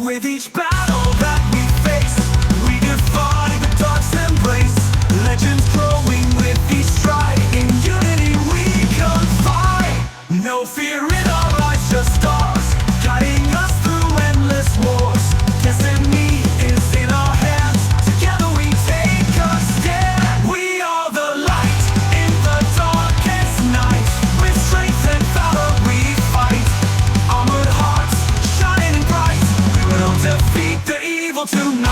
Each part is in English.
With each battle that we face, we defy the dark's embrace. Legends growing with each stride. In unity we confide. No fear in our eyes, just stars guiding us through endless wars. Destiny is in our hands. Together we take a stand. We are the light in the darkest night. With strength and valor we fight. Armored hearts shining bright. We will defeat the evil tonight.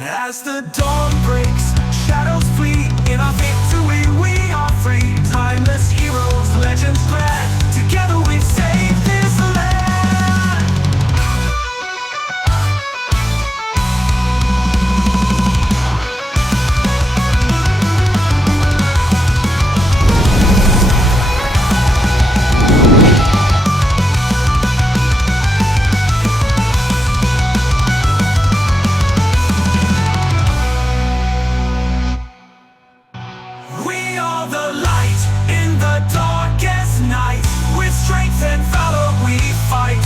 As the dawn breaks, shadows flee. In our victory we are free. Timeless heroes, legends grand. Together we save this land. We are the light in the darkest night. With strength and valor we fight.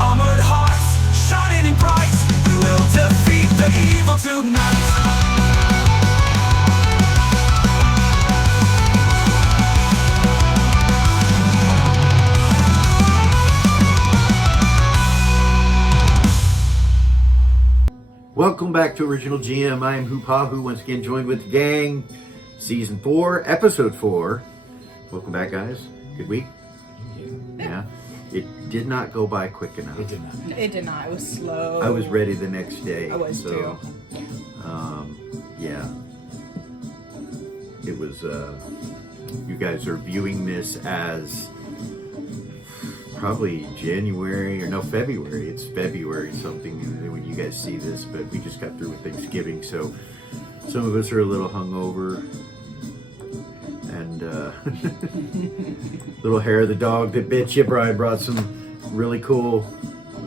Armored hearts shining bright. We will defeat the evil tonight. Welcome back to Original GM. I am Hupahu, once again joined with the gang. Season 4, Episode 4. Welcome back, guys. Good week? Yeah. It did not go by quick enough. It did not. It did not. It was slow. I was ready the next day. I was too. Yeah. It was, you guys are viewing this as probably January, or no, February. It's February something when you guys see this, but we just got through with Thanksgiving, so some of us are a little hungover. And little hair of the dog that bit you. Brian brought some really cool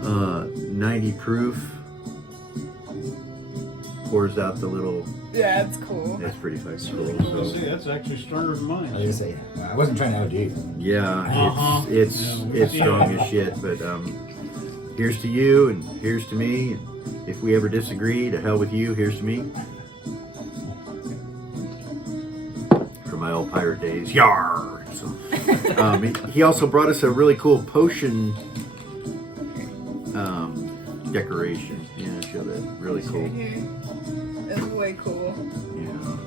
90 proof. Pours out the little. Yeah, it's cool. That's pretty fucking cool. Well, see, So that's actually stronger than mine. I was gonna say, I wasn't trying to outdo you. yeah, it's strong as shit. But here's to you, and here's to me. And if we ever disagree, to hell with you. Here's to me. From my old pirate days, yar. So, he also brought us a really cool potion decoration. Yeah, show that. Really cool. It's way cool. Yeah,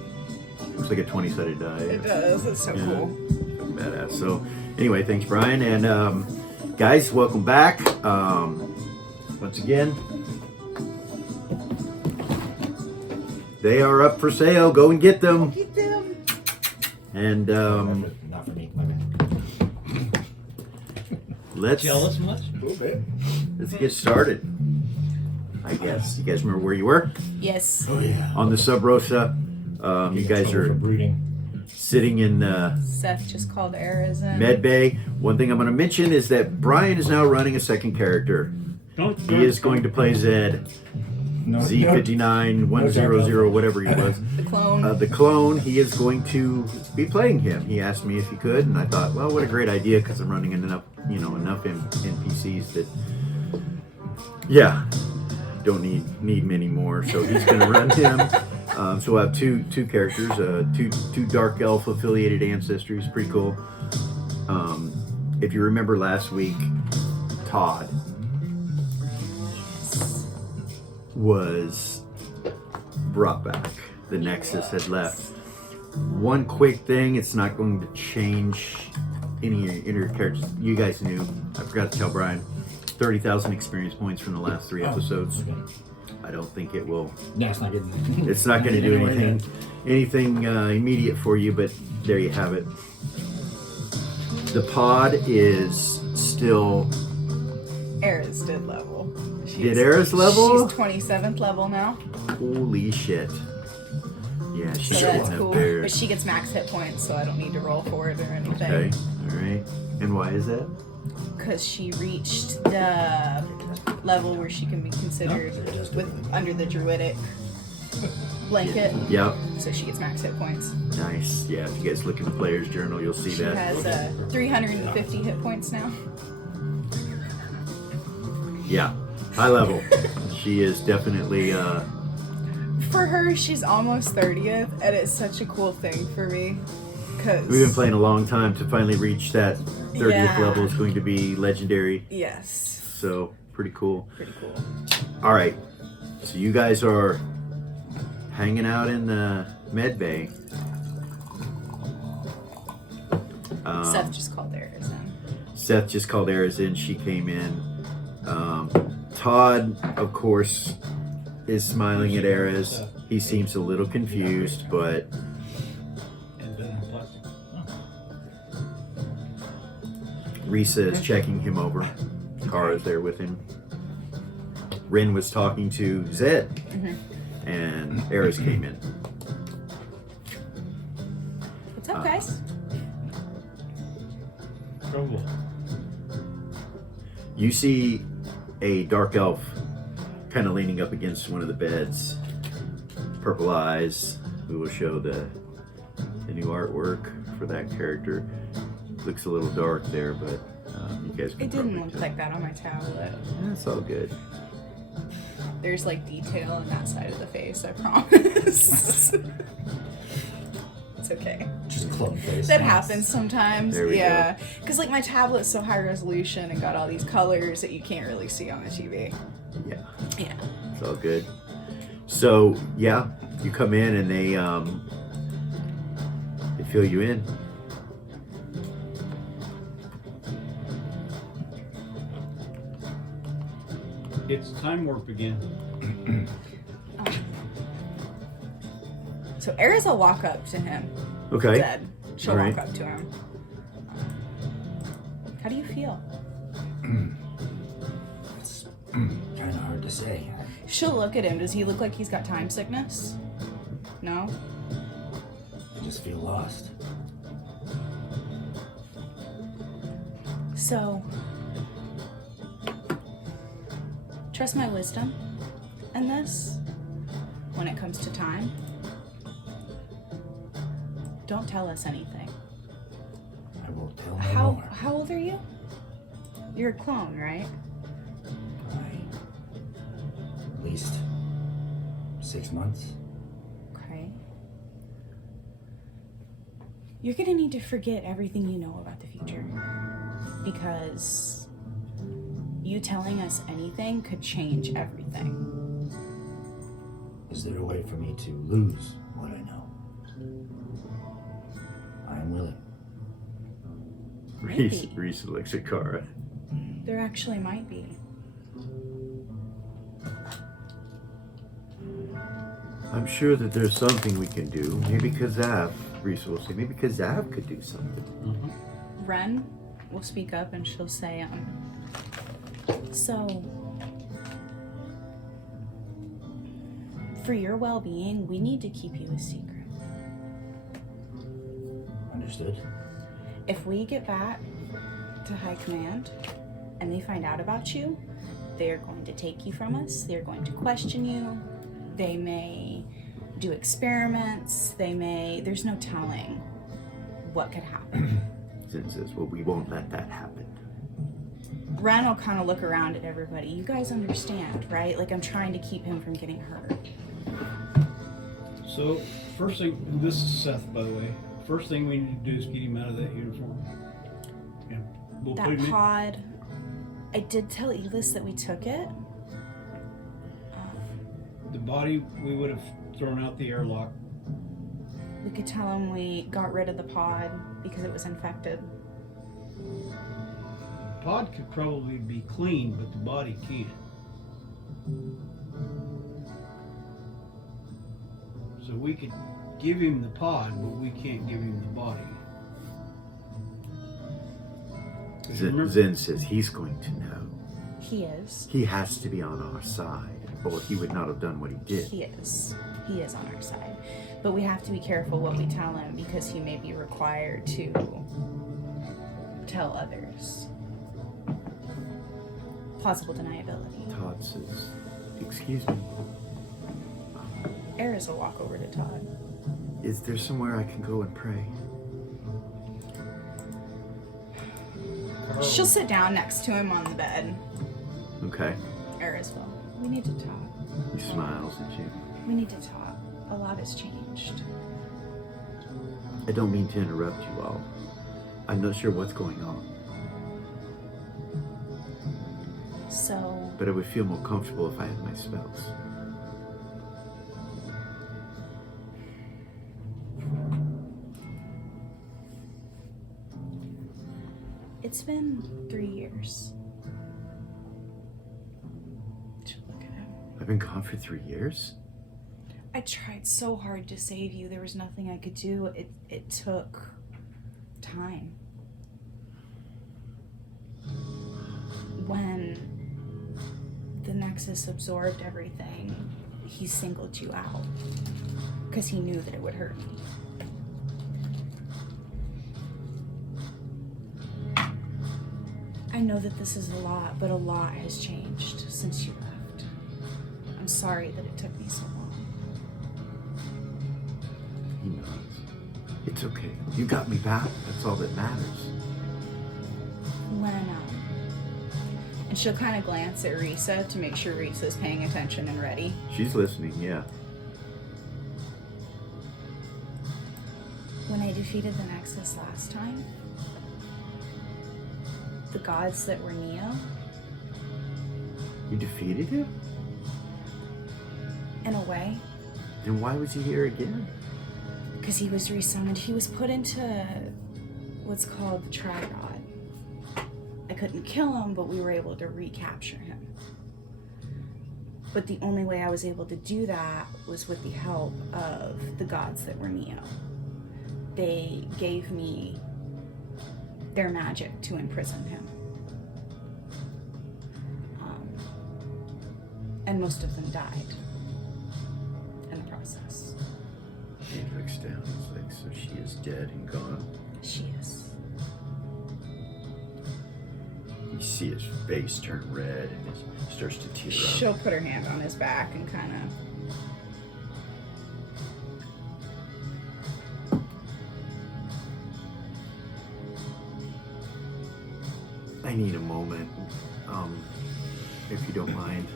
looks like a 20-sided die. It does. It's so cool. Badass. So, anyway, thanks, Brian, and guys, welcome back. Once again, they are up for sale. Go and get them. Get them. And Not for me, my bad. let's Jealous much? A little bit. get started. I guess you guys remember where you were Yes. Oh yeah. on the Sub Rosa. You guys For are brooding. sitting in Seth just called Errors in. Med Bay. One thing I'm going to mention is that Brian is now running a second character. He is going to play Zed. No, Z59 100, whatever he was. The clone. The clone, he is going to be playing him. He asked me if he could, and I thought, well, what a great idea, because I'm running enough NPCs that, yeah, don't need many more. So he's going to run him. So we'll have two characters, two Dark Elf affiliated ancestries. Pretty cool. If you remember last week, Todd was brought back. The Nexus had left. One quick thing, it's not going to change any inner characters. You guys knew, I forgot to tell Brian, 30,000 experience points from the last 3 episodes. Okay. I don't think it will. No, it's not getting. It's not going to do anything immediate for you, but there you have it. The pod is still. Errors did level. Did Eris level? She's 27th level now. Holy shit. Yeah, So she's that's getting up cool. there. But she gets max hit points, so I don't need to roll for it or anything. Okay, alright. And why is that? Because she reached the level where she can be considered with under the druidic. blanket, Yep. so she gets max hit points. Nice. Yeah, if you guys look in the player's journal, you'll see She that. has 350 hit points now. Yeah, high level. She is definitely. For her, she's almost 30th, and it's such a cool thing for me. Cause We've been playing a long time to finally reach that 30th Yeah. level. Is going to be legendary. Yes, So pretty cool. pretty cool. All right, so you guys are hanging out in the med bay. Seth just called theirs in. Seth just called Eris in. She came in. Todd, of course, is smiling at Eris. He seems a little confused, but Risa is checking him over. Kara's there with him. Rin was talking to Zed, and Eris came in. What's up, guys? Trouble. You see a dark elf kind of leaning up against one of the beds. Purple eyes. We will show the new artwork for that character. Looks a little dark there, but you guys can It didn't probably look tell. like that on my tablet. That's all good. There's like detail on that side of the face, I promise. It's okay. Just clone face. That happens sometimes. There we Yeah. Because like my tablet's so high resolution and got all these colors that you can't really see on the TV. Yeah, Yeah. it's all good. So yeah, you come in and they fill you in. It's time warp again. So Eris will walk up to him. Okay. Dead. She'll Alright. walk up to him. How do you feel? It's kind of hard to say. She'll look at him. Does he look like he's got time sickness? No? I just feel lost. So, trust my wisdom in this when it comes to time. Don't tell us anything. I won't tell no more. How old are you? You're a clone, right? At least 6 months. Okay. You're gonna need to forget everything you know about the future. Because you telling us anything could change everything. Is there a way for me to lose what I know? I am willing. Maybe. Reese looks at Kara. There actually might be. I'm sure that there's something we can do. Maybe Kazav, Reese will say, maybe Kazav could do something. Ren will speak up and she'll say, so, for your well-being, we need to keep you a secret. Understood? If we get back to High Command and they find out about you, they are going to take you from us. They're going to question you. They may do experiments. There's no telling what could happen. Zin says, well, we won't let that happen. Ren will kind of look around at everybody. You guys understand, right? Like, I'm trying to keep him from getting hurt. So, first thing, this is Seth, by the way. First thing we need to do is get him out of that uniform. And we'll put That him in. pod, I did tell Elis that we took it. The body, we would have thrown out the airlock. We could tell him we got rid of the pod because it was infected. The pod could probably be clean, but the body can't. So we could give him the pod, but we can't give him the body. 'Cause remember- Zen says he's going to know. He is. He has to be on our side, or he would not have done what he did. He is. He is on our side. But we have to be careful what we tell him because he may be required to tell others. Plausible deniability. Todd says, excuse me. Eris will walk over to Todd. Is there somewhere I can go and pray? She'll sit down next to him on the bed. Okay. Eris will. We need to talk. He smiles at you. We need to talk. A lot has changed. I don't mean to interrupt you all. I'm not sure what's going on, So, but I would feel more comfortable if I had my spells. it's been 3 years. She'll look at him. I've been gone for 3 years? I tried so hard to save you. There was nothing I could do. It took time. When the Nexus absorbed everything, he singled you out because he knew that it would hurt me. I know that this is a lot, but a lot has changed since you left. I'm sorry that it took me so long. He nods. It's okay. You got me back. That's all that matters. When, and she'll kind of glance at Risa to make sure Risa's paying attention and ready. She's listening, yeah. When I defeated the Nexus last time, the gods that were Neo, You defeated him? in a way, Then why was he here again? because he was resummoned, he was put into what's called the Trigod. I couldn't kill him, but we were able to recapture him. But the only way I was able to do that was with the help of the gods that were Neo. They gave me their magic to imprison him. And most of them died in the process. He looks down. He's like, so she is dead and gone. She is. You see his face turn red and he starts to tear up. She'll put her hand on his back and kind of... I need a moment, if you don't mind.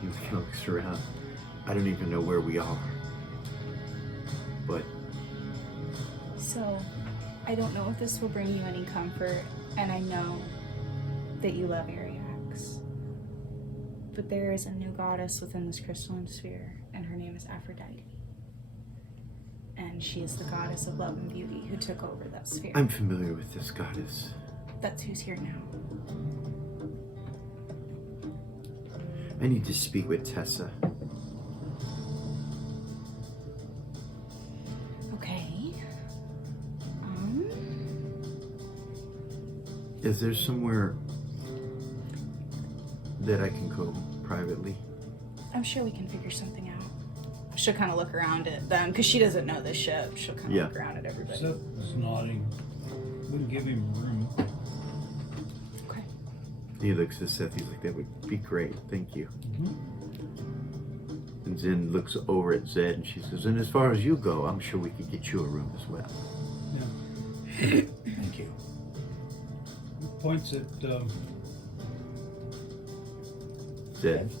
He looks around. I don't even know where we are. But So, I don't know if this will bring you any comfort, and I know that you love Ariax. But there is a new goddess within this crystalline sphere, and her name is Aphrodite. And she is the goddess of love and beauty who took over that sphere. I'm familiar with this goddess. That's who's here now. I need to speak with Tessa. Okay. Is there somewhere that I can go privately? I'm sure we can figure something out. She'll kind of look around at them, because she doesn't know the ship. She'll kind of Yeah. look around at everybody. Seth is nodding. We can give him room. Okay. He looks at Seth. He's like, that would be great. Thank you. Mm-hmm. And Zen looks over at Zed and she says, and as far as you go, I'm sure we could get you a room as well. Yeah. Thank you. Points at Zed.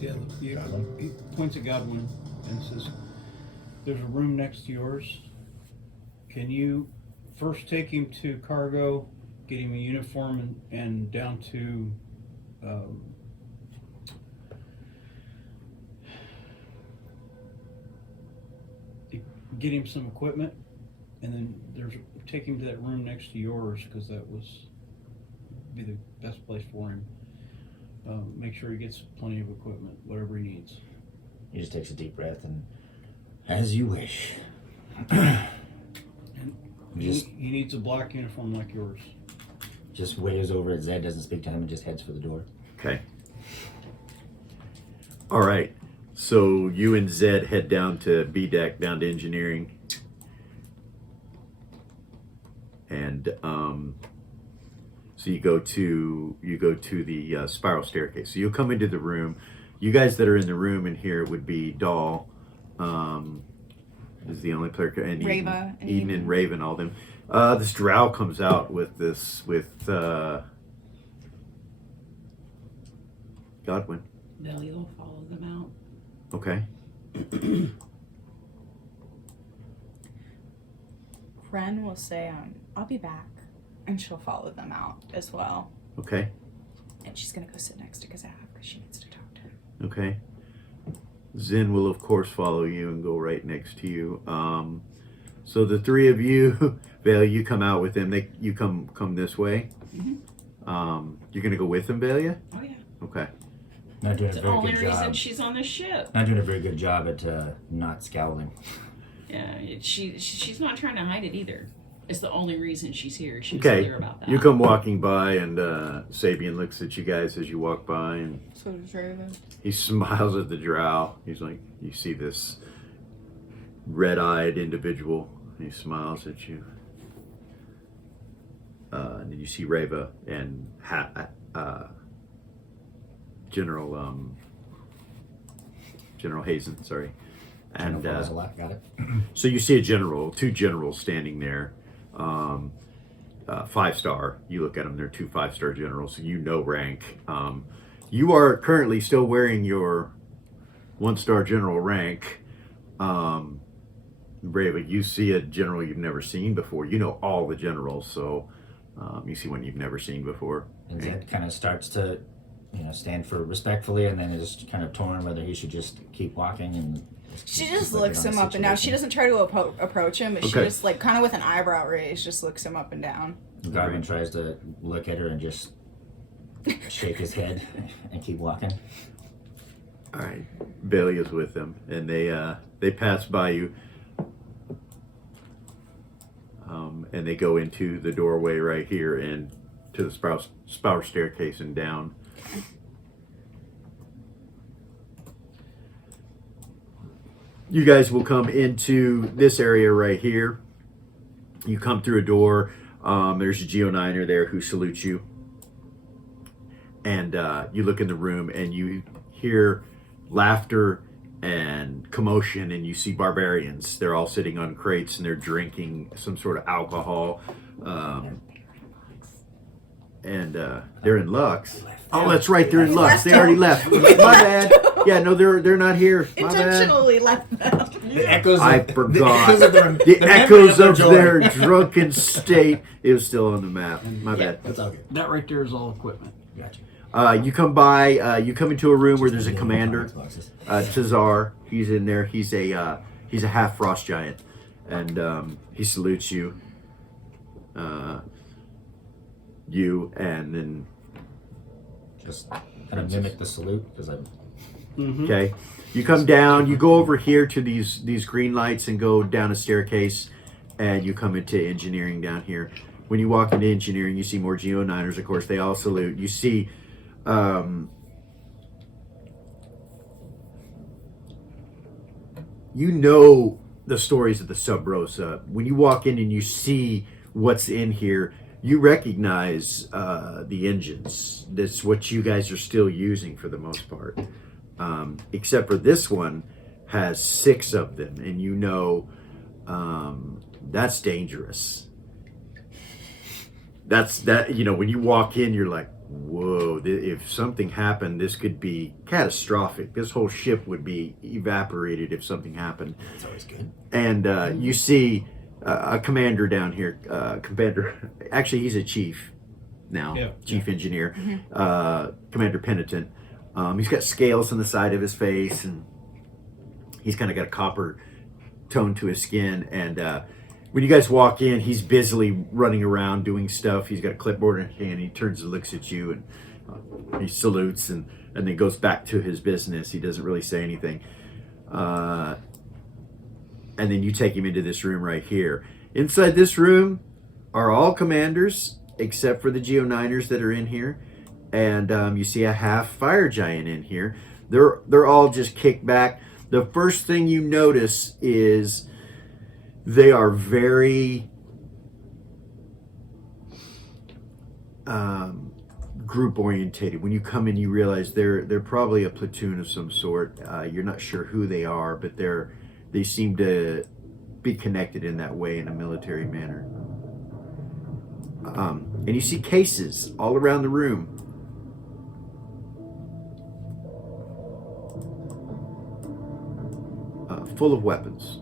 Godwin. He points at Godwin and says, "There's a room next to yours. Can you first take him to cargo, get him a uniform, and down to get him some equipment, and then take him to that room next to yours, because that was be the best place for him. Make sure he gets plenty of equipment, whatever he needs." He just takes a deep breath and, as you wish. And Just- he needs a black uniform like yours. Just waves over at Zed, doesn't speak to him, and just heads for the door. Okay. All right. So you and Zed head down to B deck, down to engineering, and so you go to the spiral staircase. So you'll come into the room. You guys that are in the room in here would be Doll, is the only player, and Rava and Eden and Eden. Raven, all them. This drow comes out with Godwin. Belly will follow them out. Okay. Ren will say, I'll be back. And she'll follow them out as well. Okay. And she's going to go sit next to Kazav because she needs to talk to him. Okay. Zen will of course follow you and go right next to you. So the three of you, Valia, you come out with them. You come this way. You're gonna go with them, Valia? Oh yeah. Okay. Not doing It's a the very only good reason job. she's on the ship. Not doing a very good job at not scowling. Yeah, she's not trying to hide it either. It's the only reason she's here. She's Okay. clear about that. You come walking by, and Sabian looks at you guys as you walk by, and So does Raven. he smiles at the drow. He's like, you see this red-eyed individual. He smiles at you. And then you see Rava and General Hazen, sorry. And General a lot. Got it. so you see two generals standing there. 5-star. You look at them, they're 2 5-star generals, so you know rank. You are currently still wearing your 1-star general rank. Brave, you see a general you've never seen before. You know all the generals, so you see one you've never seen before. And Zed kind of starts to, stand for respectfully, and then is kind of torn whether he should just keep walking and. She just like looks on him the up and down. She situation. doesn't try to approach him, but she Okay. just, like, kind of with an eyebrow raise, just looks him up and down. Garvin tries to look at her and just shake his head and keep walking. All right, Bailey is with them, and they pass by you, and they go into the doorway right here and to the spout staircase and down. You guys will come into this area right here. You come through a door. There's a Geo9er there who salutes you. And you look in the room and you hear laughter and commotion, and you see barbarians. They're all sitting on crates and they're drinking some sort of alcohol. And they're in Lux. Oh, that's right, they're in Lux. They already left. My bad. Yeah, no, they're not here. My bad. Intentionally left them. The echoes. I of, forgot. The Echoes of joy. their drunken state. It was still on the map. My bad. That's all good. That right there is all equipment. Gotcha. You come by. You come into a room where there's a commander, Tazar. He's in there. He's a half frost giant, and he salutes you. And then Just kind of mimic the salute because I'm. okay, you come down. You go over here to these green lights and go down a staircase, and you come into engineering down here. When you walk into engineering, you see more Geo9ers. Of course, they all salute. You see. You know the stories of the Sub Rosa. When you walk in and you see what's in here, you recognize the engines. That's what you guys are still using for the most part. Except for this one has 6 of them, and you know that's dangerous. When you walk in, you're like, whoa, if something happened, this could be catastrophic. This whole ship would be evaporated if something happened. That's always good. And you see a commander down here. Actually, he's a chief now, Yeah. chief engineer. Commander Penitent. He's got scales on the side of his face, and he's kind of got a copper tone to his skin. And when you guys walk in, he's busily running around doing stuff. He's got a clipboard in his hand. He turns and looks at you, and he salutes, and then goes back to his business. He doesn't really say anything. And then you take him into this room right here. Inside this room are all commanders, except for the Geo9ers that are in here. And you see a half fire giant in here. They're all just kicked back. The first thing you notice is they are very group orientated. When you come in, you realize they're probably a platoon of some sort. You're not sure who they are, but they seem to be connected in that way, in a military manner. And you see cases all around the room. Full of weapons.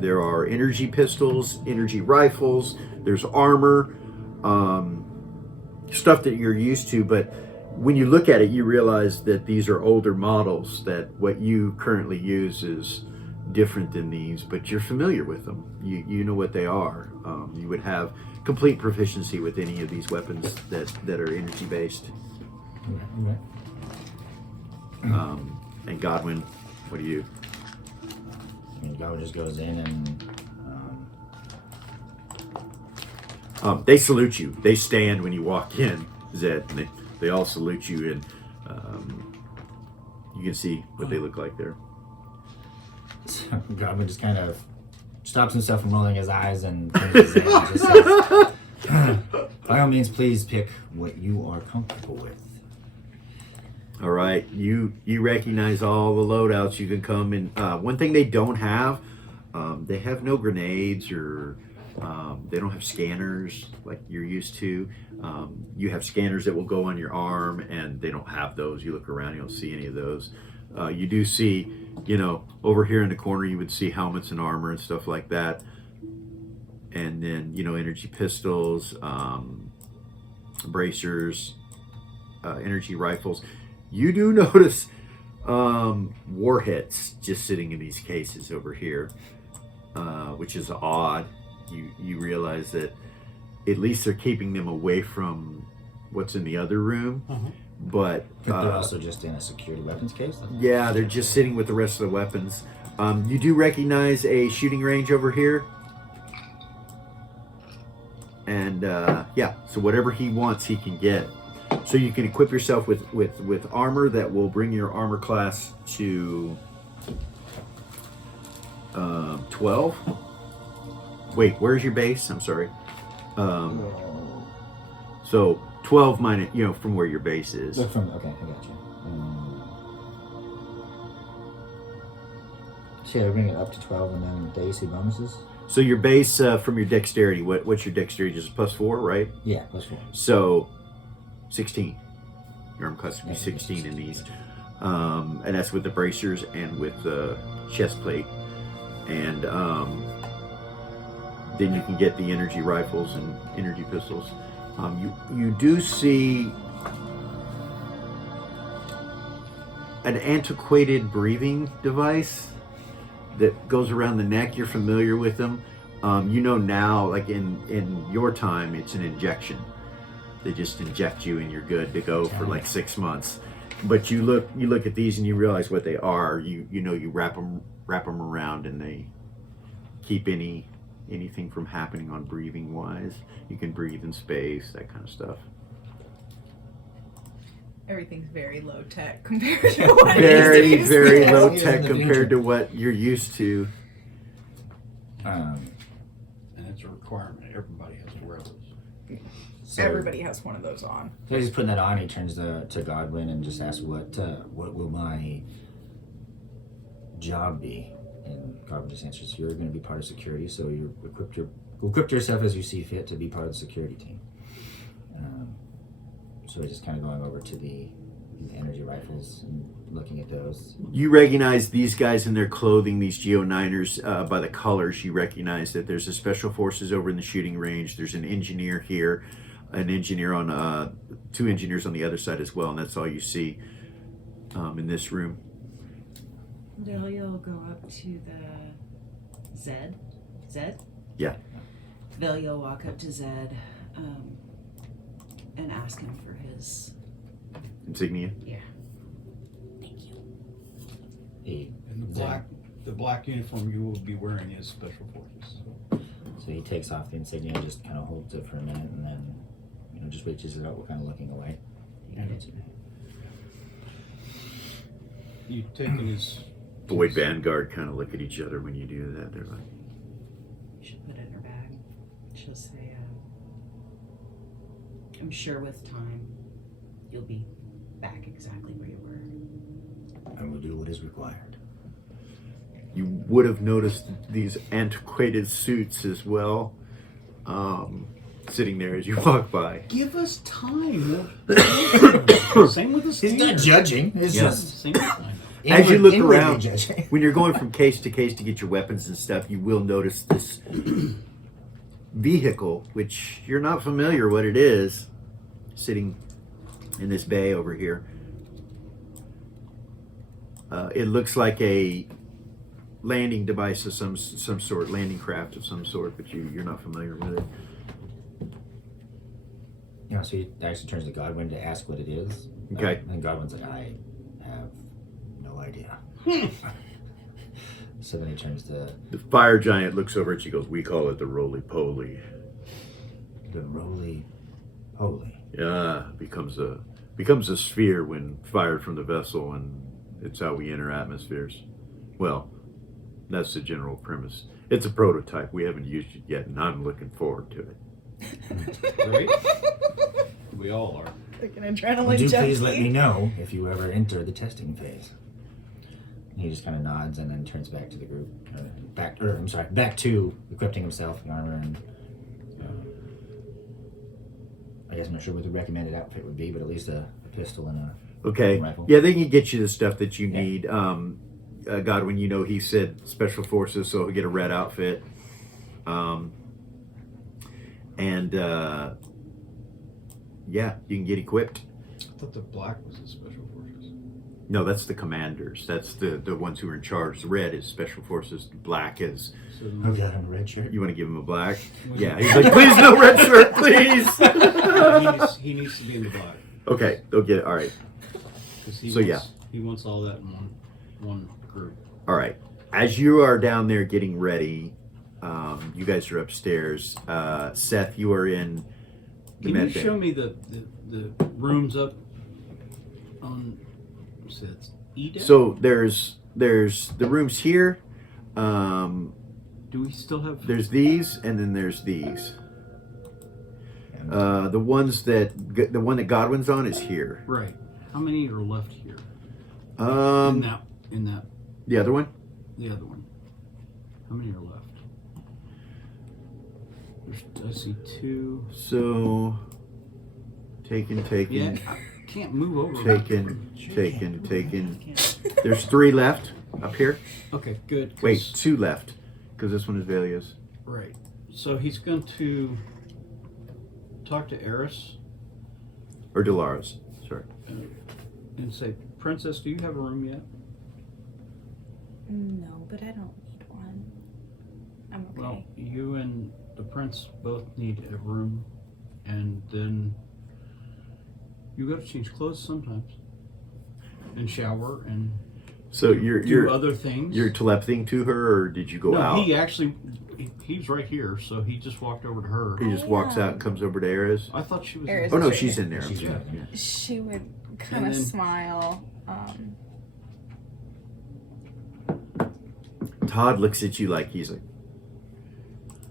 There are energy pistols, energy rifles, there's armor, stuff that you're used to, but when you look at it, you realize that these are older models, that what you currently use is different than these, but you're familiar with them. You know what they are. You would have complete proficiency with any of these weapons that are energy based. Okay. And Godwin, what do you? I mean, Godwin just goes in and They salute you. They stand when you walk in, Zed, and they all salute you, and you can see what they look like there. Godwin just kind of stops himself from rolling his eyes and turns his head and just says, by all means, please pick what you are comfortable with. All right, you recognize all the loadouts. You can come in. One thing they don't have, they have no grenades, or they don't have scanners like you're used to. You have scanners that will go on your arm, and they don't have those. You look around, you don't see any of those. You do see, over here in the corner, you would see helmets and armor and stuff like that. And then, energy pistols, bracers, energy rifles. You do notice warheads just sitting in these cases over here, which is odd. You realize that at least they're keeping them away from what's in the other room. But they're also just in a security weapons case? Yeah, they're just sitting with the rest of the weapons. You do recognize a shooting range over here. And so whatever he wants, he can get. So you can equip yourself with armor that will bring your armor class to 12. Wait, where's your base? I'm sorry. So 12 minus, from where your base is. Okay, I got you. So yeah, bring it up to 12, and then the AC bonuses? So your base from your dexterity, what's your dexterity? Just +4, right? Yeah, +4. So 16. Your arm class would be 16 in these. And that's with the bracers and with the chest plate. And then you can get the energy rifles and energy pistols. You do see an antiquated breathing device that goes around the neck. You're familiar with them. Now, like in your time, it's an injection. They just inject you and you're good to go for like 6 months. But you look at these and you realize what they are. You wrap them around, and they keep anything from happening on breathing wise. You can breathe in space, that kind of stuff. Everything's very low tech compared to what Very, it is. very Yeah. low Yeah. tech Yeah. compared to what you're used to. And it's a requirement. Everybody has to wear those. So, Everybody has one of those on. So he's putting that on. He turns to Godwin and just asks, "What will my job be?" And Godwin just answers, "You're going to be part of security, so you equipped yourself as you see fit to be part of the security team." So we're just kind of going over to the energy rifles and looking at those. You recognize these guys in their clothing, these Geo-9ers, by the colors. You recognize that there's a special forces over in the shooting range. There's an engineer here, an engineer on 2 engineers on the other side as well, and that's all you see in this room. Delia will go up to the Zed. Yeah. Delia will walk up to Zed and ask him for his. Insignia. Yeah. Thank you. And the black uniform you will be wearing is Special Forces. So he takes off the insignia and just kind of holds it for a minute, and then just reaches it out. We're kind of looking away. You've taken his. Boyd Vanguard kind of look at each other when you do that. They're like, You should put it in her bag. She'll say, I'm sure with time you'll be back exactly where you were. I will do what is required. You would have noticed these antiquated suits as well, sitting there as you walk by. Give us time. Same with the He's not judging. It's Yeah. just Same with time. As you look inwardly around, judging. when you're going from case to case to get your weapons and stuff, you will notice this vehicle, which you're not familiar what it is, sitting in this bay over here. It looks like a landing device of some sort, landing craft of some sort, but you're not familiar with it. Yeah, so he actually turns to Godwin to ask what it is. Okay. And Godwin's like, I have no idea. So then he turns to The fire giant looks over and she goes, "We call it the roly-poly." the roly poly. Yeah, becomes a sphere when fired from the vessel, and it's how we enter atmospheres. Well, that's the general premise. It's a prototype. We haven't used it yet, and I'm looking forward to it. Right? We all are. Like an adrenaline Would you junkie. please let me know if you ever enter the testing phase? He just kind of nods and then turns back to the group. Back to equipping himself in armor and. I guess I'm not sure what the recommended outfit would be, but at least a pistol and a Okay. rifle. Yeah, they can get you the stuff that you Yeah. need. Godwin, he said special forces, so he'll get a red outfit. Yeah, you can get equipped. I thought the black was the special forces. No, that's the commanders. That's the ones who are in charge. The red is special forces. The black is. So Oh, got him a red shirt. You want to give him a black? Yeah. He's like, please no red shirt, please. he needs to be in the black. Okay, they'll get it. All right. 'Cause he So, wants, yeah. he wants all that in one group. All right. As you are down there getting ready, you guys are upstairs. Seth, you are in the Can you med bay. show me the rooms up on? So it's E deck? So there's the rooms here. Do we still have? There's these, and then there's these. The one that Godwin's on is here. Right. How many are left here? Um, in that the other one. the other one. How many are left? I see two. So taken. Yeah, I can't move over. Taken. There's 3 left up here. Okay, good. 'cause- Wait, 2 left, because this one is Valia's. Right. So he's going to talk to Eris Or Dolores. Sorry. and say, "Princess, do you have a room yet?" No, but I don't need one. I'm okay. Well, you and the prince both need a room, and then you got to change clothes sometimes, and shower, and So do you're other things. You're telepathying to her, or did you go no, out? he actually he's right here, so he just walked over to her. He just walks out and comes over to Ares. I thought she was. Eris Oh no, right she's here. in there. I'm She's sorry. right Yeah. She would kind And of then- smile. Todd looks at you like he's like,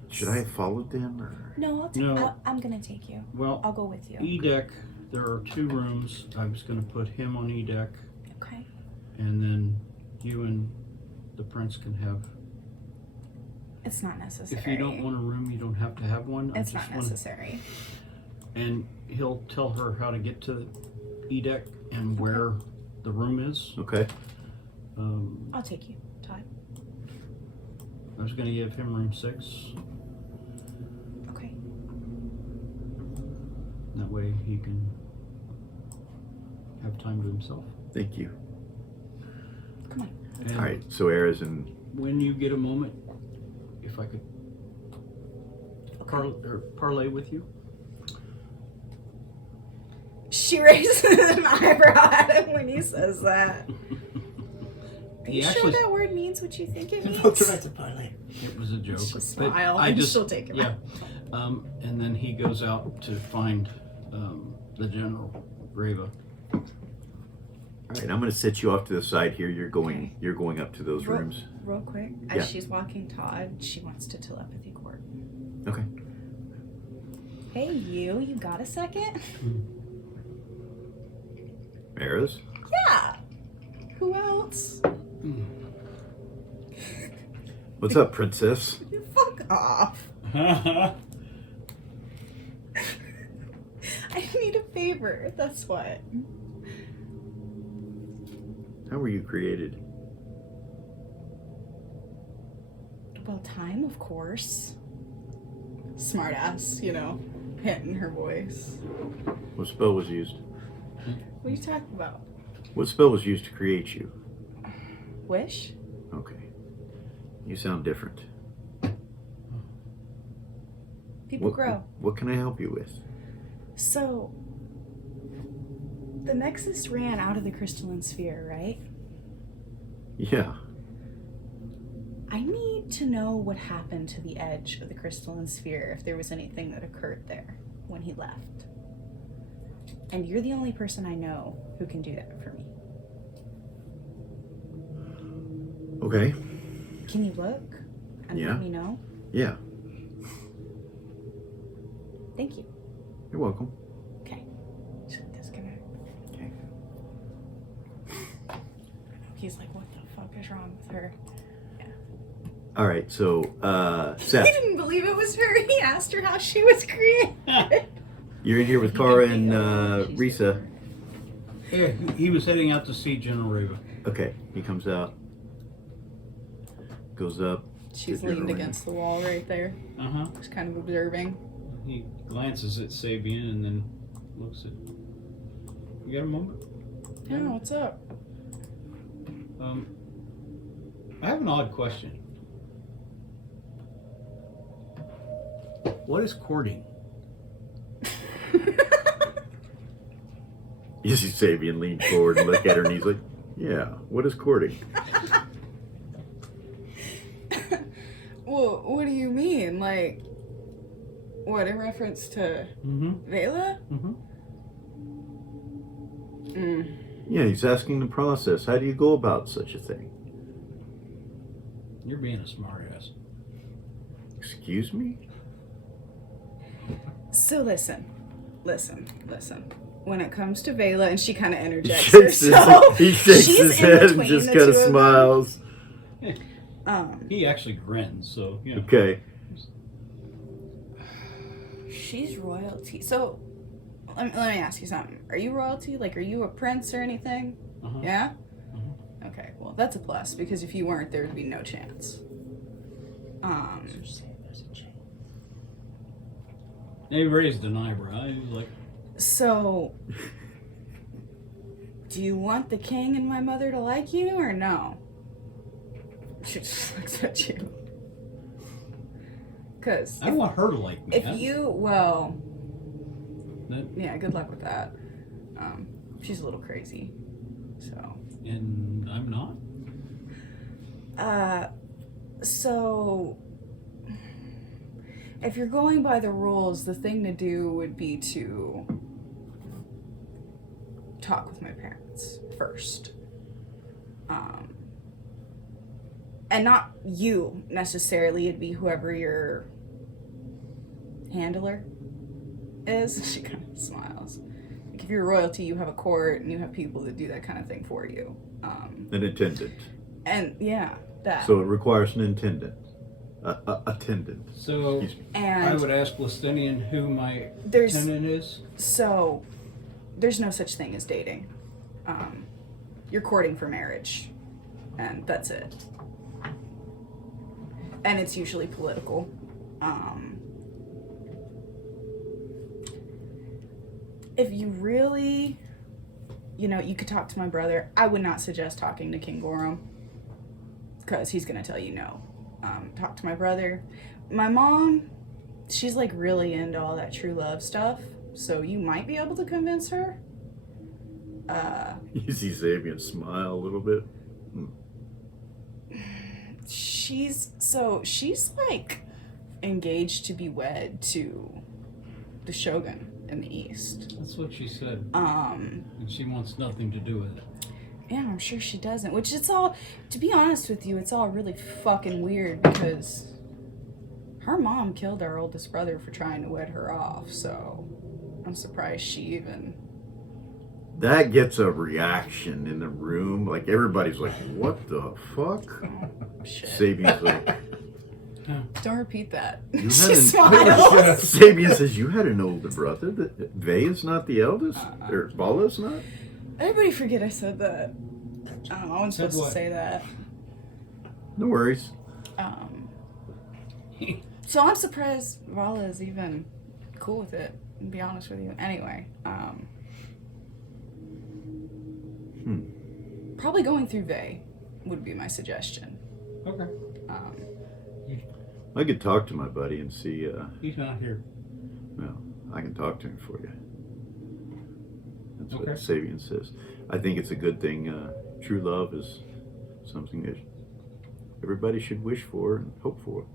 should I have followed them? Or? No, No. I'm gonna take you. Well, I'll go with you. E deck. There are 2 rooms. I was going to put him on E deck, Okay. and then you and the prince can have. It's not necessary. If you don't want a room, you don't have to have one. It's not necessary. And he'll tell her how to get to E deck and where the room is. Okay. I'll take you, Todd. I was going to give him room 6. Okay. That way he can have time to himself. Thank you. Come on. And All right. So Ares and when you get a moment, if I could parlay with you. She raises an eyebrow at him when he says that. Are He you sure actually- that word means what you think it means? It was a joke. Just but smile I and just she'll take it yeah. And then he goes out to find the general Grava. all right. I'm going to set you off to the side here. You're going up to those rooms. Real quick, Yeah. as she's walking Todd, she wants to telepathy court. Okay. Hey, you got a second? Maris? Yeah. Who else? What's up, princess? Fuck off. I need a favor, that's what. How were you created? Well, time, of course. Smart ass, you know, hitting her voice. What spell was used? What are you talking about? What spell was used to create you? Wish? Okay. You sound different. People What, grow. what can I help you with? So, the Nexus ran out of the crystalline sphere, right? Yeah. I need to know what happened to the edge of the crystalline sphere, if there was anything that occurred there when he left. And you're the only person I know who can do that for me. Okay. Can you look and Yeah. let me know? Yeah. Thank you. You're welcome. Okay. Should disconnect. Okay. He's like, what the fuck is wrong with her? All right. So, He Seth, didn't believe it was her. He asked her how she was created. you're in here with Kara and Risa. Yeah, he was heading out to see General Reva. Okay. He comes out. Goes up. She's Gives you a leaned ring. against the wall right there. Uh-huh. Just kind of observing. He glances at Sabian and then looks at... You got a moment? Yeah, what's up? I have an odd question. What is courting? You see Sabian lean forward and look at her, and he's like, "Yeah, what is courting?" Well, what do you mean? Like, what, in reference to Vela? Yeah, he's asking the process. How do you go about such a thing? You're being a smartass. Excuse me? So listen. When it comes to Vela, and she kind of interjects He herself. shakes she's his in head and between just the kind of two of them. smiles. He actually grins, so, you know. Okay. She's royalty. So, let me ask you something. Are you royalty? Like, are you a prince or anything? Uh-huh. Yeah? Okay, well, that's a plus, because if you weren't, there would be no chance. He raised an eyebrow. He was like, So, do you want the king and my mother to like you, or no? She just looks at you. Because I want her to like me. if you, well, That- yeah, good luck with that. She's a little crazy, so. And I'm not? So, if you're going by the rules, the thing to do would be to talk with my parents first. And not you necessarily, it'd be whoever your handler is. She kind of smiles. Like if you're royalty, you have a court and you have people that do that kind of thing for you. An attendant. And yeah, that. So it requires an attendant. Attendant. So, Excuse me. And I would ask Lestinian who my there's tenant is. so there's no such thing as dating. You're courting for marriage, and that's it. And it's usually political. If you really, you could talk to my brother. I would not suggest talking to King Gorham, because he's gonna tell you no. Talk to my brother. My mom, she's like really into all that true love stuff, so you might be able to convince her. You see Sabian smile a little bit. She's like engaged to be wed to the Shogun in the East. That's what she said. And she wants nothing to do with it. Yeah, I'm sure she doesn't. Which it's all, to be honest with you, it's all really fucking weird because Her mom killed our oldest brother for trying to wed her off, so I'm surprised she even. That gets a reaction in the room. Like everybody's like, "What the fuck?" Shit. Sabian's like, Don't repeat that. "You She had an-" smiles. Sabian says, "You had an older brother. That Vey is not the eldest, or Vala's not." Everybody forget I said that. I don't know. I wasn't Said supposed what? to say that. No worries. So I'm surprised Vala is even cool with it, to be honest with you. Anyway, probably going through Vey would be my suggestion. Okay. I could talk to my buddy and see. He's not here. Well, I can talk to him for you. That's what Okay. Sabian says. I think it's a good thing. True love is something that everybody should wish for and hope for.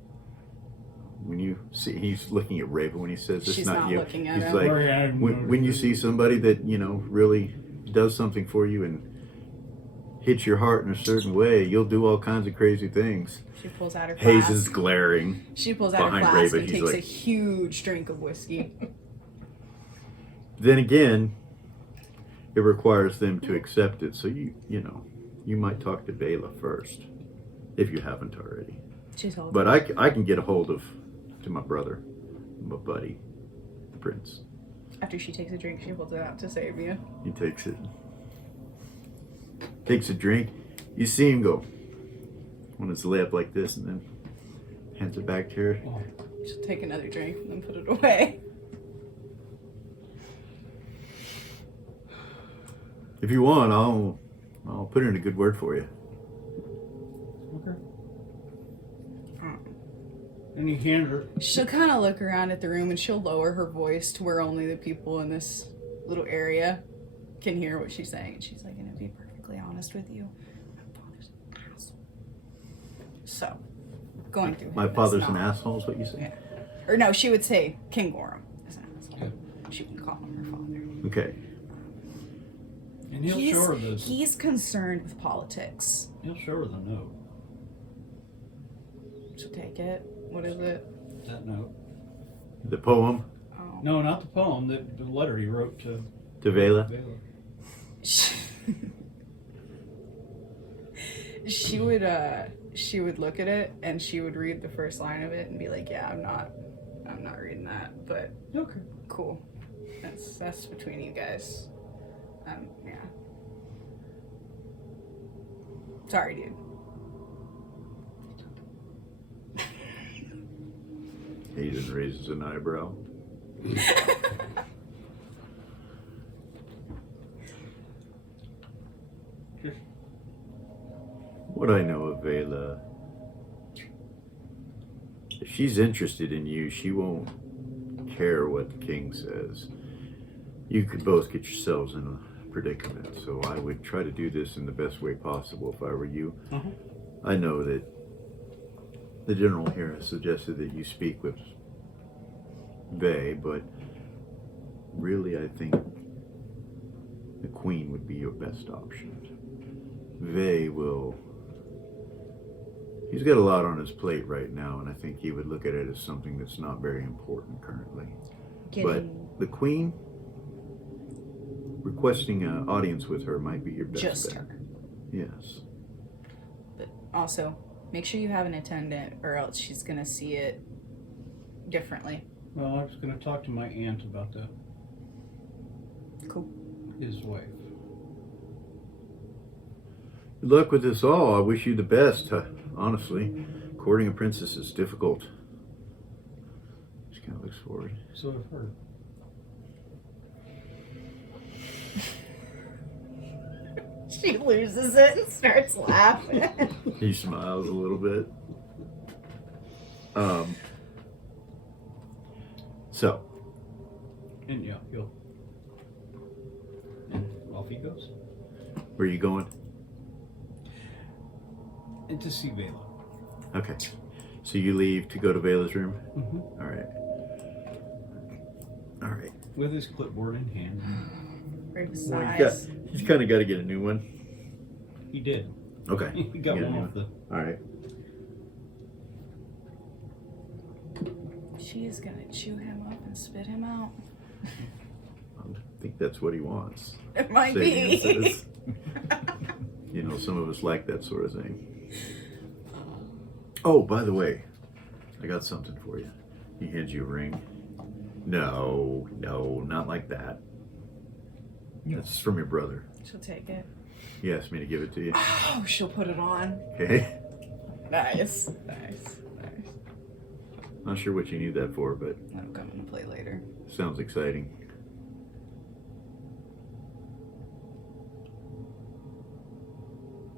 When you see, he's looking at Raven when he says it's She's not not you. looking at He's him. like, Or, yeah, when you see somebody that, you know, really does something for you and hits your heart in a certain way, you'll do all kinds of crazy things. She pulls out her Hayes is flask. glaring. She pulls out her behind flask Raven. and He's takes like- a huge drink of whiskey. Then again, it requires them to accept it. So you know, you might talk to Bela first, if you haven't already. She's holding. But I can get a hold of to my brother, my buddy, the prince. After she takes a drink, she holds it out to Sabian. He takes it, takes a drink. You see him go on his lip like this, and then hands it back to her. Oh, She'll take another drink and then put it away. If you want, I'll put in a good word for you. okay. And he handed her. She'll kind of look around at the room and she'll lower her voice to where only the people in this little area can hear what she's saying. And she's like, "And to be perfectly honest with you, my father's an asshole." So, going through My him is father's not- an asshole, is what you say? Yeah. Or no, she would say King Gorham is an asshole. She wouldn't call him her father. Okay. And he'll show her this. He's concerned with politics. He'll show her the note. So take it. What is it? That note. The poem Oh. No, not the poem. The letter he wrote to to Vela. Bela. She would look at it and she would read the first line of it and be like, "Yeah, I'm not reading that, but Okay. cool. That's between you guys." Yeah. Sorry, dude. Hayden raises an eyebrow. Just What I know of Vela, if she's interested in you, she won't care what the king says. You could both get yourselves in a predicament, so I would try to do this in the best way possible if I were you. Uh-huh. I know that the general here has suggested that you speak with Vey, but really I think the queen would be your best option. Vey he's got a lot on his plate right now, and I think he would look at it as something that's not very important currently. But the queen, requesting an audience with her might be your best Just bet. her. Yes. But also, make sure you have an attendant, or else she's gonna see it differently. Well, I was going to talk to my aunt about that. Cool. His wife. Good luck with this all. I wish you the best. Honestly, courting a princess is difficult. She kind of looks forward. So I've heard. She loses it and starts laughing. He smiles a little bit. So, And yeah, he'll. And off he goes. where are you going? And to see Bela. Okay. So you leave to go to Vela's room? Mm-hmm. All right. All right. With his clipboard in hand. Raven's Well, eyes. he's kind of got to get a new one. He did. Okay. He got You one a new off the. All right. She's gonna chew him up and spit him out. I think that's what he wants. It might Saving be. says. You know, some of us like that sort of thing. Oh, by the way, I got something for you. He hands you a ring. No, not like that. That's from your brother. She'll take it. He asked me to give it to you. Oh, she'll put it on. Okay. Nice. Not sure what you need that for, but That'll come into play later. sounds exciting.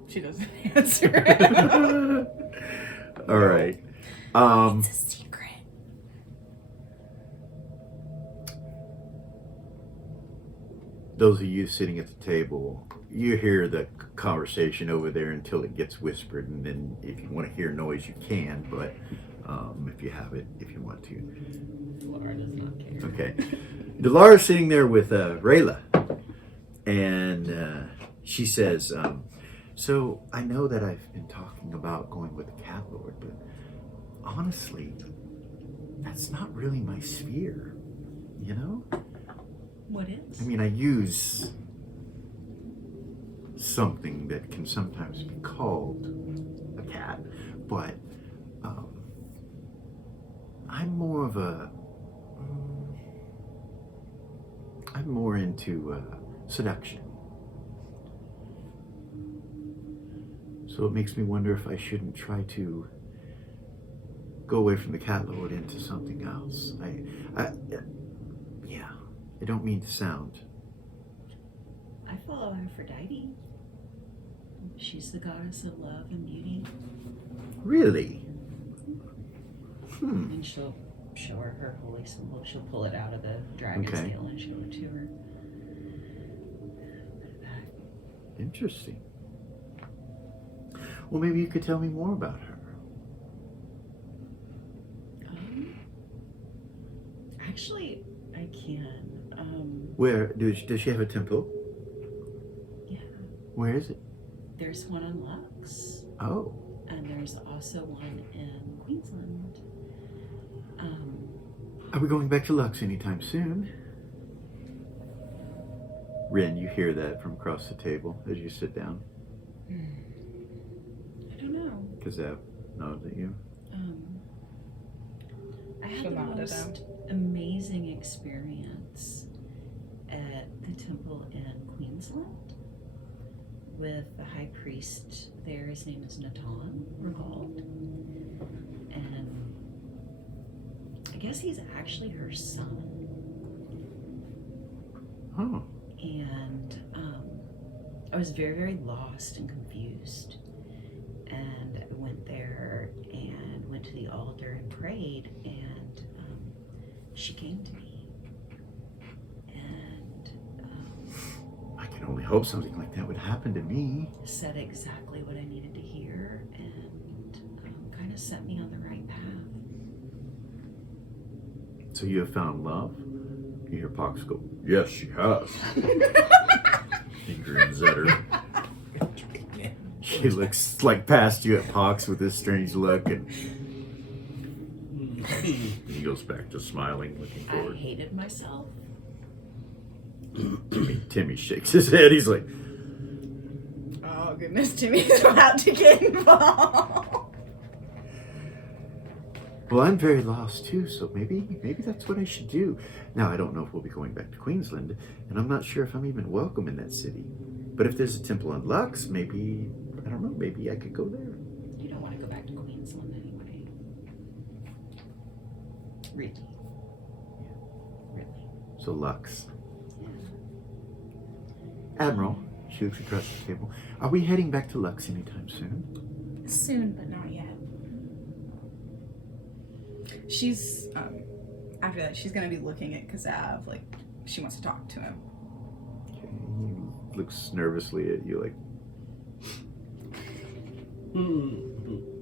She doesn't answer it. All right. It's a secret. Those of you sitting at the table, you hear the conversation over there until it gets whispered, and then if you want to hear noise, you can, but if you have it, if you want to. Laura does not care. Okay. Delara's sitting there with Rayla, and she says, so I know that I've been talking about going with the Cat Lord, but honestly, that's not really my sphere, you know? What is? I mean, I use something that can sometimes be called a cat, but I'm more of a. I'm more into seduction. So it makes me wonder if I shouldn't try to go away from the cat lord into something else. Yeah, I don't mean to sound. I follow Aphrodite. She's the goddess of love and beauty. Really? And she'll show her holy symbol. She'll pull it out of the dragon's Okay. tail and show it to her. Put it back. Interesting. Well, maybe you could tell me more about her. Actually, I can. Where does she have a temple? Yeah. Where is it? There's one in Lux, Oh, and there's also one in Queensland. are we going back to Lux anytime soon? Rin, you hear that from across the table as you sit down. I don't know. Kazev nods at you. I had She'll the nod it most amazing experience at the temple in Queensland with the high priest there. His name is Natan Regauld, and I guess he's actually her son. Oh, And I was very, very lost and confused. And I went there and went to the altar and prayed, and she came to me. And I can only hope something like that would happen to me. said exactly what I needed to hear, and kind of set me on the right path. So you have found love? You hear Pox go, yes, she has. He grins at her. She looks like past you at Pox with this strange look, and he goes back to smiling, looking I forward. hated myself. Timmy shakes his head. He's like, Oh goodness, Timmy's about to get involved. well, I'm very lost too, so maybe that's what I should do. Now, I don't know if we'll be going back to Queensland, and I'm not sure if I'm even welcome in that city. But if there's a temple on Lux, maybe, I don't know, maybe I could go there. You don't want to go back to Queensland anyway. Really. Really. So Lux. Yeah. Admiral, she looks across the table. Are we heading back to Lux anytime soon? Soon, but not yet. She's after that she's gonna be looking at Kazav like she wants to talk to him. Okay, he looks nervously at you like,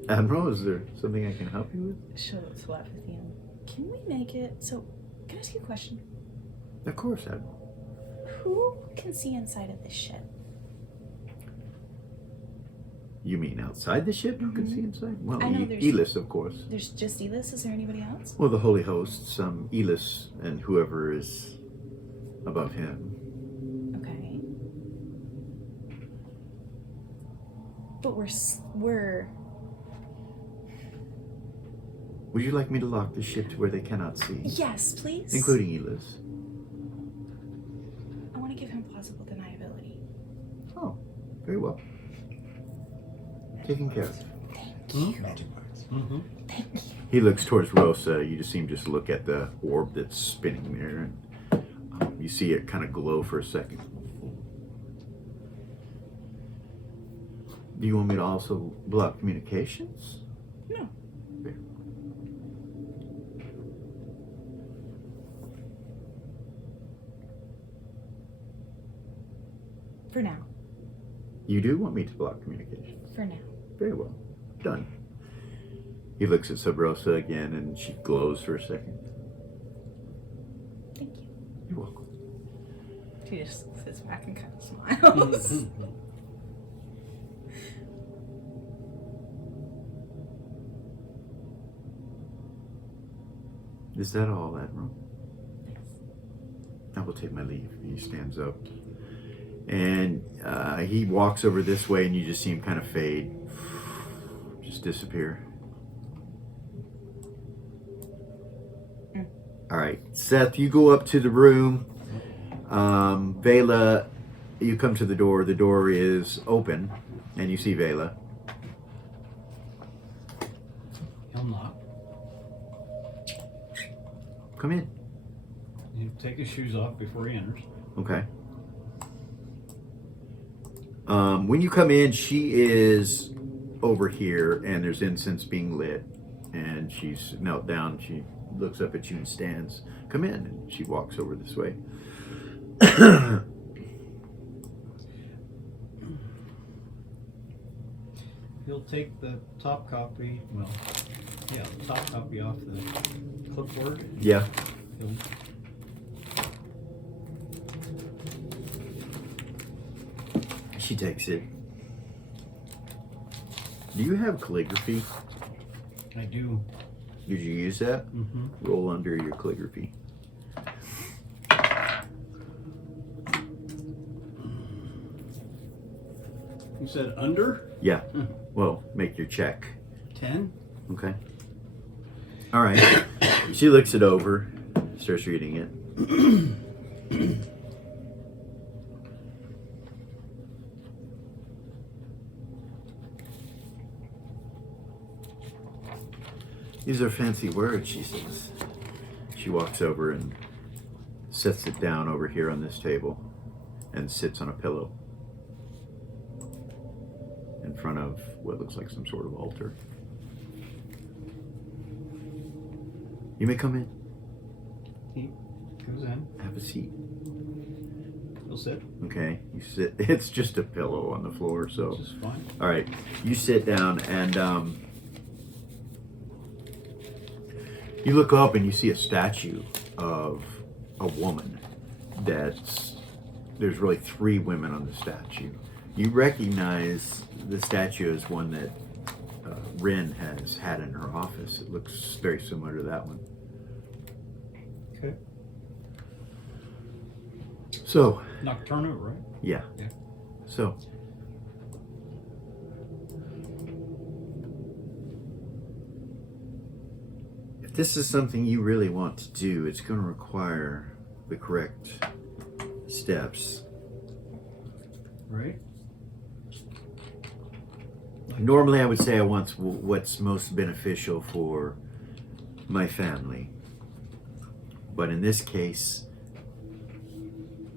Admiral, is there something I can help you with? She'll laugh with you. Can we make it so? Can I ask you a question? Of course, Admiral. Who can see inside of this ship? You mean outside the ship? You can see inside? Well, I know there's- Elis, of course. There's just Elis. Is there anybody else? Well, the Holy Host, Elis, and whoever is above him. Okay. But we're. Would you like me to lock the ship to where they cannot see? Yes, please. Including Elis. I want to give him plausible deniability. Oh, very well. Taken care of. Magic words. Mm-hmm. He looks towards Rosa. You just see him just look at the orb that's spinning there. And, you see it kind of glow for a second. Do you want me to also block communications? No. There. For now. You do want me to block communications? For now. Very well. Done. He looks at Sub Rosa again and she glows for a second. Thank you. You're welcome. She just sits back and kind of smiles. Mm-hmm. Is that all, Admiral? I will take my leave. He stands up. And he walks over this way and you just see him kind of fade. Just disappear. All right. Seth, you go up to the room. Vela, you come to the door. The door is open. And you see Vela. He'll knock. Come in. He'll take his shoes off before he enters. Okay. When you come in, she is over here, and there's incense being lit, and she's knelt down. She looks up at you and stands. Come in, and she walks over this way. He'll take the top copy. Well, yeah, the top copy off the clipboard. Yeah. He'll She takes it. Do you have calligraphy? I do. Did you use that? Mm-hmm. Roll under your calligraphy. You said under Yeah. Well, make your check. 10. Okay. All right. She looks it over, starts reading it. These are fancy words, she says. She walks over and sets it down over here on this table and sits on a pillow in front of what looks like some sort of altar. You may come in. He goes in. Have a seat. He'll sit. Okay, you sit. It's just a pillow on the floor, so. Which is fine. All right, you sit down and you look up and you see a statue of a woman. There's really 3 women on the statue. You recognize the statue as one that Rin has had in her office. It looks very similar to that one. Okay. So, Nocturno, right? yeah. Yeah. So, if this is something you really want to do, it's going to require the correct steps. Right. Normally, I would say I want what's most beneficial for my family. But in this case,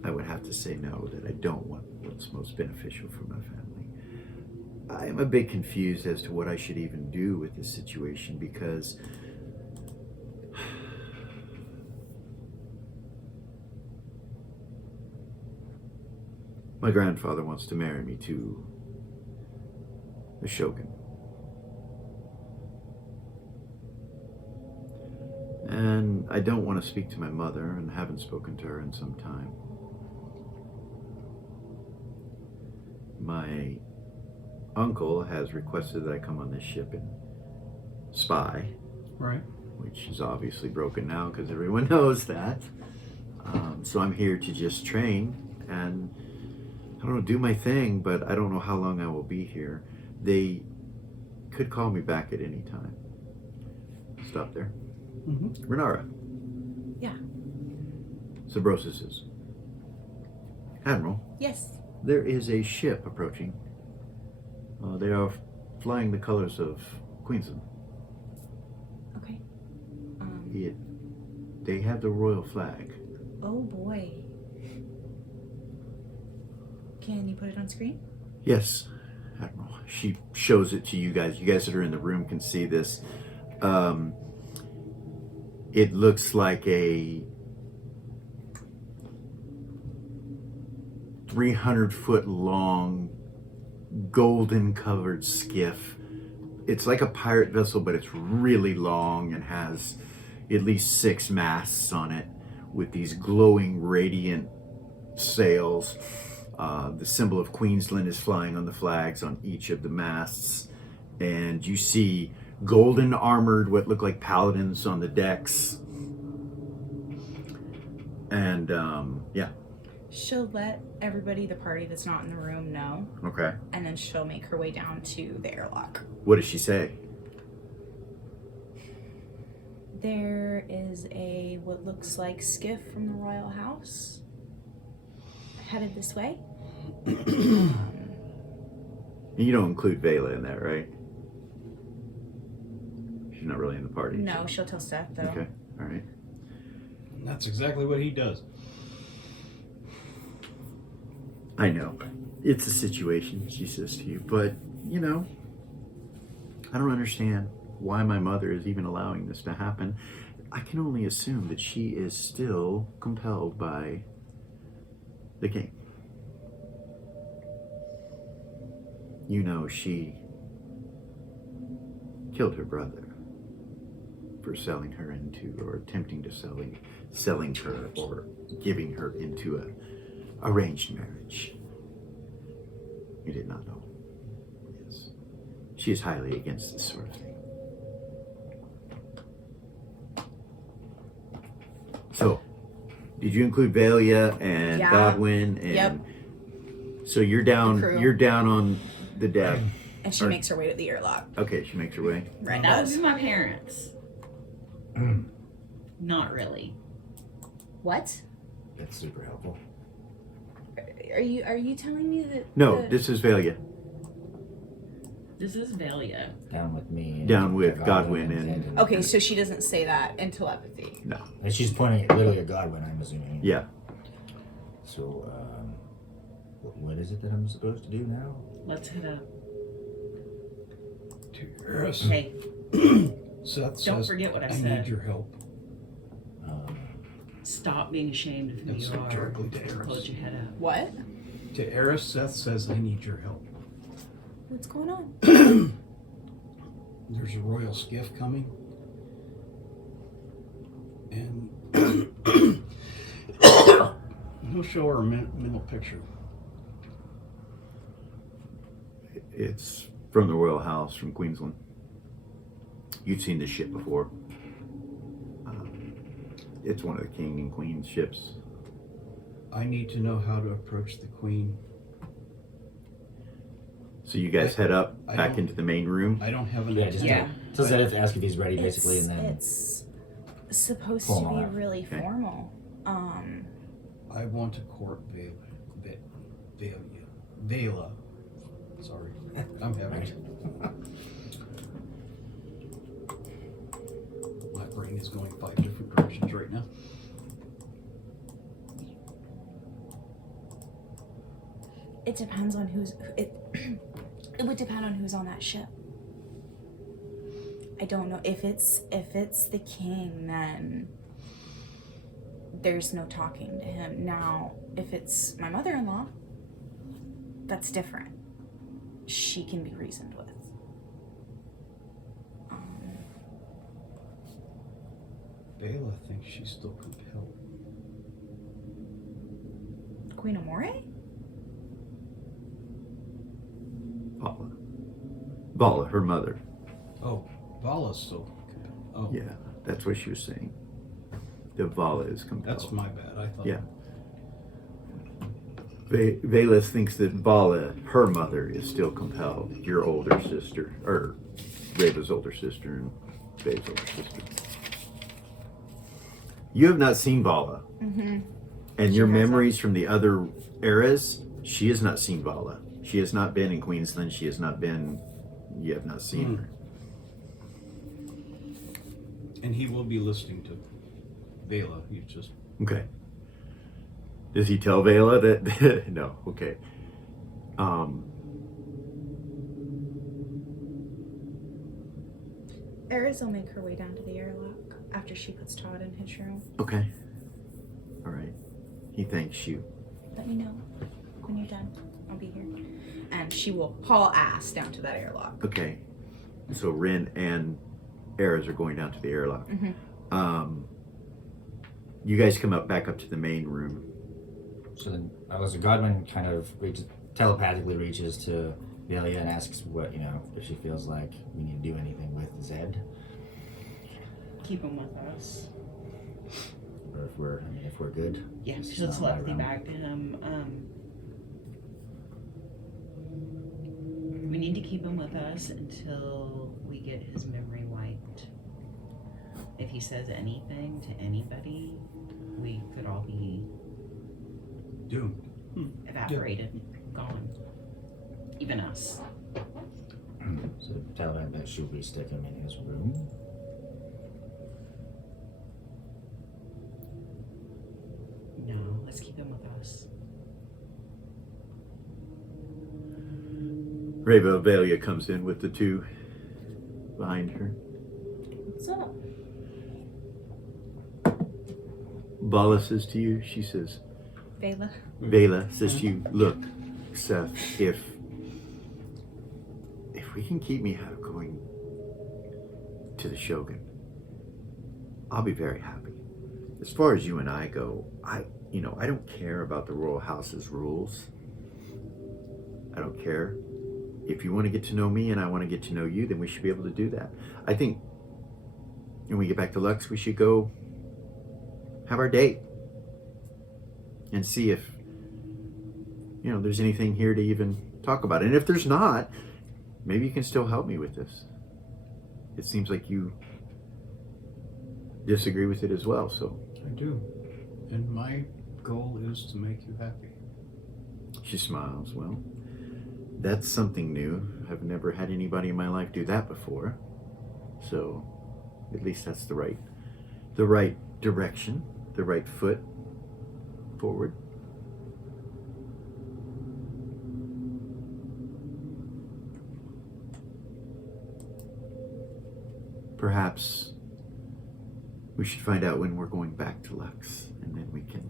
I would have to say no, that I don't want what's most beneficial for my family. I am a bit confused as to what I should even do with this situation because my grandfather wants to marry me to the Shogun. And I don't want to speak to my mother and haven't spoken to her in some time. My uncle has requested that I come on this ship and spy, Right. which is obviously broken now because everyone knows that. So I'm here to just train and, I don't know, do my thing, but I don't know how long I will be here. They could call me back at any time. Stop there. Mm-hmm. Renara. Yeah. Sabrosis is. Admiral, Yes. there is a ship approaching. They are flying the colors of Queensland. Okay. They have the royal flag. Oh boy. Can you put it on screen? Yes, Admiral. She shows it to you guys. You guys that are in the room can see this. It looks like a 300-foot long, golden covered skiff. It's like a pirate vessel, but it's really long and has at least 6 masts on it with these glowing, radiant sails. The symbol of Queensland is flying on the flags on each of the masts. And you see golden armored, what look like paladins on the decks. And yeah. She'll let everybody, the party that's not in the room, know, Okay. and then she'll make her way down to the airlock. What does she say? There is a what looks like skiff from the royal house headed this way. You don't include Vela in that, right? She's not really in the party. No, she'll tell Steph though. Okay. All right. And that's exactly what he does. I know. It's a situation, she says to you, but, you know, I don't understand why my mother is even allowing this to happen. I can only assume that she is still compelled by the king. You know, she killed her brother for selling her into, or attempting to selling her or giving her into a arranged marriage. You did not know. Yes. She is highly against this sort of thing. So, did you include Valia and Yeah. Godwin and Yep. so you're down The crew. you're down on the deck. And she makes her way to the airlock. Okay, she makes her way. Right. That would does. be my parents. Not really. What? That's super helpful. Are you telling me that? No, the- this is Valia. This is Valia. Down with me. and Down with Godwin and- Xanten. Okay, so she doesn't say that in telepathy. No. And she's pointing at literally at Godwin, I'm assuming. Yeah. So, what is it that I'm supposed to do now? Let's head up. To Eris. Hey, Seth don't says, forget what I I said. need your help. Stop being ashamed of who That's you are. directly to Eris. Close your head up. What? To Eris, Seth says, I need your help. What's going on? There's a royal skiff coming. And he'll show her a mental picture. It's from the royal house from Queensland. You've seen this ship before. It's one of the king and queen ships. I need to know how to approach the queen. So you guys head up I back don't- into the main room. I don't have an Yeah, just Yeah. so Zedith ask if he's ready, basically, and then It's supposed Pull to him be off. really Okay. formal. I want to court Vela. Sorry, I'm having it. My brain is going 5 different directions right now. It depends on who's it. It would depend on who's on that ship. I don't know if it's the king, then there's no talking to him. Now, if it's my mother-in-law, that's different. She can be reasoned with. Vela thinks she's still compelled. Queen Amore? Paula. Bala, her mother. Oh, Vala's still. Oh, Yeah, that's what she was saying. The Vala is compelled. that's my bad. I thought. Yeah. Velas thinks that Vala, her mother, is still compelled. Your older sister, or Reva's older sister, and Ve's older sister. You have not seen Vala. Mm-hmm. And She your hasn't. memories from the other eras, she has not seen Vala. She has not been in Queensland. She has not been. You have not seen her. And he will be listening to Vela. He's just. Okay. Does he tell Vela that? No. Okay. Eris will make her way down to the airlock after she puts Todd in his room. Okay. All right. He thanks you. Let me know when you're done. I'll be here. And she will haul ass down to that airlock. Okay. So Rin and Eris are going down to the airlock. Mm-hmm. You guys come back up to the main room. So then, Godwin kind of telepathically reaches to Velia and asks what, if she feels like we need to do anything with Zed, Keep him with us. or if we're good. Yeah, It's she'll not my telepathy realm. back to him. We need to keep him with us until we get his memory wiped. If he says anything to anybody, we could all be Doomed. evaporated, gone. Even us. So tell him that should we stick him in his room? No, let's keep him with us. Reva Velia comes in with the two behind her. What's up? Vala says to you, she says, Vela. Vela says to you, look, Seth, if we can keep Miha going to the Shogun, I'll be very happy. As far as you and I go, I don't care about the royal house's rules. I don't care. If you want to get to know me and I want to get to know you, then we should be able to do that. I think when we get back to Lux, we should go have our date and see if there's anything here to even talk about. And if there's not, maybe you can still help me with this. It seems like you disagree with it as well, so. I do. And my goal is to make you happy. She smiles. Well, that's something new. I've never had anybody in my life do that before. So at least that's the right direction, the right foot forward. Perhaps we should find out when we're going back to Lux, and then we can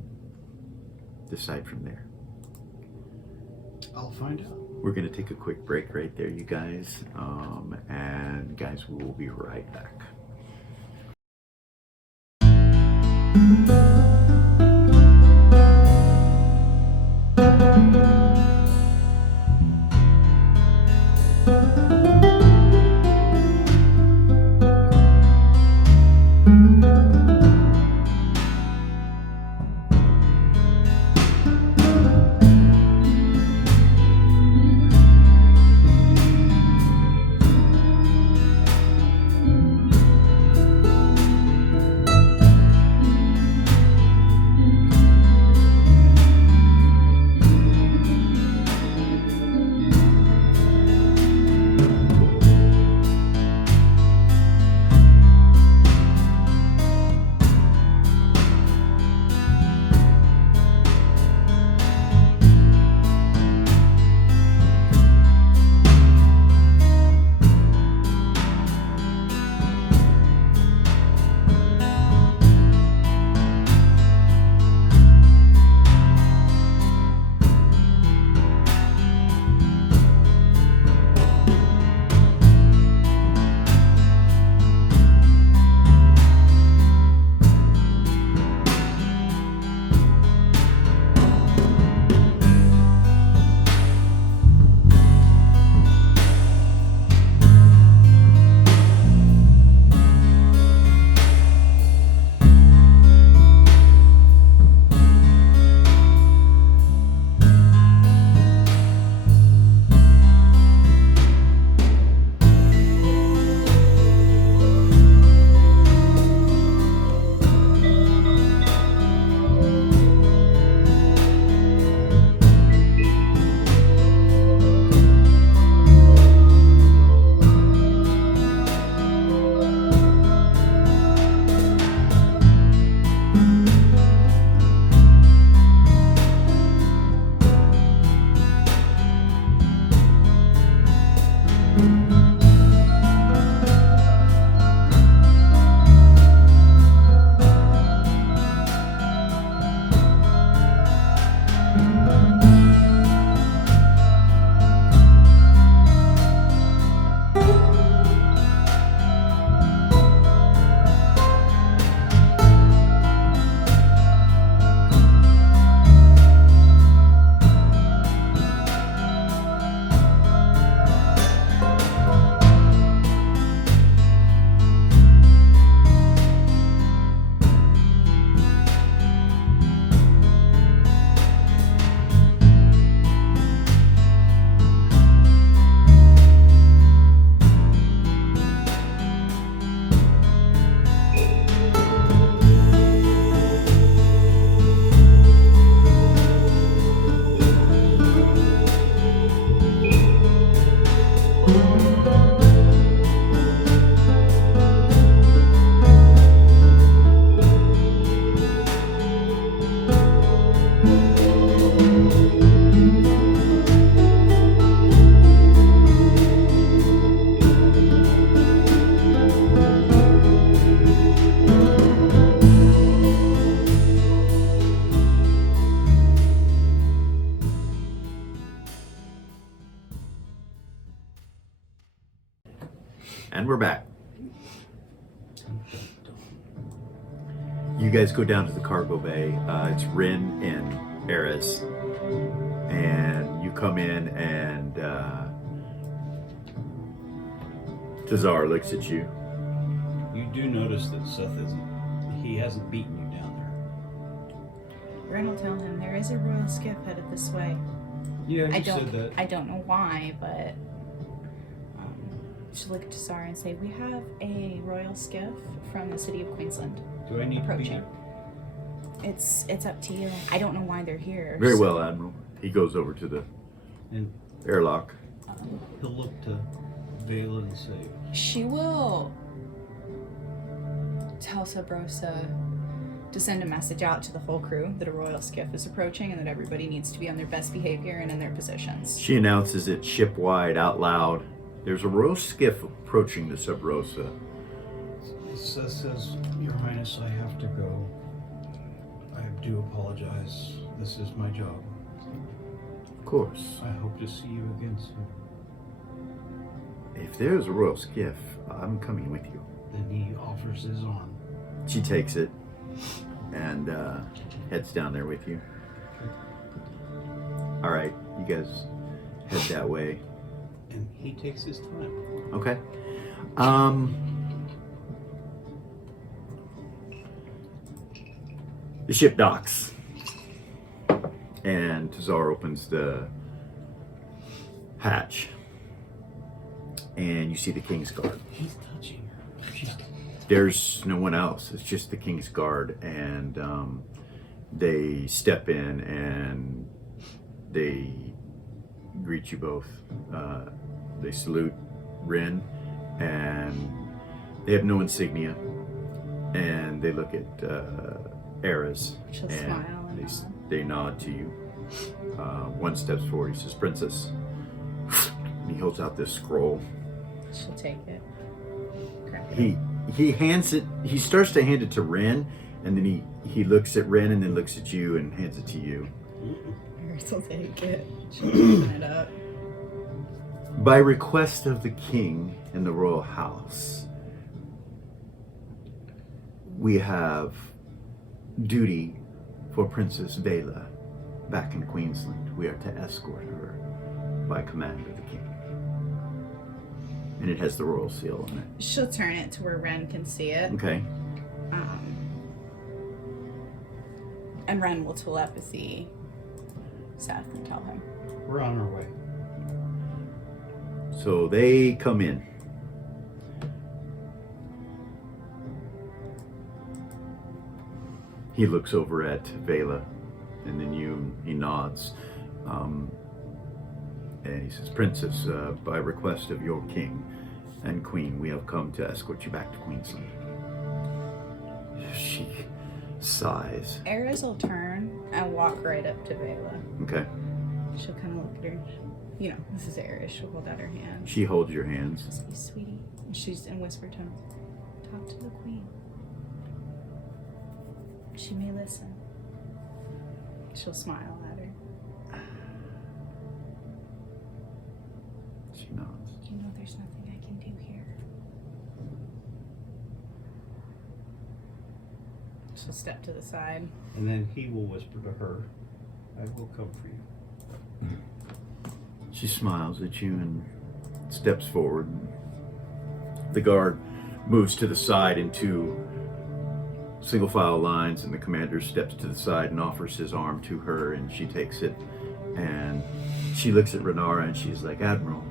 decide from there. I'll find out. We're going to take a quick break right there, you guys. And guys, we will be right back. back. You guys go down to the cargo bay. It's Rin and Eris. And you come in and Tazar looks at you. You do notice that Seth he hasn't beaten you down Ren will tell him there is a royal skiff headed this way. there. Yeah, I you said don't. that. I don't know why, but she'll look at Tazar and say, "We have a royal skiff from the city of Queensland Do I need to beat approaching. it? It's up to you. I don't know why they're here." Very so, well, Admiral. He goes over to the And airlock. he'll look to Vela and say, She will tell Sabrosa to send a message out to the whole crew that a royal skiff is approaching and that everybody needs to be on their best behavior and in their positions. She announces it ship-wide out loud. There's a royal skiff approaching the Sabrosa. Seth says, Your Highness, I have to go. I do apologize. This is my job. Of course. I hope to see you again soon. If there's a royal skiff, I'm coming with you. Then he offers his arm. She takes it and heads down there with you. All right, you guys head that way. And he takes his time. Okay. The ship docks, and Tazar opens the hatch, and you see the King's Guard. He's touching her. She's There's no one else. It's just the King's Guard, and they step in and they greet you both. They salute Rin, and they have no insignia, and they look at Eris, She'll and smile and nod. they nod to you. One steps forward. He says, "Princess," and he holds out this scroll. She'll take it. Grab it. He hands it. He starts to hand it to Ren, and then he looks at Ren and then looks at you and hands it to you. Eris will take it. She'll open it up. By request of the king and the royal house, we have duty for Princess Vela back in Queensland. We are to escort her by command of the king. And it has the royal seal on it. She'll turn it to where Ren can see it. Okay. And Ren will telepathy Seth and tell him. We're on our way. So they come in. He looks over at Vela, and then he nods. And he says, "Princess, by request of your king and queen, we have come to escort you back to Queensland." She sighs. Eris will turn and walk right up to Vela. Okay. She'll kind of look at her. You know, this is Eris. She'll hold out her hand. She holds your hands. She'll say, "Sweetie," and she's in whisper tone. "Talk to the queen. She may listen." She'll smile at her. She nods. "You know there's nothing I can do here." She'll step to the side. And then he will whisper to her, I will come for you. She smiles at you and steps forward. The guard moves to the side into single file lines, and the commander steps to the side and offers his arm to her, and she takes it. And she looks at Renara and she's like, "Admiral,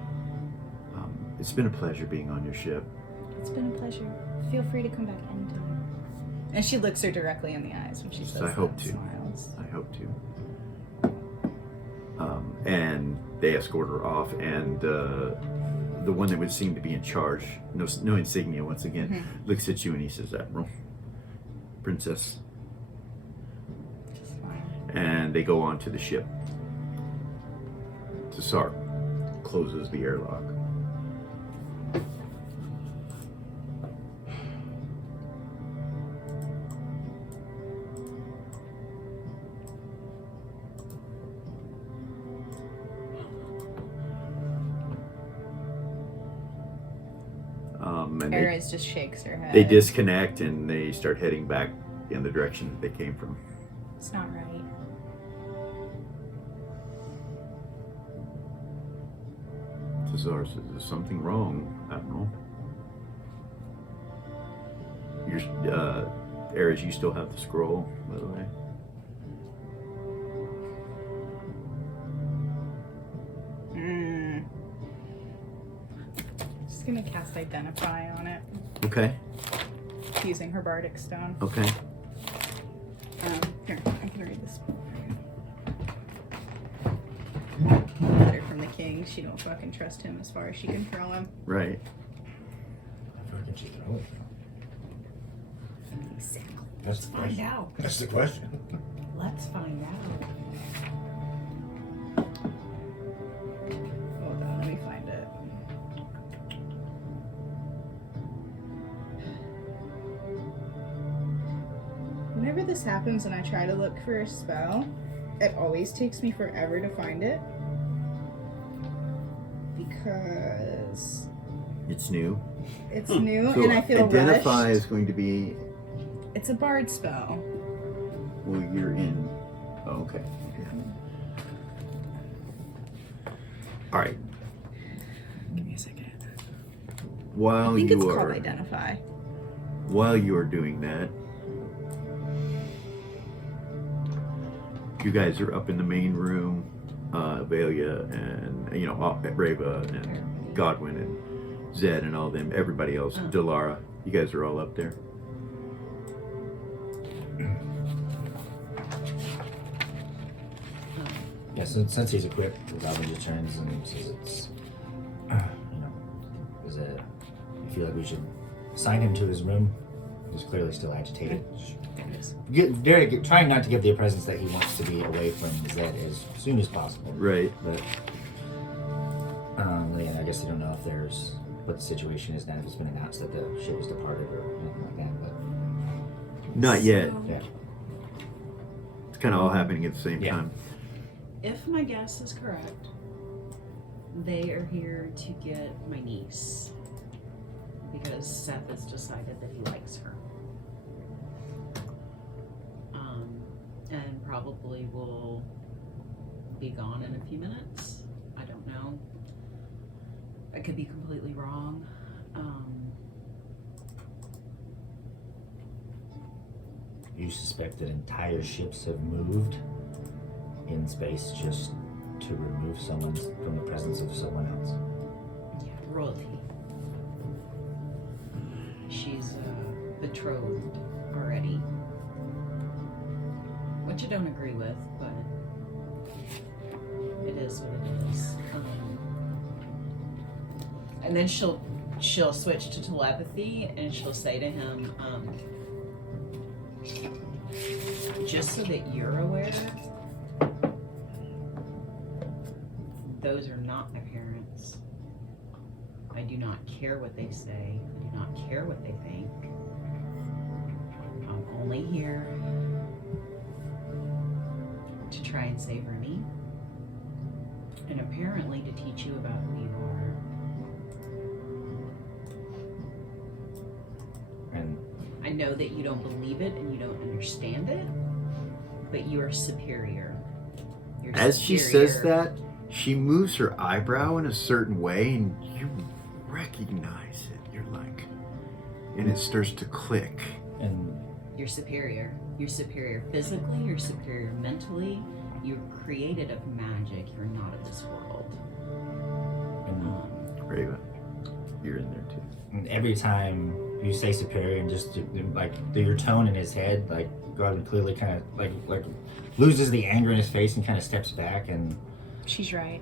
it's been a pleasure being on your ship." "It's been a pleasure. Feel free to come back anytime." And she looks her directly in the eyes when she says I hope that, to. Smiles. I hope to. And they escort her off, and the one that would seem to be in charge, no insignia once again, looks at you and he says, "Admiral, Princess." Just smile. And they go on to the ship. Tassar closes the airlock. And Eris just shakes her head. they disconnect and they start heading back in the direction that they came from. It's not right. Cesar says, "There's something wrong, Admiral." Eris, you still have the scroll, by the way. Just gonna cast Identify on it Okay. using her Bardic Stone. Okay. Here, I can read this. Letter from the king. She don't fucking trust him as far as she can throw him. Right. Where can she throw it? Exactly. That's the Find question. out. That's the question. Let's find out. Hold on, let me find it. Whenever this happens and I try to look for a spell, it always takes me forever to find it. Because It's new. it's new So and I feel Identify rushed. is going to be, It's a bard spell. well, you're in. Oh, okay. Yeah. All right. Give me a second. While I think you it's are called Identify. while you are doing that, you guys are up in the main room. Velia and Rava and Godwin and Zed and all them. Everybody else, Delara. You guys are all up there. Yeah, so since he's equipped, Godwin just turns and says it's, is it, I feel like we should assign him to his room. He's clearly still agitated. Trying not to give the presence that he wants to be away from Zed as soon as possible. Right. But, again, I guess I don't know if there's, what the situation is now, if it's been announced that the ship has departed or anything like that, but Not yet. yeah. It's kind of all happening at the same Yeah. time. If my guess is correct, they are here to get my niece. Because Seth has decided that he likes her. And probably will be gone in a few minutes. I don't know. I could be completely wrong. You suspect that entire ships have moved in space just to remove someone from the presence of someone else. Yeah, royalty. She's betrothed already. Which I don't agree with, but it is what it is. And then she'll switch to telepathy and she'll say to him, just so that you're aware, those are not my parents. I do not care what they say. I do not care what they think. I'm only here to try and save Remy. And apparently to teach you about who you are. And I know that you don't believe it and you don't understand it, but you are superior. You're As she says superior. that, she moves her eyebrow in a certain way, and you recognize it. You're like, and it starts to click. and You're superior. You're superior physically, you're superior mentally. You're created of magic. You're not of this world. Raven, you're in there too. and every time you say superior, and just like your tone in his head, like God clearly kind of like loses the anger in his face and kind of steps back, and She's right.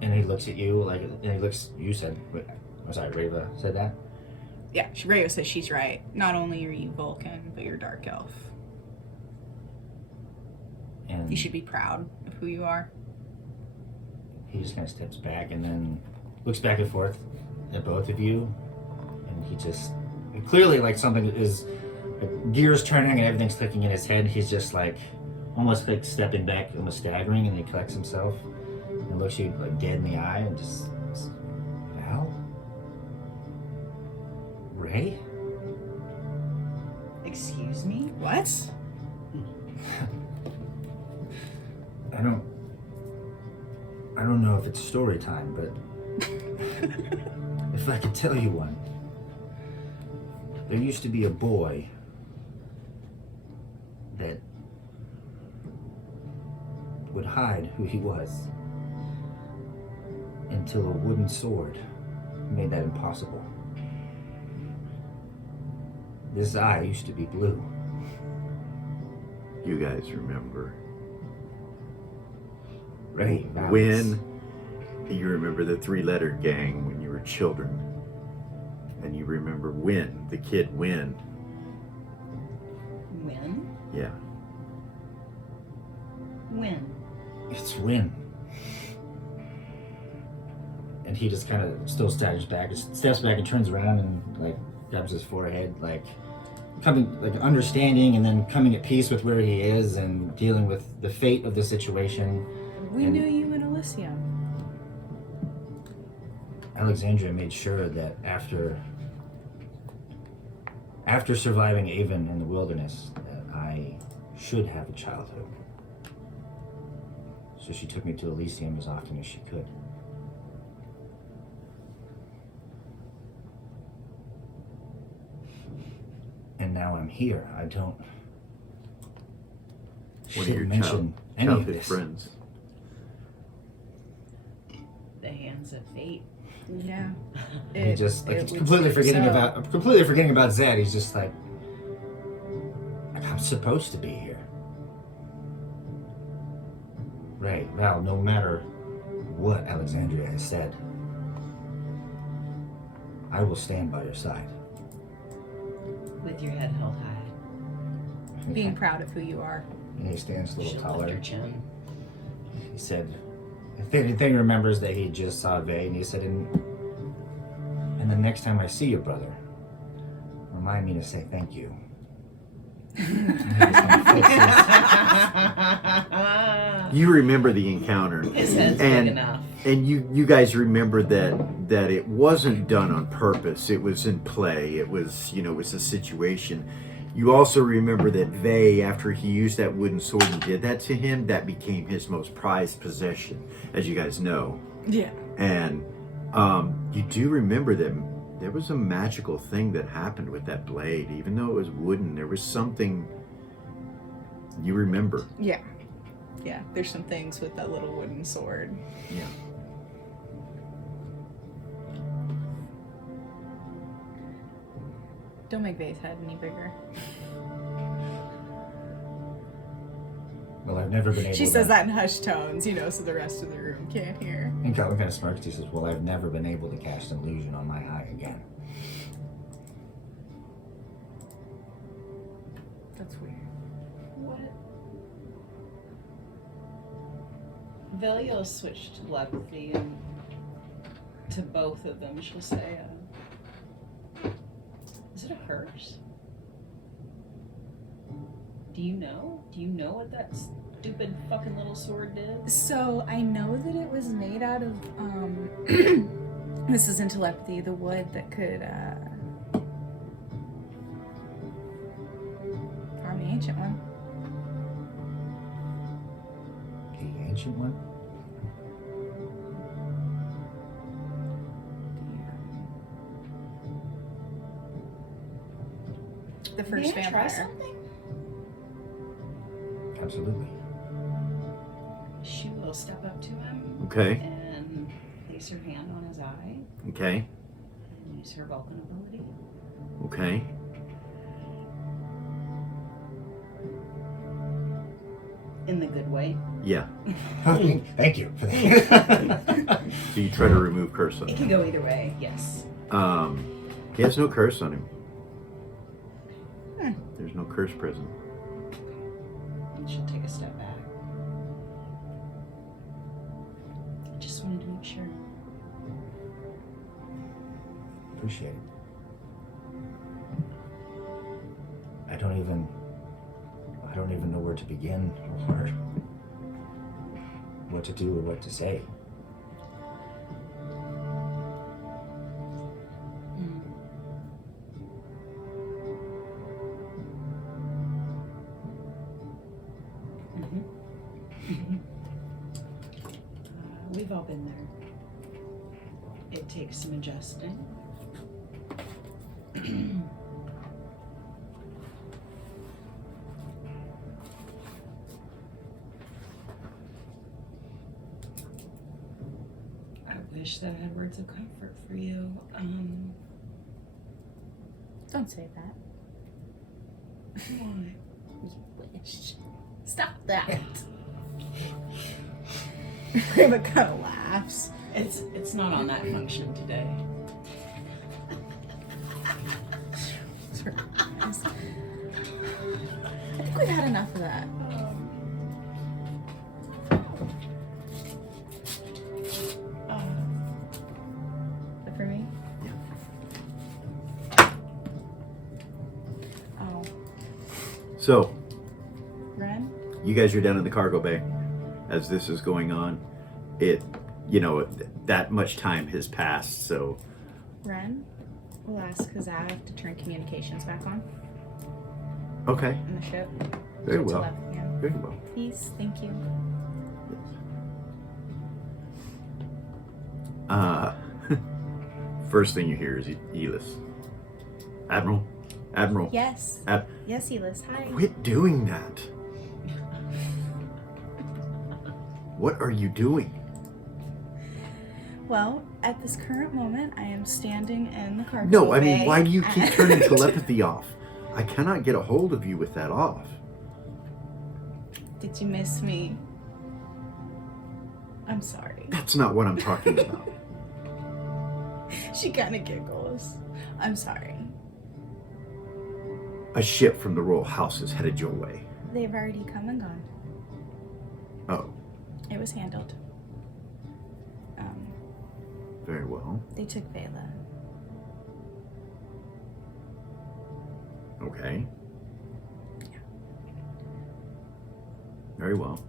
he looks at you like, and he looks. You said, I'm sorry, Rava said that. Yeah, Rayo says she's right. Not only are you Vulcan, but you're Dark Elf. And You should be proud of who you are. he just kind of steps back and then looks back and forth at both of you, and he just clearly like something is like, gears turning and everything's clicking in his head. He's just like almost like stepping back, almost staggering, and he collects himself and looks you like dead in the eye and just, Val? Ray? Excuse me? What? I don't know if it's story time, but if I could tell you one. There used to be a boy that would hide who he was until a wooden sword made that impossible. This eye used to be blue. You guys remember Ray, when you remember the three-letter gang when you were children, and you remember when the kid Win. When? Yeah. When? It's Win. And he just kind of still steps back and turns around and like grabs his forehead, like coming, like understanding and then coming at peace with where he is and dealing with the fate of the situation. We And knew you in Elysium. Alexandria made sure that after surviving Avon in the wilderness, that I should have a childhood. So she took me to Elysium as often as she could. And now I'm here. I don't. One of your shouldn't mention any of childhood this. friends. The hands of fate. Yeah. He just like it would completely seem forgetting so. about Zed. He's just like I'm supposed to be here. Right, Val, no matter what Alexandria has said, I will stand by your side. With your head held high. Being proud of who you are. And he stands a little She'll taller. lift her chin. He said, I think he remembers that he just saw Vay, and he said, and the next time I see your brother, remind me to say thank you. And he just kinda fixes- You remember the encounter, His head's and big enough. and you guys remember that it wasn't done on purpose. It was in play. It was it was a situation. You also remember that Vay, after he used that wooden sword and did that to him, that became his most prized possession, as you guys know. Yeah. And you do remember that there was a magical thing that happened with that blade. Even though it was wooden, there was something you remember. Yeah. Yeah. There's some things with that little wooden sword. Yeah. Don't make Vay's head any bigger. Well, I've never been able She to... says that in hushed tones, so the rest of the room can't hear. And Calvin kind of smirks. He says, well, I've never been able to cast an illusion on my eye again. That's weird. What? Velia will switch to telepathy and to both of them. She'll say, is it a curse? Do you know? Do you know what that stupid fucking little sword did? So I know that it was made out of this is in telepathy, the wood that could from the ancient one. The ancient one? The first May I try vampire. something? Absolutely. She will step up to him Okay. and place her hand on his eye Okay. and use her Vulcan ability. Okay. In the good way. Yeah. Thank you for that. So you try to remove curse on It him. can go either way, yes. He has no curse on him. There's no curse present. And she'll take a step back. I just wanted to make sure. Appreciate it. I don't even know where to begin or what to do or what to say. We've all been there. It takes some adjusting. I wish that I had words of comfort for you. Don't say that. Why? You wish. Stop that. Raven kind of laughs. It's not on that function today. I think we've had enough of that. Is that for me? Oh, So, Ren? you guys are down in the cargo bay as this is going on. That much time has passed, so Ren? We'll ask because I have to turn communications back on okay, in the ship. very So well, telepathy. very well. Please, thank you. First thing you hear is Elis. Admiral, Yes. Ab- Yes, Elis. Hi. quit doing that. What are you doing? Well, at this current moment, I am standing in the cargo No, I mean, bay why do you keep and- turning telepathy off? I cannot get a hold of you with that off. Did you miss me? I'm sorry. That's not what I'm talking about. She kind of giggles. I'm sorry. A ship from the royal house is headed your way. They've already come and gone. Oh, It was handled. very well. They took Vela. Okay. Very well.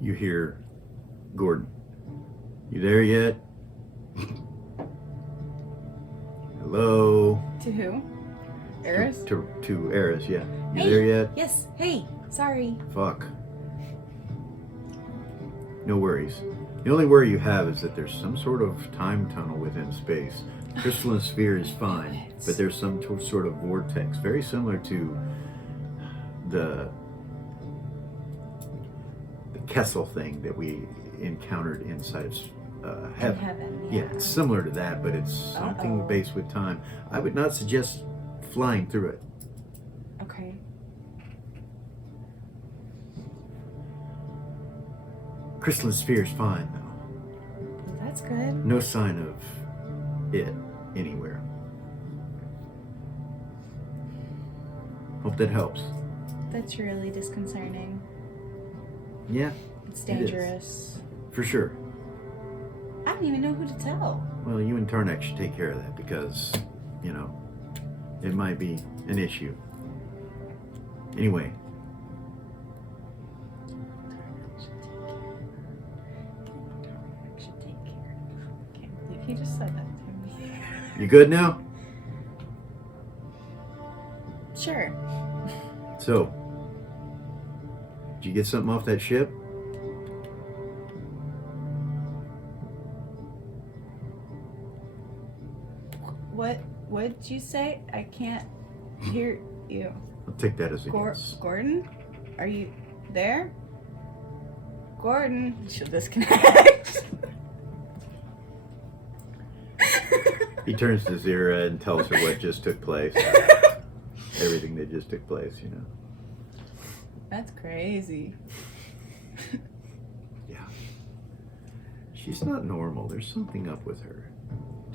You hear Gordon. You there yet? Hello? To who? Eris? To Eris, yeah. You Hey. there yet? Yes. Hey. Sorry. Fuck. No worries. The only worry you have is that there's some sort of time tunnel within space. Crystalline sphere is fine, but there's some sort of vortex, very similar to the Kessel thing that we encountered inside of In heaven. heaven. Yeah, it's similar to that, but it's something Uh-oh. based with time. I would not suggest flying through it. Okay. Crystalline sphere is fine, though. That's good. No sign of it anywhere. Hope that helps. That's really disconcerting. Yeah, It's It is. dangerous. for sure. I don't even know who to tell. Well, you and Tarnak should take care of that because, it might be an issue. Anyway, Should take care. Can't believe he just said that to me. you good now? Sure. So, did you get something off that ship? What'd you say? I can't hear you. I'll take that as a Gor- yes. Gordon? Are you there? Gordon? She'll disconnect. He turns to Zira and tells her what just took place. Everything that just took place, That's crazy. Yeah. She's not normal. There's something up with her.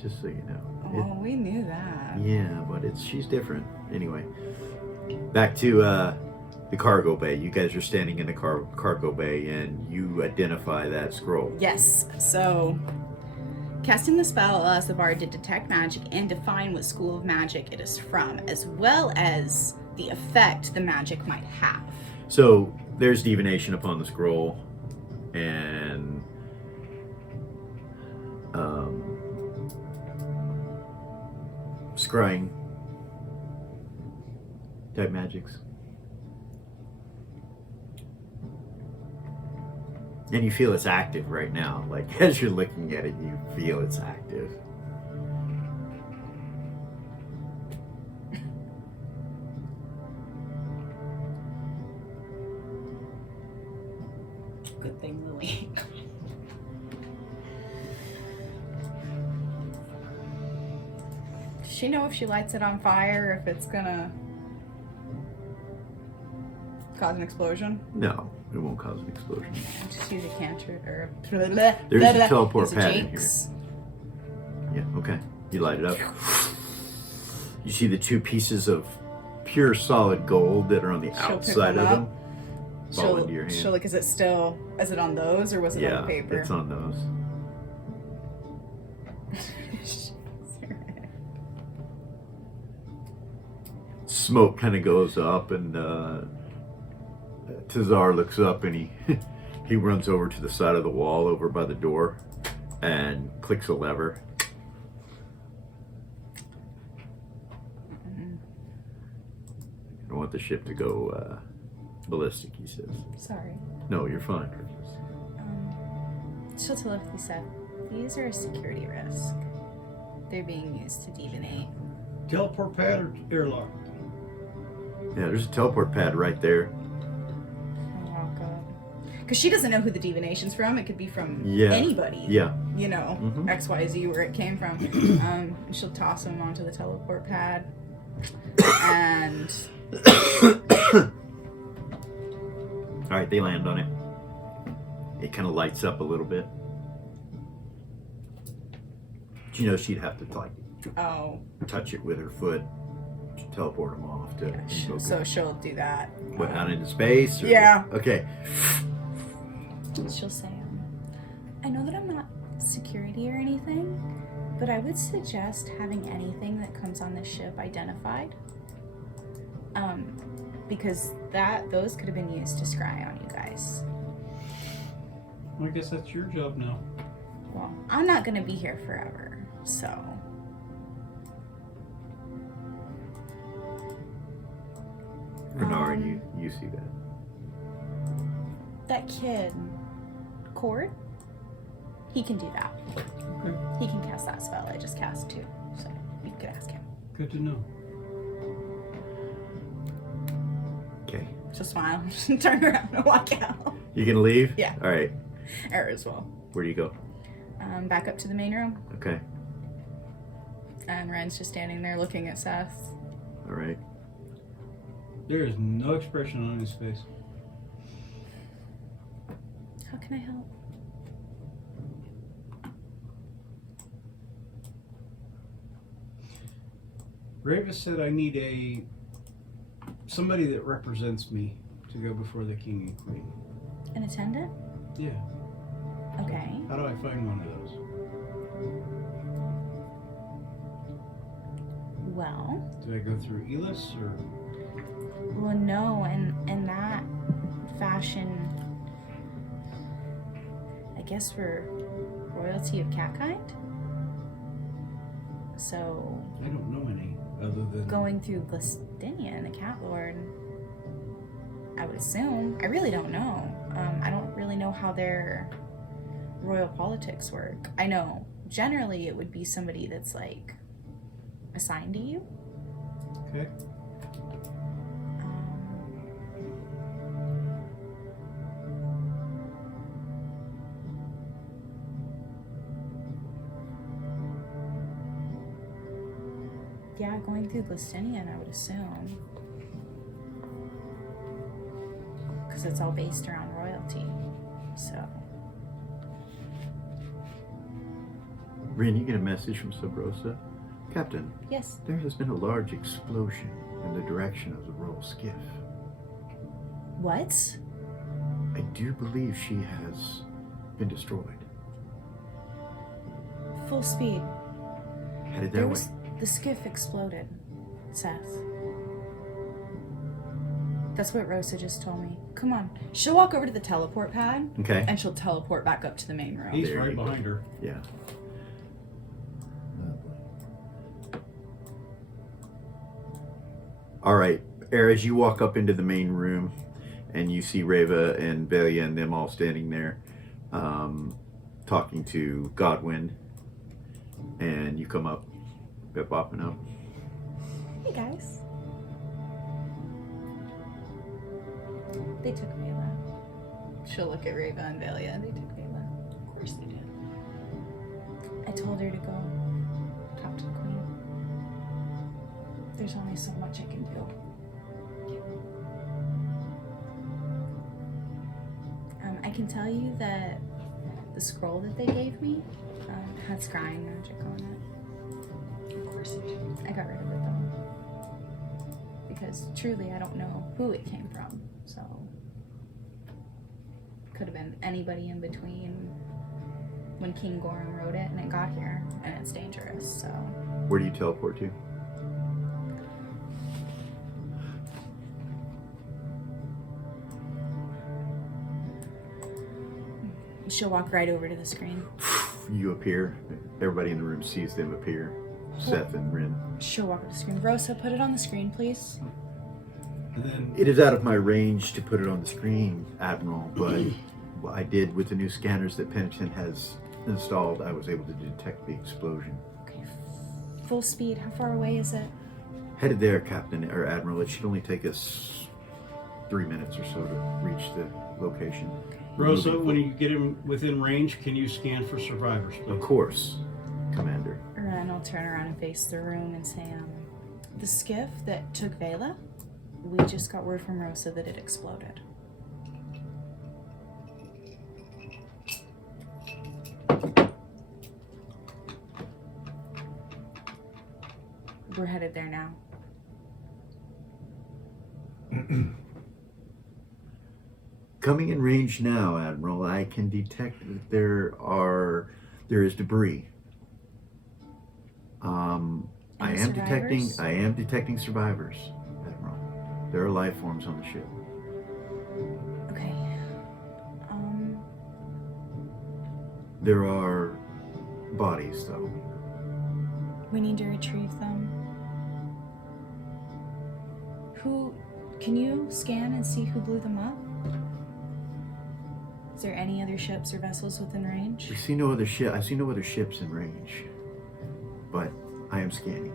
Just so you know. Oh, we knew that. Yeah, but she's different. Anyway, back to the cargo bay. You guys are standing in the cargo bay, and you identify that scroll. Yes, so casting the spell allows the bard to detect magic and define what school of magic it is from, as well as the effect the magic might have. So there's divination upon the scroll, and scrying type magics. And you feel it's active right now. Like, as you're looking at it, you feel it's active. Good thing, Lily. Does she know if she lights it on fire, if it's gonna cause an explosion? No, it won't cause an explosion. Just use a cantrip or There's a teleport use a pad in here. jinx. Yeah, okay. You light it up. You see the 2 pieces of pure solid gold that are on the She'll pick outside them of up. them. Fall into your hand. She'll like, is it on those or was it Yeah, on the paper? it's on those. Smoke kind of goes up, and Tazar looks up, and he runs over to the side of the wall over by the door and clicks a lever. I don't want the ship to go ballistic, he says. Sorry. No, you're fine. She'll telepathy said, these are a security risk. They're being used to detonate. Teleport pad or airlock? Yeah, there's a teleport pad right there. I'll walk up. Because she doesn't know who the divination's from. It could be from anybody. Yeah. You know, Mhm. XYZ, where it came from. She'll toss him onto the teleport pad. And All right, they land on it. It kind of lights up a little bit. You know, she'd have to like touch it with her foot to teleport him off to invoke so it. she'll do that. What, out into space? Or? Yeah. Okay. She'll say, I know that I'm not security or anything, but I would suggest having anything that comes on this ship identified. Because those could have been used to scry on you guys. I guess that's your job now. Well, I'm not gonna be here forever, so. Renard, you see that. That kid, Cord, he can do that. Okay. He can cast that spell. I just cast 2, so you could ask him. Good to know. Okay. She'll smile, turn around and walk out. You gonna leave? Yeah. All right. Error as well. Where do you go? Back up to the main room, Okay. and Ryan's just standing there looking at Seth. All right. There is no expression on his face. How can I help? Rava said I need somebody that represents me to go before the king and queen. An attendant? Yeah. Okay. How do I find one of those? Well, Do I go through Elis or? well, no, in that fashion, I guess we're royalty of catkind. So I don't know any other than. going through Glistinian, the cat lord, I would assume. I really don't know. I don't really know how their royal politics work. I know generally it would be somebody that's like assigned to you. Okay. Yeah, going through Glistinian, I would assume. Because it's all based around royalty. So. Rin, you get a message from Sub Rosa. Captain, Yes. there has been a large explosion in the direction of the royal skiff. What? I do believe she has been destroyed. Full speed. Headed There that way. was the skiff exploded, Seth. That's what Rosa just told me. Come on. She'll walk over to the teleport pad Okay. and she'll teleport back up to the main room. He's There right you go. behind her. Yeah. All right. As you walk up into the main room and you see Reva and Belia and them all standing there, talking to Godwin, and you come up, bip bopping up. Hey guys. They took Vela. She'll look at Reva and Velia. They took Vela. Of course they did. I told her to go talk to the queen. There's only so much I can do. I can tell you that the scroll that they gave me had scrying magic on it. Of course they did. I got rid of it though. Because truly I don't know who it came from. So could have been anybody in between when King Gorham wrote it and it got here, and it's dangerous, so. Where do you teleport to? She'll walk right over to the screen. You appear. Everybody in the room sees them appear. Seth and Rin. She'll walk up to the screen. Rosa, put it on the screen, please. And then It is out of my range to put it on the screen, Admiral, but what I did with the new scanners that Penitent has installed, I was able to detect the explosion. Okay, full speed. How far away is it? Headed there, Captain or Admiral. It should only take us 3 minutes or so to reach the location. Rosa, Moving when forward. you get him within range, can you scan for survivors, Of please? course, Commander. And I'll turn around and face the room and say, the skiff that took Vela, we just got word from Rosa that it exploded. We're headed there now. Coming in range now, Admiral, I can detect that there is debris. I Any am detecting survivors? survivors, Admiral. There are life forms on the ship. Okay. There are bodies, though. We need to retrieve them. Can you scan and see who blew them up? Is there any other ships or vessels within range? I see no other ships in range, but I am scanning.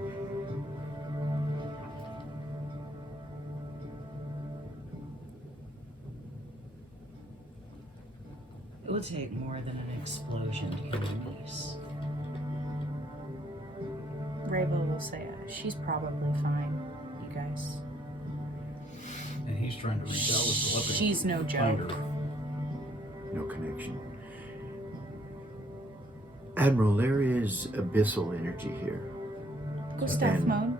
It would take more than an explosion to kill a niece. Reva will say, she's probably fine, you guys. And he's trying to reach out with telepathy. She's no Find joke. her. No connection. Admiral, there is abyssal energy here. Go staff And mode.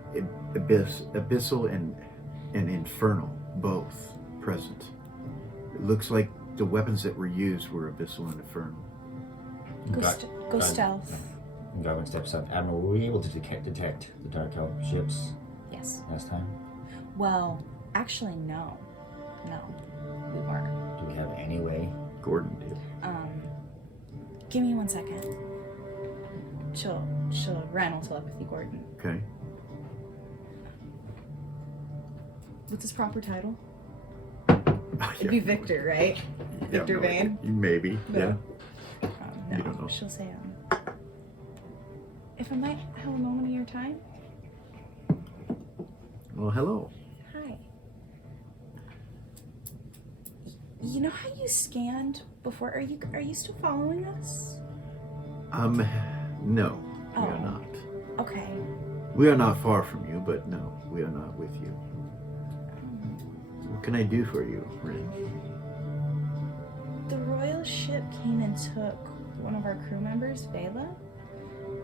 Abyssal and infernal, both present. It looks like the weapons that were used were abyssal and infernal. Go stealth. Godwin steps up. Admiral, were we able to detect the Dark Elf ships Yes. last time? Well, actually, no. No, we weren't. Do we have any way? Gordon did. Give me 1 second. She'll Ren will telepathy Gordon. Okay. What's his proper title? Yeah. It'd be Victor, right? Yeah, Victor no Vane? idea. Maybe. No. Yeah. No. You don't know. She'll say, if I might have a moment of your time. Well, hello. Hi. You know how you scanned before? Are you still following us? No, we Oh. are not. Okay. We are not far from you, but no, we are not with you. What can I do for you, Rin? The royal ship came and took one of our crew members, Vela,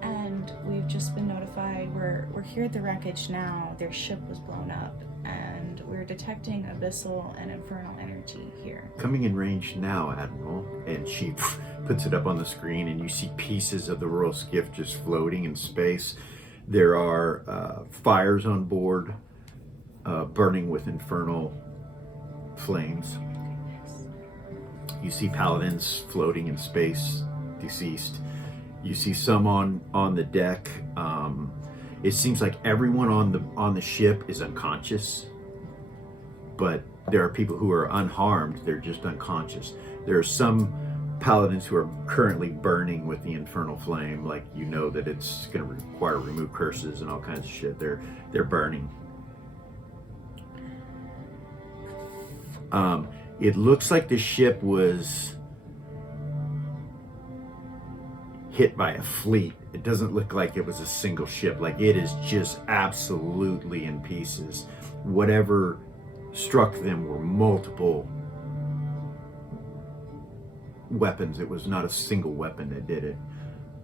and we've just been notified. We're here at the wreckage now. Their ship was blown up, and we're detecting abyssal and infernal energy here. Coming in range now, Admiral, and she puts it up on the screen, and you see pieces of the royal skiff just floating in space. There are fires on board, burning with infernal flames. You see paladins floating in space, deceased. You see some on the deck. It seems like everyone on the ship is unconscious, but there are people who are unharmed. They're just unconscious. There are some paladins who are currently burning with the infernal flame, like you know that it's going to require remove curses and all kinds of shit. They're burning. It looks like the ship was hit by a fleet. It doesn't look like it was a single ship. Like, it is just absolutely in pieces. Whatever struck them were multiple weapons. It was not a single weapon that did it.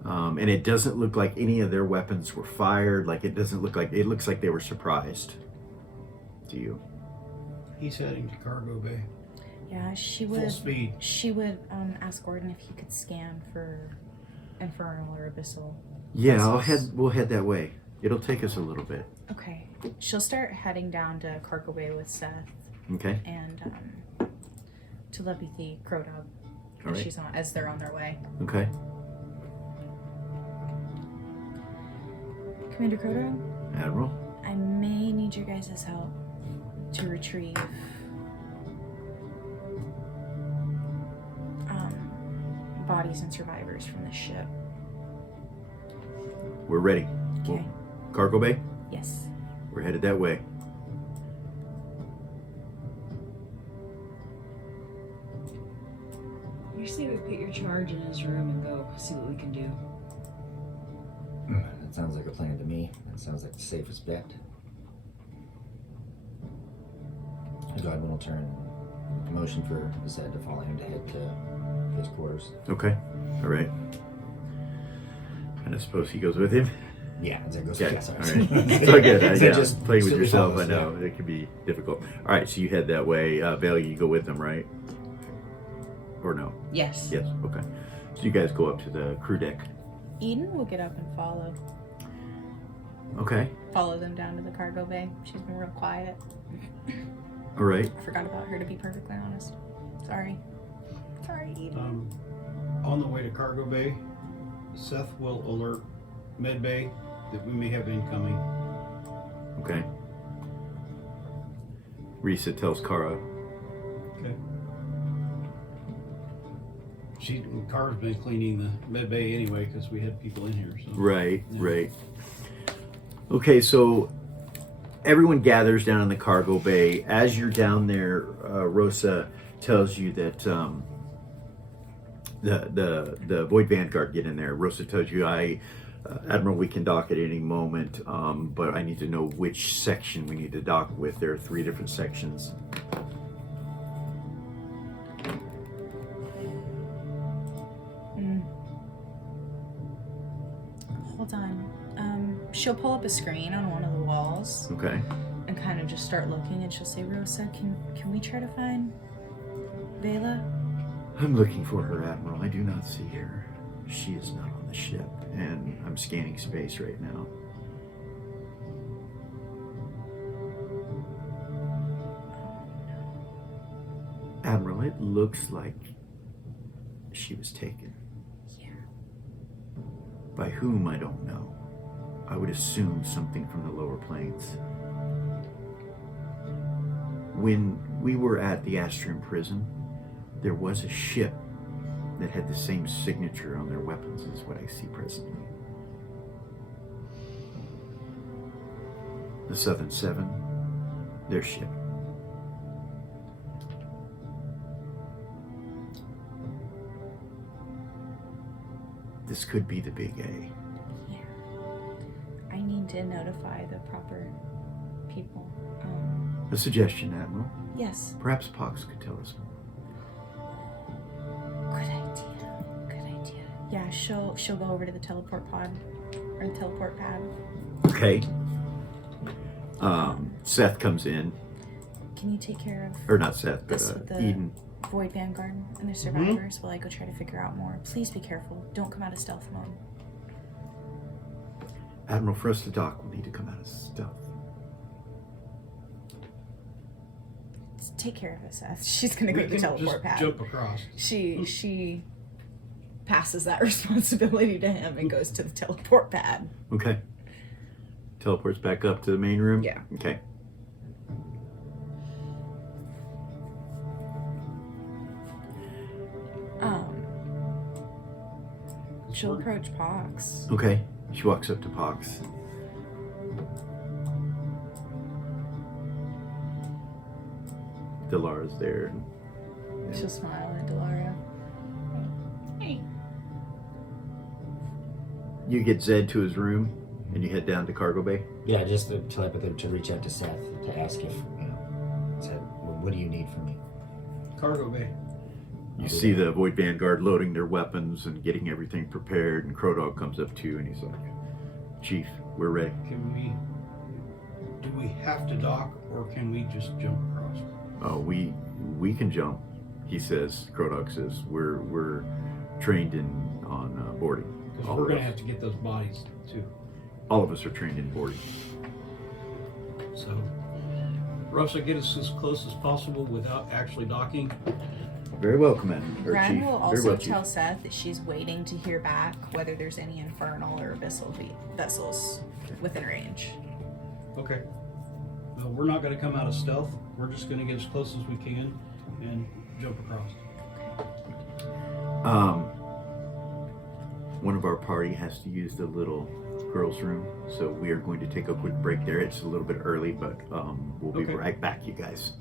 And it doesn't look like any of their weapons were fired. Like, it looks like they were surprised to you. He's heading to cargo bay. Yeah, she Full would. speed. She would ask Gordon if he could scan for infernal or abyssal. Yeah, vessels. we'll head that way. It'll take us a little bit. Okay. She'll start heading down to cargo bay with Seth Okay. and telepathy Crow Dog All right. she's on as they're on their way. Okay. Commander Crow Dog, Admiral. I may need your guys' help to retrieve bodies and survivors from the ship. We're ready. Okay. Cargo bay. Yes. We're headed that way. You say we put your charge in his room and go see what we can do. That sounds like a plan to me. That sounds like the safest bet. Godwin will turn motion for Zed to follow him to head to his quarters. Okay. All right. And I suppose he goes with him. Yeah, Zed goes. Okay. Yeah, All sorry. right. It's all good. Zed Yeah, just playing with simply yourself, I follows, know it can be difficult. All right, so you head that way. Vale, you go with them, right? Or no? Yes. Yes. Okay. So you guys go up to the crew deck. Eden will get up and follow Okay. them down to the cargo bay. She's been real quiet. All right. I forgot about her, to be perfectly honest. Sorry, Eden. On the way to cargo bay, Seth will alert med bay that we may have incoming. Okay. Risa tells Kara. Okay. Kara's been cleaning the med bay anyway because we had people in here. So. Right. Yeah. Right. Okay, so everyone gathers down in the cargo bay. As you're down there, Rosa tells you that the Void Vanguard get in there. Rosa tells you, Admiral, we can dock at any moment, but I need to know which section we need to dock with. There are 3 different sections. Hold on. She'll pull up a screen on one of the walls Okay. and kind of just start looking, and she'll say, Rosa, can we try to find Vela? I'm looking for her, Admiral. I do not see her. She is not on the ship, and I'm scanning space right now. Admiral, it looks like she was taken. Yeah. By whom, I don't know. I would assume something from the lower planes. When we were at the Astrium prison, there was a ship that had the same signature on their weapons as what I see presently. The Southern Seven, their ship. This could be the Big A. Yeah. I need to notify the proper people. A suggestion, Admiral. Yes. Perhaps Pox could tell us more. Good idea. Good idea. Yeah, she'll go over to the teleport pod or the teleport pad. Okay. Seth comes in, Can you take care of or not Seth, but this with the Eden. Void Vanguard and their survivors while I go try to figure out more? Please be careful. Don't come out of stealth mode. Admiral, for us to dock, we'll need to come out of stealth. Just take care of it, Seth. She's gonna go We to the can teleport just pad. jump across. She passes that responsibility to him and goes to the teleport pad. Okay. Teleports back up to the main room? Yeah. Okay. She'll approach Pox. Okay. She walks up to Pox. Delara's there. She'll smile at Delara. Hey. You get Zed to his room, and you head down to cargo bay. Yeah, just to telepathy to reach out to Seth to ask if, Seth, what do you need from me? Cargo bay. You see the Void Vanguard loading their weapons and getting everything prepared, and Crow Dog comes up to you and he's like, Chief, we're ready. Do we have to dock, or can we just jump across? Oh, we can jump, he says. Crow Dog says, we're trained on boarding. Because All we're of going to us. have to get those bodies, too. All of us are trained in boarding. So, Rosa, get us as close as possible without actually docking. Very well, Commander. Or Brad Chief. will Very also well, Chief. tell Seth that she's waiting to hear back whether there's any infernal or abyssal vessels within range. Okay. Well, we're not going to come out of stealth. We're just going to get as close as we can and jump across. One of our party has to use the little girls' room, so we are going to take a quick break there. It's a little bit early, but we'll be Okay. right back, you guys.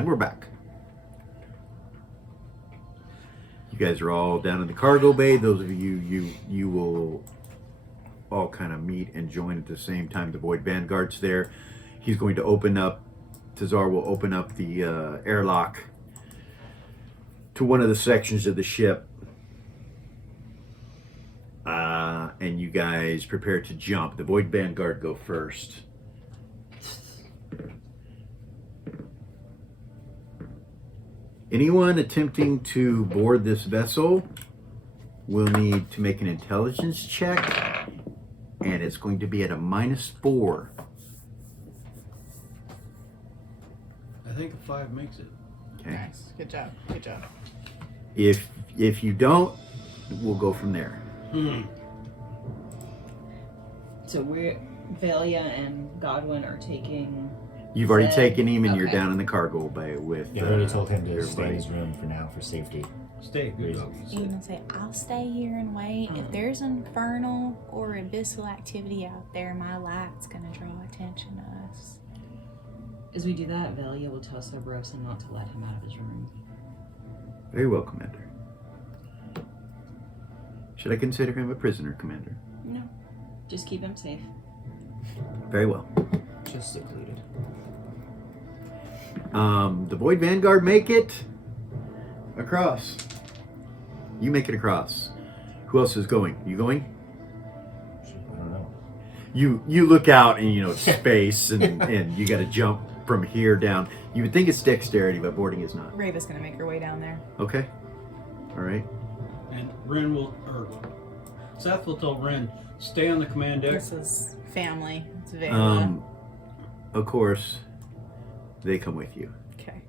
And we're back. You guys are all down in the cargo bay. Those of you will all kind of meet and join at the same time. The Void Vanguard's there. He's going to open up, Tazar will open up the airlock to one of the sections of the ship. And you guys prepare to jump. The Void Vanguard go first. Anyone attempting to board this vessel will need to make an intelligence check, and it's going to be at a -4. I think a 5 makes it. Okay. Nice. Good job. Good job. If you don't, we'll go from there. So Velia and Godwin are taking. You've already Zed. taken him, and you're Okay. down in the cargo bay with. Yeah, I already told him to stay in everybody. his room for now for safety. Stay, good dog. You can say, I'll stay here and wait. If there's infernal or abyssal activity out there, my light's gonna draw attention to us. As we do that, Velia will tell Cerberosa not to let him out of his room. Very well, Commander. Should I consider him a prisoner, Commander? No. Just keep him safe. Very well. Just secluded. The Void Vanguard make it across. You make it across. Who else is going? You going? I don't know. You look out and you know it's space and you got to jump from here down. You would think it's dexterity, but boarding is not. Rave's gonna make her way down there. Okay. All right. And Ren will, or Seth will tell Ren, stay on the command deck. This is family. It's Vela. Of course, they come with you. Okay.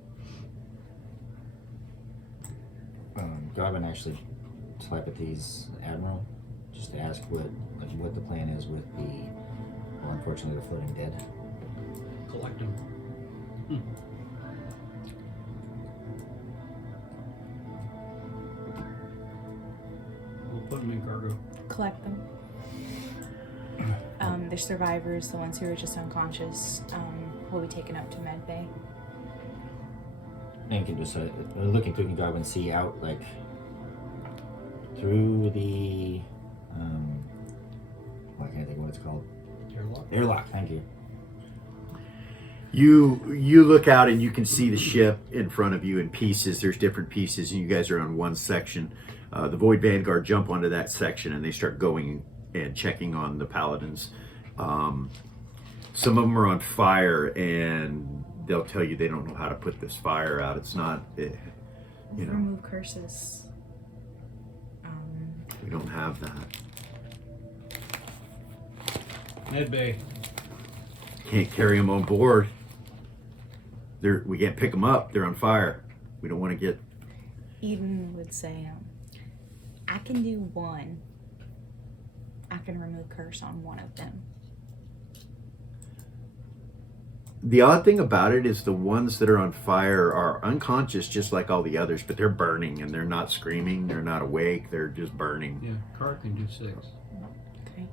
Godwin actually telepathies Admiral just to ask what the plan is with the, well, unfortunately, the floating dead. Collect him. We'll put him in cargo. Collect them. The survivors, the ones who are just unconscious, will be taken up to med bay. And can just looking through, can Godwin see out like through the I can't think of what it's called. Airlock. Airlock. Thank you. You look out and you can see the ship in front of you in pieces. There's different pieces, and you guys are on one section. The Void Vanguard jump onto that section, and they start going and checking on the paladins. Some of them are on fire, and they'll tell you they don't know how to put this fire out. It's not, you know, Remove curses. we don't have that. Med bay. Can't carry them on board. We can't pick them up. They're on fire. We don't want to get. Eden would say, I can do one. I can remove curse on one of them. The odd thing about it is the ones that are on fire are unconscious just like all the others, but they're burning and they're not screaming, they're not awake, they're just burning. Yeah, Car can do 6. Okay.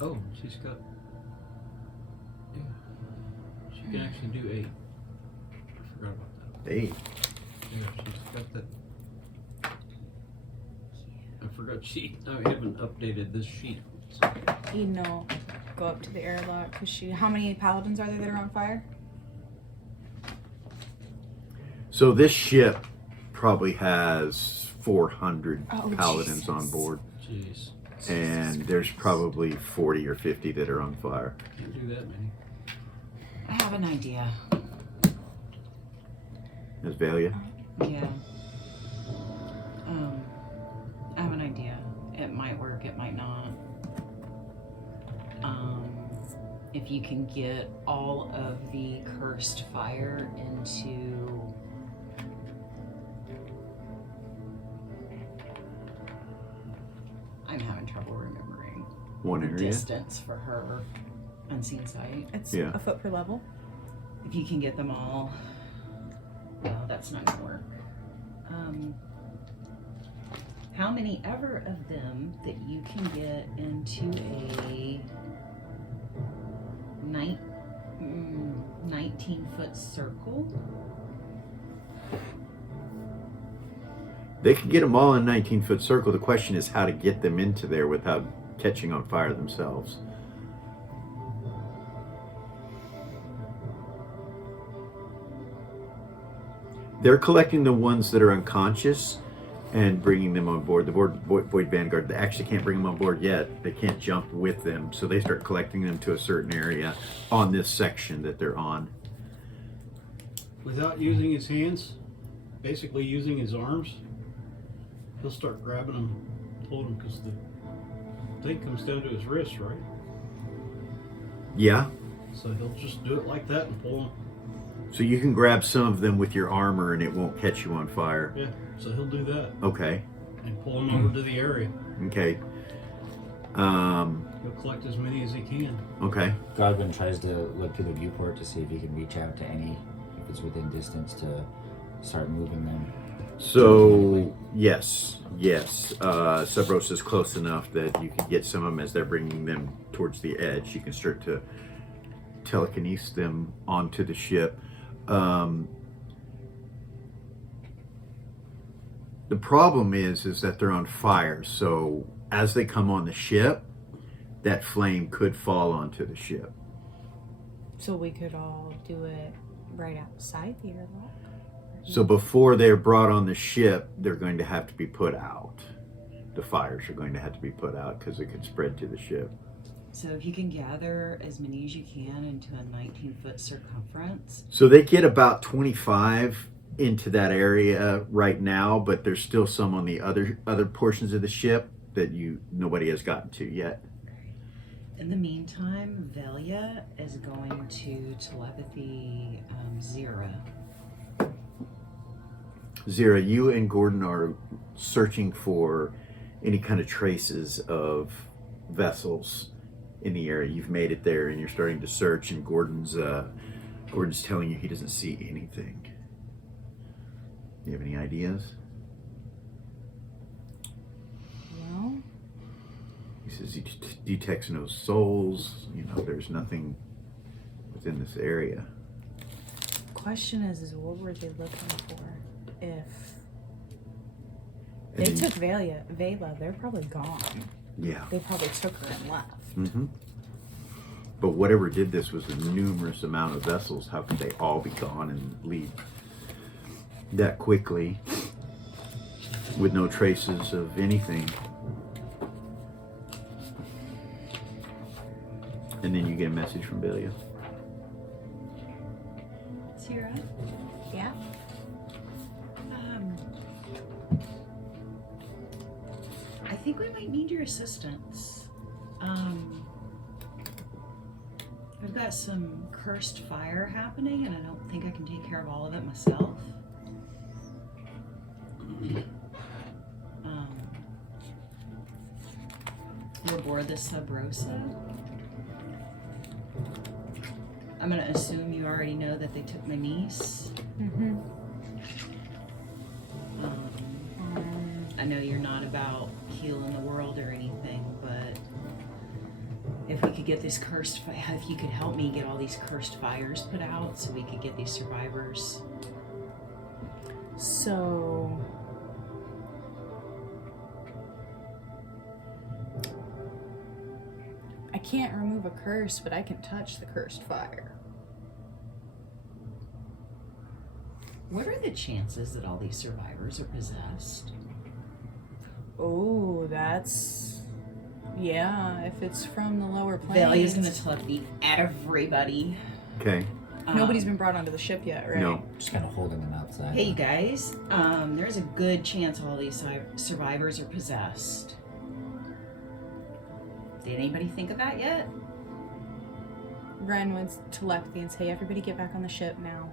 Oh, she's got. Yeah. She can actually do 8. I forgot about that. Hey, Yeah, she's got that. I forgot I haven't updated this sheet. So. Eden will go up to the airlock because how many paladins are there that are on fire? so this ship probably has 400 Oh, paladins Jesus. on board, Jeez. and there's probably 40 or 50 that are on fire. Can't do that many. I have an idea. Is Valia? Yeah. I have an idea. It might work, it might not. If you can get all of the cursed fire into I'm having trouble remembering One area? distance for her unseen sight. It's Yeah. a foot per level. If you can get them all, well, that's not gonna work. How many ever of them that you can get into a night 19-foot circle? They can get them all in 19-foot circle. The question is how to get them into there without catching on fire themselves. They're collecting the ones that are unconscious and bringing them on board. The Void Vanguard, they actually can't bring them on board yet. They can't jump with them. So they start collecting them to a certain area on this section that they're on. Without using his hands, basically using his arms, he'll start grabbing them, pulling them, because the thing comes down to his wrist, right? Yeah. So he'll just do it like that and pull them. So you can grab some of them with your armor and it won't catch you on fire. Yeah, so he'll do that Okay. and pull them over to the area. Okay. He'll collect as many as he can. Okay. Godwin tries to look through the viewport to see if he can reach out to any, if it's within distance, to start moving them. So yes. Sub Rosa's close enough that you can get some of them as they're bringing them towards the edge. You can start to telekinesis them onto the ship. The problem is that they're on fire. So as they come on the ship, that flame could fall onto the ship. So we could all do it right outside the airlock. So before they're brought on the ship, they're going to have to be put out. The fires are going to have to be put out because it could spread to the ship. So if you can gather as many as you can into a 19-foot circumference. So they get about 25 into that area right now, but there's still some on the other portions of the ship that nobody has gotten to yet. In the meantime, Velia is going to telepathy Zira. Zira, you and Gordon are searching for any kind of traces of vessels in the area. You've made it there and you're starting to search, and Gordon's telling you he doesn't see anything. Do you have any ideas? Well, He says he detects no souls. There's nothing within this area. question is what were they looking for? If And they then- took Vela, they're probably gone. Yeah. They probably took her and left. Mm-hmm. But whatever did this was a numerous amount of vessels. How could they all be gone and leave that quickly with no traces of anything? And then you get a message from Belia. Zira, Yeah. I think we might need your assistance. I've got some cursed fire happening, and I don't think I can take care of all of it myself. We're aboard the Sub Rosa. I'm gonna assume you already know that they took my niece. Mm-hmm. I know you're not about healing the world or anything, but if we could get this if you could help me get all these cursed fires put out so we could get these survivors. So I can't remove a curse, but I can touch the cursed fire. What are the chances that all these survivors are possessed? Oh, yeah, if it's from the lower planes. Valia's gonna telepathy everybody. Okay. Nobody's been brought onto the ship yet, right? No. Just kind of holding them outside. Hey, you guys, there's a good chance all these survivors are possessed. Did anybody think of that yet? Ren would telepathy and say, everybody get back on the ship now.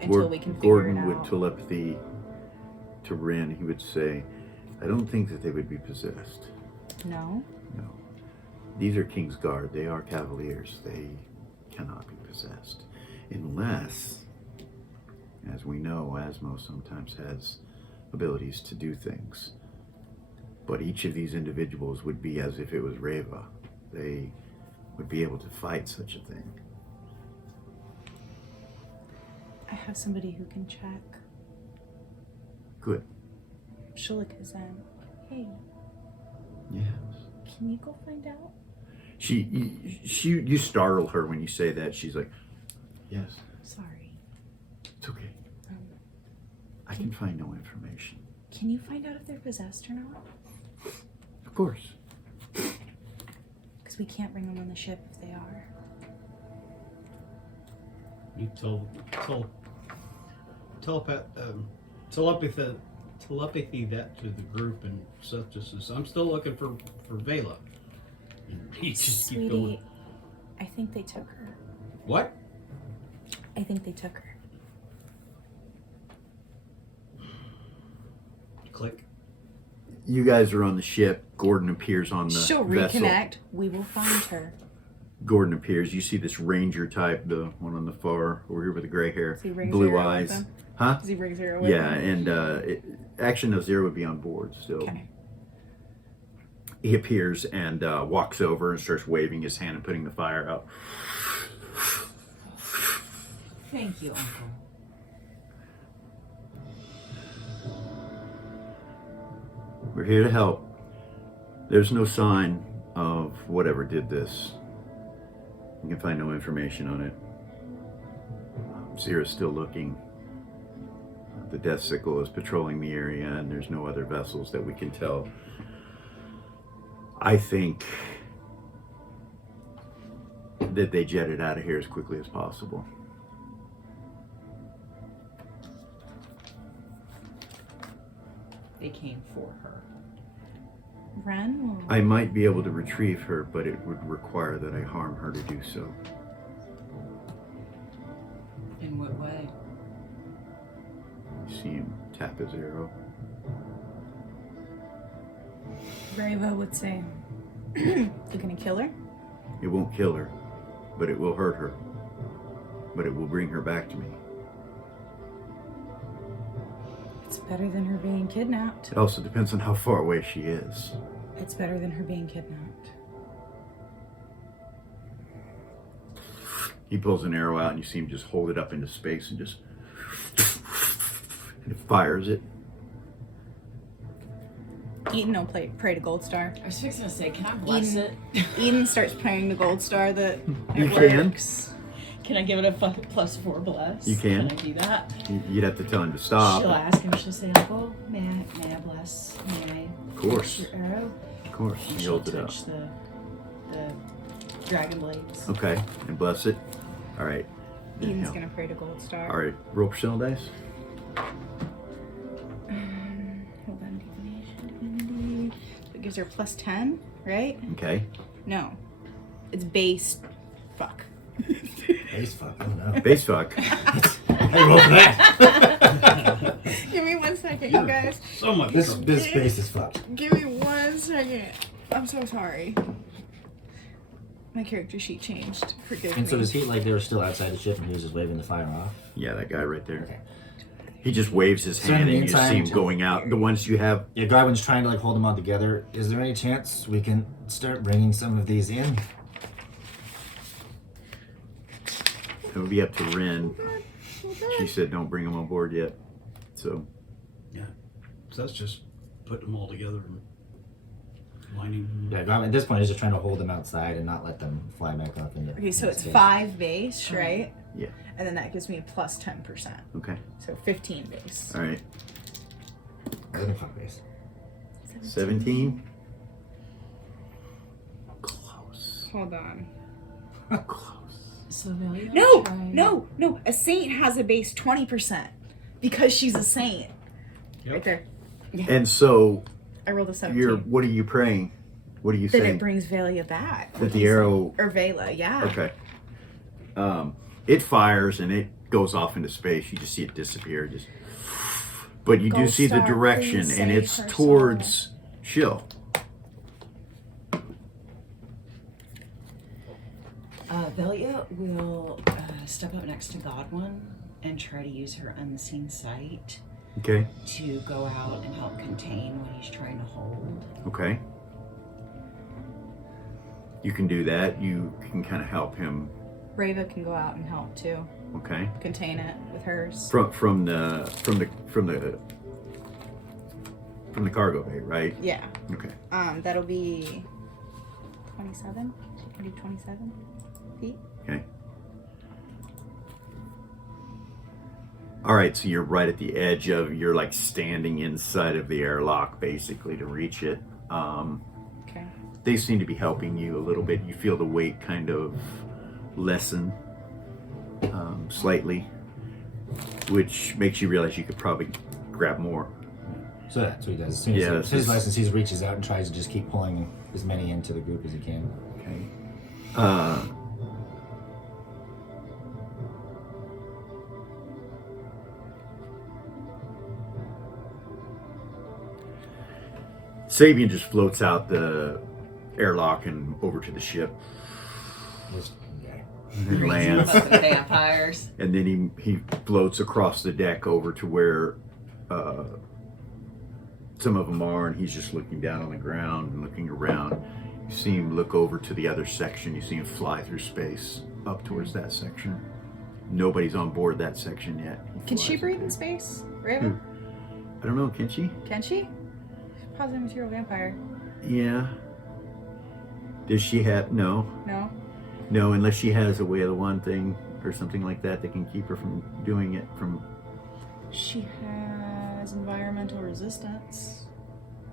Until we can figure Gordon it out. would telepathy to Ren. He would say, I don't think that they would be possessed. No? No. These are King's Guard. They are Cavaliers. They cannot be possessed. Unless, as we know, Asmo sometimes has abilities to do things. But each of these individuals would be as if it was Reva. They would be able to fight such a thing. I have somebody who can check. Good. She'll look his end. Hey, Yes. can you go find out? You startle her when you say that. She's like, yes, Sorry. it's okay. Um, I can find no information. Can you find out if they're possessed or not? Of course. Because we can't bring them on the ship if they are. You telepathy that to the group, and Seth just says, I'm still looking for Vela. And you just keep going. Sweetie, I think they took her. What? I think they took her. Click. You guys are on the ship. Gordon appears on the She'll vessel. reconnect. We will find her. Gordon appears. You see this ranger type, the one on the far over here with the gray hair, Does he bring blue Zero with eyes. him? Huh? Does he bring Zero with Yeah, him? and actually, no, Zero would be on board still. Okay. He appears and walks over and starts waving his hand and putting the fire out. Thank you, Uncle. We're here to help. There's no sign of whatever did this. You can find no information on it. Zero's still looking. The Death Sickle is patrolling the area, and there's no other vessels that we can tell. I think that they jetted out of here as quickly as possible. They came for her. Ren will. I might be able to retrieve her, but it would require that I harm her to do so. In what way? You see him tap his arrow. Bravo would say, you're gonna kill her? It won't kill her, but it will hurt her. But it will bring her back to me. It's better than her being kidnapped. It also depends on how far away she is. It's better than her being kidnapped. He pulls an arrow out and you see him just hold it up into space and just and it fires it. Eden will pray to Gold Star. I was fixing to say, can I bless Eden- it? Eden starts praying to Gold Star that You it can. works. Can I give it a +4 bless? You can. Can I do that? You'd have to tell him to stop. She'll ask him, she'll say, Uncle, may I bless? May I Of course. bless your arrow? Of course. And He she'll holds it up. touch the dragon blades. Okay. And bless it. All right. Eden's Inhale. gonna pray to Gold Star. All right. Roll percentile dice. Hold on, divinity. It gives her +10, right? Okay. No. It's base. Fuck. Base fuck. I don't know. Base fuck. Hey, roll for that. Give me 1 second, you guys. So much This trouble. base is fucked. Give me 1 second. I'm so sorry. My character sheet changed. Forgive And so me. does he, like, they were still outside the ship and he was just waving the fire off? Yeah, that guy right there. Okay. He just waves his So in hand the and you just see him meantime- going out. The ones you have. Yeah, Garwin's trying to, like, hold them all together. Is there any chance we can start bringing some of these in? It would be up to Ren. She said don't bring them on board yet. So So that's just putting them all together and lining them. Yeah, Garwin at this point is just trying to hold them outside and not let them fly back up into Okay, so into it's space. 5 base, right? Yeah. And then that gives me a +10%. okay. So 15 base. All right. I think fuck base. 17. Close. Hold on. Close. So Velia No, tried- no. A saint has a base 20% because she's a saint. Yep. Right there. And so I rolled a 17. what are you praying? What are you That saying? it brings Velia back. That the arrow. Or Vela, yeah. Okay. It fires and it goes off into space. You just see it disappear. Just. But you do Gold see the Star, direction, please and save it's her towards Shill. Velia will step up next to Godwin and try to use her unseen sight Okay. to go out and help contain what he's trying to hold. Okay. You can do that. You can kind of help him. Brava can go out and help too. Okay. contain it with hers. From the cargo bay, right? Yeah. Okay. That'll be 27. She can do 27 feet. Okay. All right, so you're right at the edge of, you're like standing inside of the airlock basically to reach it. Okay. They seem to be helping you a little bit. You feel the weight kind of lessen slightly, which makes you realize you could probably grab more. So that's what he does. As soon as his license, he reaches out and tries to just keep pulling as many into the group as he can. Okay. Sabian just floats out the airlock and over to the ship. This guy. And lands. Fucking vampires. And then he floats across the deck over to where some of them are, and he's just looking down on the ground and looking around. You see him look over to the other section. You see him fly through space up towards that section. Nobody's on board that section yet. He Can she flies breathe up in there. space? Raven? I don't know. Can she? Can she? Positive material vampire. Yeah. Does she have? No. No? No, unless she has a way of the one thing or something like that that can keep her from doing it from. She has environmental resistance.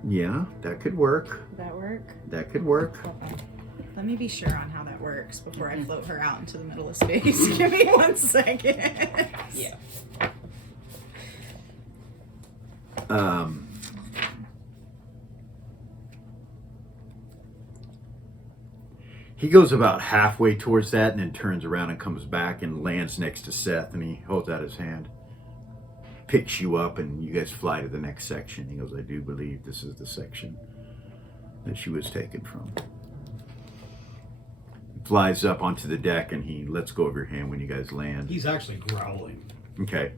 Yeah, that could work. Would that work? That could work. Okay. Let me be sure on how that works before I float her out into the middle of space. Give me 1 second. Yeah. He goes about halfway towards that and then turns around and comes back and lands next to Seth, and he holds out his hand, picks you up, and you guys fly to the next section. He goes, I do believe this is the section that she was taken from. He flies up onto the deck and he lets go of your hand when you guys land. He's actually growling. Okay.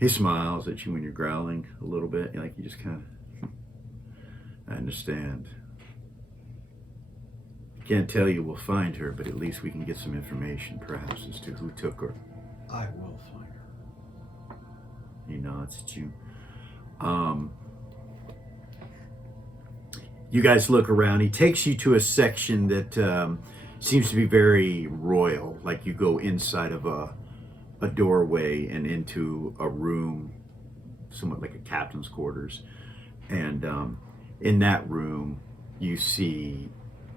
He smiles at you when you're growling a little bit, like you just kind of, I understand. Can't tell you we'll find her, but at least we can get some information, perhaps, as to who took her. I will find her. He nods at you. You guys look around. He takes you to a section that seems to be very royal, like you go inside of a doorway and into a room, somewhat like a captain's quarters. And in that room, you see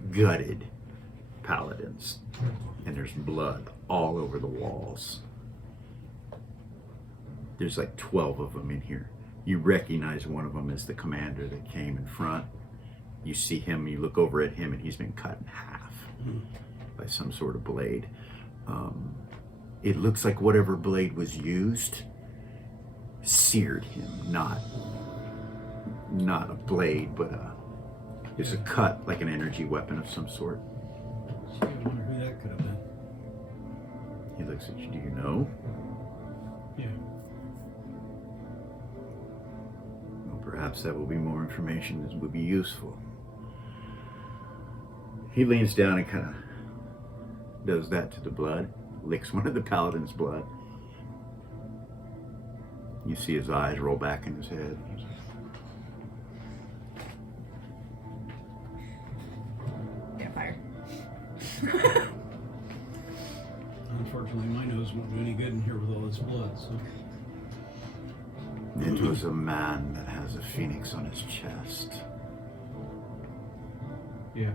gutted paladins, and there's blood all over the walls. There's like 12 of them in here. You recognize one of them as the commander that came in front. You see him, you look over at him, and he's been cut in half by some sort of blade. It looks like whatever blade was used seared him, not a blade, but it's a cut, like an energy weapon of some sort. I wonder who that could have been. He looks at you. Do you know? Yeah. Well, perhaps that will be more information that would be useful. He leans down and kind of does that to the blood, licks one of the paladin's blood. You see his eyes roll back in his head. Vampire. Unfortunately, my nose won't do any good in here with all this blood, so. It was a man that has a phoenix on his chest. Yeah,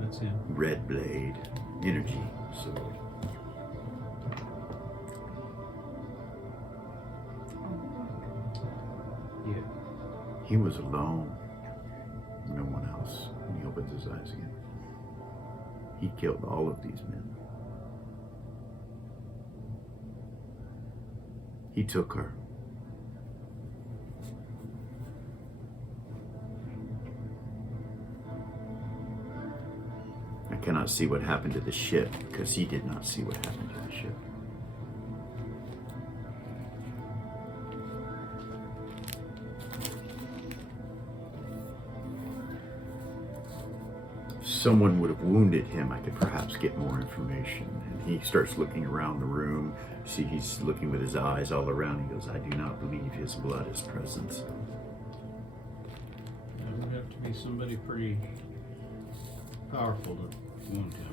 that's him. Red blade, energy sword. Yeah. He was alone. No one else. And he opens his eyes again. He killed all of these men. He took her. I cannot see what happened to the ship because he did not see what happened to the ship. someone would have wounded him, I could perhaps get more information. And he starts looking around the room. See, he's looking with his eyes all around. He goes, I do not believe his blood is present. It would have to be somebody pretty powerful to wound him.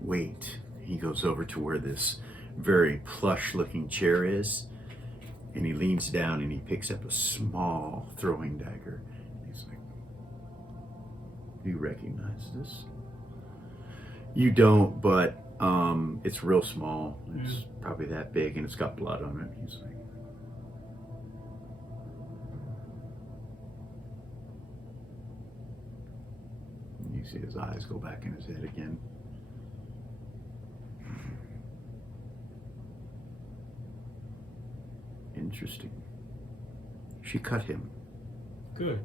Wait. He goes over to where this very plush looking chair is, and he leans down and he picks up a small throwing dagger. He's like, do you recognize this? You don't, but it's real small. It's probably that big, and it's got blood on it. He's like, you see his eyes go back in his head again. Interesting. She cut him. Good.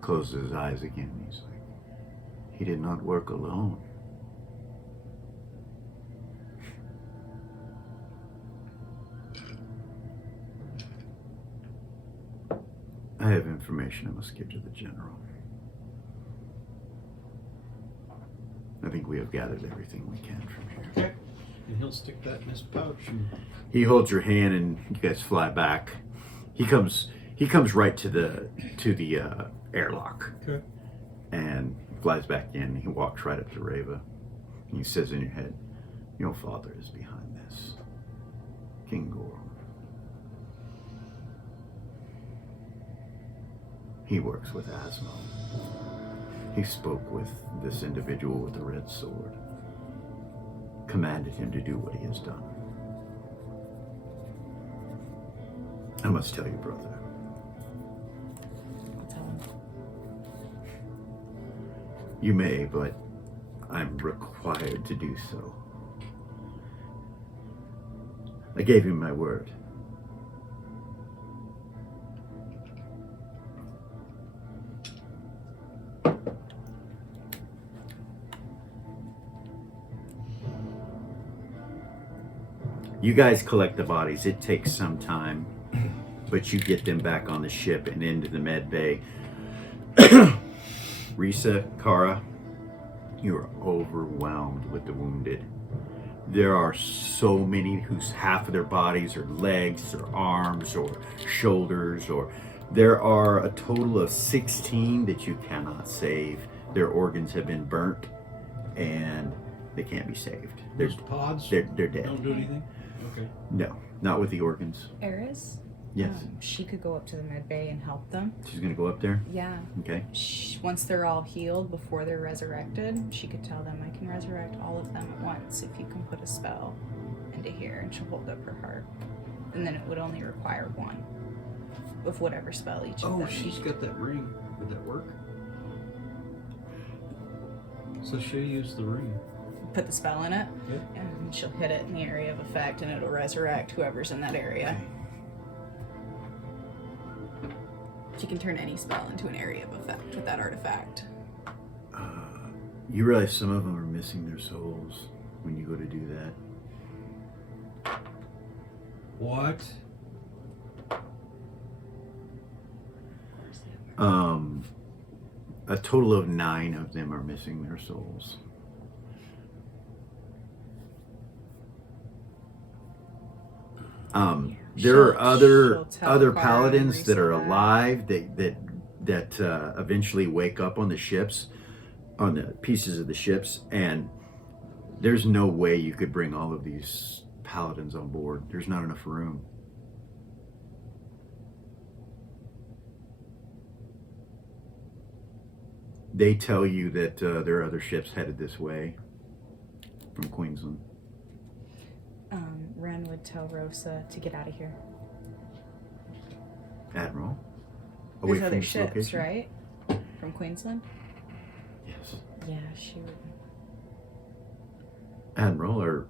Closes his eyes again. He's like, he did not work alone. I have information I must give to the general. I think we have gathered everything we can from here. Okay. And he'll stick that in his pouch and He holds your hand, and you guys fly back. He comes right to the airlock, okay. and flies back in. He walks right up to Reva, and he says in your head, "Your father is behind this, King Gorham. He works with Asmo. He spoke with this individual with the red sword, commanded him to do what he has done. I must tell you, brother, I'll tell him. you may, but I'm required to do so. I gave him my word. You guys collect the bodies. It takes some time, but you get them back on the ship and into the med bay. Risa, Kara, you are overwhelmed with the wounded. There are so many whose half of their bodies are legs or arms or shoulders, or there are a total of 16 that you cannot save. Their organs have been burnt and they can't be saved. Those pods They're dead. don't do anything? Okay. No, not with the organs. Eris? Yes. She could go up to the med bay and help them. She's gonna go up there. Yeah. Okay. Once they're all healed, before they're resurrected, she could tell them, I can resurrect all of them at once if you can put a spell into here. And she'll hold up her heart. And then it would only require one of whatever spell each of Oh, them she's need. got that ring. Would that work? So she'll use the ring. Put the spell in it, Yeah. and she'll hit it in the area of effect, and it'll resurrect whoever's in that area. She can turn any spell into an area of effect with that artifact. You realize some of them are missing their souls when you go to do that. What? A total of 9 of them are missing their souls. There are she'll tell other Clara paladins and that are Risa that. alive that eventually wake up on the ships, on the pieces of the ships, and there's no way you could bring all of these paladins on board. There's not enough room. They tell you that there are other ships headed this way from Queensland. Ren would tell Rosa to get out of here. Admiral? There's from other this ships, location? right? From Queensland? Yes. Yeah, she would. Admiral, or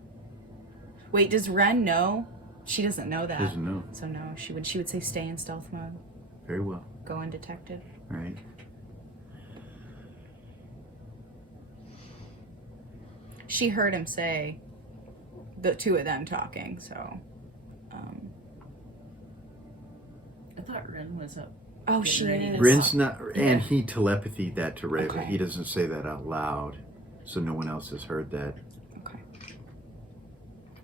Wait, does Ren know? She doesn't know that. doesn't know. So no, she would say stay in stealth mode. Very well. Go undetected. All right. she heard him say the two of them talking, so. I thought Ren was up. Oh, Getting she ready to is. Rin's not, and he telepathied that to Raven. Okay. He doesn't say that out loud, so no one else has heard that. Okay.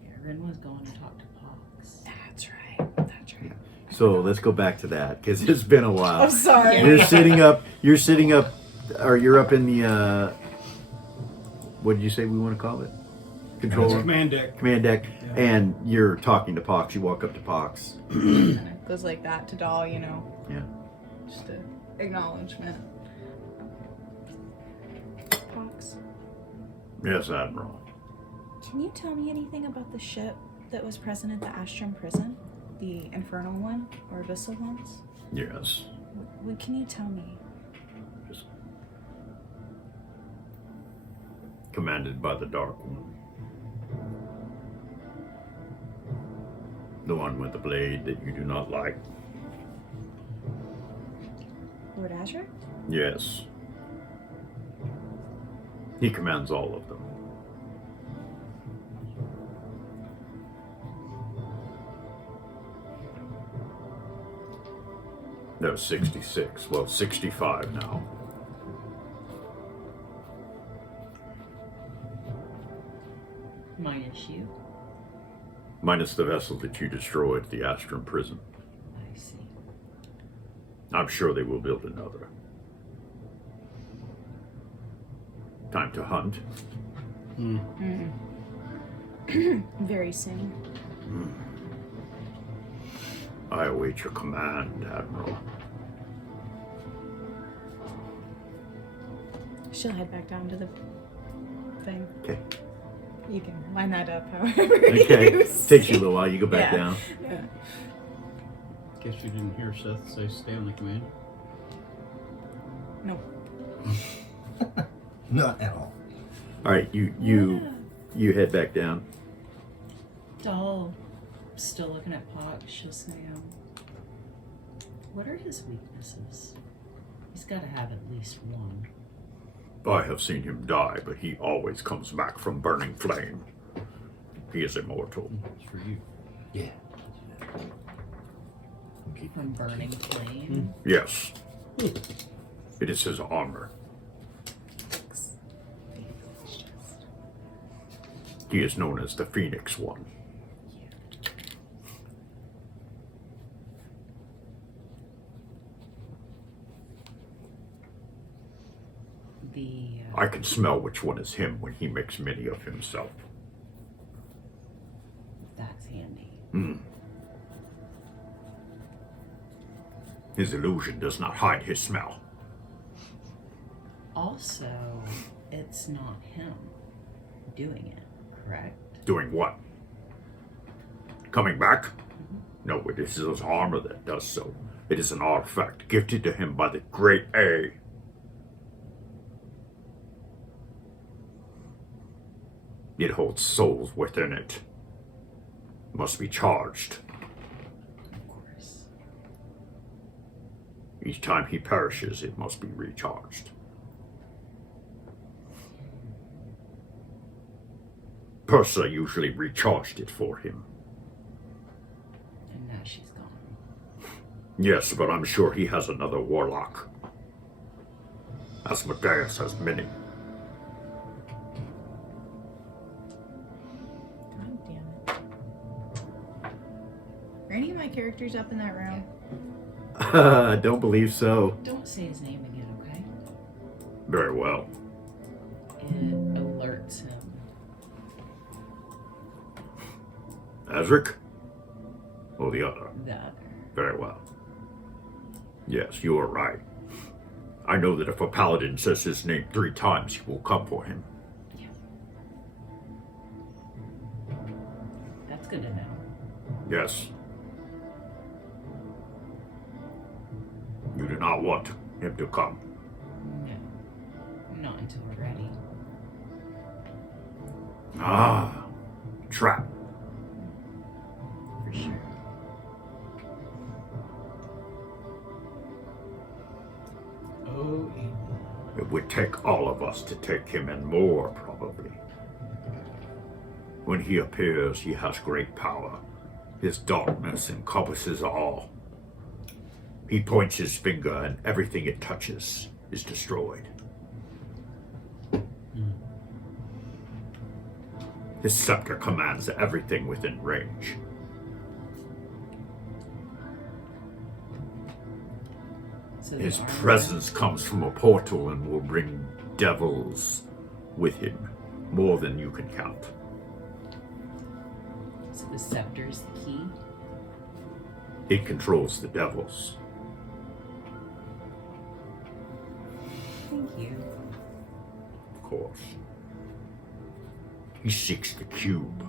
Yeah, Ren was going to talk to Pox. That's right. That's right. So let's go back to that because it's been a while. I'm sorry. You're sitting up, or you're up in the, what did you say we want to call it? Control That's room? command deck. Command deck. Yeah. And you're talking to Pox. You walk up to Pox. And it goes like that to Doll, you know. Yeah. Just a acknowledgement. Fox, Yes, Admiral. can you tell me anything about the ship that was present at the Astrum prison? The infernal one or abyssal ones? Yes. What can you tell me? Commanded by the Dark One. The one with the blade that you do not like. Lord Azure? Yes. He commands all of them. There's 66. Well, 65 now. Minus you. Minus the vessel that you destroyed at the Astrum prison. I see. I'm sure they will build another. Time to hunt. Very soon. I await your command, Admiral. She'll head back down to the thing. Okay. You can line that up however Okay. you Takes you a little while. You go back Yeah. down. Yeah. Guess you didn't hear Seth say stay on the command. No. Not at all. All right. You head back down. Doll, still looking at Pox, she'll say, what are his weaknesses? He's got to have at least one. I have seen him die, but he always comes back from burning flame. He is immortal. It's for you. Yeah. From burning flame. Yes. It is his armor. He is known as the Phoenix One. I can smell which one is him when he makes many of himself. That's handy. His illusion does not hide his smell. Also, it's not him doing it, correct? Doing what? Coming back? No, it is his armor that does so. It is an artifact gifted to him by the Great A. It holds souls within it. Must be charged. Of course. Each time he perishes, it must be recharged. Persa usually recharged it for him. And now she's gone. Yes, but I'm sure he has another warlock. Asmodeus has many. God damn it. Are any of my characters up in that room? I don't believe so. Don't say his name again, okay? Very well. It alerts him. Azric? Or the other? The other. Very well. Yes, you are right. I know that if a paladin says his name 3 times, he will come for him. That's good to know. Yes. You do not want him to come. No. Not until we're ready. Ah, trap. For sure. Oh, It would take all of us to take him and more, probably. When he appears, he has great power. His darkness encompasses all. He points his finger and everything it touches is destroyed. His scepter commands everything within range. So they His are- presence comes from a portal and will bring devils with him, more than you can count. So the scepter's the key. It controls the devils. Thank you. Of course. He seeks the cube.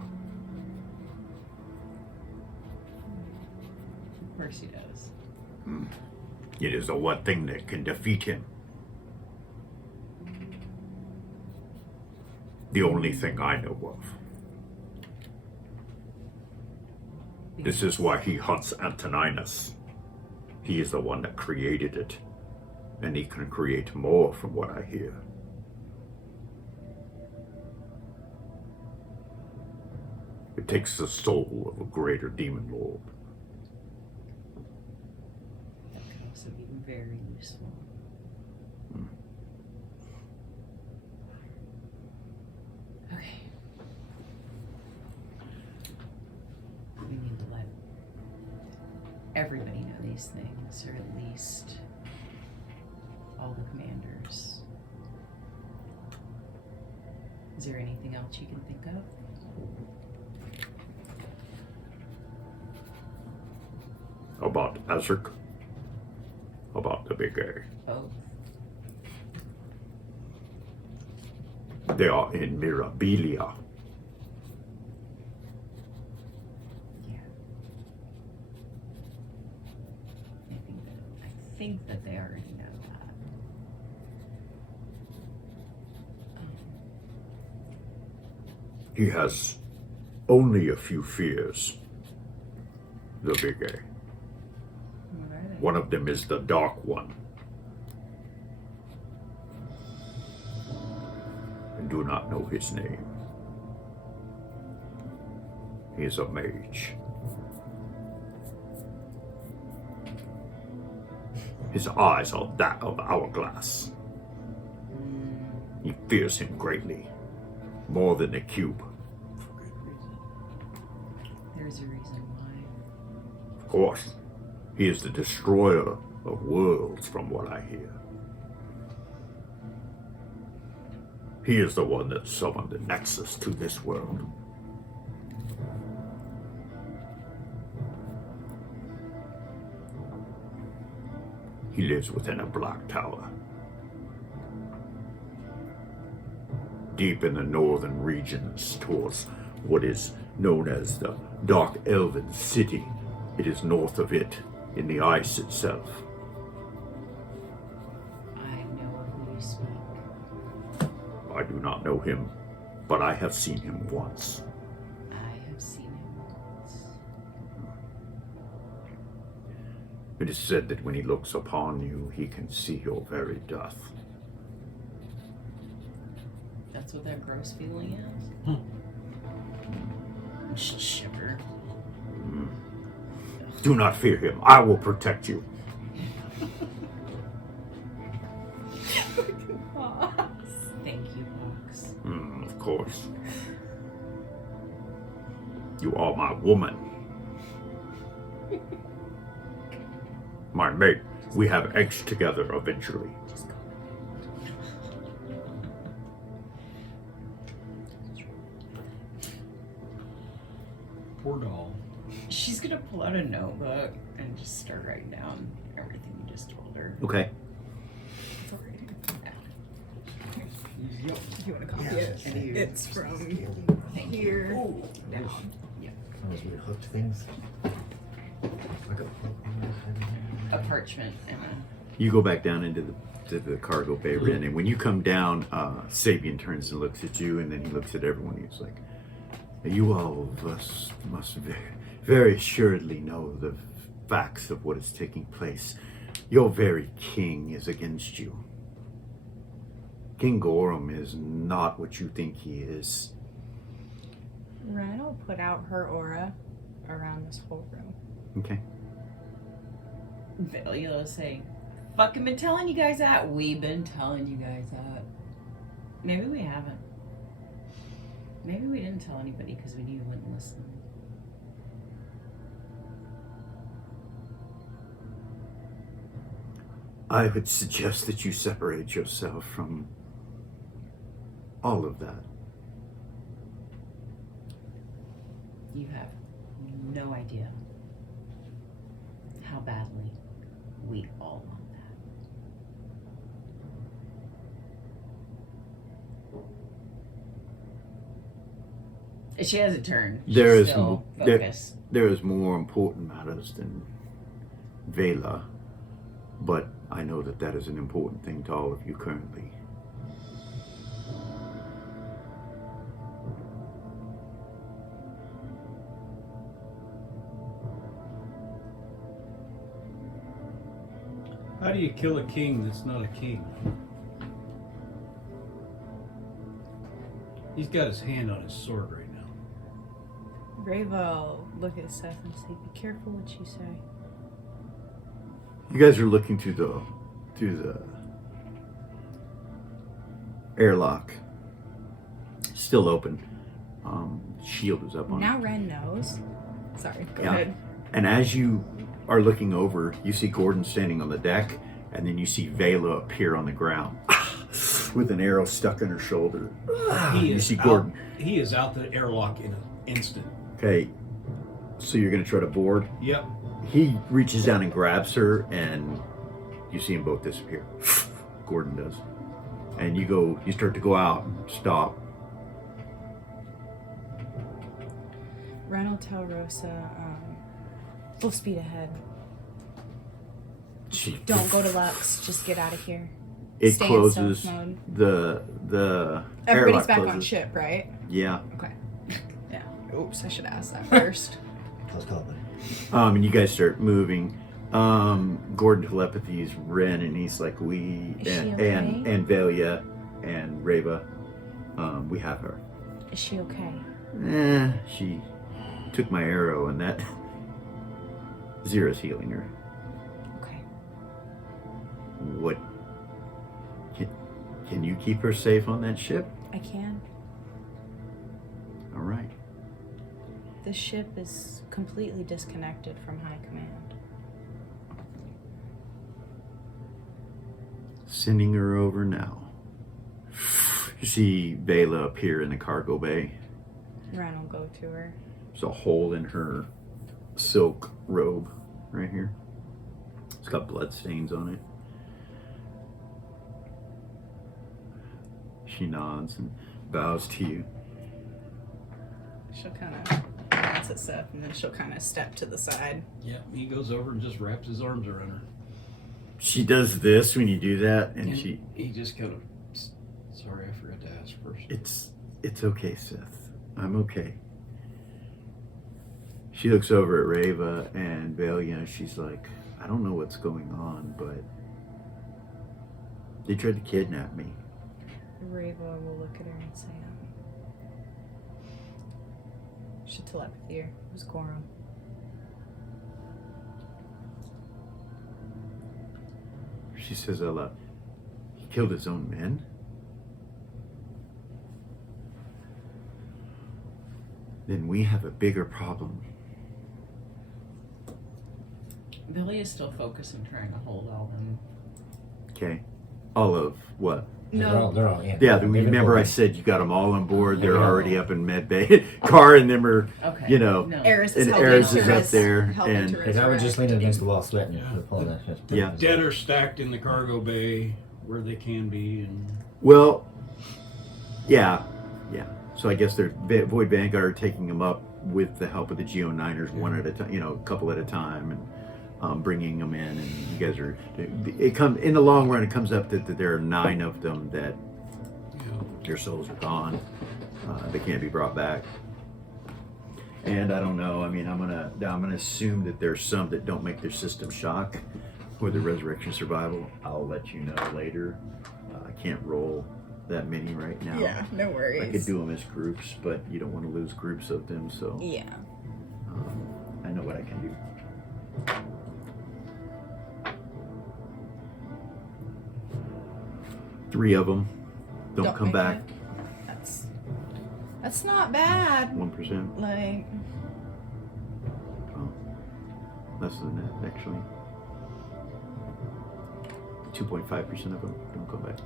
Of course he does. It is the one thing that can defeat him. The only thing I know of. This is why he hunts Antoninus. He is the one that created it. And he can create more from what I hear. It takes the soul of a greater demon lord. That could also be very useful. Okay. We need to let everybody know these things, or at least all the commanders. Is there anything else you can think of? About Azurk? About the big A. Both. They are in Mirabilia. Yeah. I think that they already know that. He has only a few fears. The big A. What are they? One of them is the Dark One. I do not know his name. He is a mage. His eyes are that of hourglass. He fears him greatly, more than the cube. There's a reason why. Of course, he is the destroyer of worlds, from what I hear. He is the one that summoned the Nexus to this world. He lives within a black tower. Deep in the northern regions towards what is known as the Dark Elven City. It is north of it, in the ice itself. I know of who you speak. I do not know him, but I have seen him once. I have seen him once. It is said that when he looks upon you, he can see your very death. That's what that gross feeling is? Shiver. Do not fear him. I will protect you. Thank you, Fox. Of course. You are my woman. My mate. We have eggs together eventually. Poor doll. She's gonna pull out a notebook and just start writing down everything you just told her. Okay. Yep. If you want to copy it, it's from Thank you. here down. Those weird hooked things. Like A parchment and a You go back down into the cargo bay, Rin, and when you come down, Sabian turns and looks at you, and then he looks at everyone. He's like, "You all of us must very assuredly know the facts of what is taking place. Your very king is against you. King Gorham is not what you think he is. Ren will put out her aura around this whole room. Okay. Valia will say, fucking been telling you guys that. We've been telling you guys that. Maybe we haven't. Maybe we didn't tell anybody because we knew you wouldn't listen. I would suggest that you separate yourself from all of that. You have no idea how badly we all want that. She has a turn. She's There is still there- focused. There is more important matters than Vela, but I know that that is an important thing to all of you currently. How do you kill a king that's not a king? He's got his hand on his sword right now. Rava will look at Seth and say, be careful what you say. You guys are looking through the airlock. Still open. Shield is up on Now it. Ren knows. Sorry, go Yeah. ahead. And as you are looking over, you see Gordon standing on the deck, and then you see Vela appear on the ground with an arrow stuck in her shoulder. He You is see out- Gordon. He is out the airlock in an instant. Okay, so you're gonna try to board. Yep. He reaches down and grabs her, and you see them both disappear. Gordon does. And you start to go out and stop. Ren will tell Rosa, full speed ahead. She, Don't go to Lux. Just get out of here. it Stay in closes. stealth mode. The Everybody's airlock back closes. on ship, right? Yeah. Okay. Yeah. Oops, I should have asked that first. Close call, buddy. And you guys start moving. Gordon telepathies Ren, and he's like, we Is she and okay? and Velia and Rava, we have her. Is she okay? She took my arrow, and that Zira's healing her. Okay. What? Can you keep her safe on that ship? I can. All right. This ship is completely disconnected from High Command. Sending her over now. You see Vela appear in the cargo bay. Ren will go to her. There's a hole in her silk robe right here. It's got blood stains on it. She nods and bows to you. She'll kind of glance at Seth, and then she'll kind of step to the side. Yep. He goes over and just wraps his arms around her. She does this when you do that, and he just kind of, sorry, I forgot to ask first. it's okay, Seth. I'm okay. She looks over at Rava and Velia. She's like, I don't know what's going on, but they tried to kidnap me. Rava will look at her and say, she'll telepathy her. It was Gorum. She says, Ella, he killed his own men? Then we have a bigger problem. Billy is still focused on trying to hold all them. Okay. All of what? No. They're all in. Yeah, They've been remember I pulled. said you got them all on board. They're Yeah. already up in med bay. Car and them are, Okay. you know, No. Eris is And helping Eris to is up res- there, helping and- to Because I was just resurrect. leaning against the wall sweating. Yeah. We're pulling that shit. Yeah. Dead are stacked in the cargo bay where they can be, and well, yeah. So I guess they're Void Vanguard are taking them up with the help of the Geo Niners, one at a time, a couple at a time, and bringing them in. And you guys are. It comes in the long run. It comes up that there are 9 of them that their souls are gone. They can't be brought back. And I don't know. I mean, I'm gonna assume that there's some that don't make their system shock or the resurrection survival. I'll let you know later. I can't roll that many right now. Yeah, no worries. I could do them as groups, but you don't want to lose groups of them, so Yeah. I know what I can do. Three of them. Don't come make back. it. That's not bad. 1%. Like, Oh, less than that, actually. 2.5% of them don't come back.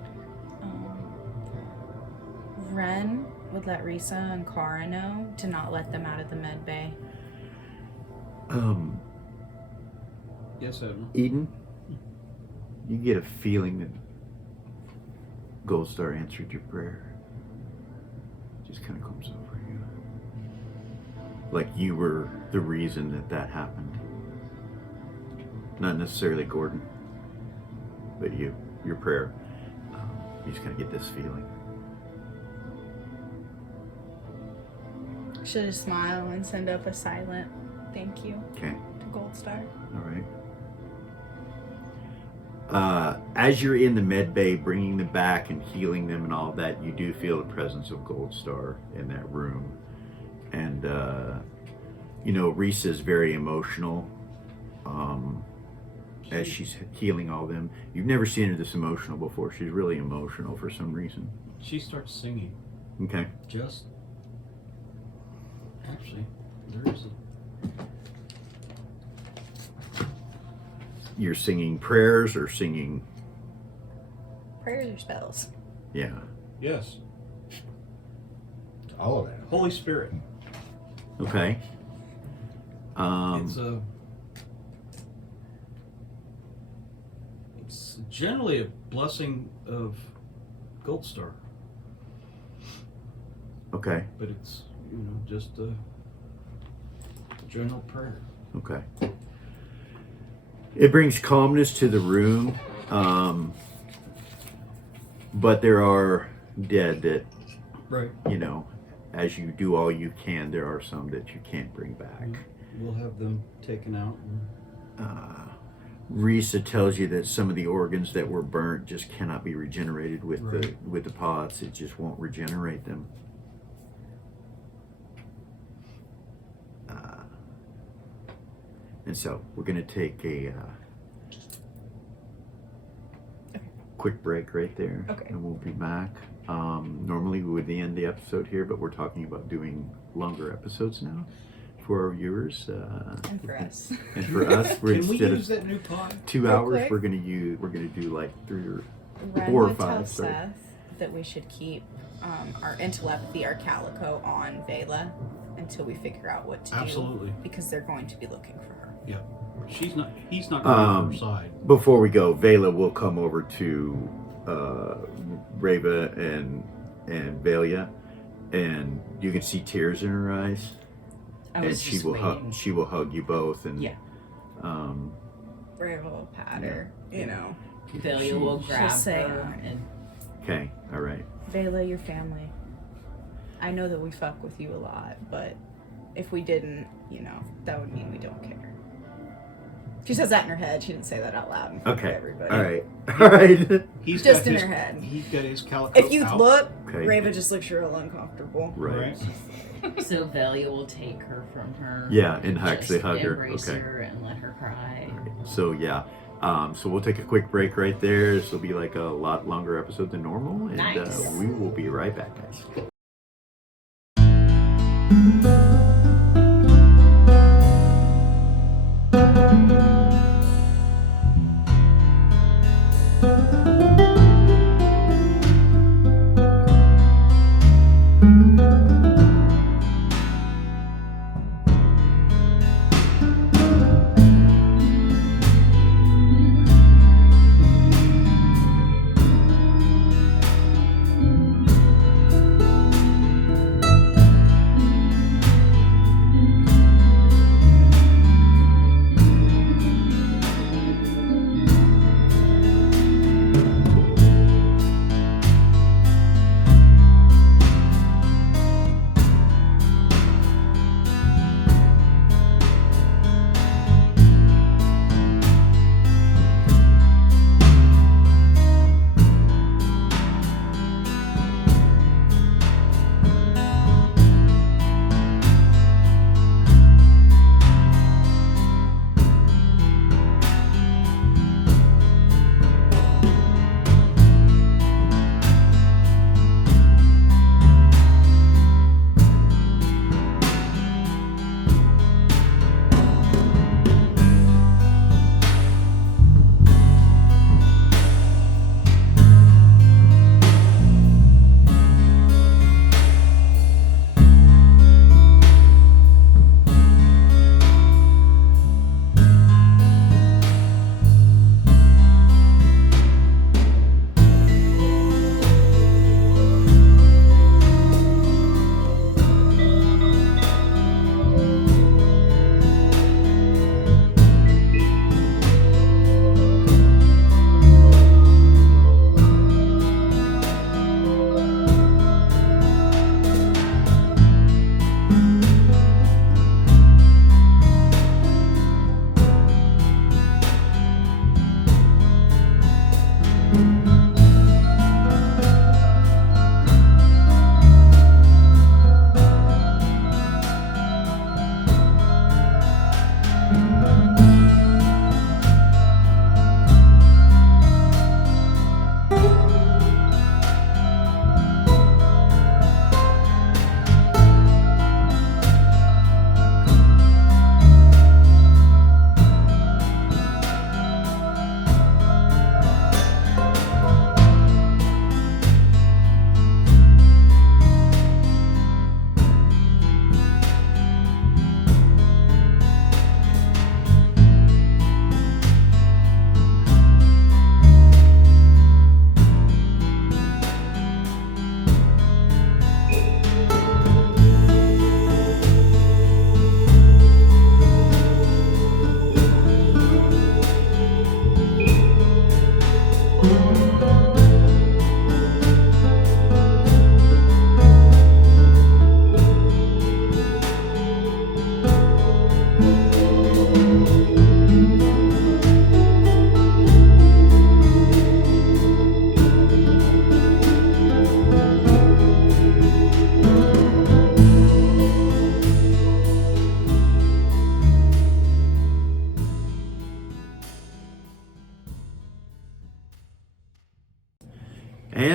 Ren would let Risa and Kara know to not let them out of the med bay. Yes, Admiral. Eden, you get a feeling that Gold Star answered your prayer. Just kind of comes over you. Like you were the reason that happened. Not necessarily Gordon, but you, your prayer. You just kind of get this feeling. should just smile and send up a silent thank you Okay. to Gold Star. All right. As you're in the med bay, bringing them back and healing them and all that, you do feel the presence of Gold Star in that room. And, Risa is very emotional as she's healing all them. You've never seen her this emotional before. She's really emotional for some reason. She starts singing. Okay. Actually, there is a... You're singing prayers or singing... Prayers or spells? Yeah. Yes. All of that. Holy Spirit. Okay. It's generally a blessing of Gold Star, Okay. but it's, just a general prayer. Okay. It brings calmness to the room, but there are dead that, Right. as you do all you can, there are some that you can't bring back. We'll have them taken out. Risa tells you that some of the organs that were burnt just cannot be regenerated with Right. the pots. It just won't regenerate them. And so we're going to take a quick break right there. Okay. And we'll be back. Normally we would end the episode here, but we're talking about doing longer episodes now for our viewers. And for us. And for us, we're Can we instead use of that new pod? 2 Real hours, quick? we're gonna do like 3 or Ren 4 or would tell 5. Sorry. Seth that we should keep our telepathy, our calico on Vela until we figure out what to Absolutely. do. Because they're going to be looking for her. Yeah. He's not going to be on her side. Before we go, Vela will come over to Reva and Velia, and you can see tears in her eyes, I and was she just will waiting. hug you both, and Yeah. Brave will pat her, Velia will grab say, her and Okay, all right. Vela, your family. I know that we fuck with you a lot, but if we didn't, that would mean we don't care. She says that in her head. She didn't say that out loud in front of Okay, everybody. all right, all right, He's Just got in his, her head. He's got his calico If you out. look, Okay. Rava just looks real uncomfortable. right. so Velia will take her from her. Yeah, and actually just hug her. embrace Okay. her and let her cry. So yeah, so we'll take a quick break right there. This will be like a lot longer episode than normal, and Nice. we will be right back, guys.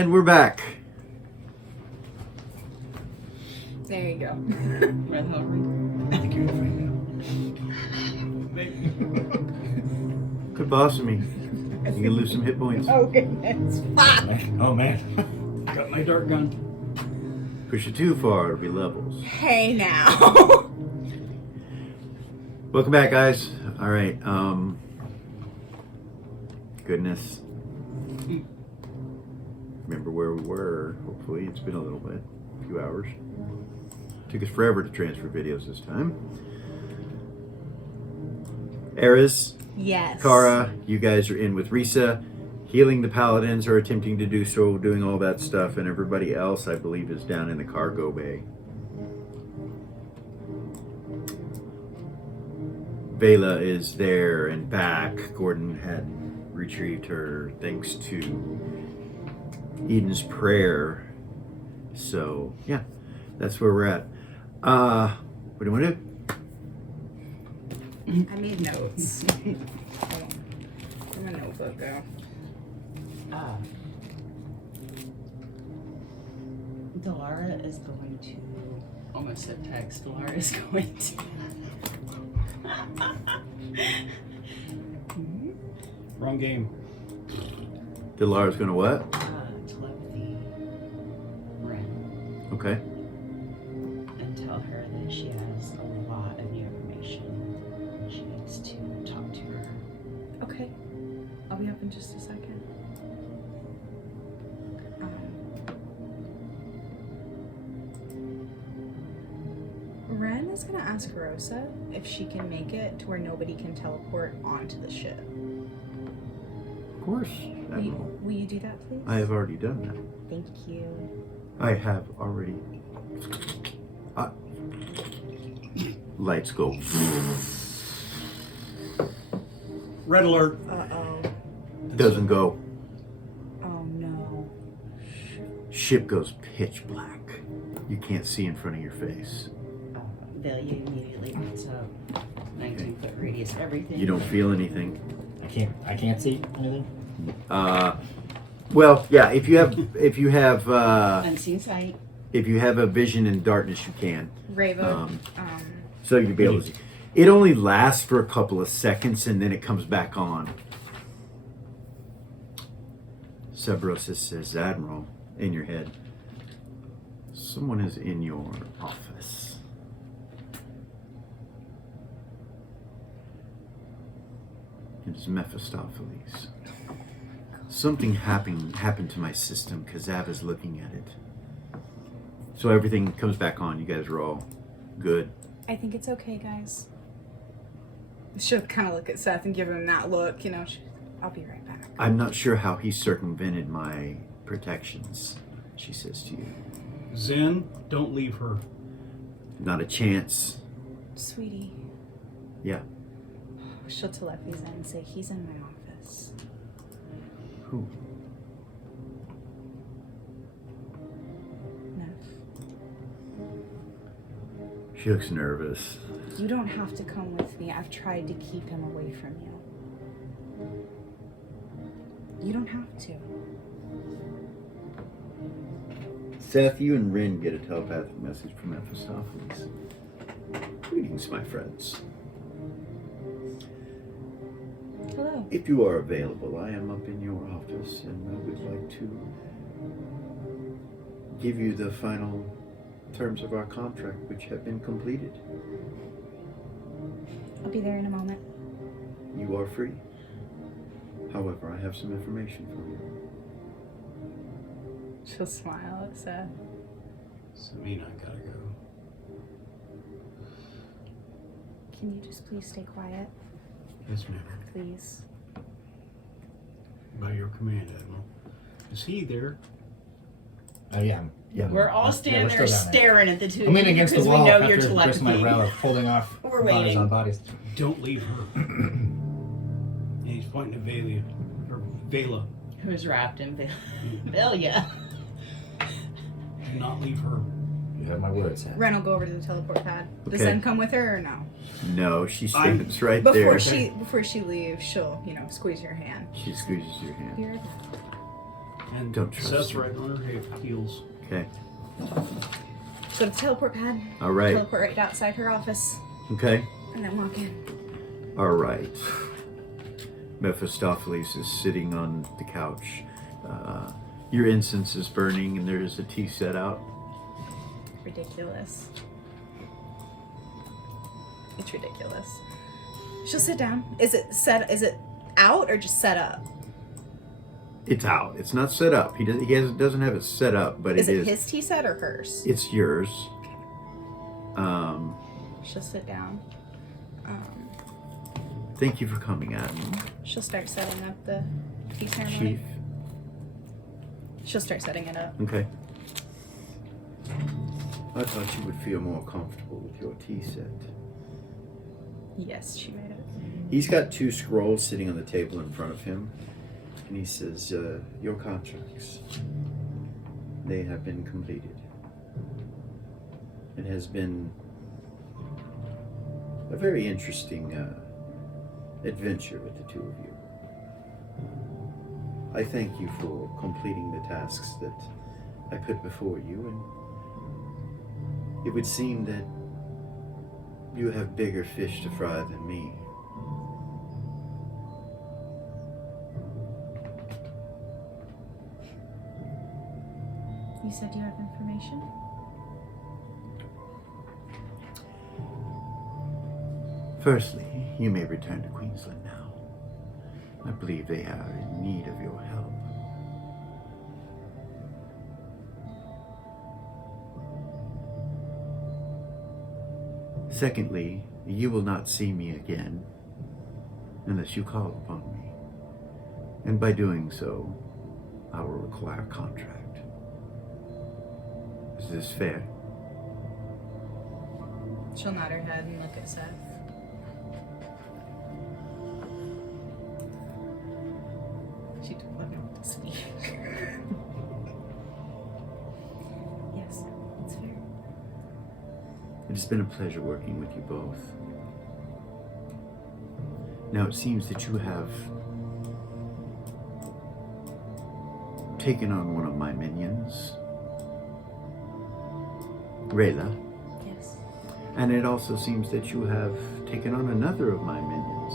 And we're back. There you go. Red Hungry. I think you're afraid now. Good boss of me. You can lose some hit points. Oh goodness. Oh man. Got my dart gun. Push it too far, it'll be levels. Hey now. Welcome back, guys. All right. Goodness. Remember where we were. Hopefully, it's been a little bit, a few hours. Took us forever to transfer videos this time. Eris, Yes. Kara, you guys are in with Risa. Healing the paladins are attempting to do so, doing all that stuff, and everybody else, I believe, is down in the cargo bay. Vela is there and back. Gordon had retrieved her thanks to Eden's prayer. So, yeah, that's where we're at. What do you want to do? I made notes. Hold on. Where'd my notebook go? Delara is going to almost said text. Delara is going to Wrong game. Delara's gonna what? telepathy Ren Okay. and tell her that she has a lot of new information and she needs to talk to her. Okay. I'll be up in just a second. Ren is gonna ask Rosa if she can make it to where nobody can teleport onto the ship. Of course. Will you do that, please? I have already done that. Thank you. I have already. Lights go. Red alert. Uh-oh. Doesn't go. Oh no. Ship goes pitch black. You can't see in front of your face. Velia immediately puts up 19-foot radius everything. You don't feel anything. I can't see anything. Well, yeah. If you have Unseen sight. if you have a vision in darkness, you can. Ravo. So you'll be able to see. It only lasts for a couple of seconds and then it comes back on. Cerberosis says, Admiral, in your head. Someone is in your office. It is Mephistopheles. Something happened to my system. Kazav is looking at it. So everything comes back on. You guys are all good. I think it's okay, guys. She'll kind of look at Seth and give him that look, you know. I'll be right back. I'm not sure how he circumvented my protections, she says to you. Zen, don't leave her. Not a chance. Sweetie. Yeah. She'll telepathy Zen and say, he's in my office. Who? Neff. She looks nervous. You don't have to come with me. I've tried to keep him away from you. You don't have to. Seth, you and Rin get a telepathic message from Mephistopheles. Greetings, my friends. Hello. If you are available, I am up in your office and I would like to give you the final terms of our contract, which have been completed. I'll be there in a moment. You are free. However, I have some information for you. She'll smile at Seth. Sabina, I gotta go. Can you just please stay quiet? Yes, ma'am. Please. By your command, Admiral. Is he there? Oh yeah. Yeah. We're all standing we're there still down there. staring at the two I'm leaning against the because wall we know after you're pressing my telepathy. brow, holding off We're bodies waiting. on bodies. Don't leave her. And he's pointing to Velia. Or Vela. Who's wrapped in Velia. Do not leave her. You have my word, Sam. Ren will go over to the teleport pad. Does Okay. Zen come with her or no? No, she stands right there. Before she leaves, she'll, squeeze your hand. She squeezes your hand. Be right back. And Don't trust Seth's me. right on her heels. Okay. Go to the teleport pad. All right. Teleport right outside her office, Okay. and then walk in. All right. Mephistopheles is sitting on the couch. Your incense is burning, and there is a tea set out. Ridiculous. It's ridiculous. She'll sit down. Is it out or just set up? It's out. It's not set up. He doesn't have it set up, but Is it it is. his tea set or hers? It's yours. She'll sit down. Thank you for coming, Adam. She'll start setting up the tea ceremony. Chief. She'll start setting it up. Okay. I thought you would feel more comfortable with your tea set. Yes, she made it. He's got 2 scrolls sitting on the table in front of him, and he says, your contracts, they have been completed. It has been a very interesting adventure with the 2 of you. I thank you for completing the tasks that I put before you, and it would seem that you have bigger fish to fry than me. You said you have information? Firstly, you may return to Queensland now. I believe they are in need of your help. Secondly, you will not see me again unless you call upon me. And by doing so, I will require a contract. Is this fair? She'll nod her head and look at Seth. She don't let me want to speak. Yes, it's fair. It has been a pleasure working with you both. Now it seems that you have taken on one of my minions, Rayla, Yes. and it also seems that you have taken on another of my minions,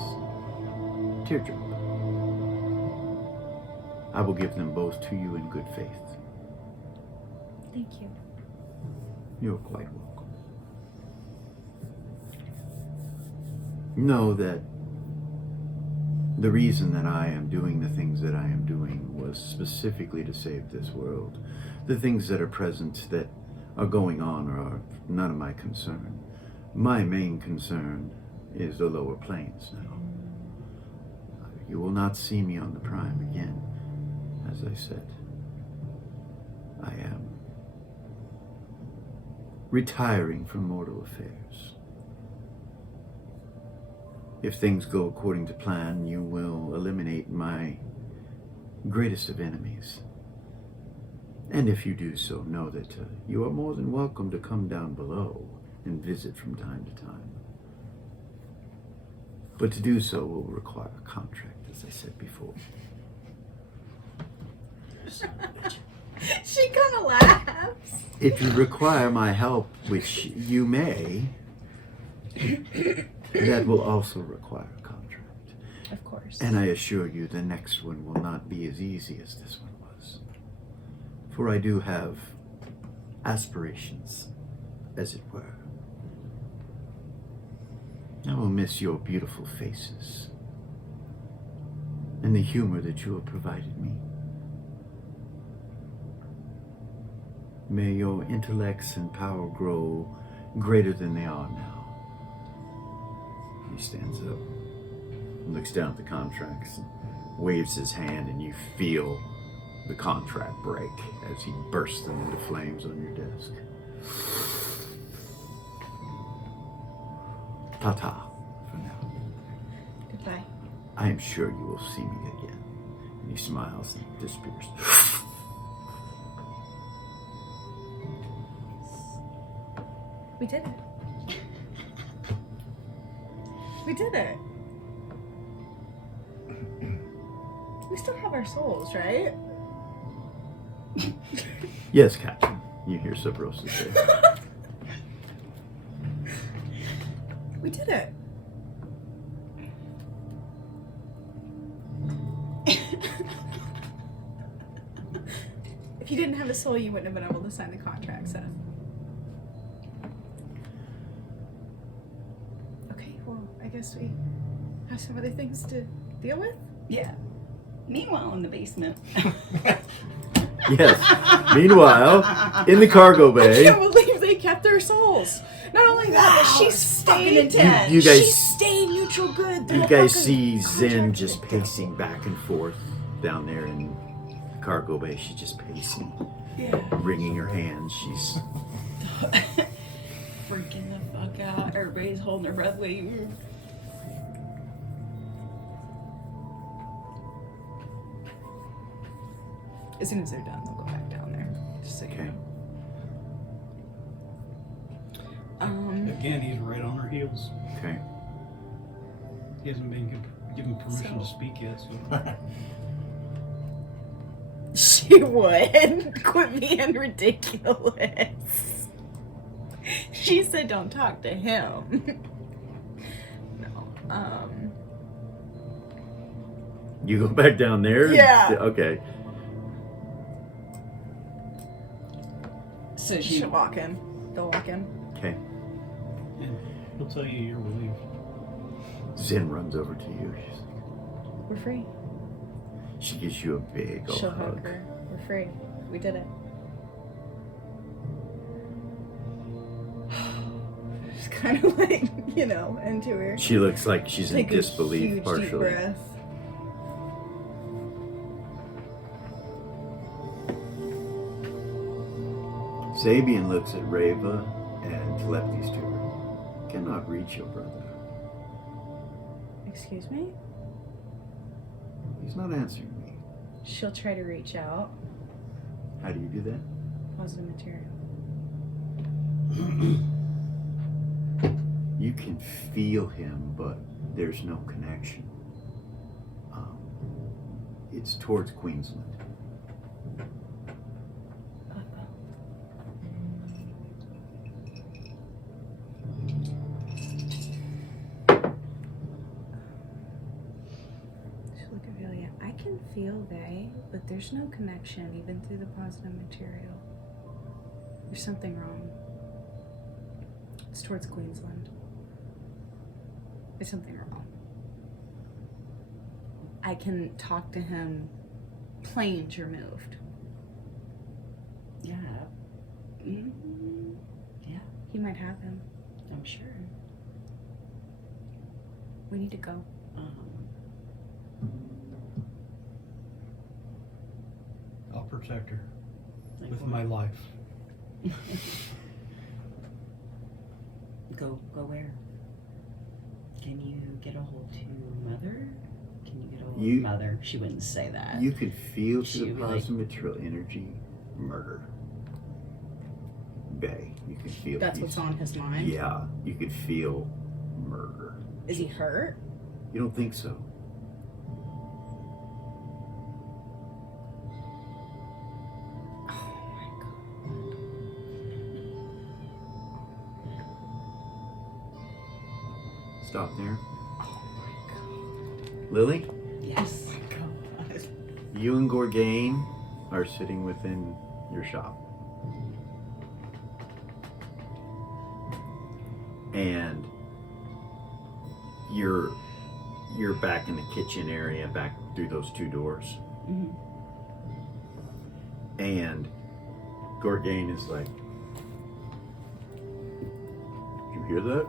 Teardrop. I will give them both to you in good faith. Thank you. You're quite welcome. Know that the reason that I am doing the things that I am doing was specifically to save this world. The things that are present that are going on are none of my concern. My main concern is the lower planes now. You will not see me on the Prime again. As I said, I am retiring from mortal affairs. If things go according to plan, you will eliminate my greatest of enemies. And if you do so, know that you are more than welcome to come down below and visit from time to time. But to do so will require a contract, as I said before. She kind of laughs. If you require my help, which you may, that will also require a contract. Of course. And I assure you the next one will not be as easy as this one was. For I do have aspirations, as it were. I will miss your beautiful faces and the humor that you have provided me. May your intellects and power grow greater than they are now. He stands up and looks down at the contracts and waves his hand, and you feel the contract break as he bursts them into flames on your desk. Ta-ta for now. Goodbye. I am sure you will see me again. And he smiles and disappears. We did it. We did it. We still have our souls, right? Yes, Captain. You hear Sabrosa say. We did it. If you didn't have a soul, you wouldn't have been able to sign the contract, Seth. Okay, well, I guess we have some other things to deal with. Yeah. Meanwhile, in the basement. Yes. Meanwhile, in the cargo I bay, can't believe they kept their souls. Not only that, but she fucking stayed. intense. you She guys, stayed neutral good. through you the guys fucking see Zen contract. just pacing back and forth down there in the cargo bay. She's just pacing, Yeah. wringing her hands. She's Freaking the fuck out. Everybody's holding their breath waiting. As soon as they're done, they'll go back down there. Just so you okay. know. Again, he's right on her heels. Okay. He hasn't been given permission to speak yet, so. She would. Quit being ridiculous. She said don't talk to him. No. You go back down there? Yeah. Okay. So she She'll walk in. They'll walk in. Okay. And he'll tell you you're relieved. Zen runs over to you. We're free. She gives you a big old She'll hug hug. her. We're free. We did it. Just kind of like, into her. She looks like she's in Take a disbelief huge, deep partially. breath. Sabian looks at Reva and telepathies to her. Cannot reach your brother. Excuse me? He's not answering me. She'll try to reach out. How do you do that? Positive material. You can feel him, but there's no connection. It's towards Queensland. I can feel they, but there's no connection even through the positive material. There's something wrong. It's towards Queensland. There's something wrong. I can talk to him planes removed. Yeah. Mm-hmm. Yeah, He might have him. I'm sure. We need to go. I'll protect her Like with what? my life. Go where? Can you get a hold to Mother? Can you get a hold You- of Mother? She wouldn't say that. You could feel She through the would, like- positive material energy murder. Bay. You can feel. That's what's on his mind. Yeah, you could feel murder. Is he hurt? You don't think so? Oh my god. Stop there. Oh my god. Lily, Yes. you and Gorgain are sitting within your shop. And you're back in the kitchen area, back through those two doors. Mhm. And Gorgain is like, "Did you hear that?"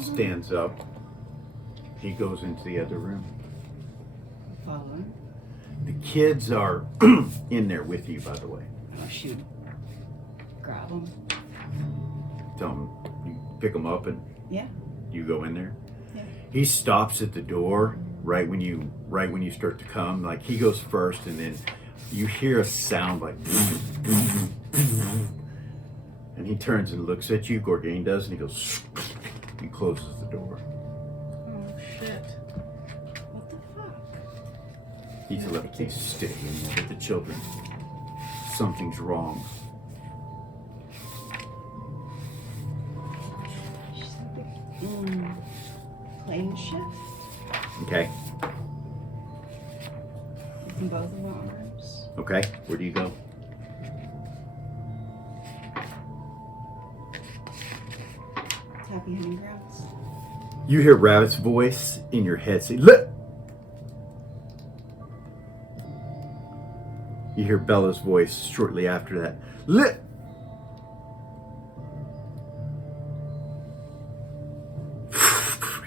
Stands up. He goes into the other room. Follow. The kids are in there with you, by the way. Oh shoot. Grab him. Tell him, you pick them up and Yeah. you go in there. Yeah. He stops at the door right when you start to come. Like he goes first, and then you hear a sound like, and he turns and looks at you. Gorgain does, and he goes, he closes the door. Oh shit. What the fuck? He's let these stay in there with the children. Something's wrong. Plane shift Okay. in both of our arms. Okay. Where do you go? Happy hunting grounds. You hear Rabbit's voice in your head say, "Let." You hear Bella's voice shortly after that. "Let."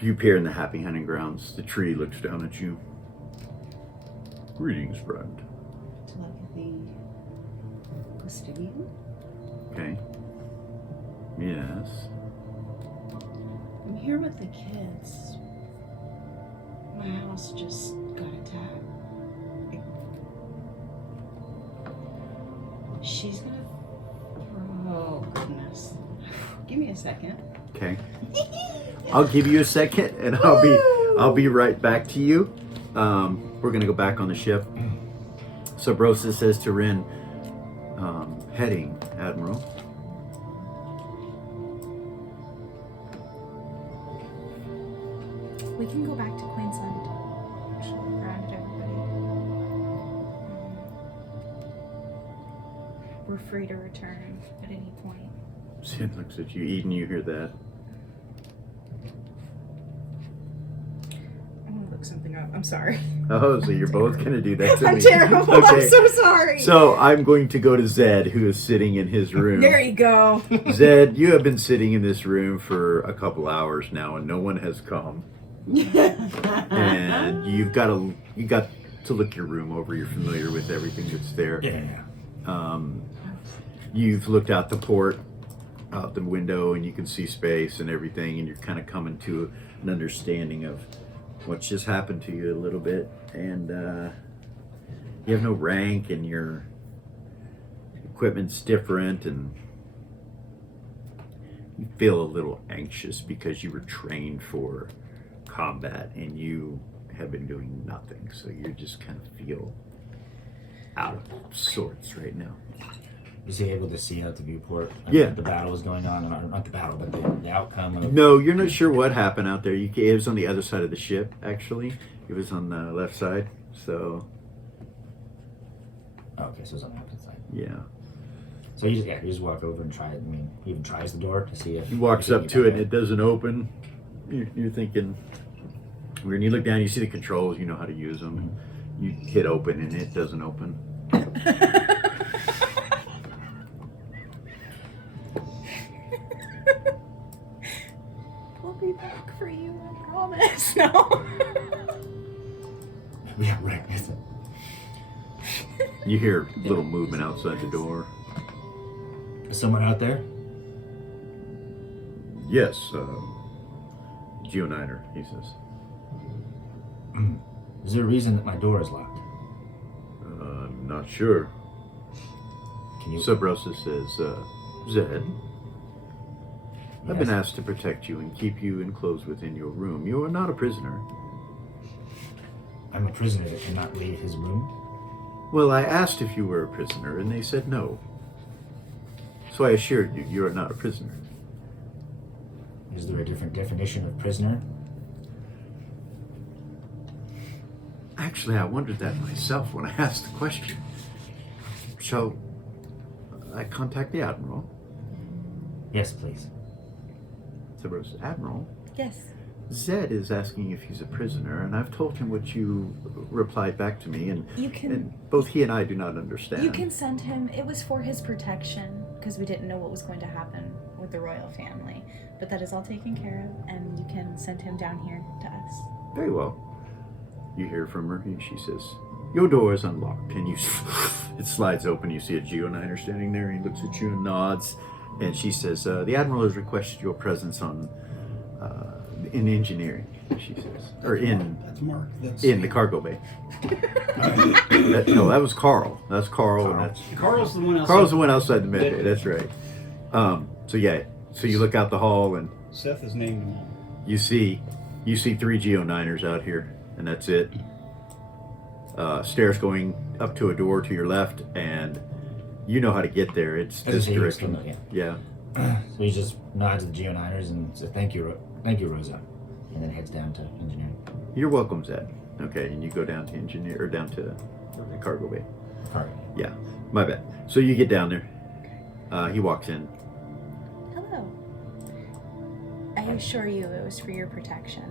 You appear in the happy hunting grounds. The tree looks down at you. Greetings, friend. Telepathy. Custodian. Okay. Yes. I'm here with the kids. My house just got attacked. She's gonna. Oh goodness. Give me a second. Okay. I'll give you a second, and I'll be right back to you. We're gonna go back on the ship. Subrosa says to Rin, heading, Admiral. We can go back to Queensland. She'll look around at everybody. We're free to return at any point. Sid looks at you. Eden, you hear that? I'm gonna look something up. I'm sorry. Oh, so you're both gonna do that to I'm me. terrible. Okay. I'm so sorry. So I'm going to go to Zed, who is sitting in his room. There you go. Zed, you have been sitting in this room for a couple hours now, and no one has come. And you got to look your room over. You're familiar with everything that's there. Yeah. You've looked out the port, out the window, and you can see space and everything, and you're kind of coming to an understanding of what's just happened to you a little bit. And you have no rank, and your equipment's different, and you feel a little anxious because you were trained for combat and you have been doing nothing, so you just kind of feel out of sorts right now. Was he able to see out the viewport? Like, Yeah. The battle was going on, or not the battle, but the outcome of. No, you're not sure what happened out there. It was on the other side of the ship, actually. It was on the left side, so Oh, okay, so it's on the opposite side. yeah. So you just walk over and try it. I mean, he even tries the door to see if. He walks up to it and it doesn't open. You're thinking, when you look down, you see the controls, you know how to use them. You hit open and it doesn't open. We'll be back for you, I promise. No. Yeah, right. You hear little movement outside the door. Is someone out there? Yes, Geoniner, he says. Is there a reason that my door is locked? I'm not sure. Can you? Subrosa says, Zed, I've been Yes? asked to protect you and keep you enclosed within your room. You are not a prisoner. I'm a prisoner that cannot leave his room. Well, I asked if you were a prisoner, and they said no. So I assured you, you are not a prisoner. Is there a different definition of prisoner? Actually, I wondered that myself when I asked the question. Shall I contact the Admiral? Yes, please. Subrosa, Admiral, Yes. Zed is asking if he's a prisoner, and I've told him what you replied back to me, and, You can and both he and I do not understand. you can send him. It was for his protection because we didn't know what was going to happen with the royal family. But that is all taken care of, and you can send him down here to us. Very well. You hear from her, and she says, your door is unlocked, and it slides open. You see a Geoniner standing there, and he looks at you and nods, and she says, the Admiral has requested your presence in engineering, she says, or That's Mark. That's in the cargo bay. No, that was Carl. That's Carl, and that's Carl's the one outside. Carl's the one outside the mid bay. That's right. So yeah, so you look out the hall, and Seth has named them all. you see 3 Geoniners out here, and that's it. stairs going up to a door to your left, and you know how to get there. It's I this just say you're direction. still- Yeah. So he just nods at the Geoniders and says, thank you, Rosa. And then heads down to engineering. You're welcome, Zed. Okay, and you go down to engineer, or down to cargo bay. Alright. Yeah, my bad. So you get down there. He walks in. Hello. I assure you it was for your protection.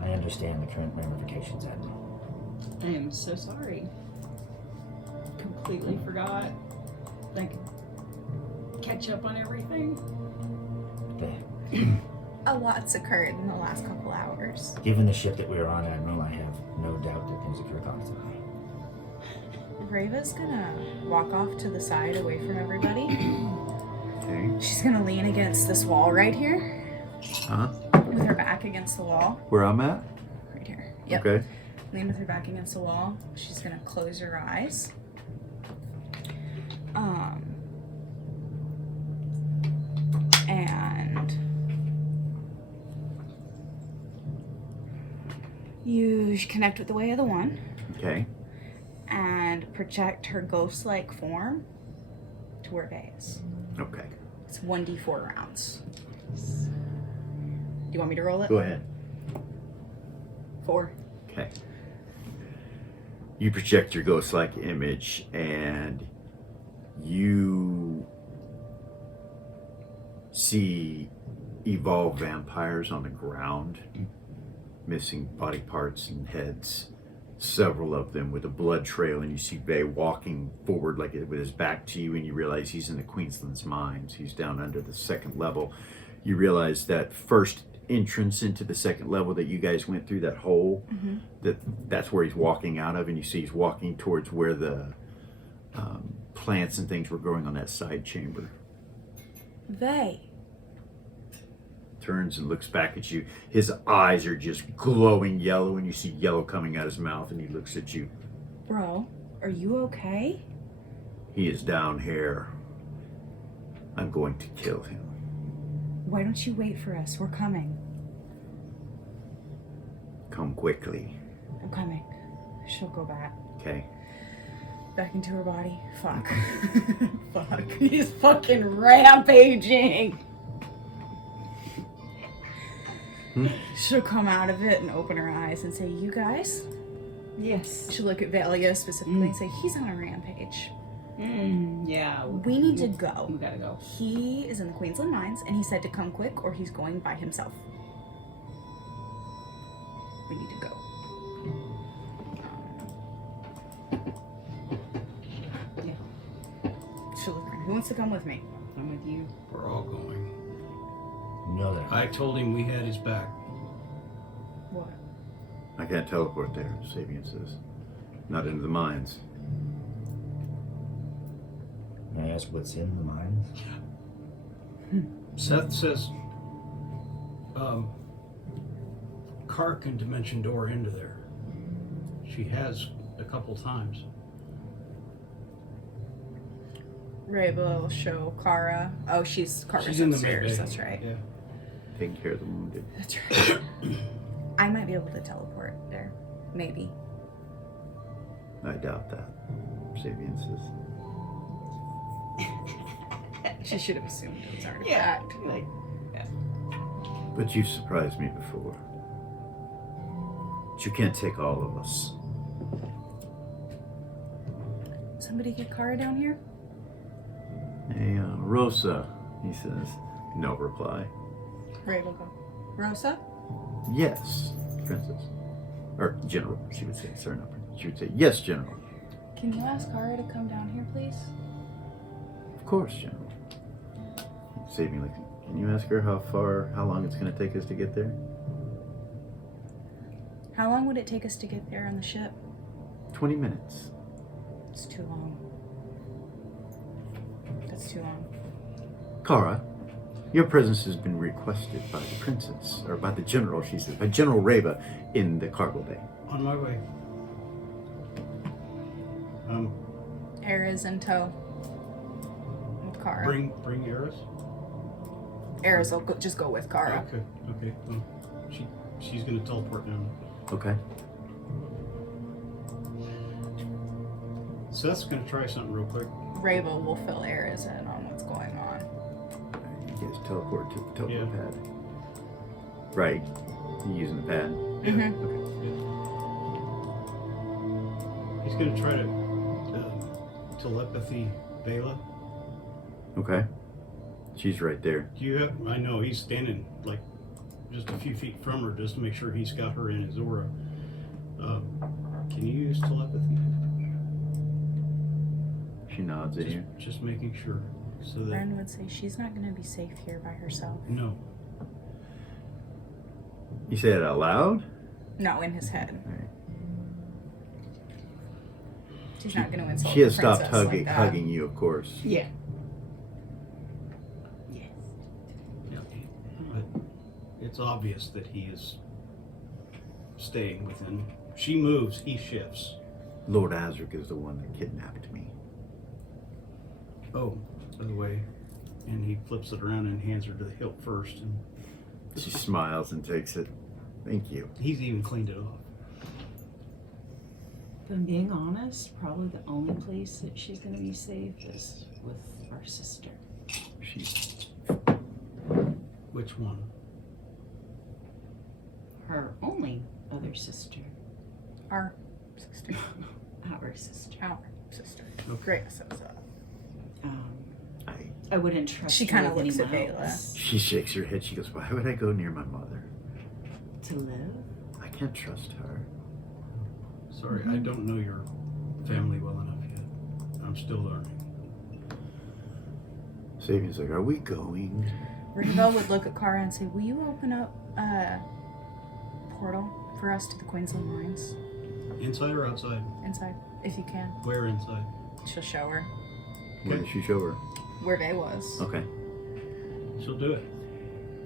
I understand the current ramifications, Admiral. I am so sorry. Completely forgot. Like, catch up on everything. A lot's occurred in the last couple hours. Given the ship that we were on, Admiral, I have no doubt that things occur constantly. Rava's gonna walk off to the side away from everybody. Okay. She's gonna lean against this wall right here, Uh-huh. with her back against the wall. Where I'm at? Right here. Yep. Okay. Lean with her back against the wall. She's gonna close her eyes. And you connect with the Way of the One Okay. and project her ghost-like form to where Vay is. Okay. It's 1d4 rounds. Do you want me to roll it? Go ahead. 4. Okay. You project your ghost-like image, and you see evolved vampires on the ground, missing body parts and heads. Several of them with a blood trail, and you see Vay walking forward like with his back to you, and you realize he's in the Queensland's mines. He's down under the second level. You realize that first entrance into the second level that you guys went through, that hole, that's where he's walking out of, and you see he's walking towards where the plants and things were growing on that side chamber. Vay. Turns and looks back at you. His eyes are just glowing yellow, and you see yellow coming out his mouth, and he looks at you. Bro, are you okay? He is down here. I'm going to kill him. Why don't you wait for us? We're coming. Come quickly. I'm coming. She'll go back. Okay. Back into her body. Fuck. Fuck. He's fucking rampaging. She'll come out of it and open her eyes and say, you guys? Yes. She'll look at Valia specifically and say, he's on a rampage. Yeah. We need to go. We gotta go. He is in the Queensland mines, and he said to come quick or he's going by himself. We need to go. Yeah. She'll look around. Who wants to come with me? I'm with you. We're all going. You know that. I told him we had his back. What? I can't teleport there, Sabian says. Not into the mines. May I ask what's in the mines? Seth says, Car can dimension door into there. She has a couple times. Reba will show Kara. Oh, Kara's She's in the upstairs. mid-bay. That's right. Yeah. Taking care of the wounded. That's right. I might be able to teleport there. Maybe. I doubt that, Sabian says. She should have assumed it was artifact. Yeah. Like, But you've surprised me before. But you can't take all of us. Somebody get Kara down here? Hey, Rosa, he says. No reply. Reba go. Rosa? Yes, Princess. Or General, she would say. Sorry, not Princess. She would say, yes, General. Can you ask Kara to come down here, please? Of course, General. Saving, like, can you ask her how long it's going to take us to get there? How long would it take us to get there on the ship? 20 minutes. It's too long. That's too long. Kara, your presence has been requested by the princess, or by the general, she says, by General Reba in the cargo bay. On my way. Era's in tow. With Kara. Bring Eris? Era's will just go with Kara. Okay. Well, she's gonna teleport now. Okay. Seth's gonna try something real quick. Ravel will fill Ares in on what's going on. You guys teleport to the teleport Yeah. pad. Right. You're using the pad. Mm-hmm. He's gonna try to telepathy Bela. Okay. She's right there. Do you have? I know he's standing like just a few feet from her, just to make sure he's got her in his aura. Can you use telepathy? She nods at you. Just making sure, so that Ren would say she's not going to be safe here by herself. no. You say it out loud? No, in his head. Right. She's not going to insult She has the stopped princess like that. hugging you, of course. Yeah. Yes. Yeah. But it's obvious that he is staying within. She moves, he shifts. Lord Azric is the one that kidnapped me. Oh, by the way, and he flips it around and hands her to the hilt first, and She smiles and takes it. Thank you. he's even cleaned it off. If I'm being honest, probably the only place that she's gonna be safe is with our sister. She's Which one? Her only other sister. Our sister. Our sister. Our sister. Okay. Great. So. I wouldn't trust She her kinda with looks at anyone Bela. else She shakes her head. She goes, "Why would I go near my mother? to live. I can't trust her." Sorry, I don't know your family well enough yet. I'm still learning. Sabian's like, "Are we going?" Ravel would look at Kara and say, "Will you open up a portal for us to the Queensland mines Inside or outside? inside, if you can?" Where inside? She'll show her Where did she show her? where Vay was. Okay. She'll do it.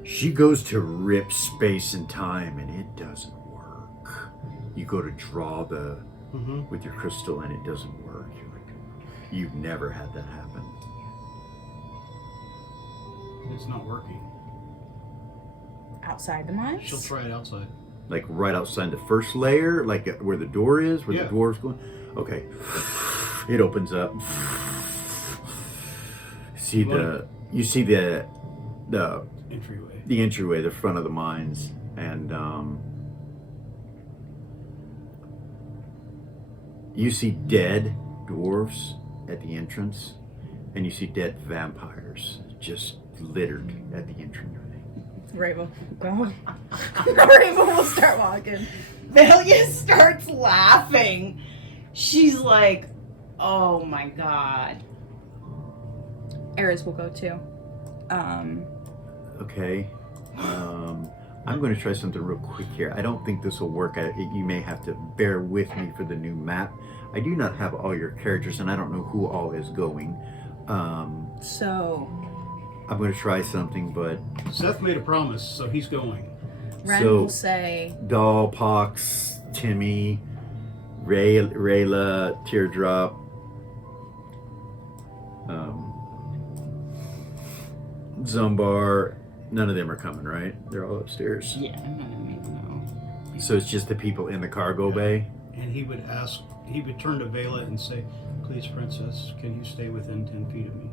She goes to rip space and time, and it doesn't work. You go to draw the Mm-hmm. with your crystal, and it doesn't work. You've never had that happen. It's not working. Outside the mines? She'll try it outside. Like right outside the first layer, like where the door is, where Yeah. the dwarves go. Okay. It opens up. See you see the Entryway. the entryway, the front of the mines, and you see dead dwarves at the entrance, and you see dead vampires just littered at the entryway. Ravel, go. Ravel will start walking. Velia starts laughing. She's like, oh my god. Ares will go too. Okay. I'm going to try something real quick here. I don't think this will work. You may have to bear with me for the new map. I do not have all your characters, and I don't know who all is going. So I'm going to try something, but Seth made a promise, so he's going. Ren So- will say, Doll, Pox, Timmy, Rayla, Teardrop, Zumbar. None of them are coming, right? They're all upstairs. Yeah, I'm not even know. So it's just the people in the cargo bay. And he would turn to Vela and say, "Please, princess, can you stay within 10 feet of me?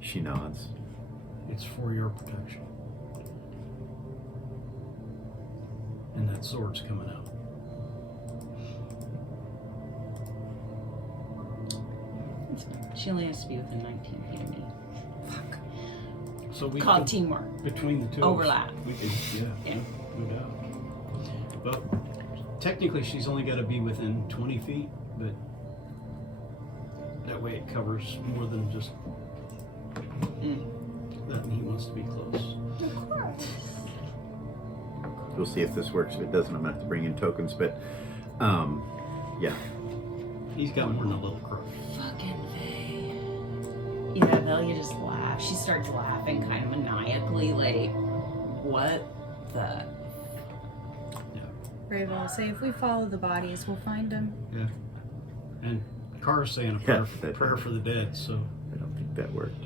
She nods. It's for your protection." And that sword's coming out. She only has to be within 19 feet of me. So we Called could- teamwork. between the two Overlap. of us, we could, Yeah. no doubt. But technically, she's only got to be within 20 feet, but that way it covers more than just that he wants to be close. We'll see if this works. If it doesn't, I'm going to have to bring in tokens. But, yeah. He's got more than a little crook. Fucking Faye. Yeah, Velia just laughs. She starts laughing kind of maniacally, like, what the? Ravel will say, if we follow the bodies, we'll find them. Yeah. And Kara's saying a Yeah, prayer for the dead, so I don't think that worked.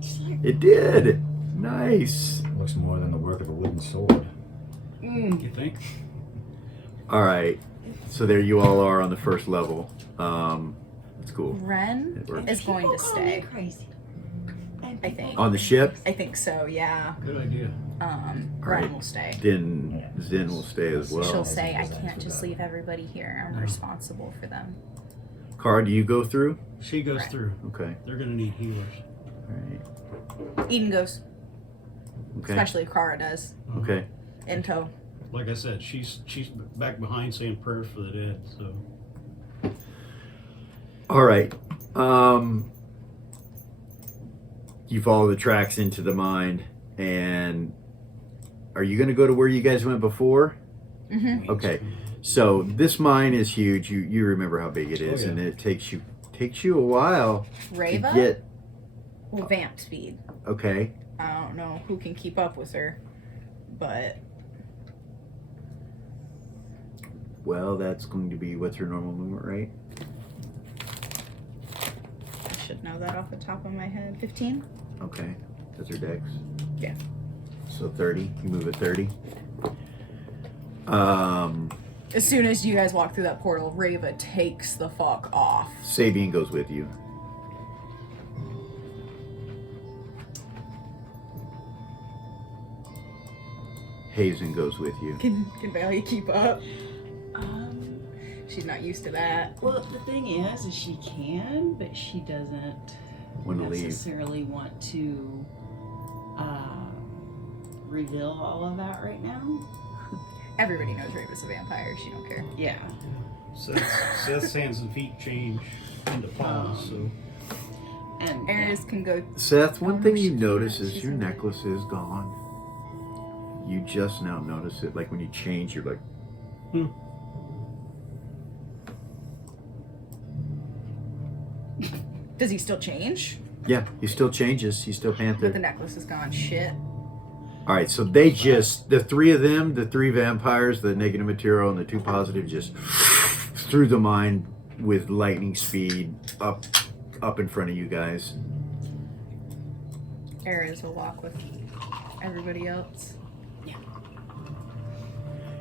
She's like, It did! Nice! Looks more than the work of a wooden sword. you think? All right. So there you all are on the first level. It's cool. Ren It works. is going to stay. Crazy. I think. On the ship, I think so. Yeah. Good idea. Ren Right. will stay. then Zen will stay as well. She'll say, "I As can't for just that. leave everybody here. I'm No. responsible for them." Cara, do you go through? She goes Right. through. Okay. They're gonna need healers. All right. Eden goes, Okay. especially if Kara does. Okay. In tow. Like I said, she's back behind saying prayers for the dead. So All right. You follow the tracks into the mine, and are you going to go to where you guys went before? Mm-hmm. Okay. So this mine is huge. You remember how big it is, Oh, yeah. and it takes you a while Rava to get. will vamp speed. Okay. I don't know who can keep up with her, but Well, that's going to be what's her normal movement rate? I should know that off the top of my head. 15? Okay. That's her dex. Yeah. So 30. You move at 30. As soon as you guys walk through that portal, Rava takes the fuck off. Sabian goes with you. Hazen goes with you. Can Bailey keep up? She's not used to that. Well, the thing is she can, but she doesn't Want to leave? necessarily want to reveal all of that right now. Everybody knows Rava's a vampire. She don't care. Yeah. Seth's hands and feet change into palms. So And Ares can go. Seth, one Oh, thing she you can't. notice is She's your okay. necklace is gone. You just now notice it. Like when you change, you're like, Does he still change? yeah, he still changes. He's still But the Panther. necklace is gone. Shit. All right, so they just, the three of them, the three vampires, the negative material and the two positive, just through the mine with lightning speed up in front of you guys. Ares will walk with everybody else.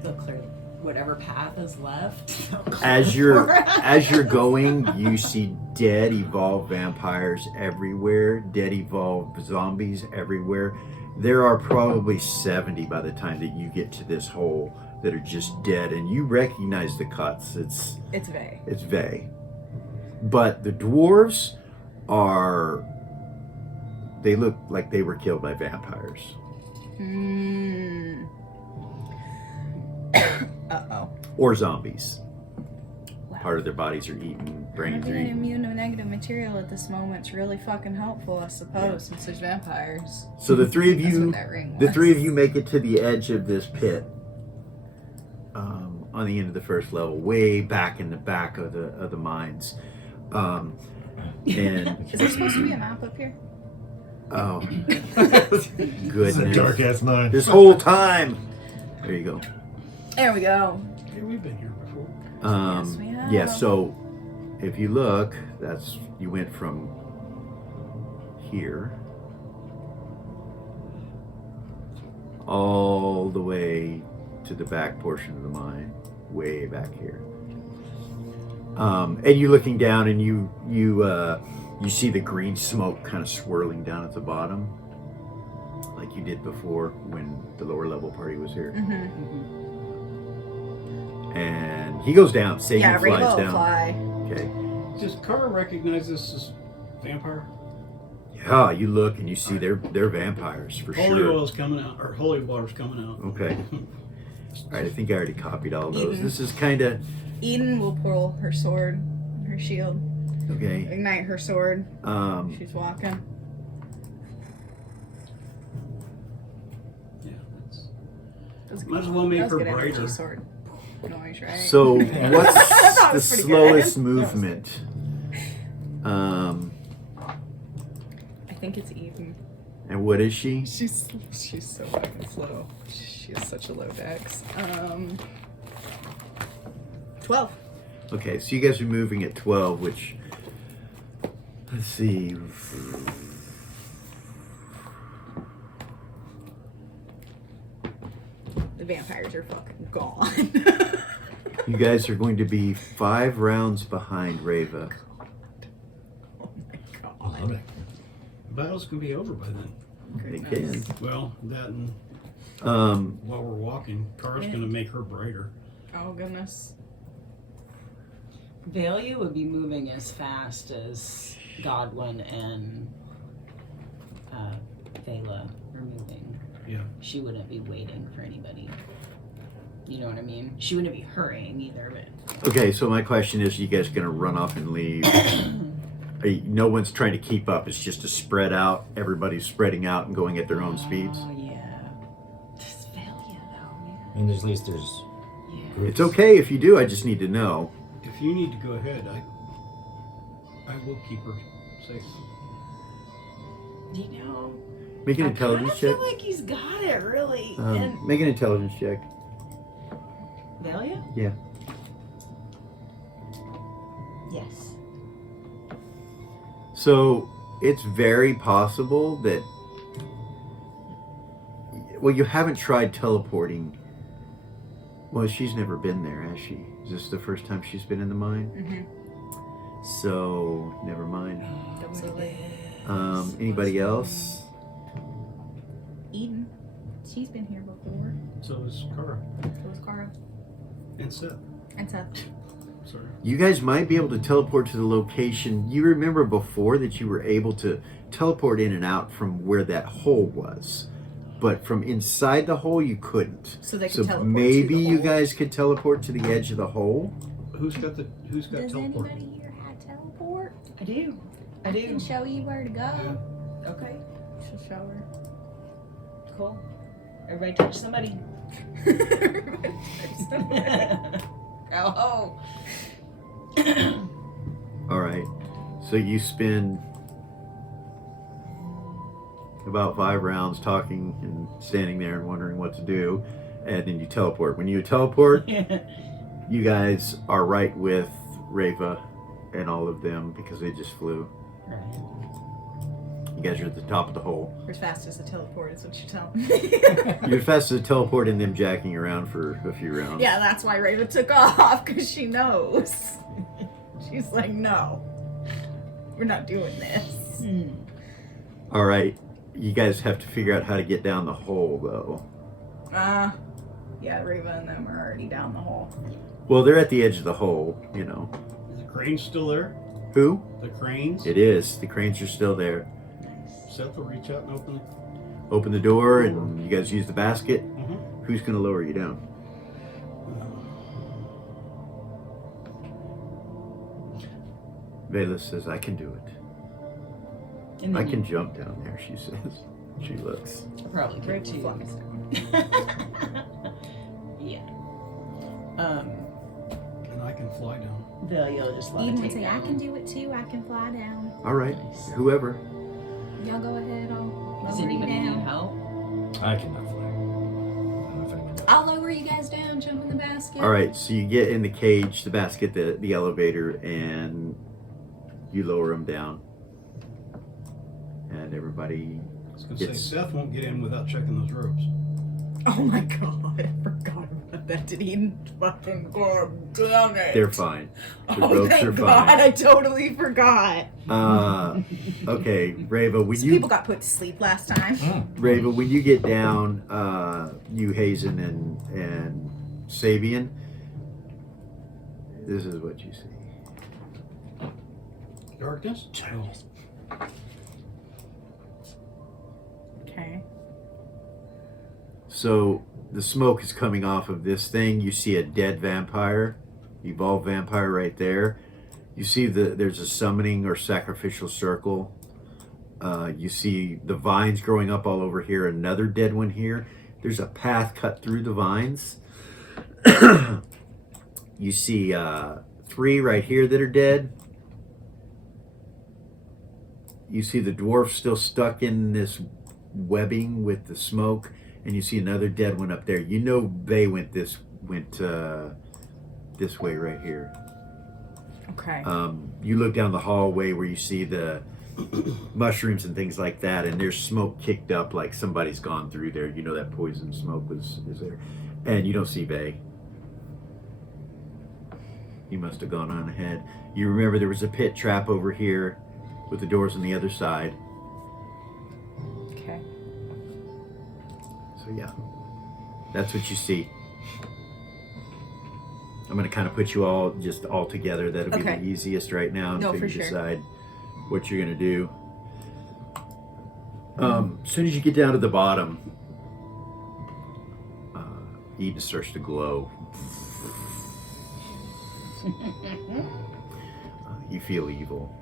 they'll clear whatever path is left. As you're going, you see dead evolved vampires everywhere, dead evolved zombies everywhere. There are probably 70 by the time that you get to this hole that are just dead, and you recognize the cuts. It's Vey. Vey. But the dwarves they look like they were killed by vampires. Uh-oh. Or zombies. Wow. Part of their bodies are eaten, brains are Being eaten. immune to negative material at this moment's really fucking helpful, I suppose, since there's vampires. So the three of That's you what that ring The was. three of you make it to the edge of this pit, on the end of the first level, way back in the back of the mines, and Is there supposed to be a map up here? oh It's a goodness, dark ass mine. this whole time. There you go. There we go. yeah, we've been here before. Yes, we have. Yeah. So if you look, you went from here all the way to the back portion of the mine, way back here. And you're looking down, and you see the green smoke kind of swirling down at the bottom, like you did before when the lower level party was here. Mm-hmm. And he goes down. Sabian Yeah, flies Rainbow will down. fly. Okay. Does Kara recognize this as vampire? Yeah, you look and you see they're vampires for Holy sure. oil's coming out, or holy water's coming out. Okay. All right, I think I already copied all those. Eden. This is kind of Eden will pull her sword, her shield, okay. ignite her sword. Um, She's walking. Yeah, that's. That was Might as well make that was her good energy brighter. sword noise, right? so what's That the was pretty slowest good. movement? I think it's Eden. And what is she? She's so fucking slow. She has such a low dex. 12. Okay, so you guys are moving at 12, which let's see. The vampires are fucking gone. You guys are going to be 5 rounds behind Reva. Oh my god. I love it. The battle's gonna be over by then. They can. Goodness. Well, that and while we're walking, Kara's Yeah. gonna make her brighter. Oh goodness. Valia would be moving as fast as Godwin and Vela are moving. Yeah. She wouldn't be waiting for anybody. You know what I mean? She wouldn't be hurrying either, but Okay, so my question is, are you guys going to run off and leave? No one's trying to keep up. It's just a spread out. Everybody's spreading out and going at their own speeds. Oh yeah. Just Valia though, man. I mean, there's, at least there's Yeah. groups. It's okay if you do. I just need to know. If you need to go ahead, I will keep her safe. You know, Make an I intelligence kinda check. feel like he's got it really. And Make an intelligence check. Valia? Yeah. Yes. So it's very possible that. Well, you haven't tried teleporting. Well, she's never been there, has she? Is this the first time she's been in the mine? Mm-hmm. So, never mind. Absolutely. Anybody else? Eden. She's been here before. So is Kara So was Cara. and Seth. And Seth. Sorry. You guys might be able to teleport to the location. You remember before that you were able to teleport in and out from where that hole was. But from inside the hole, you couldn't. So they could So teleport maybe to the you hole. guys could teleport to the edge of the hole. Who's got Does teleport? anybody here have teleport? I do. I I do. can show you where to go. Okay. She'll show her. Cool. Everybody touch somebody. Oh. All right. So you spend about 5 rounds talking and standing there and wondering what to do, and then you teleport. When you teleport, you guys are right with Reva and all of them because they just flew. You guys are at the top of the hole. We're as fast as the teleport is what you tell me. You're fast as a teleport and them jacking around for a few rounds. Yeah, that's why Raven took off, because she knows. She's like, no. We're not doing this. All right. You guys have to figure out how to get down the hole, though. Yeah, Reva and them are already down the hole. Well, they're at the edge of the hole, you know. Is the cranes still there? Who? The cranes? It is. The cranes are still there. Seth will reach out and open it. Open the door and you guys use the basket. Mm-hmm. Who's going to lower you down? Vela says, I can do it. And I then can jump down there, she says. She looks. you probably could Rachel too. flies down. Yeah. And I can fly down. Valia will just let Eden it would take say, I down. can do it too. I can fly down. All right. Nice. Whoever. Y'all go ahead. I'll Does lower you anybody need down. help? I cannot fly. I don't know if anyone does. I'll lower you guys down. Jump in the basket. All right. So you get in the cage, the basket, the elevator, and you lower them down. And everybody. I was going to Yes. say, Seth won't get in without checking those ropes. Oh my god. I forgot about that. Did Eden fucking god damn it. They're fine. The Oh, ropes thank are God. fine. I totally forgot. Okay, Reva, when Some you people got put to sleep last time. Reva, when you get down, you Hazen and Sabian, this is what you see. Darkness? Darkness. Okay. So the smoke is coming off of this thing. You see a dead vampire, evolved vampire right there. You see there's a summoning or sacrificial circle. You see the vines growing up all over here. Another dead one here. There's a path cut through the vines. You see 3 right here that are dead. You see the dwarf still stuck in this webbing with the smoke, and you see another dead one up there. You know they went this way right here. Okay. You look down the hallway where you see the mushrooms and things like that, and there's smoke kicked up like somebody's gone through there. You know that poison smoke is there, and you don't see Vay. He must have gone on ahead. You remember there was a pit trap over here with the doors on the other side. Okay. So yeah, that's what you see. I'm gonna kind of put you all together. That'll be Okay. the easiest right now No, until for you sure. decide what you're gonna do. As soon as you get down to the bottom, Eden starts to glow. You feel evil.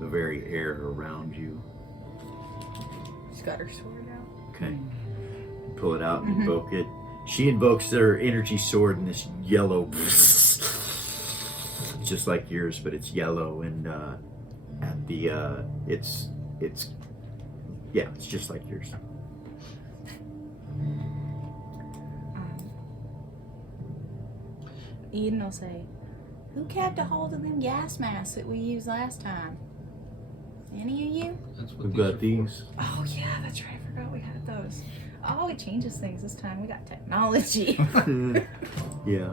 The very air around you. She's got her sword out. Okay. Pull it out and invoke it. She invokes their energy sword in this yellow, just like yours, but it's yellow, and at the it's just like yours. Eden will say, "Who kept a hold of them gas masks that we used last time? Any of you?" That's what We've these are got for. these. Oh yeah, that's right. I forgot we had those. Oh, it changes things this time. We got technology. Yeah.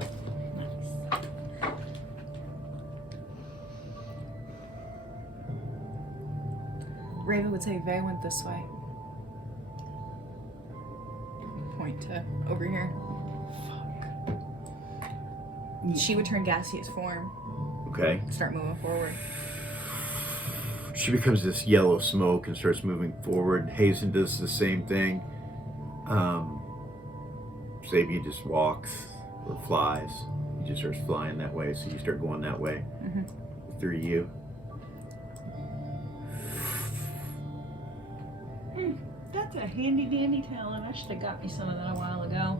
Raven would say Vay went this way. Point to over here. She would turn gaseous form, Okay. start moving forward. She becomes this yellow smoke and starts moving forward. Hazen does the same thing. Xavier just walks or flies. He just starts flying that way, so you start going that way through you. That's a handy dandy talent. I should have got me some of that a while ago.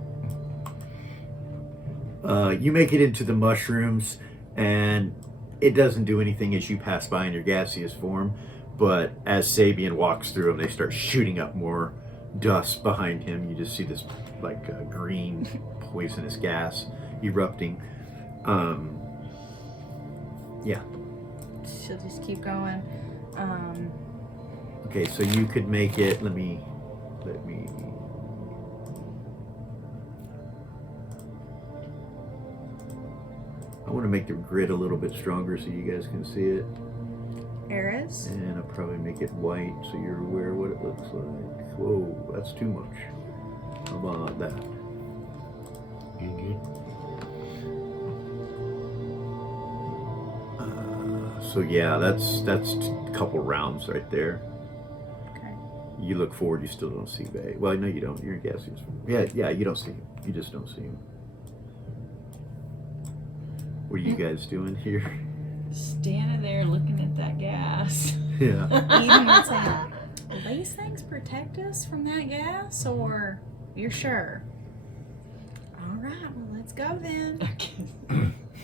You make it into the mushrooms, and it doesn't do anything as you pass by in your gaseous form, but as Sabian walks through them, they start shooting up more dust behind him. You just see this green poisonous gas erupting. Yeah. She'll just keep going. Okay, so you could make it. Let me. I want to make the grid a little bit stronger so you guys can see it. Eris? And I'll probably make it white so you're aware what it looks like. Whoa, that's too much. How about that? So yeah, that's a couple rounds right there. Okay. You look forward, you still don't see Bay. Well, no, you don't. You're in gaseous. Yeah, you don't see him. You just don't see him. What are you guys doing here? Standing there looking at that gas. Yeah. Eden would say, "Will these things protect us from that gas, or you're sure?" All right, well, let's go then.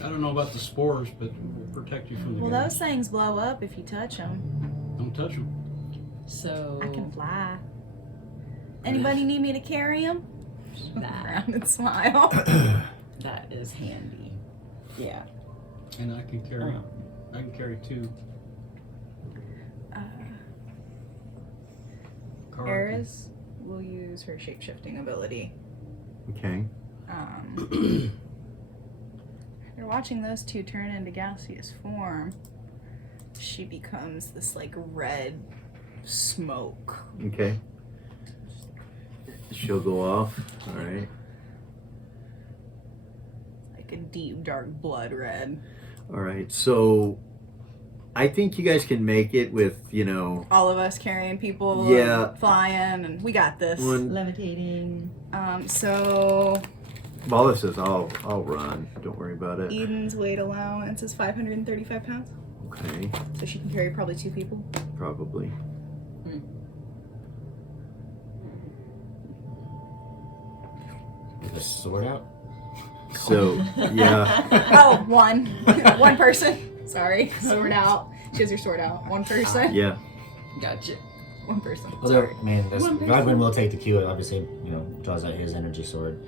I don't know about the spores, but we'll protect you from the Well, gas. those things blow up if you touch them. Don't touch them. So I can fly. Anybody need me to carry them? that, Round and smile. that is handy. Yeah. And I can carry two. Car Eris will use her shape-shifting ability. Okay. You're watching those two turn into gaseous form. She becomes this red smoke. Okay. She'll go off. All right. Like a deep, dark blood red. All right. So I think you guys can make it with, All of us carrying people, Yeah. and flying, and we got this. Levitating. So Bala says, I'll run. Don't worry about it. Eden's weight allowance is 535 pounds. Okay. So she can carry probably 2 people. Probably. With the sword out? So, yeah. Oh, one. One person. Sorry. Sword out. She has her sword out. One person. Yeah. Gotcha. One person. Although, I mean, One person. Godwin will take the cue. Obviously, draws out his energy sword.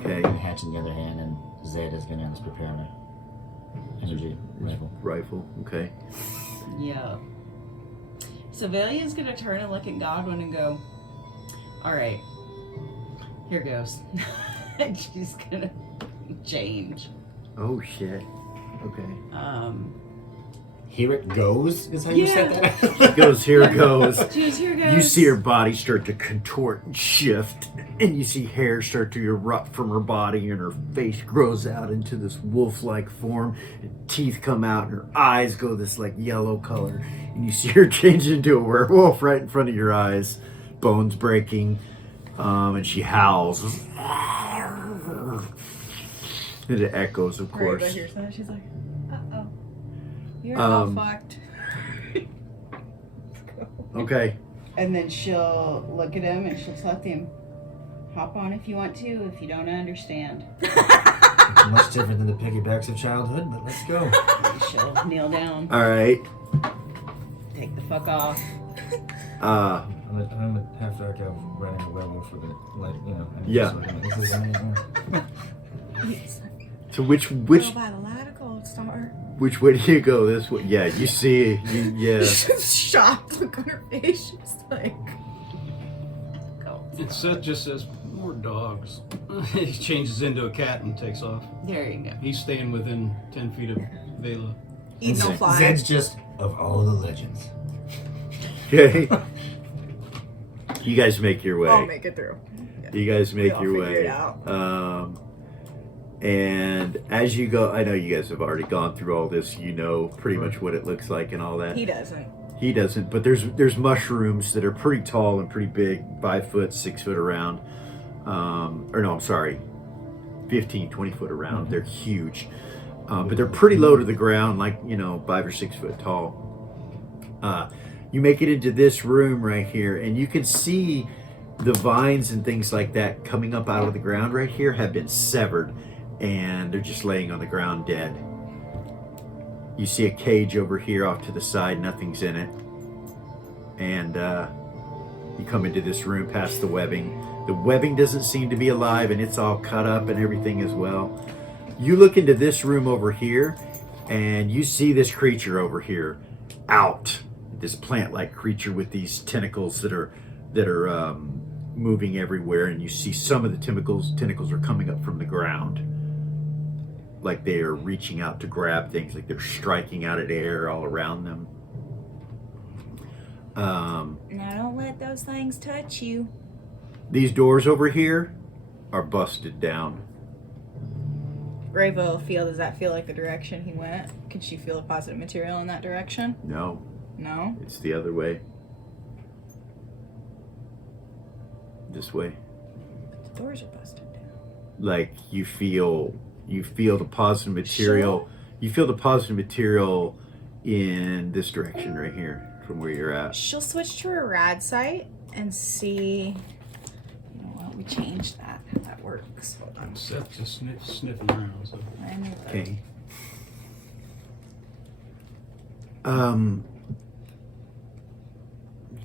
Okay. And Hatch in the other hand, and Zed is going to prepare an energy rifle. Rifle. Okay. Yeah. So Valia's gonna turn and look at Godwin and go, "Alright, here goes." And she's gonna change. Oh, shit. Okay. Here it goes, is how you said that? It goes, here it goes. Jeez, here goes. You see her body start to contort and shift, and you see hair start to erupt from her body, and her face grows out into this wolf-like form, and teeth come out, and her eyes go this like yellow color, and you see her change into a werewolf right in front of your eyes, bones breaking, and she howls. And it echoes, of course. Reba hears that. She's like, uh-oh. You're all fucked. Okay. And then she'll look at him and she'll tell him, hop on if you want to, if you don't understand. Much different than the piggybacks of childhood, but let's go. And she'll kneel down, All right. take the fuck off. I'm a half dark elf running a werewolf with it, like, you know. and Yeah. just looking at- this is amazing. So which Go by the light of Gold Star. which way do you go? This way? Yeah, you see, yeah. Shocked look on her face. She's like, And Seth just says, more dogs. He changes into a cat and takes off. There you go. He's staying within 10 feet of Vela. eat no fly. Zed's just, of all the legends. Okay. You guys make your way. I'll make it through. You guys make We'll your figure way. it out. And as you go, I know you guys have already gone through all this. You know pretty much what it looks like and all that. He doesn't. He doesn't, but there's mushrooms that are pretty tall and pretty big, 5 foot, 6 foot around. Or no, I'm sorry, 15, 20 foot around. Mm-hmm. They're huge. But they're pretty low to the ground, like, 5 or 6 foot tall. You make it into this room right here, and you can see the vines and things like that coming up out of the ground right here have been severed, and they're just laying on the ground dead. You see a cage over here off to the side, nothing's in it. And you come into this room past the webbing. The webbing doesn't seem to be alive, and it's all cut up and everything as well. You look into this room over here, and you see this creature over here out. This plant-like creature with these tentacles that are moving everywhere, and you see some of the tentacles are coming up from the ground, like they are reaching out to grab things, like they're striking out at air all around them. Now don't let those things touch you. These doors over here are busted down. Reva will feel, does that feel like the direction he went? Can she feel a positive material in that direction? No, No? it's the other way. This way. The doors are busted down. Like you feel the positive material. You feel the positive material in this direction right here from where you're at. She'll switch to her rad sight and see. You know what? We changed that. How that works. Hold on. Seth just sniffing around. So. I know that. Okay.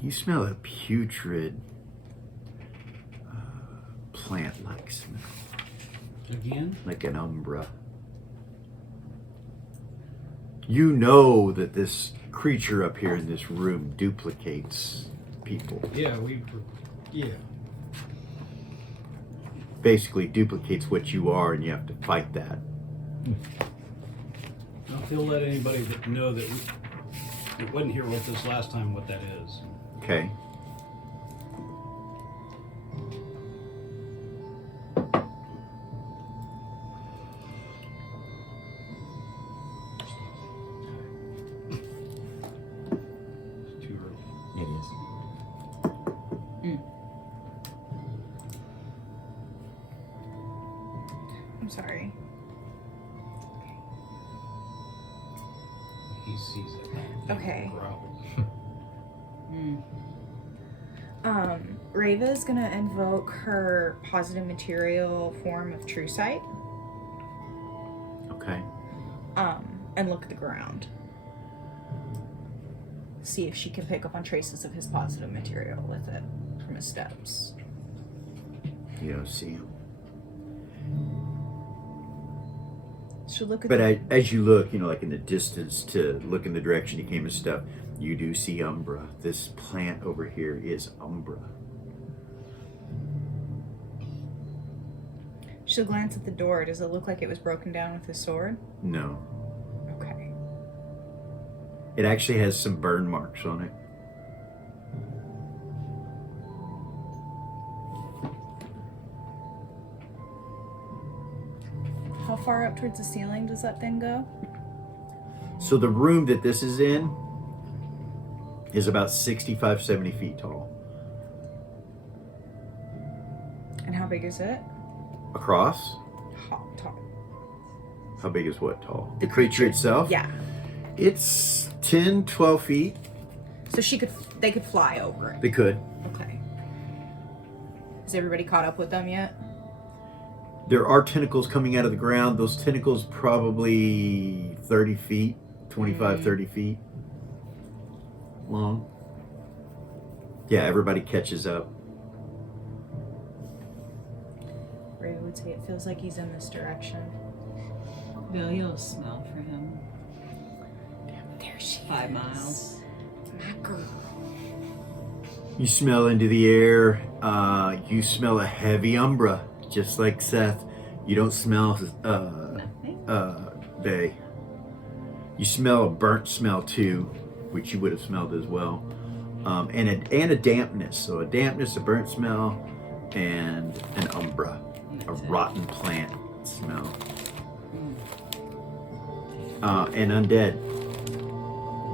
You smell a putrid plant-like smell, Again? like an umbra. You know that this creature up here in this room duplicates people. Yeah, yeah. Basically duplicates what you are, and you have to fight that. Now, if he'll let anybody know that it wasn't here with us last time, what that is. Okay. It's too early. It is. I'm sorry. He sees it. Okay. Growls. Reva's gonna invoke her positive material form of true sight. Okay. And look at the ground. See if she can pick up on traces of his positive material with it from his steps. You don't see him. She'll look at But the, as you look, like in the distance to look in the direction he came and stuff, you do see umbra. This plant over here is umbra. she'll glance at the door. Does it look like it was broken down with his sword? No. It actually has some burn marks on it. How far up towards the ceiling does that thing go? So the room that this is in is about 65, 70 feet tall. And how big is it? Across? Tall. How big is what tall? The creature itself? Yeah. It's 10, 12 feet. So they could fly over it. They could. Okay. Is everybody caught up with them yet? There are tentacles coming out of the ground. Those tentacles probably 30 feet, 25, 30 feet long. Yeah, everybody catches up. Ray would say it feels like he's in this direction. Bill, you'll smell for him. There she 5 miles. My girl. You smell into the air. You smell a heavy umbra, just like Seth. You don't smell Nothing. Bay. You smell a burnt smell too, which you would have smelled as well, and a dampness. So a dampness, a burnt smell, and an umbra, a That's it. rotten plant smell, and undead.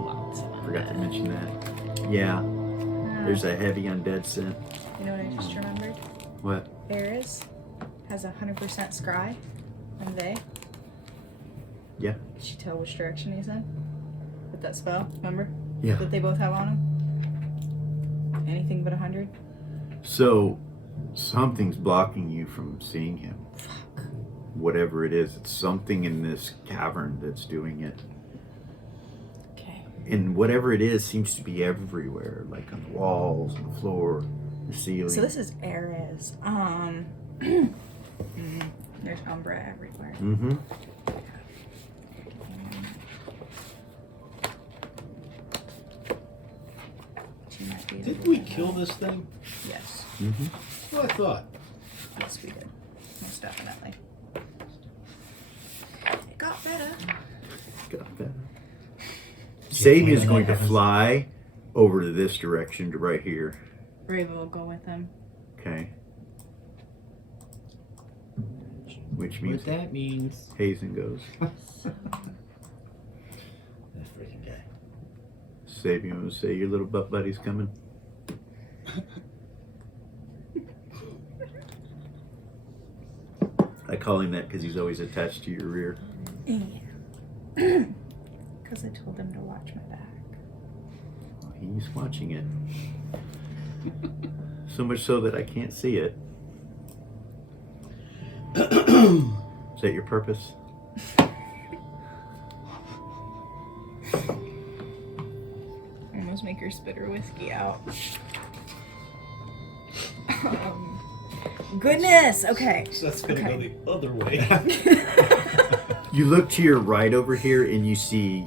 Lots of Forgot to undead. mention that. Yeah, there's a heavy undead scent. You know what I just remembered? What? Eris has 100% scry on Vey. Yeah. Did she tell which direction he's in? With that spell, remember? Yeah. That they both have on him? Anything but 100? So something's blocking you from seeing him. Fuck. Whatever it is, it's something in this cavern that's doing it. Okay. And whatever it is seems to be everywhere, like on the walls, on the floor, the ceiling. So this is Eris. There's Umbra everywhere. Mm-hmm. She might be Did able we to kill know. this thing? Yes. Mm-hmm. That's what I thought. Yes, we did. Most definitely. It got better. Got that. Sabian's when going that to happens. fly over to this direction, to right here. Raven will go with him. Okay. Which means What that means. Hazen goes. That freaking guy. Sabian will say, your little butt buddy's coming. I call him that because he's always attached to your rear. Yeah. Because I told him to watch my back. He's watching it. So much so that I can't see it. Is that your purpose? Almost make her spit her whiskey out. Goodness. Okay. So that's gonna Okay. go the other way. You look to your right over here and you see,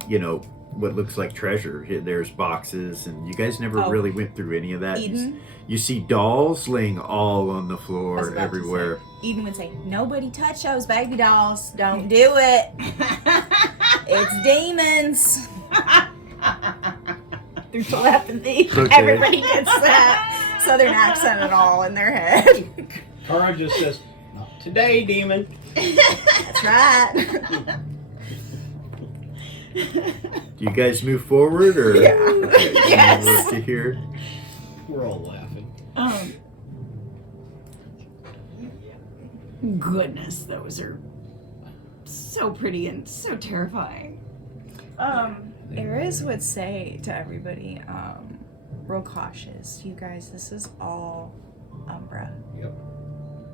what looks like treasure. There's boxes, and you guys never Oh. really went through any of that. Eden? You see dolls laying all on the I was floor about to everywhere. say, Eden would say, "Nobody touch those baby dolls. Don't do it. It's demons." Through telepathy, Okay. everybody gets that southern accent and all in their head. Kara just says, "Not today, demon." That's right. Do you guys move forward or? Yeah. Okay, Yes. Look to here. We're all laughing. Goodness, those are so pretty and so terrifying. Eris would say to everybody, real cautious. You guys, this is all Umbra. Yep.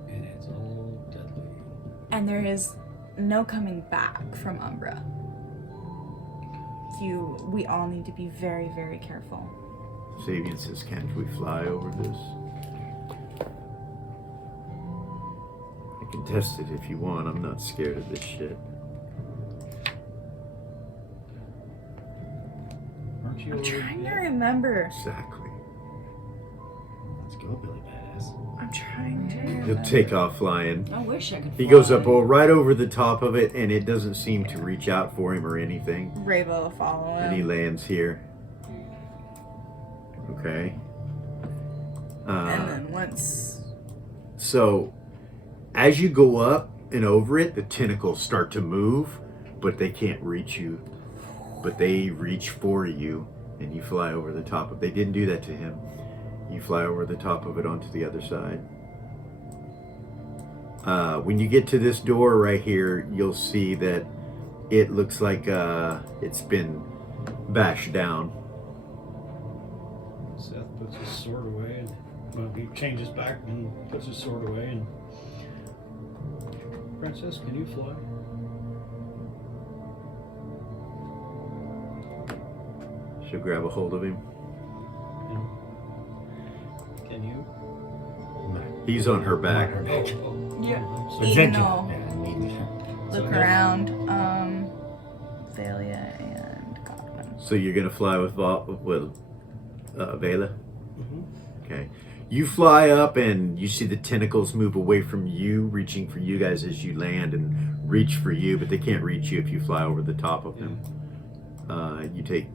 And it's all deadly. And there is no coming back from Umbra. We all need to be very, very careful. Sabian says, "Can't we fly over this?" I can test it if you want. I'm not scared of this shit. Aren't you? I'm trying to remember. Exactly. Let's go hillbilly badass. I'm trying to. He'll take off flying. I wish I could. He goes fly. up right over the top of it, and it doesn't seem to reach out for him or anything. Rava will follow And he him. lands here. Okay. And then once. So, as you go up and over it, the tentacles start to move, but they can't reach you. But they reach for you, and you fly over the top of. They didn't do that to him. You fly over the top of it onto the other side. When you get to this door right here, you'll see that it looks like it's been bashed down. Seth puts his sword away, and well, he changes back and puts his sword away. And Princess, can you fly? She'll grab a hold of him. Can you? He's on her back. On her back. Yeah. So Eat. Gentle. No. Yeah, neat. Look around. Thalia and Godwin. So you're gonna fly with Vela? Mhm. Okay. You fly up and you see the tentacles move away from you, reaching for you guys as you land and reach for you, but they can't reach you if you fly over the top of them. You take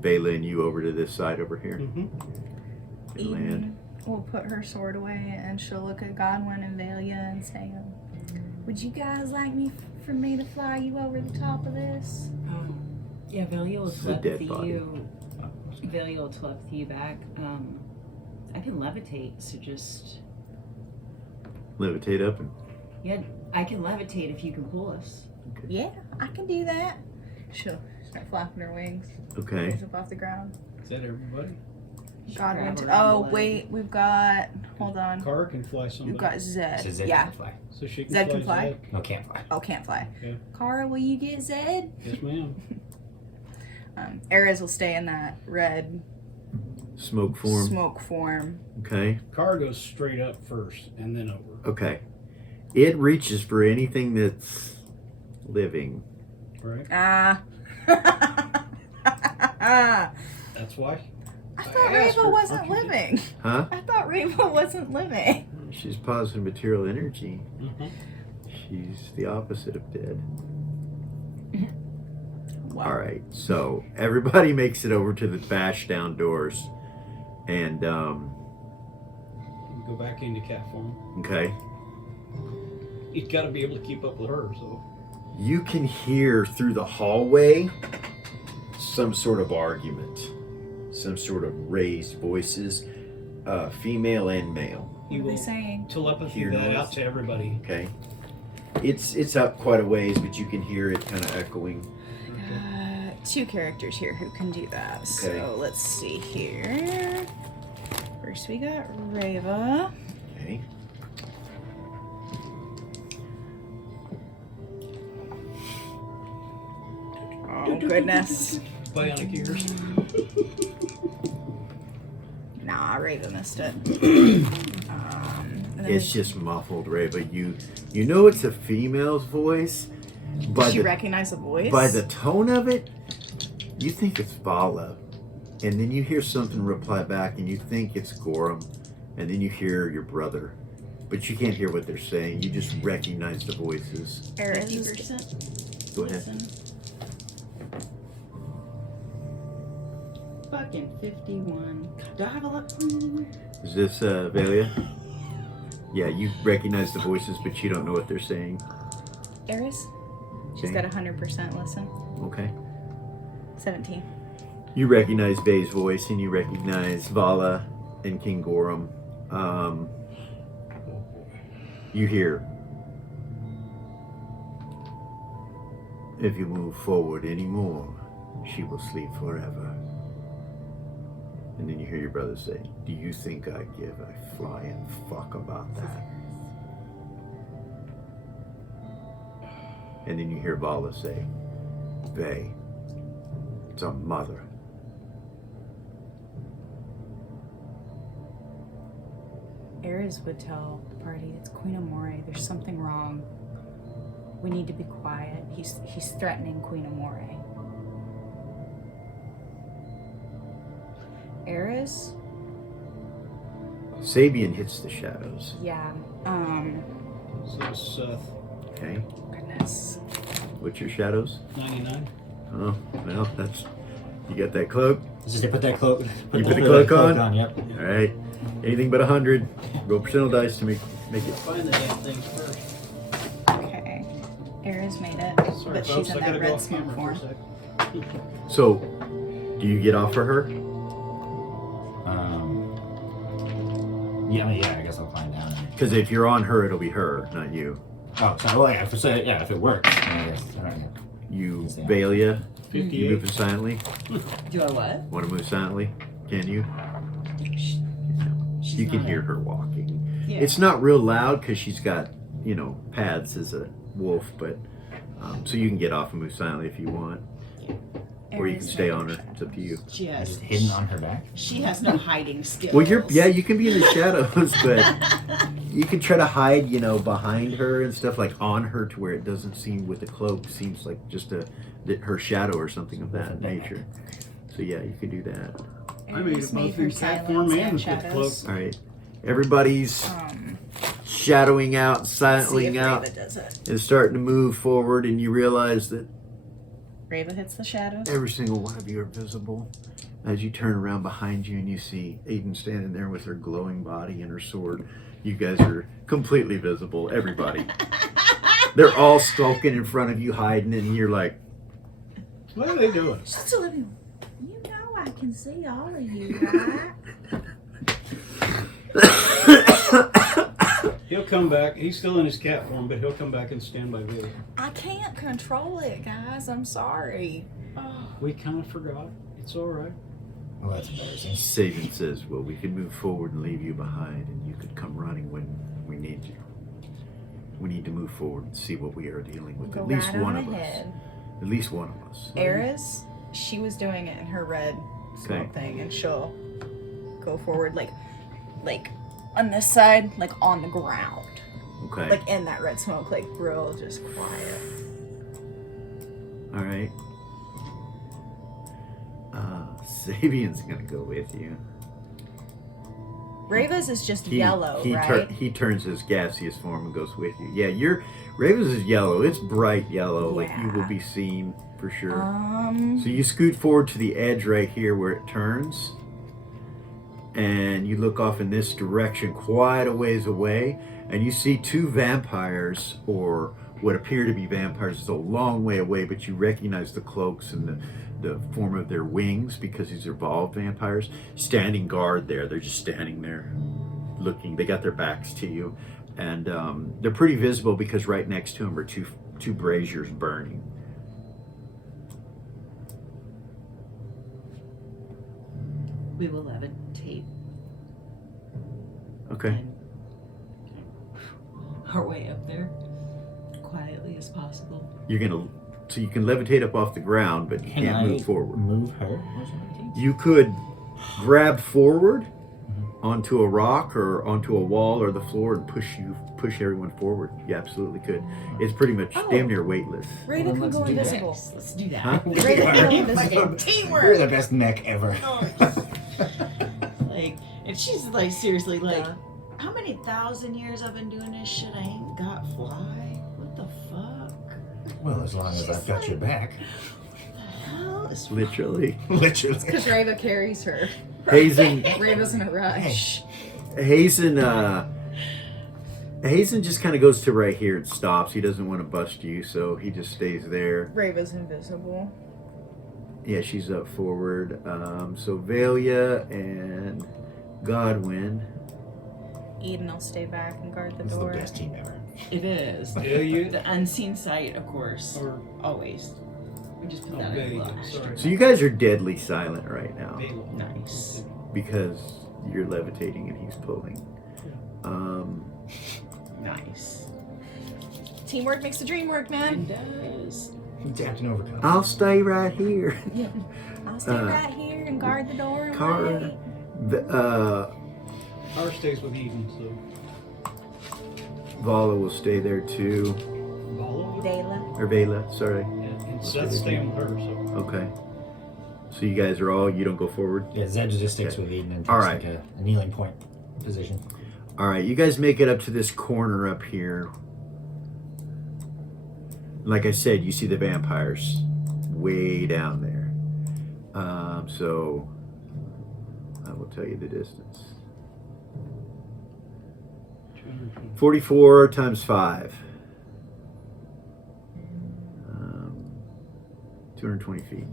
Vela and you over to this side over here Mhm. and land. Eden will put her sword away and she'll look at Godwin and Valia and say, would you guys like for me to fly you over the top of this? Yeah, Velia will This is a dead telepathy body. you. Velia will telepathy you back. I can levitate, so just Levitate up and I can levitate if you can pull us. Yeah, I can do that. She'll start flapping her wings. okay. Raise up off the ground. Is that everybody? Godwin. Grab around Oh, the leg. wait, we've got. Hold on. Car can fly somebody. We've got Zed. So Zed Yeah. can fly. So she can Zed fly. can fly? Zed. No, can't fly. Oh, can't fly. Yeah. Kara, will you get Zed? Yes, ma'am. Ares will stay in that red Smoke form. smoke form. Okay. Car goes straight up first and then over. Okay. It reaches for anything that's living. Right? Ah. That's why. I thought asked Rava her, wasn't "Aren't you living. Huh? I thought Rava wasn't living. She's positive material energy. Mhm. She's the opposite of dead. Wow. All right, so everybody makes it over to the bash down doors, and Go back into cat form. okay, He's got to be able to keep up with her. So you can hear through the hallway some sort of argument, some sort of raised voices, female and male. he What are will they saying? telepathy Hear that noise. out to everybody. Okay, it's up quite a ways, but you can hear it kind of echoing. Two characters here who can do that. Okay. So let's see here. First we got Rava. Okay. Oh goodness. Bionic ears. Nah, Rava missed it. And then It's just muffled, Ray, but you know it's a female's voice. By did you the recognize the voice? by the tone of it, you think it's Vala. And then you hear something reply back and you think it's Gorham. And then you hear your brother. But you can't hear what they're saying. You just recognize the voices. Ares 50%. Go ahead. Listen. Fucking 51. Do I have a luck point? Is this Valia? Yeah, you recognize the voices, but you don't know what they're saying. Ares? She's Okay. got 100% listen. Okay. 17. You recognize Vay's voice and you recognize Vala and King Gorham. You hear, if you move forward anymore, she will sleep forever. And then you hear your brother say, do you think I give a flying fuck about that? And then you hear Vala say, Vay, it's a mother. Ares would tell the party, it's Queen Amore. There's something wrong. We need to be quiet. He's threatening Queen Amore. Ares Sabian hits the shadows. Yeah. So Seth, Okay. Goodness. What's your shadows? 99. Oh, well, that's. You got that cloak? It's just they put that cloak. You put the cloak on? Yep. All right. Anything but 100. Roll percentile dice to make it. Find the damn things first. Okay. Era's made it, Sorry, but folks, she's in I gotta that go red off smoke camera form. for a sec. So, do you get off for her? Yeah, I guess I'll find out. Because if you're on her, it'll be her, not you. Oh, so well, yeah, if it works, then I guess. I don't know. You, Yeah. Valia, you 58. moving silently? Do I what? Want to move silently? Can you? She's You can not hear her walking. Yeah. It's not real loud because she's got, pads as a wolf, but so you can get off and move silently if you want, or you can stay on her. It's up to you. She Is has it hidden on her back? She has no hiding skills. Well, you can be in the shadows, but you can try to hide, behind her and stuff, like on her, to where it doesn't seem with the cloak seems like just her shadow or something of that nature. So yeah, you can do that. I made Era's it both in her cat silence form and and with cloak. shadows. All right, everybody's shadowing out, See if silentling out, Reva does it. and starting to move forward, and you realize that Reva hits the shadows. every single one of you are visible. As you turn around behind you and you see Aiden standing there with her glowing body and her sword, you guys are completely visible, everybody. They're all skulking in front of you, hiding, and you're like, What are they doing? Just let me. You know I can see all of you, right? He'll come back. He's still in his cat form, but he'll come back and stand by Valia. I can't control it, guys. I'm sorry. We kind of forgot. It's all right. Oh, that's embarrassing. Saban says, well, we can move forward and leave you behind, and you could come running when we need you. We need to move forward and see what we are dealing with. Go At least right one on of us. ahead. At least one of us. Era's, she was doing it in her red smoke Okay. thing, and she'll go forward like on this side, like on the ground, Okay. like in that red smoke, like real just quiet. All right. Sabian's gonna go with you. Reva's is just yellow, he right? He turns his gaseous form and goes with you. Yeah, Raven's is yellow. It's bright yellow, like you will Yeah. be seen for sure. So So you scoot forward to the edge right here where it turns, and you look off in this direction quite a ways away, and you see two vampires, or what appear to be vampires. It's a long way away, but you recognize the cloaks and the form of their wings, because these are evolved vampires, standing guard there. They're just standing there looking. They got their backs to you, and they're pretty visible because right next to them are two braziers burning. We will levitate Okay. and our way up there quietly as possible. So you can levitate up off the ground, but you Can can't I move forward. Move her? Or something? You could grab forward onto a rock or onto a wall or the floor and push everyone forward. You absolutely could. It's pretty much damn near weightless. Reva Well, can let's go do that. invisible. Let's do that. Huh? Reva can go invisible. You're Teamwork. the best mech ever. Like, and she's like, seriously, like, Yeah. how many thousand years I've been doing this shit? I ain't got fly. What the fuck? Well, as long as I've got your back. What the hell is Literally. Literally. Because Reva carries her. Hazen Reva's in a rush. Hazen just kind of goes to right here and stops. He doesn't want to bust you, so he just stays there. Reva's invisible. Yeah, she's up forward. So Valia and Godwin. Eden will stay back and guard the This is the door. best team ever. It is. Yeah, you. The unseen sight, of course. Or Always. We just put that in okay, the last. sorry. So you guys are deadly silent right now Valia. Nice. because you're levitating and he's pulling. Nice. Teamwork makes the dream work, man. It does. Captain Overcome. I'll stay right here. I'll stay right here and guard the door. And Cara, wait. Ours stays with Eden, so. Vala will stay there too. Vala? Dela. Or Vela, sorry. And Seth's staying with her, so. Okay. So you guys are you don't go forward? Yeah, Zed just sticks with Eden and All takes right. like a kneeling point. position. All right, you guys make it up to this corner up here. Like I said, you see the vampires way down there. So I will tell you the distance. 44 times 5. 220 feet.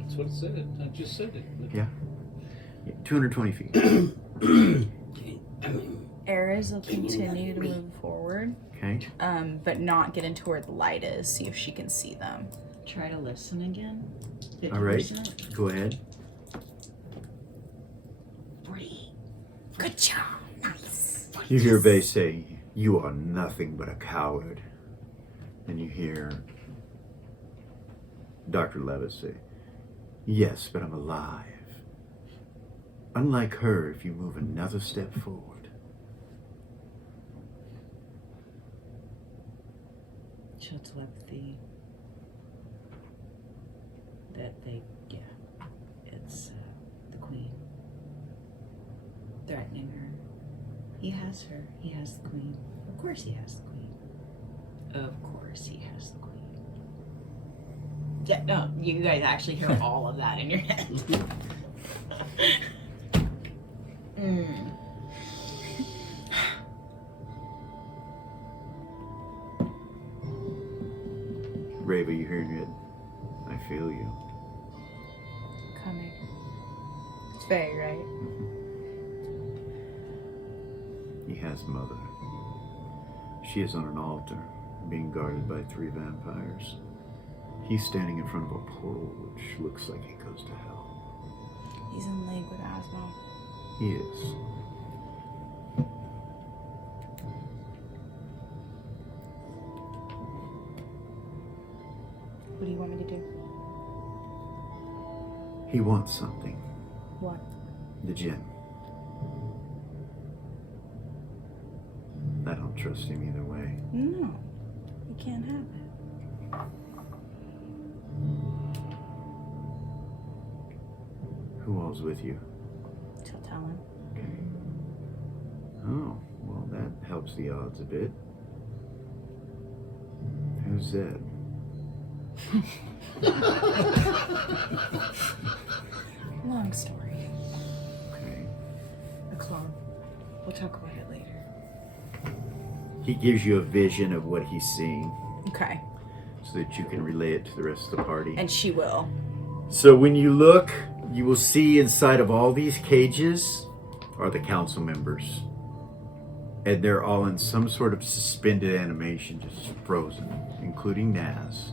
That's what it said. I just said it. Yeah. 220 feet. Ares will continue to move forward, Okay. but not get into where the light is. See if she can see them. Try to listen again. 50%. All right. Go ahead. 3. Good job. Nice. You hear Vay say, "You are nothing but a coward." And you hear Dr. Levis say, "Yes, but I'm alive. Unlike her, if you move another step forward." She'll telepathy that it's the queen threatening her. He has her. He has the queen. Of course he has the queen. Of course he has the queen. Yeah, no, you guys actually hear all of that in your head. Rava, you hear it? I feel you. Coming. It's Faye, right? He has mother. She is on an altar, being guarded by 3 vampires. He's standing in front of a portal which looks like it goes to hell. He's in league with Asmo. He is. What do you want me to do? He wants something. What? The gem. I don't trust him either way. No. You can't have it. Who all's with you? She'll tell him. Okay. Oh, well, that helps the odds a bit. Who's Zed? Long story. Okay. A clone. We'll talk about it later. He gives you a vision of what he's seeing Okay. so that you can relay it to the rest of the party. And she will. So when you look, you will see inside of all these cages are the council members. And they're all in some sort of suspended animation, just frozen, including Naz.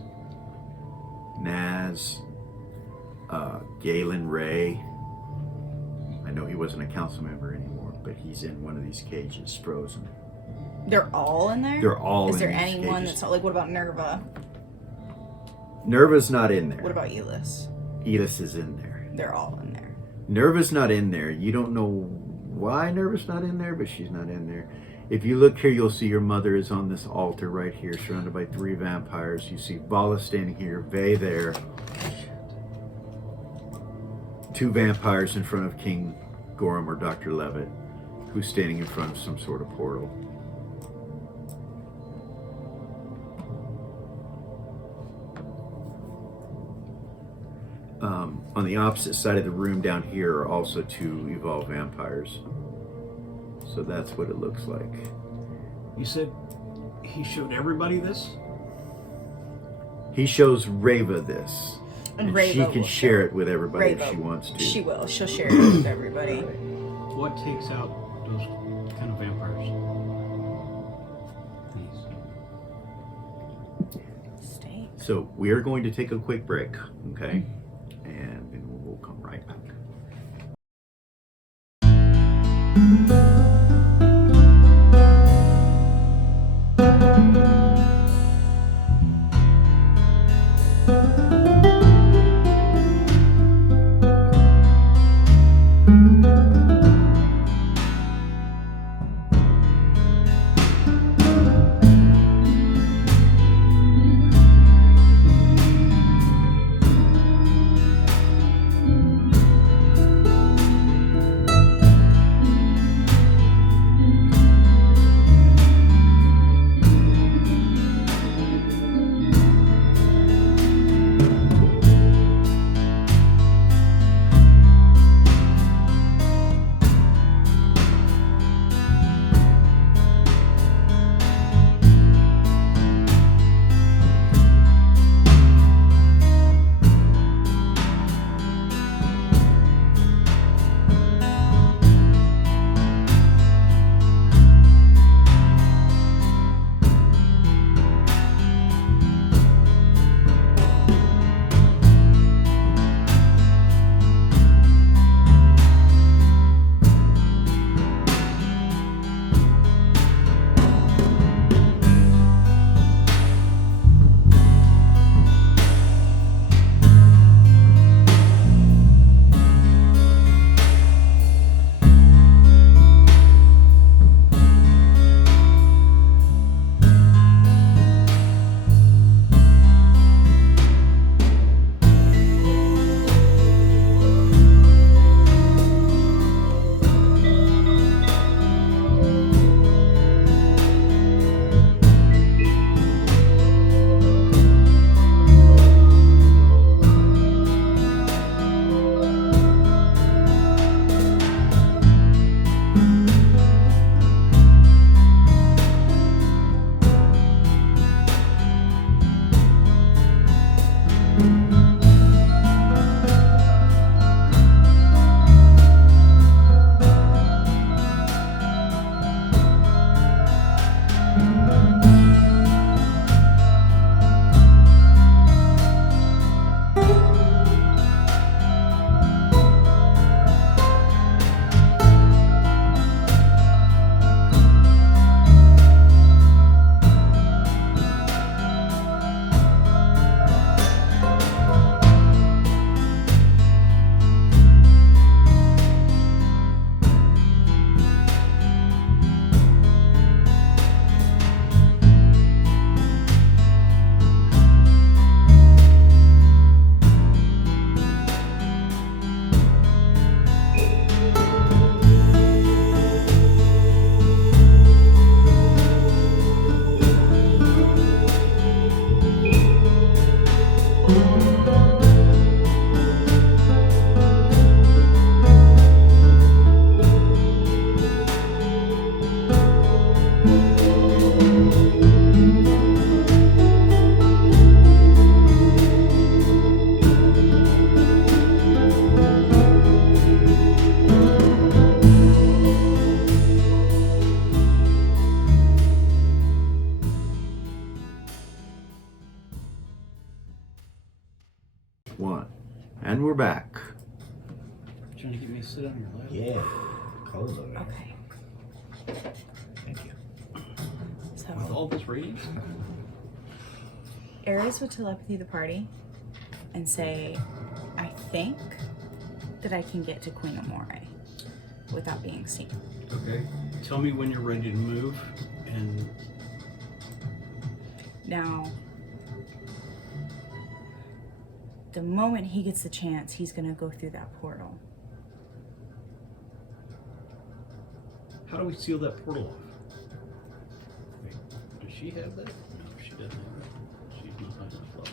Galen Ray. I know he wasn't a council member anymore, but he's in one of these cages, frozen. They're all in there? They're all Is in there these anyone cages. that's not like, what about Nerva? Nerva's not in there. What about Elis? Elis is in there. They're all in there. Nerva's not in there. You don't know why Nerva's not in there, but she's not in there. If you look here, you'll see your mother is on this altar right here, surrounded by 3 vampires. You see Vala standing here, Vay there. 2 vampires in front of King Gorham or Dr. Levitt, who's standing in front of some sort of portal. On the opposite side of the room down here are also 2 evolved vampires. So that's what it looks like. You said he showed everybody this? He shows Rava this. And Rava she can will share it with everybody Rava, if she wants to. She will. She'll share it with everybody. What takes out those kind of vampires? Please. Stay. So we are going to take a quick break, okay? And then we'll come right back. And we're back. Trying to get me to sit on your lap. Yeah. Cold over here. Okay. Thank you. With So all this radiance? Ares would telepathy the party and say, I think that I can get to Queen Amore without being seen. Okay. Tell me when you're ready to move, and Now, the moment he gets the chance, he's gonna go through that portal. how do we seal that portal off? Wait, does she have that? No, she doesn't have that. She's not on this level.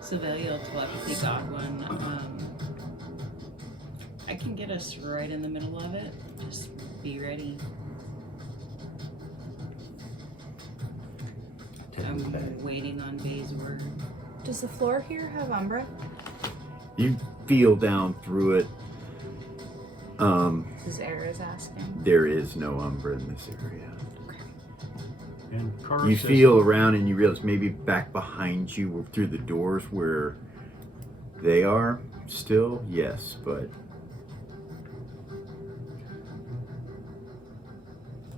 Civilian telepathy got one. I can get us right in the middle of it. Just be ready. I'm waiting on Bay's word. Does the floor here have Umbra? You feel down through it. This is Ares asking. There is no Umbra in this area. And Kara You says, feel around and you realize maybe back behind you through the doors where they are still, yes, but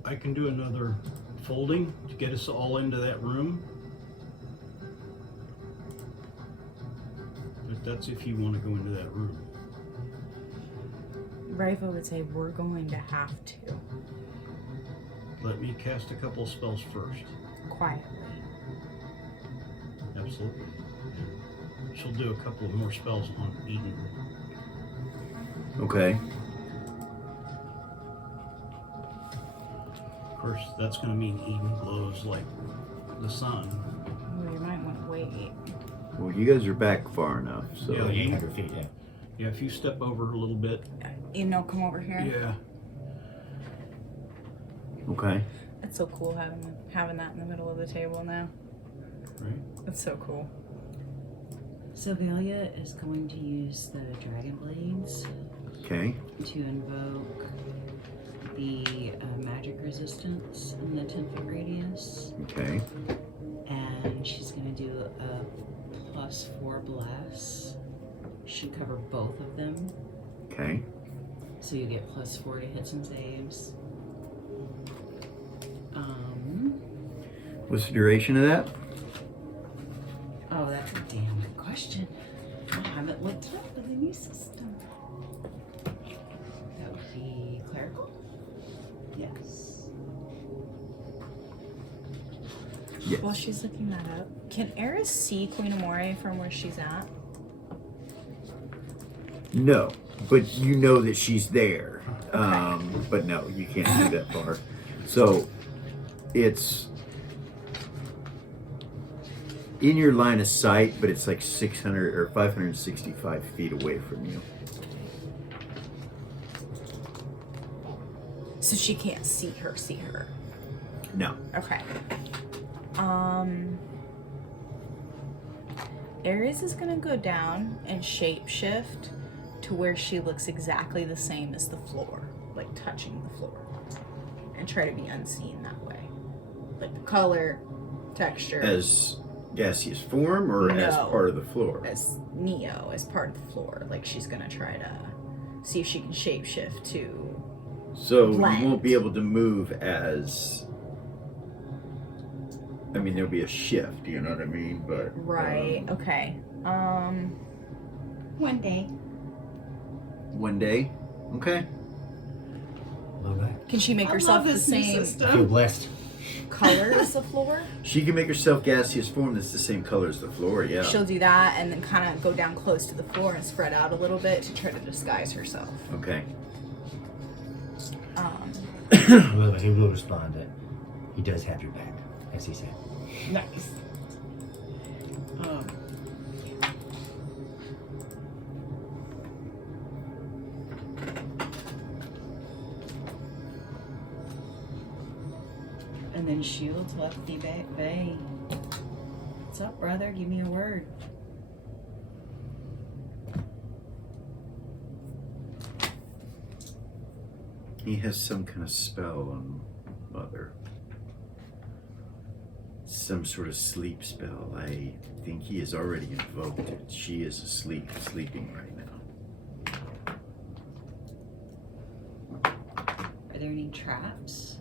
I can do another folding to get us all into that room. But that's if you want to go into that room. Riva would say we're going to have to. Let me cast a couple of spells first. Quietly. Absolutely. She'll do a couple of more spells on Eden. okay. Of course, that's going to mean Eden glows like the sun. Well, you might want to wait. Well, you guys are back far enough, so Yeah, 800 feet, yeah. Yeah, if you step over a little bit. You know, come over here. Yeah. okay. It's so cool having that in the middle of the table now. Right. It's so cool. Sylvelia is going to use the Dragon Blades Okay. to invoke the magic resistance in the 10-foot radius. Okay. And she's going to do a +4 bless. Should cover both of them. Okay. So you get +4 to hits and saves. What's the duration of that? Oh, that's a damn good question. I haven't looked it up with the new system. That would be clerical? Yes. Yes. While she's looking that up, can Eris see Queen Amore from where she's at? No, but you know that she's there. But no, you can't see that far. So it's in your line of sight, but it's like 600 or 565 feet away from you. So she can't see her. No. Okay. Ares is gonna go down and shapeshift to where she looks exactly the same as the floor, like touching the floor, and try to be unseen that way. Like the color, texture. As gaseous form or as No. part of the floor? As Neo, as part of the floor. Like she's gonna try to see if she can shapeshift to. So blend. you won't be able to move as. I mean, there'll be a shift, you know what I mean? But Right. Okay. One day. one day, okay. A little bit. Can she make herself the same Feel blessed. color as the floor? She can make herself gaseous form that's the same color as the floor. Yeah. She'll do that and then kind of go down close to the floor and spread out a little bit to try to disguise herself. Okay. Well, he will respond that he does have your back, as he said. Nice. And then shield telepathy back Bay. What's up, brother? Give me a word. He has some kind of spell on mother. Some sort of sleep spell. I think he has already invoked it. She is asleep, sleeping right now. Are there any traps?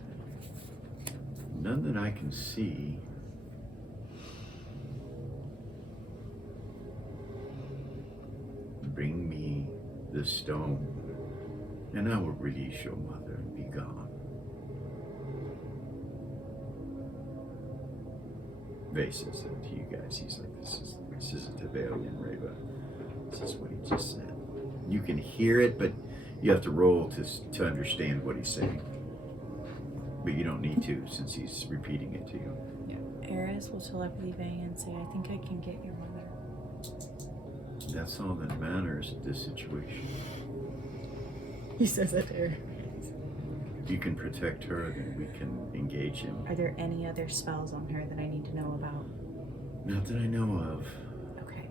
None that I can see. Bring me the stone, and I will release your mother and be gone. Vay says that to you guys. He's like, this isn't a Valian Reva. This is what he just said. You can hear it, but you have to roll to understand what he's saying. But you don't need to, since he's repeating it to you. Eris will telepathy Vay and say, I think I can get your mother. That's all that matters in this situation. He says that to her. If you can protect her, then we can engage him. Are there any other spells on her that I need to know about? Not that I know of. Okay.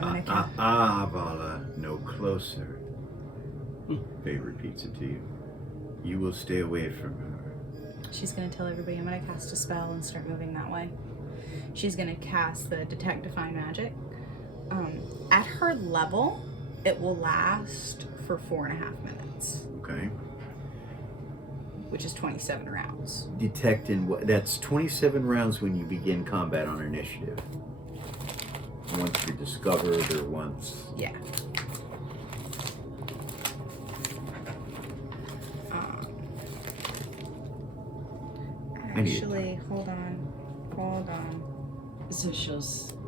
I'm gonna Vala, no closer. Vay repeats it to you. You will stay away from her. She's gonna tell everybody I'm gonna cast a spell and start moving that way. She's gonna cast the Detect Define Magic. At her level, it will last for 4.5 minutes, Okay. which is 27 rounds. Detect in what? That's 27 rounds when you begin combat on initiative. Once you're discovered or once. Yeah. I need it. Actually, hold on. So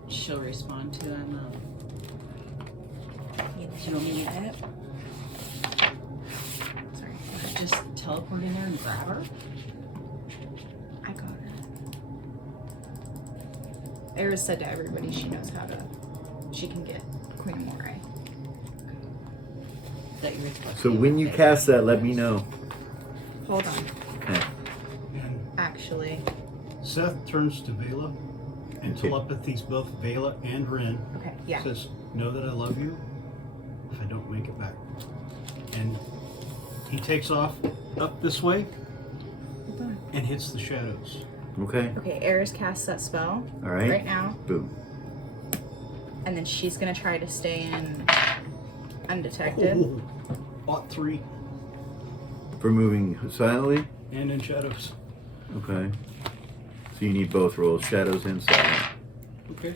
she'll respond to him. You want me to- it? Sorry. Just teleport in there and grab her? I got her. Eris said to everybody she knows how to. She can get Queen of Moray. That you were supposed So to when you cast that, let me know. Hold on. Okay. And Actually, Seth turns to Vela and Okay. telepathies both Vela and Ren. okay, yeah. Says, know that I love you if I don't make it back. And he takes off up this way Hold on. and hits the shadows. Okay. Okay, Eris casts that spell All right. right now, Boom. and then she's gonna try to stay in undetected. Oh, bought 3 For moving silently? and in shadows. Okay. So you need both rolls, shadows and silent. Okay.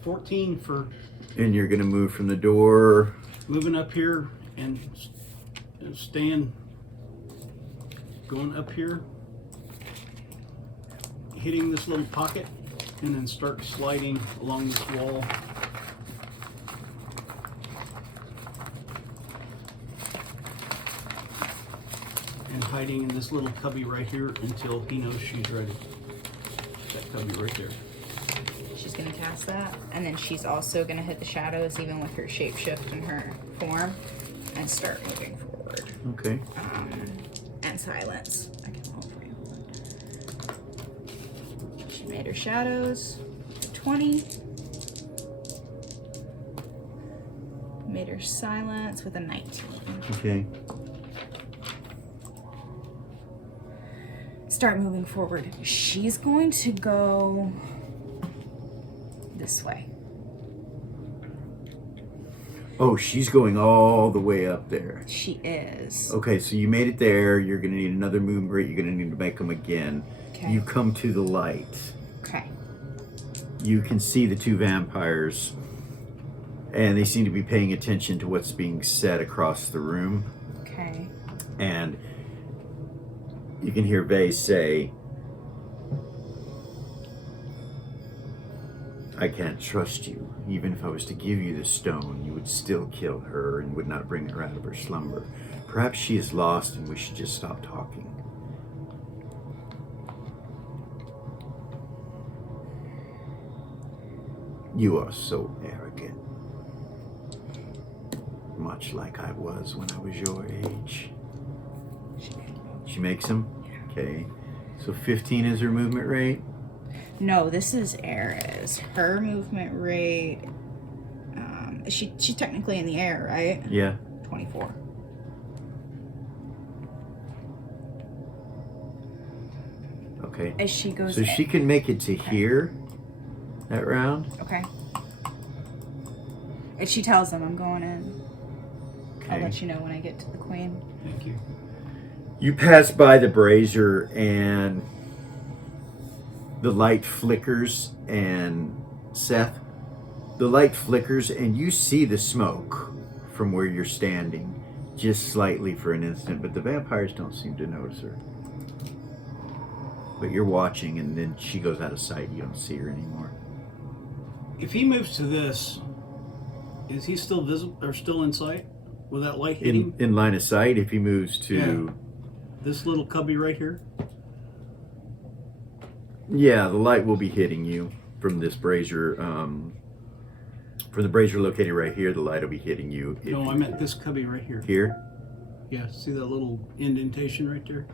14 for And you're going to move from the door. moving up here and staying, going up here, hitting this little pocket, and then start sliding along this wall. And hiding in this little cubby right here until he knows she's ready. That cubby right there. She's gonna cast that, and then she's also gonna hit the shadows, even with her shapeshift and her form, and start moving forward. Okay. And silence. I can roll for you. She made her shadows. 20. Made her silence with a 19. Okay. Start moving forward. She's going to go this way. Oh, she's going all the way up there. She is. Okay, so you made it there. You're going to need another movement rate. You're going to need to make them again. Okay. You come to the light. Okay. You can see the 2 vampires, and they seem to be paying attention to what's being said across the room. Okay. And you can hear Vay say, I can't trust you. Even if I was to give you the stone, you would still kill her and would not bring her out of her slumber. Perhaps she is lost and we should just stop talking. You are so arrogant. Much like I was when I was your age. She makes him? Okay. So 15 is her movement rate? No, this is Eris. Her movement rate. She's technically in the air, right? Yeah. 24. Okay. as she goes So in. she can make it to here, that round. Okay. And she tells them I'm going in. I'll Okay. let you know when I get to the queen. Thank you. You pass by the brazier and the light flickers, and Seth, the light flickers and you see the smoke from where you're standing just slightly for an instant, but the vampires don't seem to notice her. But you're watching, and then she goes out of sight. You don't see her anymore. If he moves to this, is he still visible or still in sight with that light hitting In line of sight, if he moves to... this little cubby right here? Yeah, the light will be hitting you from this brazier. From the brazier located right here, the light will be hitting you. if No, you- I meant this cubby right here. Here? Yeah, see that little indentation right there?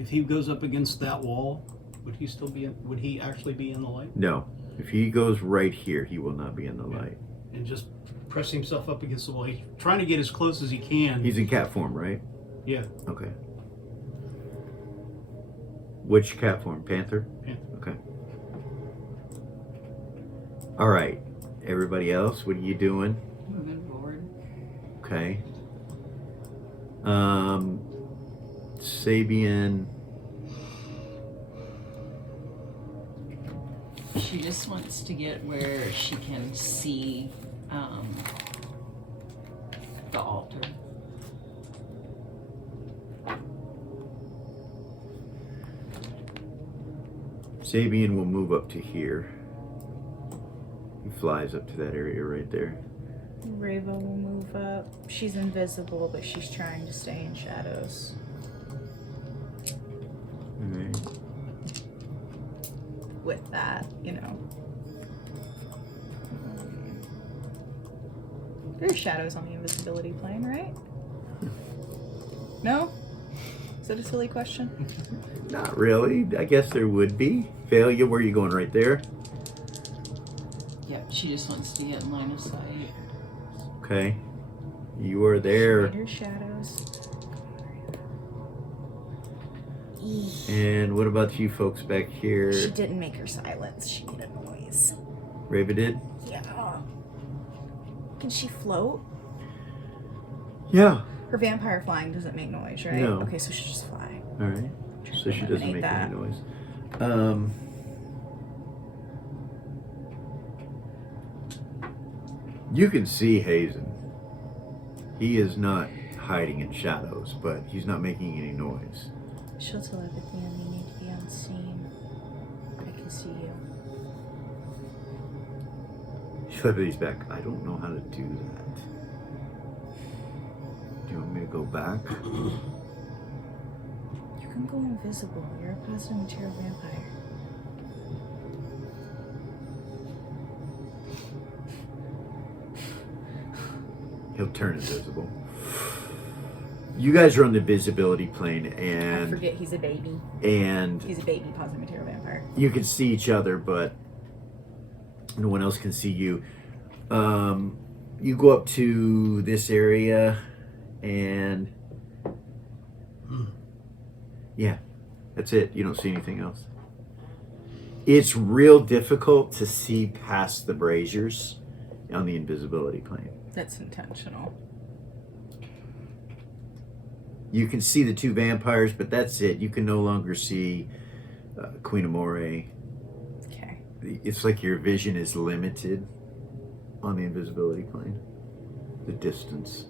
If he goes up against that wall, would he still be in, would he actually be in the light? No. If he goes right here, he will not be in the light. And just press himself up against the wall. He's trying to get as close as he can. He's in cat form, right? Yeah, Okay. Which cat form? Panther? Panther. Okay. All right. Everybody else, what are you doing? Moving forward. Okay. Sabian. She just wants to get where she can see the altar. Sabian will move up to here. He flies up to that area right there. Rava will move up. She's invisible, but she's trying to stay in shadows. All right. With that, you know. There's shadows on the invisibility plane, right? No? Is that a silly question? Not really. I guess there would be. Failure, where are you going? Right there? Yep, she just wants to get in line of sight. Okay. You are there. Spider shadows. And what about you folks back here? She didn't make her silence. She made a noise. Rava did? Yeah. Can she float? Yeah. Her vampire flying doesn't make noise, right? No. Okay, so she just fly. All right. So she doesn't Eliminate make that. any noise. You can see Hazen. He is not hiding in shadows, but he's not making any noise. She'll telepathy and you need to be unseen. I can see you. Telepathy's back. I don't know how to do that. Do you want me to go back? You can go invisible. You're a positive material vampire. He'll turn invisible. You guys are on the visibility plane, I and forget he's a baby. and He's a baby positive material vampire. you can see each other, but no one else can see you. You go up to this area, and yeah, that's it. You don't see anything else. It's real difficult to see past the braziers on the invisibility plane. That's intentional. You can see the two vampires, but that's it. You can no longer see Queen Amore. Okay. It's like your vision is limited on the invisibility plane. The distance.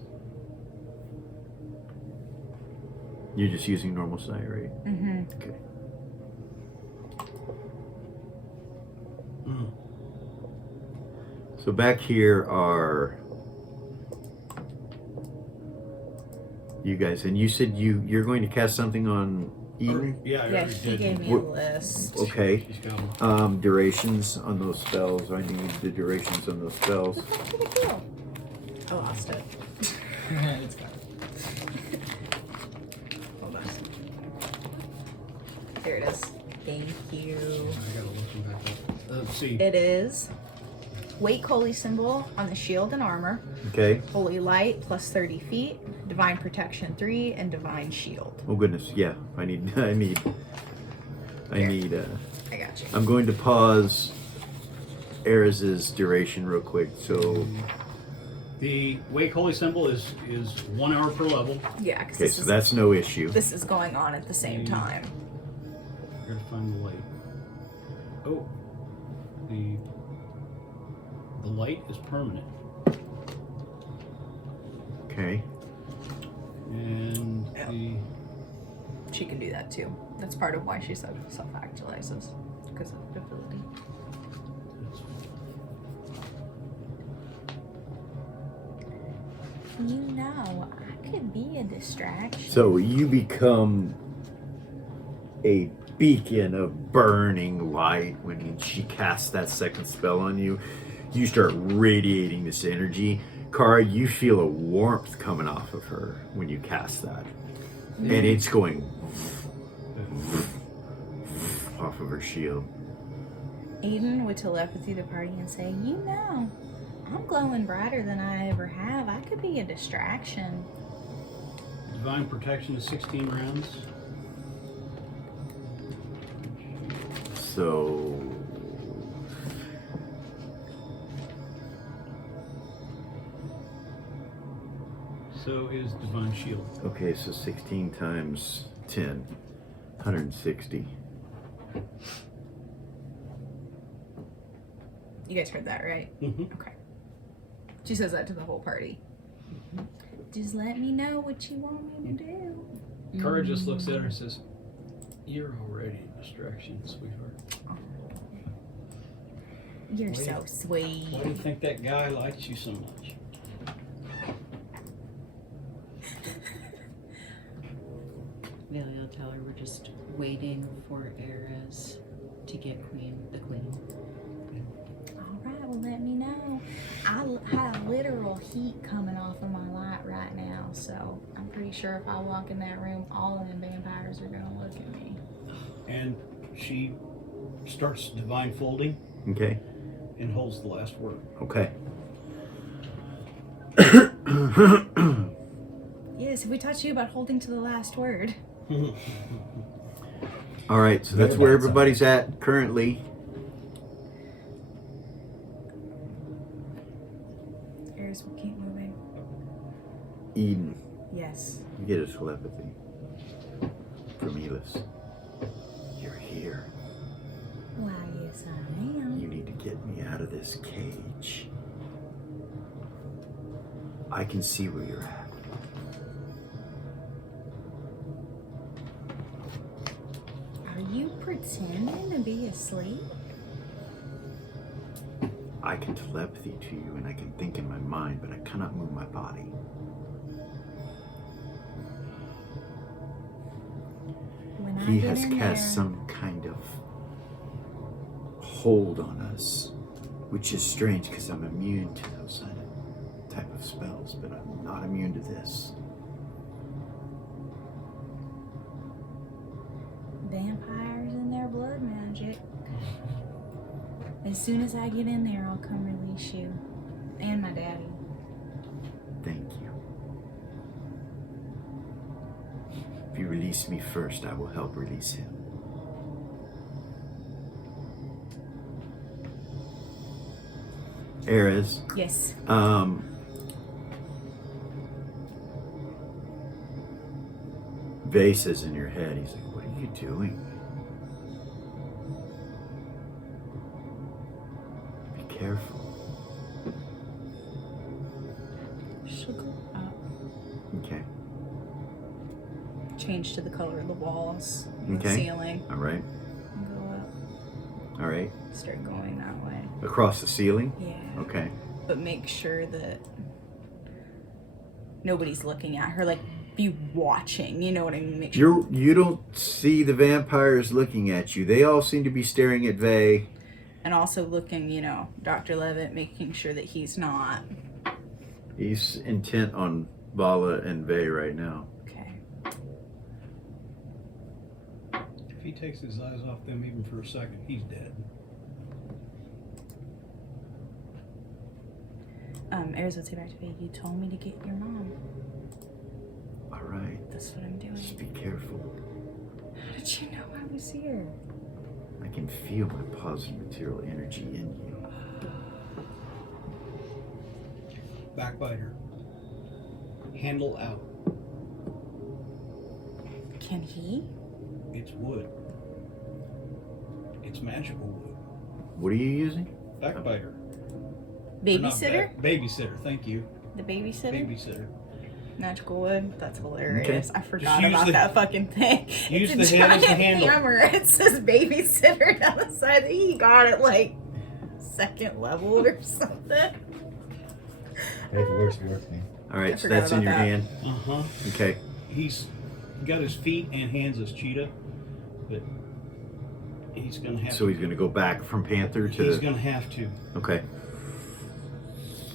You're just using normal sight, right? Mm-hmm. Okay. Mm. So back here are you guys, and you said you're going to cast something on Eden. Yeah, I Yeah, already he did. gave me a What- list. Okay. He's got them. Durations on those spells. I need the durations on those spells. Look how big a deal. I lost it. It's got Hold on. There it is. Thank you. I gotta look him back up. Let's see. It is Wake Holy Symbol on the shield and armor. Okay. Holy Light plus 30 feet. Divine Protection 3 and Divine Shield. Oh goodness, yeah. I need I need I got you. I'm going to pause Eris's duration real quick. So The Wake Holy symbol is 1 hour per level. Yeah, because okay, so that's no issue. this is going on at the same time. Gotta find the light. Oh, the light is permanent, Okay. and the She can do that too. That's part of why she self-actualizes, because of the ability. You know, I could be a distraction. So you become a beacon of burning light when she casts that second spell on you. You start radiating this energy. Kara, you feel a warmth coming off of her when you cast that. And it's going off of her shield. Aiden would telepathy the party and say, you know, I'm glowing brighter than I ever have. I could be a distraction. divine protection is 16 rounds. So So is divine shield. okay, so 16 times 10, 160. You guys heard that, right? Mm-hmm. Okay. She says that to the whole party. Just let me know what you want me to do. Kara just looks at her and says, "You're already a distraction, sweetheart. You're Wait. so sweet. Why do you think that guy likes you so much?" Yeah, I'll tell her we're just waiting for Eris to get the queen. All right, well, let me know. I have literal heat coming off of my light right now, so I'm pretty sure if I walk in that room, all of them vampires are gonna look at me. And she starts divine folding Okay. and holds the last word. Okay. Yes, we taught you about holding to the last word. All right, so that's where everybody's at currently. Eris will keep moving. Eden, Yes. you get a telepathy from Elis. You're here. Why, yes, I am. You need to get me out of this cage. I can see where you're at. Are you pretending to be asleep? I can telepathy to you and I can think in my mind, but I cannot move my body. When I He get has in cast there, some kind of hold on us, which is strange because I'm immune to those type of spells, but I'm not immune to this. vampires and their blood magic. As soon as I get in there, I'll come release you. And my daddy. Thank you. If you release me first, I will help release him. Eris, Yes. Vase is in your head. He's like, what are you doing? Be careful. She'll go up. Okay. Change to the color of the walls, the Okay. ceiling, All right. and go up. All right. Start going that way. Across the ceiling? Yeah. Okay. But make sure that nobody's looking at her. Like, be watching. You know what I mean? Make sure. You don't see the vampires looking at you. They all seem to be staring at Vay. And also looking, you know, Dr. Levitt, making sure that he's not. He's intent on Vala and Vay right now. Okay. If he takes his eyes off them even for a second, he's dead. Eris would say back to me, you told me to get your mom. All right. That's what I'm doing. Just be careful. How did you know I was here? can feel my positive material energy in you. Backbiter. Handle out. Can he? It's wood. It's magical wood. What are you using? Backbiter. Or not Babysitter? Babysitter, thank you. The babysitter? Babysitter. Magical wood. That's hilarious. I forgot use about the- that fucking thing. use It's a the head as the giant handle. hammer. It says babysitter down the side. He got it like second level or something. If it works, it works, man. All I right, so forgot that's in about your that. hand. Uh-huh. Okay. He's got his feet and hands as cheetah, but he's gonna have So to. he's going to go back from Panther to. He's gonna have to. Okay.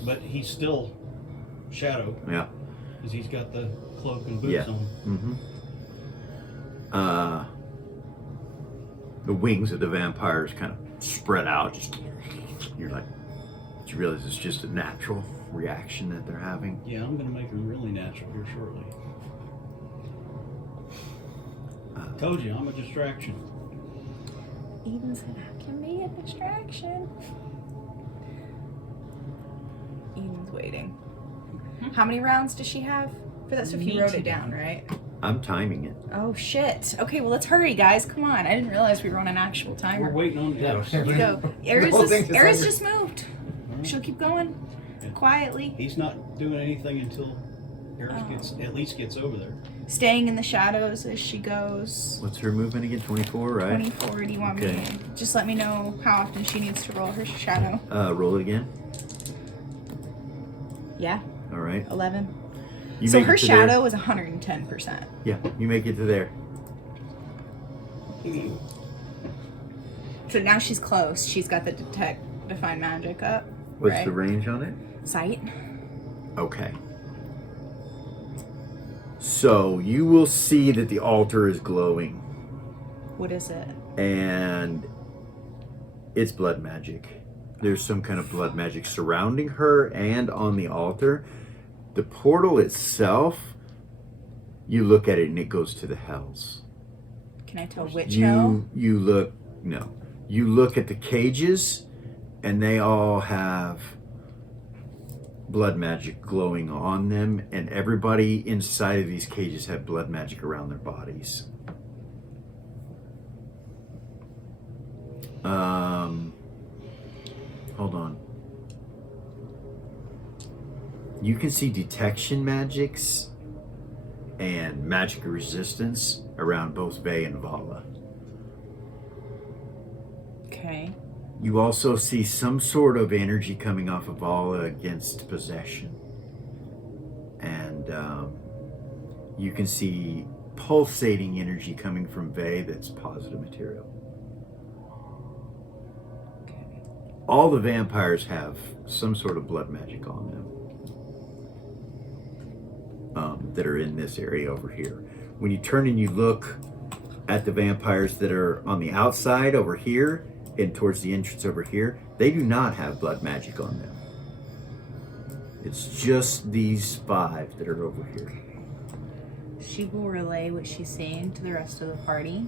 But he's still Shadow, Yeah. because he's got the cloak and boots Yeah. on. Mm-hmm. The wings of the vampires kind of spread out. You're like, you realize it's just a natural reaction that they're having. Yeah, I'm gonna make him really natural here shortly. Told you, I'm a distraction. Eden said, I can be a distraction. Eden's waiting. How many rounds does she have for that stuff? You Me wrote too. it down, right? I'm timing it. Oh shit. Okay, well let's hurry, guys. Come on. I didn't realize we were on an actual We're timer. waiting on Yeah. Alex. Let's go. The whole thing is Aries under- just moved. She'll keep going Yeah. quietly, He's not doing anything until Eris Oh. gets at least gets over there. staying in the shadows as she goes. What's her movement again? 24, right? 24. Do you want me Okay. to just let me know how often she needs to roll her shadow? Roll it again. Yeah, All right. 11. You So make her it to there. shadow is 110%. Yeah, you make it to there. So now she's close. She's got the define magic up. What's right? the range on it? Sight. Okay. So you will see that the altar is glowing, What is it? and it's blood magic. There's some kind of blood magic surrounding her and on the altar. The portal itself, you look at it and it goes to the hells. Can I tell which hell? You look at the cages, and they all have blood magic glowing on them, and everybody inside of these cages have blood magic around their bodies. Hold on. You can see detection magics and magic resistance around both Vey and Vala. Okay. You also see some sort of energy coming off of Vala against possession. And you can see pulsating energy coming from Vey that's positive material. Okay. All the vampires have some sort of blood magic on them that are in this area over here. When you turn and you look at the vampires that are on the outside over here and towards the entrance over here, they do not have blood magic on them. It's just these 5 that are over here. She will relay what she's seeing to the rest of the party.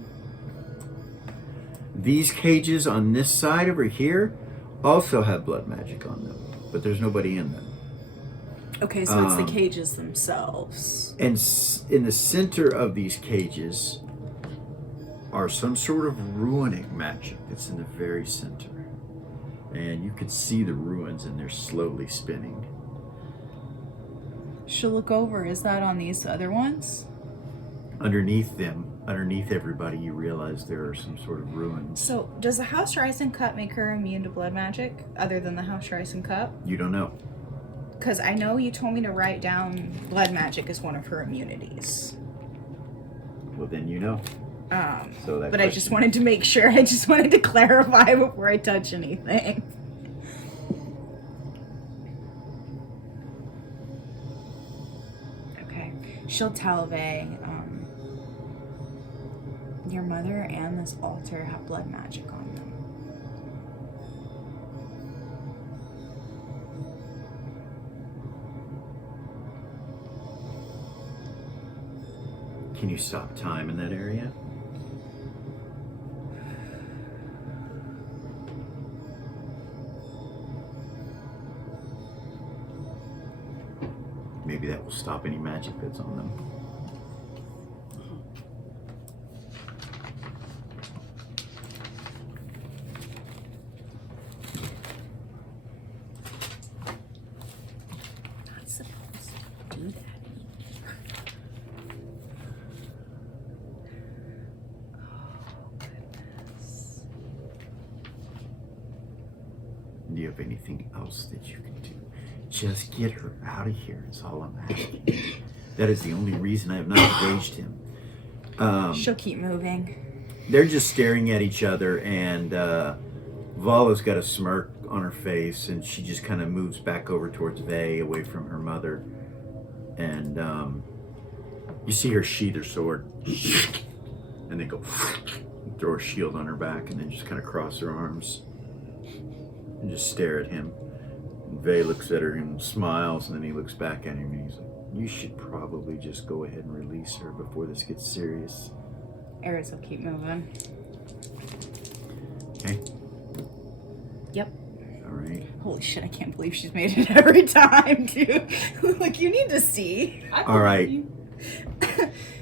These cages on this side over here also have blood magic on them, but there's nobody in them. Okay, so it's the cages themselves. And in the center of these cages are some sort of runic magic that's in the very center. And you can see the ruins, and they're slowly spinning. She'll look over. Is that on these other ones? Underneath them, underneath everybody, you realize there are some sort of ruins. So, does the House Rising Cup make her immune to blood magic, other than the House Rising Cup? You don't know. Because I know you told me to write down blood magic as one of her immunities. Well, then you know. So that But I just question- wanted to make sure. I just wanted to clarify before I touch anything. Okay. She'll tell Vey, your mother and this altar have blood magic on them. Can you stop time in that area? maybe that will stop any magic that's on them. Not supposed to do that anymore. Oh, goodness. Do you have anything else that you can do? Just get her out of here is all I'm asking. That is the only reason I have not engaged him. She'll keep moving. They're just staring at each other, and Vala's got a smirk on her face, and she just kind of moves back over towards Vay, away from her mother. And you see her sheath her sword, and then go throw her shield on her back, and then just kind of cross her arms and just stare at him. And Vay looks at her and smiles, and then he looks back at him, and he's like, you should probably just go ahead and release her before this gets serious. Eris will keep moving. Okay? Yep. All right. Holy shit, I can't believe she's made it every time, dude. Like, you need to see. All right.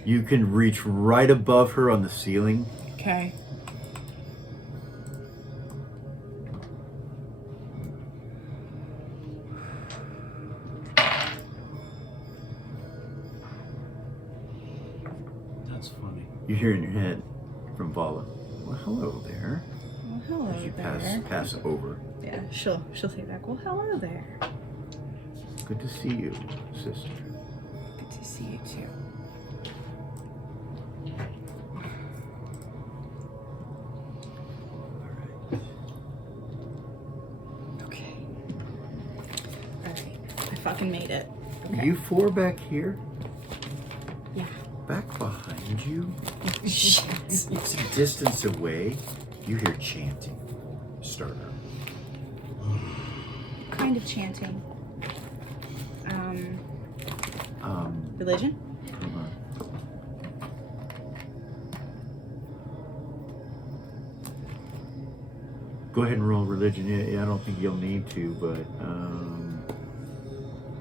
You can reach right above her on the ceiling. Okay. That's funny. You hear in your head from Vala, well, hello there. Well, hello As you there. pass over. Yeah, she'll say back, well, hello there. Good to see you, sister. Good to see you too. Okay. Alright. I fucking made it. Okay. You four back here? Yeah. Back behind you? Shit. Some distance away, you hear chanting start up. Kind of chanting. Religion? Hold on. Go ahead and roll religion. Yeah, I don't think you'll need to, but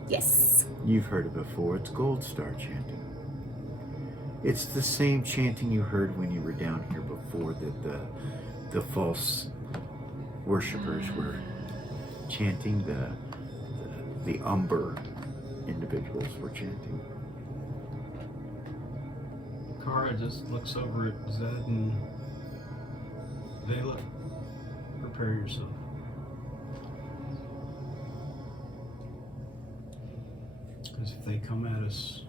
Yes. you've heard it before. It's Gold Star chanting. It's the same chanting you heard when you were down here before, that the false worshippers were chanting, the Umber individuals were chanting. Kara just looks over at Zed and Vela. Prepare yourself. Because if they come at us,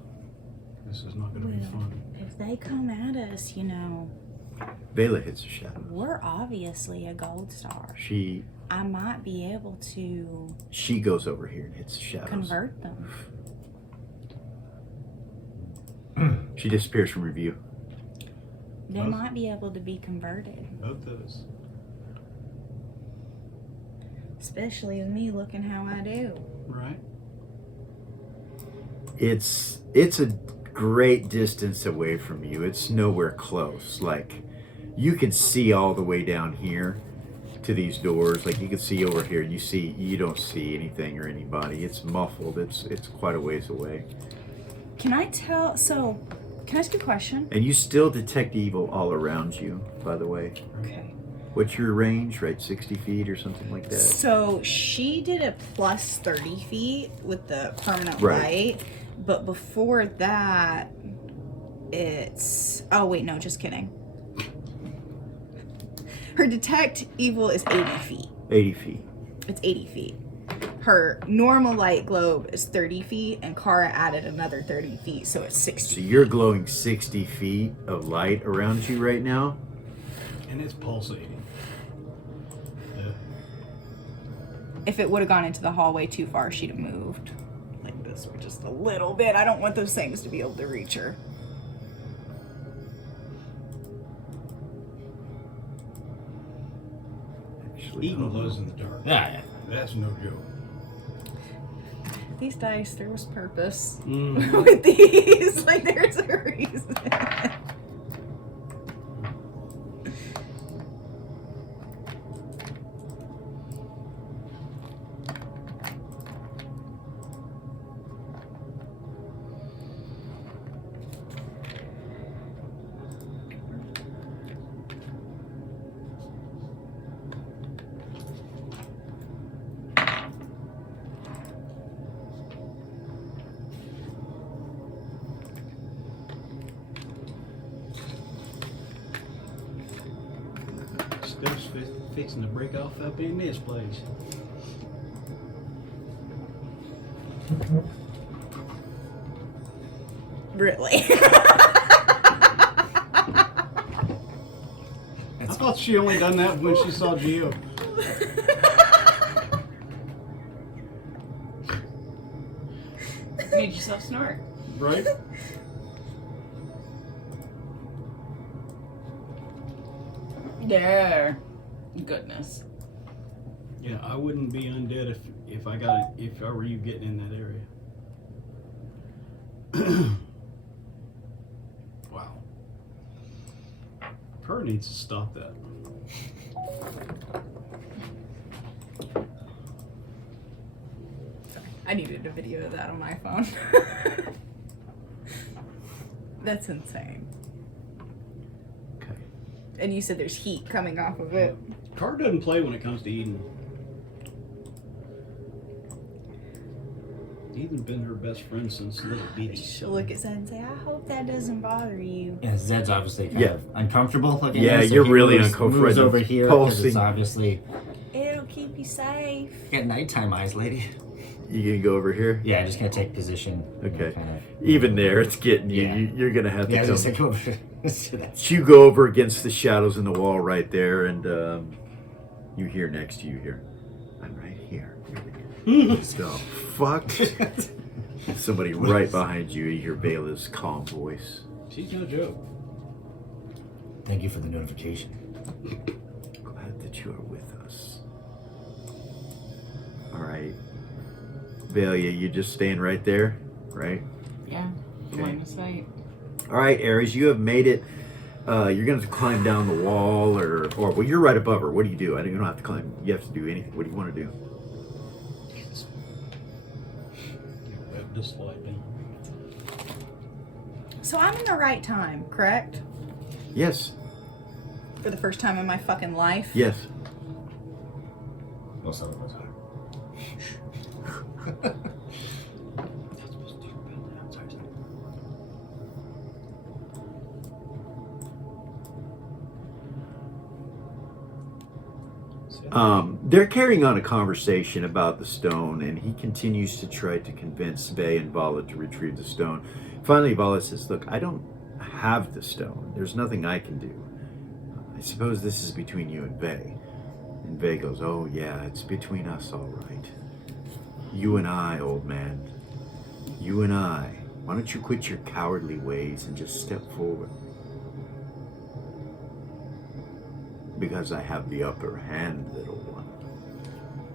this is not going to be fun. If they come at us, you know, Vela hits the shadow. we're obviously a gold star. She I might be able to goes over here and hits the shadows. convert them. She disappears from review. They Both? might be able to be converted. Both of us. Especially with me looking how I do. Right? It's a great distance away from you. It's nowhere close. Like, you can see all the way down here to these doors. Like, you can see over here, and you don't see anything or anybody. It's muffled. It's quite a ways away. Can I tell? So, can I ask you a question? And you still detect evil all around you, by the way. Okay. What's your range, right? 60 feet or something like that? So she did a plus 30 feet with the permanent Right. light, but before that, it's. Oh wait, no, just kidding. Her detect evil is 80 feet. 80 feet. It's 80 feet. Her normal light globe is 30 feet, and Kara added another 30 feet, so it's 60. So you're glowing 60 feet of light around you right now? And it's pulsating. If it would have gone into the hallway too far, she'd have moved like this for just a little bit. I don't want those things to be able to reach her. Actually, Eating glows in the dark. Yeah, That's no joke. These dice, there was purpose Mm. with these. Like, there's a reason. fixing to break off up in this place. Really? I thought she only done that when she saw Geo. Made yourself snort. Right? There. Goodness. Yeah, I wouldn't be undead if I were you getting in that area. Wow. Her needs to stop that. I needed a video of that on my phone. That's insane. Okay. And you said there's heat coming off of it. Car doesn't play when it comes to Eden. Eden's been her best friend since little bitty. She'll look at Zed and say, I hope that doesn't bother you. Yeah, Zed's obviously kind Yeah. of uncomfortable looking Yeah, at it, so you're he really moves uncomfortable. over here because it's Pulsing. obviously It'll keep you safe. get nighttime eyes, lady. You gonna go over here? Yeah, just gonna take position. Okay. Kind of, Even there, it's getting you. Yeah. You're gonna have to yeah, I come. was gonna say, go over to that. You go over against the shadows in the wall right there, and you hear next to you here. I'm right here. So fuck. Somebody right behind you. You hear Bayla's calm voice. She's no joke. Thank you for the notification. Glad that you are with us. All right, Bayla, you just staying right there, right? Yeah. Okay. Line of sight. All right, Ares, you have made it. You're gonna have to climb down the wall, or well, you're right above her. What do? You don't have to climb. You have to do anything. What do you want to do? Just slide down. So I'm in the right time, correct? Yes, For the first time in my fucking life? yes. Well, some of us are. They're carrying on a conversation about the stone, and he continues to try to convince Vey and Vala to retrieve the stone. Finally, Vala says, look, I don't have the stone. There's nothing I can do. I suppose this is between you and Vey. And Vey goes, oh yeah, it's between us all right. You and I, old man. You and I. Why don't you quit your cowardly ways and just step forward? Because I have the upper hand, little one.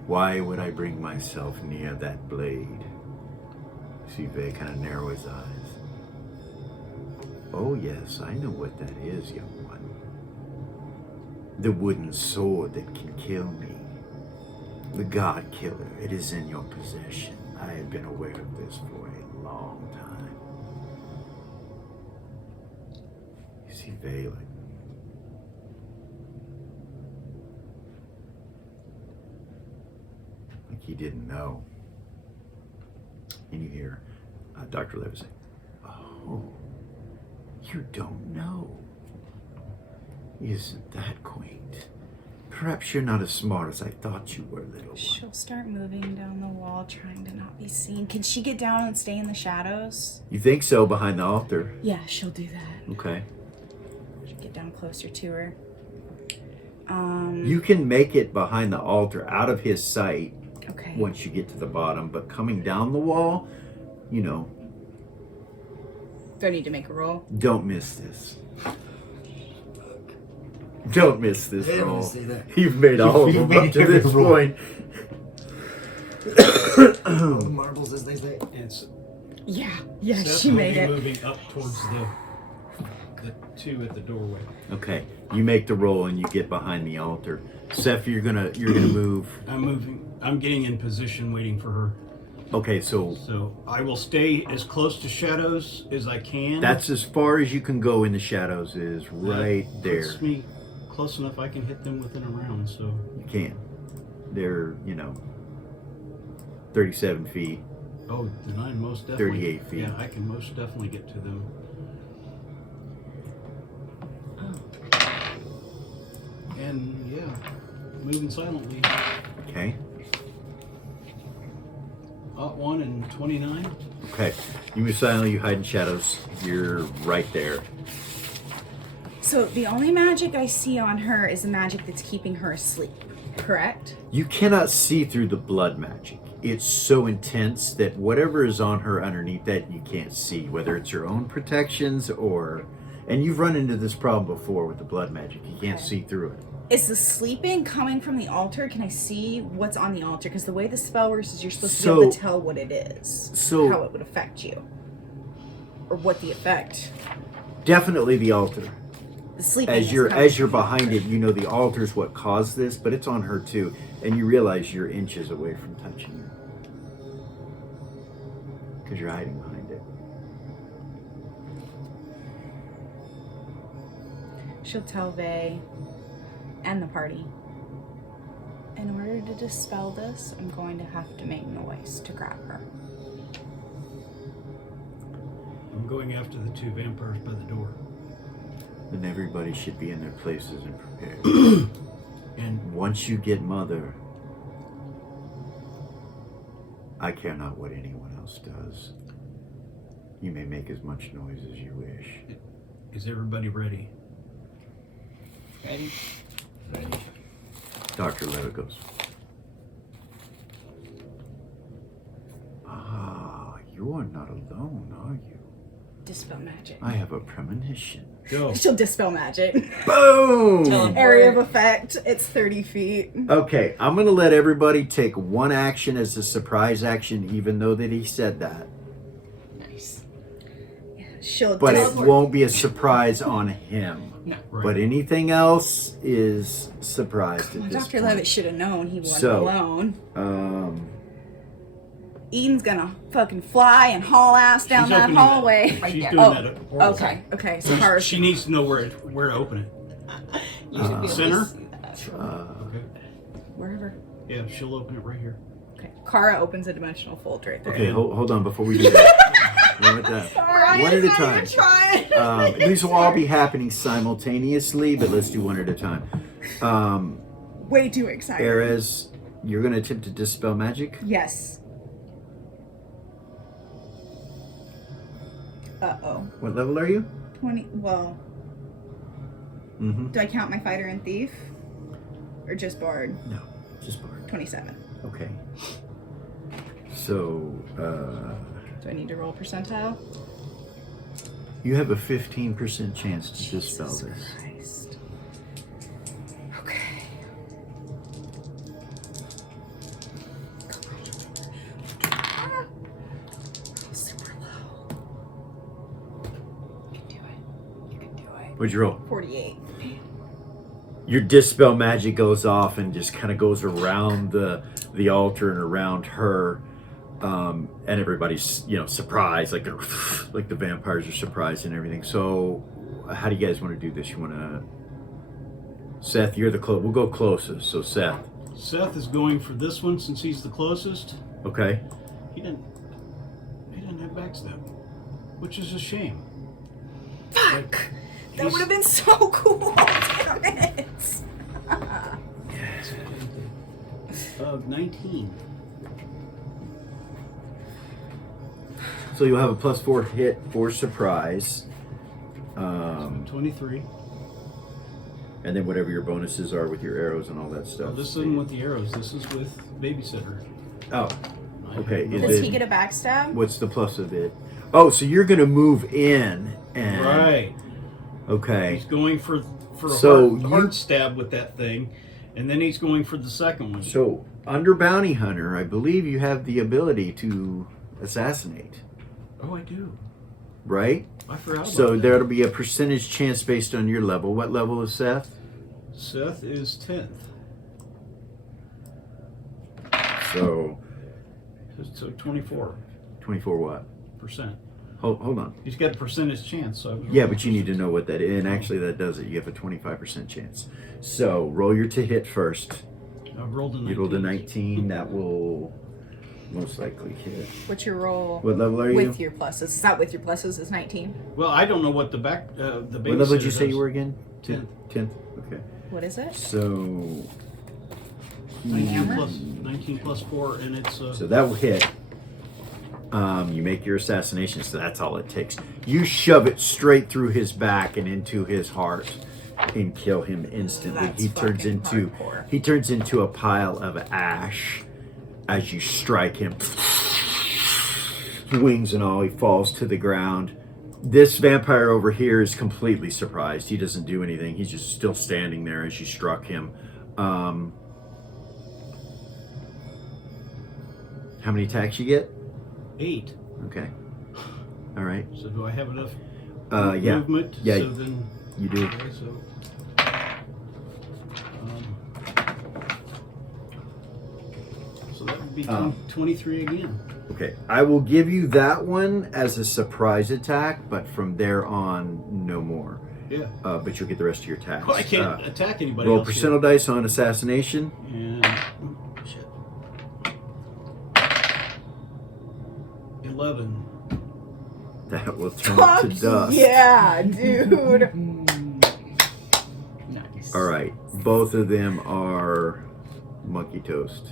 Why would I bring myself near that blade? See, Vey kind of narrow his eyes. Oh yes, I know what that is, young one. The wooden sword that can kill me. The God Killer, it is in your possession. I have been aware of this for a long time. You see, Vey, like he didn't know. And you hear Dr. Levis say, oh, you don't know. Isn't that quaint? Perhaps you're not as smart as I thought you were, little one. She'll start moving down the wall, trying to not be seen. Can she get down and stay in the shadows? You think so, behind the altar? Yeah, she'll do that. Okay. She'll get down closer to her. You can make it behind the altar, out of his sight, Okay. once you get to the bottom, but coming down the wall, you know, Do I need to make a roll? don't miss this. Don't miss this I didn't roll. say that. You've made all of You've them up made to every this roll. point. All the marbles, as they say. It's Yeah. Yeah, Seth she will made be it. moving up towards the two at the doorway. Okay, you make the roll and you get behind the altar. Seth, you're gonna move. I'm moving. I'm getting in position, waiting for her. Okay, so So I will stay as close to shadows as I can. that's as far as you can go in the shadows. Is right That there. puts me close enough I can hit them within a round. So You can. They're 37 feet. oh, then I most definitely 38 feet. Yeah, I can most definitely get to them. And yeah, moving silently. Okay. 1 and 29. Okay. You move silently, you hide in shadows. You're right there. So the only magic I see on her is the magic that's keeping her asleep, correct? You cannot see through the blood magic. It's so intense that whatever is on her underneath that you can't see, whether it's your own protections or... And you've run into this problem before with the blood magic. You can't see through it. Is the sleeping coming from the altar? Can I see what's on the altar? Because the way the spell works is you're supposed to be able to tell what it is. How it would affect you. Or what the effect. Definitely the altar. The sleeping As you're behind it, you know the altar's what caused this, but it's on her too. And you realize you're inches away from touching her. Because you're hiding behind it. She'll tell Vay and the party. In order to dispel this, I'm going to have to make noise to grab her. I'm going after the 2 vampires by the door. Then everybody should be in their places and prepared. And once you get Mother, I care not what anyone else does. You may make as much noise as you wish. Is everybody ready? Ready? Ready. Dr. Levitt goes, you are not alone, are you? Dispel magic. I have a premonition. Go. She'll dispel magic. Boom! Area of effect. It's 30 feet. Okay, I'm going to let everybody take one action as a surprise action, even though that he said that. Nice. She'll But it teleport. won't be a surprise on him. No. Right. But anything else is surprised at this Dr. point. Levitt should have known he wasn't So, alone. Eden's gonna fucking fly and haul ass down She's that opening hallway. She's there. doing Oh, that portal. Okay, so Kara's She needs to know where to open it. You should be able Center? to see that. Okay. wherever. Yeah, she'll open it right here. Okay, Kara opens a dimensional fold right there. Okay, hold on before we do that. One at a time. One at a time. These will all be happening simultaneously, but let's do one at a time. Way too excited. Erez, you're going to attempt to dispel magic? Yes. What level are you? 20. Well, do I count my fighter and thief, or just bard? No, just bard. 27. Okay. So, Do I need to roll percentile? you have a 15% chance to dispel this. Christ. Okay. Ah. Super low. You can do it. You can do it. What'd you roll? 48. Your dispel magic goes off and just kind of goes around the altar and around her, and everybody's surprised, like like the vampires are surprised and everything. So, how do you guys want to do this? You want to, Seth? You're the we'll go closest. So Seth. Seth is going for this one since he's the closest. Okay. He didn't have backstab, which is a shame. Fuck! That He's- would have been so cool. Damn it. 19. So you'll have a +4 hit for surprise, 23. and then whatever your bonuses are with your arrows and all that stuff. Oh, this isn't with the arrows. This is with babysitter. Oh, okay. Is Does it- he get a backstab? What's the plus of it? Oh, so you're gonna move in and Right. Okay. He's going for a So hard stab with that thing, and then he's going for the second one. So under Bounty Hunter, I believe you have the ability to assassinate, Oh, I do. right? I forgot about So that. there'll be a percentage chance based on your level. What level is Seth? Seth is 10th. So So 24%. 24 what? Hold on. He's got a percentage chance. So I was Yeah, but you need to know what that is. And actually that does it. You have a 25% chance. So roll your to hit first. I rolled a 19. You rolled a 19. That will most likely hit. What's your roll? What level are you? With your pluses. Is that with your pluses is 19? Well, I don't know what the What level did you say you were again? 10th. 10th. Okay. What is it? So 19 plus 4, and it's So that will hit. You make your assassination, so that's all it takes. You shove it straight through his back and into his heart and kill him instantly. That's He turns fucking into hardcore. a pile of ash as you strike him. Wings and all, he falls to the ground. This vampire over here is completely surprised. He doesn't do anything. He's just still standing there as you struck him. How many attacks you get? 8. Okay. All right. So do I have enough Yeah. movement? Yeah, So then, you do. okay, so. So that would be 23 again. Okay. I will give you that one as a surprise attack, but from there on, no more. Yeah. But you'll get the rest of your attacks. Well, I can't attack anybody Roll else. here. percentile dice on assassination. And shit. 11. That will turn Fuck it to dust. yeah, dude. Nice. All right. Both of them are monkey toast.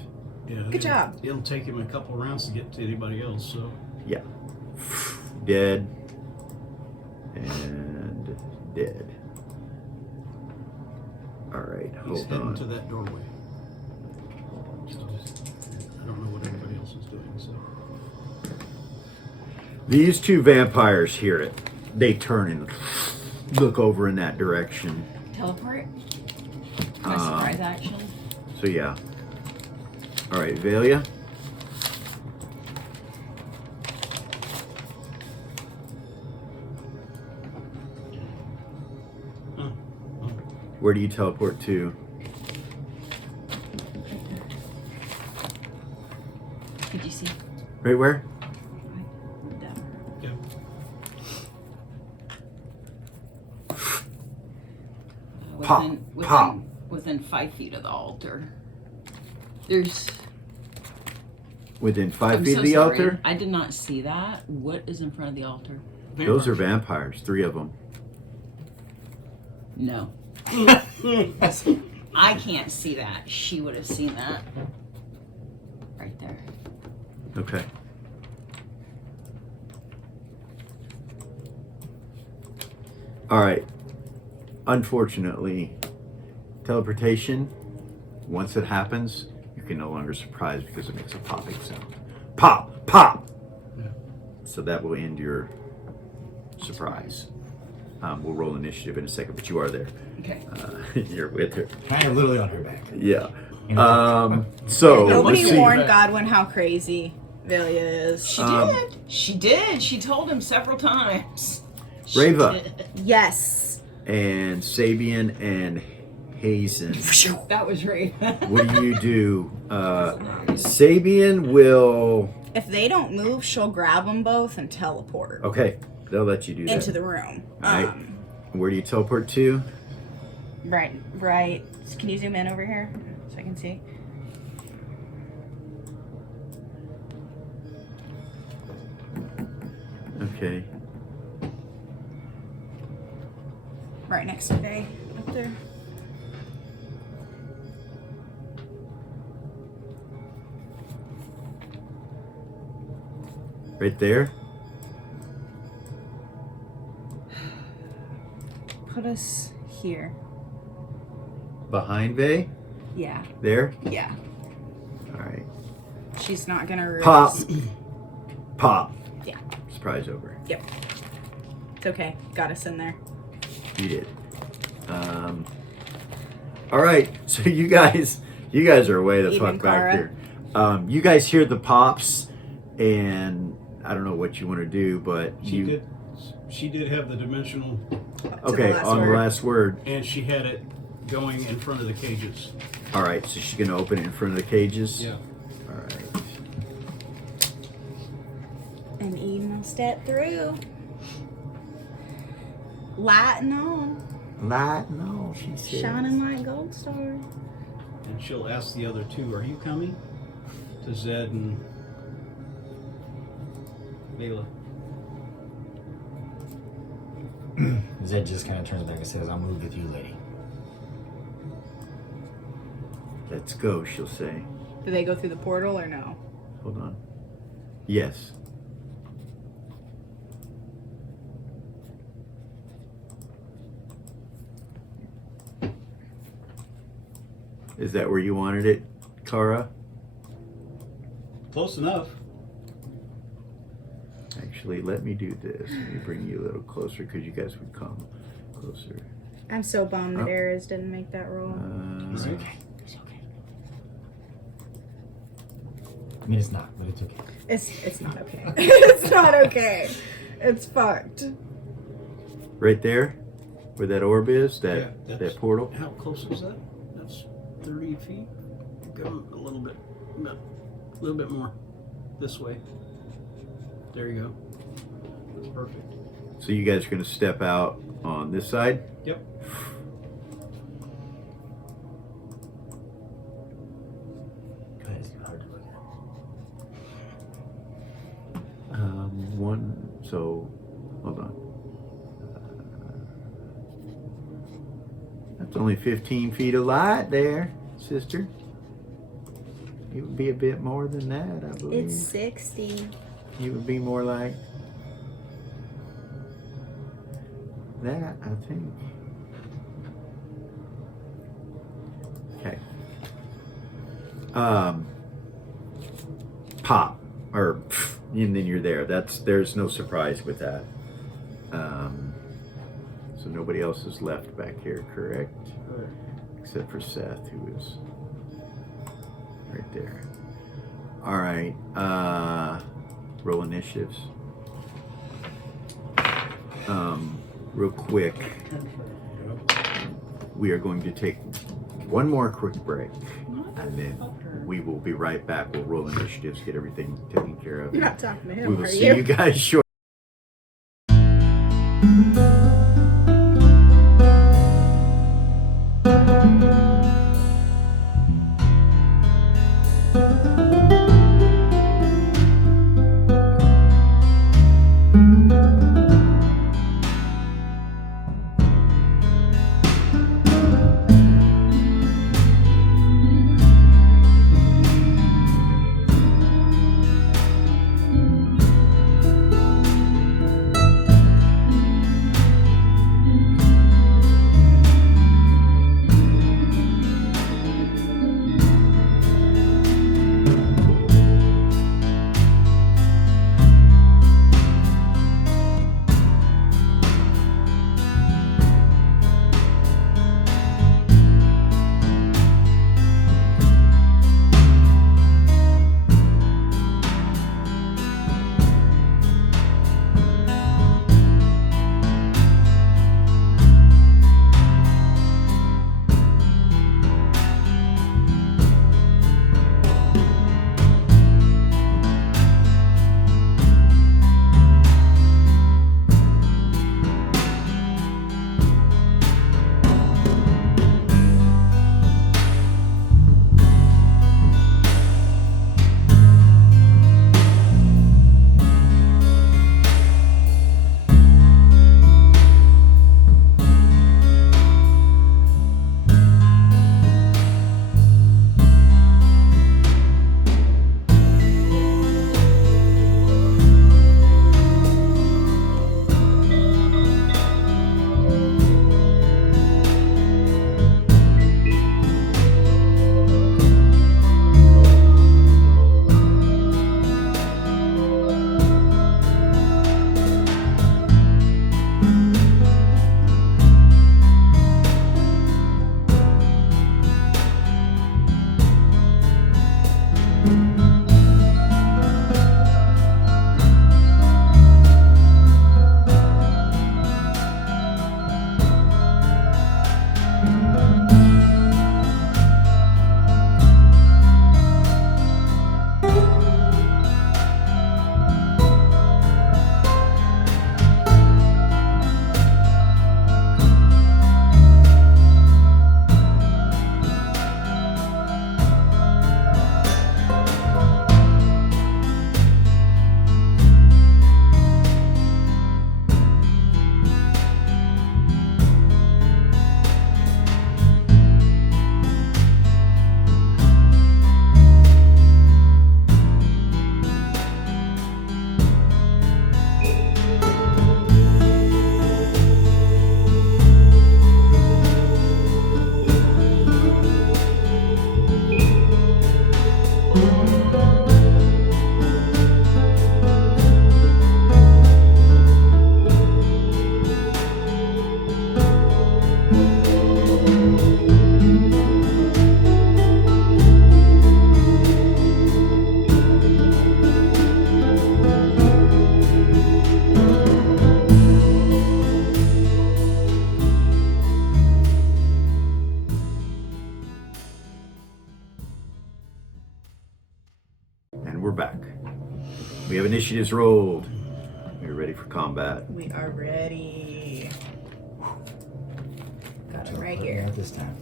Yeah. Good job. It'll take him a couple rounds to get to anybody else. So Yeah. Dead. And dead. All right. he's Hold heading on. to that doorway. So I don't know what everybody else is doing. So These two vampires hear it. They turn and look over in that direction. Teleport? My surprise action? So yeah. All right, Velia. Where do you teleport to? Did you see? Right where? yeah. Pop, pop. Within 5 feet of the altar. There's. Within 5 I'm feet so of the sorry. altar? I did not see that. What is in front of the altar? Those are vampires, 3 of them. No. I can't see that. She would have seen that. Right there. Okay. All right. Unfortunately, teleportation, once it happens, you can no longer surprise because it makes a popping sound. Pop! Pop! Yeah. So that will end your surprise. We'll roll initiative in a second, but you are there. Okay. You're with her. I am literally on her back. Yeah. So Nobody let's see. warned Godwin how crazy Velia is. She did. She did. She told him several times. She Rava. did. Yes. And Sabian and Hazen. That was right. What do you do? Sabian will. If they don't move, she'll grab them both and teleport Okay, they'll let you do that. into the room. All right. Where do you teleport to? Right. Can you zoom in over here so I can see? Okay. Right next to Faye, up there. Right there. Put us here. Behind Vay? Yeah. There? Yeah. All right. She's not gonna risk. Pop. Pop. Yeah. Surprise over. Yep. It's okay. Got us in there. You did. All right. So you guys are way the Even fuck back Kara. there. You guys hear the pops, and I don't know what you want to do, but She did have the dimensional, Up to okay, the last on the word. last word. and she had it going in front of the cages. All right, so she's gonna open it in front of the cages. Yeah. All right. And Eden will step through. Lighting on. Light, no, she says. Shining like gold stars. And she'll ask the other two, "Are you coming?" To Zed and Bela. Zed just kind of turns back and says, "I'll move with you, lady." Let's go, she'll say. Do they go through the portal or no? Hold on. Yes. Is that where you wanted it, Kara? Close enough. Actually, let me do this. Let me bring you a little closer because you guys would come closer. I'm so bummed that Oh. Ares didn't make that roll. It's Right. okay. It's okay. I mean, it's not, but it's okay. It's not okay. It's not okay. It's fucked. Right there, where that orb is, Yeah, that that's- portal. How close is that? That's 30 feet. Go a little bit more this way. There you go. That's perfect. So you guys are going to step out on this side. Yep. God, it's hard to look at. One. So, hold on. That's only 15 feet of light there, sister. It would be a bit more than that, I believe. It's 60. It would be more like that, I think. Okay. Pop, or and then you're there. There's no surprise with that. So nobody else is left back here, correct? Except for Seth, who is right there. All right. Roll initiatives. Real quick, we are going to take one more quick break, and then we will be right back. We'll roll initiatives, get everything taken care of. You're not talking to him, We will are see you? you guys shortly. And we're back. We have initiatives rolled. We're ready for combat. We are ready. Got it right Put me here. out this time.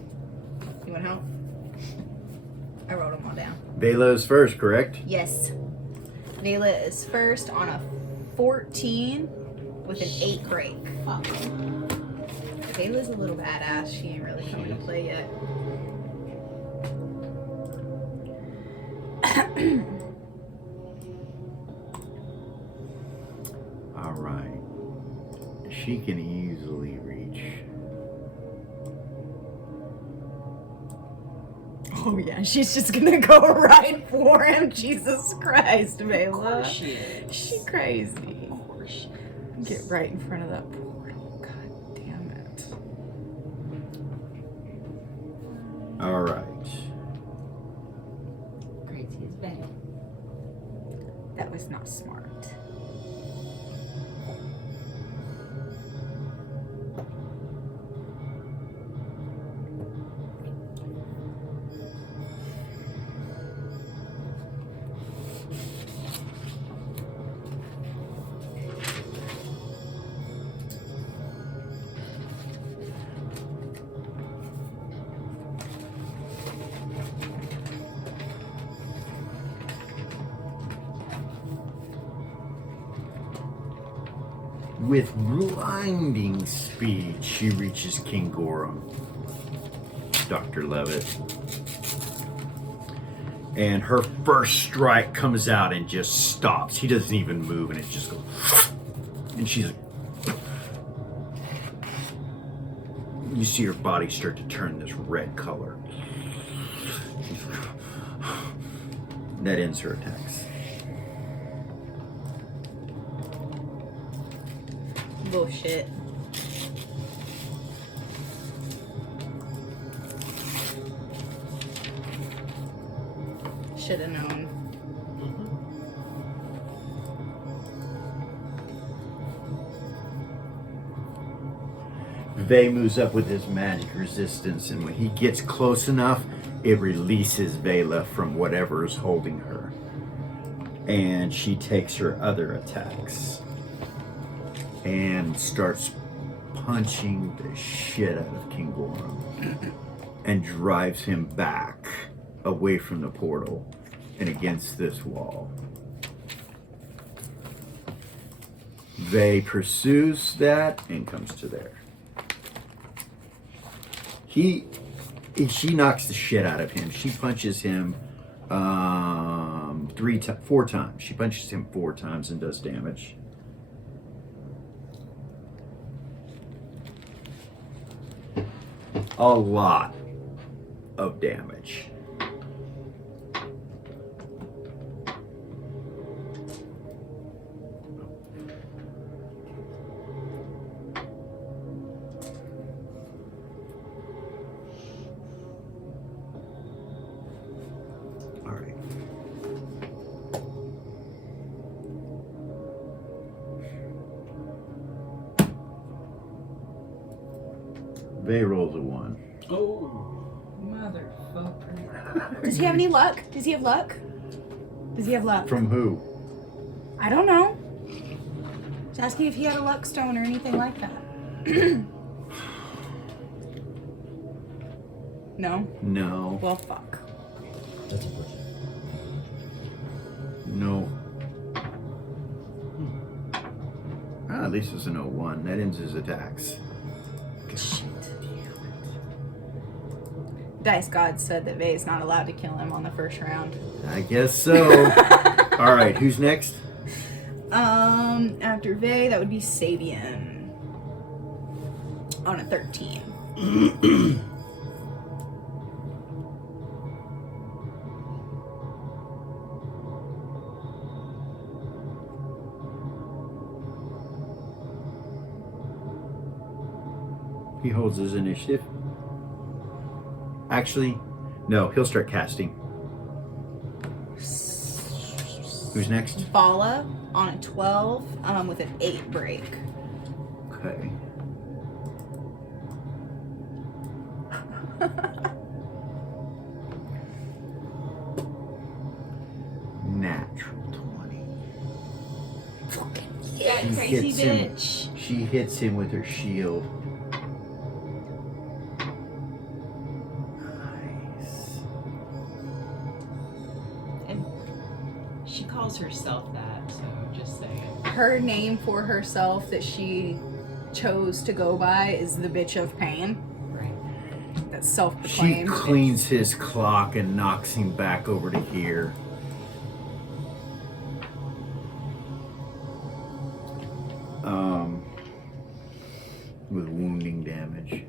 You want help? I wrote them all down. Vela is first, correct? Yes. Vela is first on a 14 with an 8 break. Vela's a little badass. She ain't really coming to play yet. All right. She can easily reach. Oh yeah, she's just gonna go right for him. Jesus Christ, Vela. She crazy. Get right in front of that portal. God damn it. All right. Crazy as bad. That was not smart. With blinding speed, she reaches King Gorham, Dr. Levitt. And her first strike comes out and just stops. He doesn't even move, and it just goes. And she's like, you see her body start to turn this red color. That ends her attacks. Bullshit. Should have known. Vey moves up with his magic resistance, and when he gets close enough, it releases Vela from whatever is holding her. And she takes her other attacks and starts punching the shit out of King Gorham and drives him back away from the portal and against this wall. Vey pursues that and comes to there. She knocks the shit out of him. She punches him 4 times. She punches him 4 times and does damage. A lot of damage. All right. Vey rolls a 1. Oh, Motherfucker. Does he have any luck? Does he have luck? Does he have luck? From who? I don't know. Just asking if he had a luck stone or anything like that. No? No. Well, fuck. That's unfortunate. No. At least it's an 01. That ends his attacks. Shit. Dice God said that Vey's not allowed to kill him on the first round. I guess so. All right, who's next? After Vey, that would be Sabian. On a 13. He holds his initiative. Actually, no, he'll start casting. Who's next? Bala on a 12 with an 8 break. Okay. Nat That She crazy hits him. bitch. She hits him with her shield. Nice. And she calls herself that, so just saying. Her name for herself that she chose to go by is the bitch of pain. Right. That's She self-proclaimed. cleans his clock and knocks him back over to here. With wounding damage.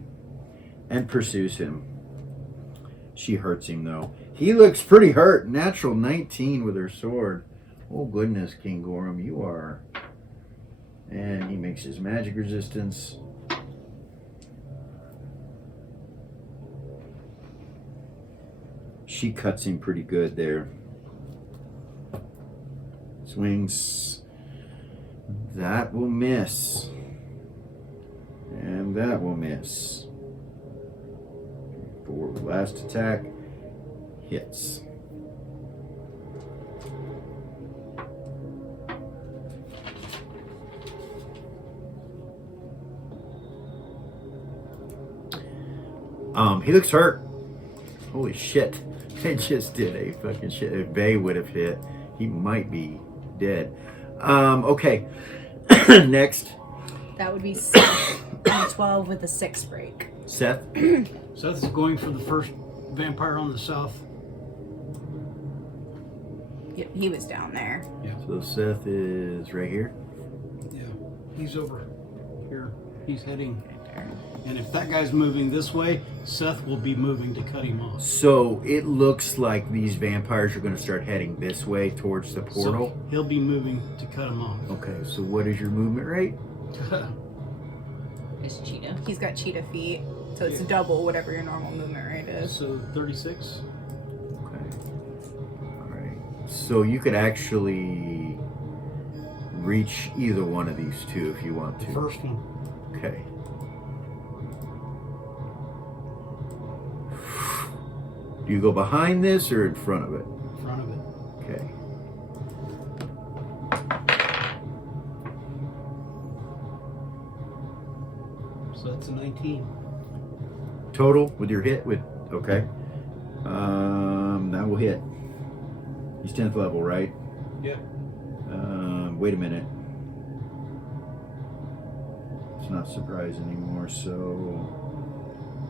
And pursues him. She hurts him though. He looks pretty hurt. Natural 19 with her sword. Oh goodness, King Gorham, you are. And he makes his magic resistance. She cuts him pretty good there. Swings. That will miss. And that will miss. For last attack. Hits. He looks hurt. Holy shit. They just did a fucking shit. If Bay would have hit, he might be dead. Okay. Next. That would be 6 and 12 with a 6 break. Seth. Seth's going for the first vampire on the south. Yep, he was down there. So Seth is right here. Yeah, he's over here. He's heading. And if that guy's moving this way, Seth will be moving to cut him off. So it looks like these vampires are going to start heading this way towards the portal. So he'll be moving to cut him off. Okay, so what is your movement rate? It's Cheetah. He's got cheetah feet, so it's double whatever your normal movement rate is. So 36. Okay. Alright. So you could actually reach either one of these two if you want The to. first one. Okay. Do you go behind this or in front of it? In front of it. Okay. So that's a 19. Total with your hit with okay. That will hit. He's 10th level, right? Yeah. Wait a minute. It's not surprise anymore, so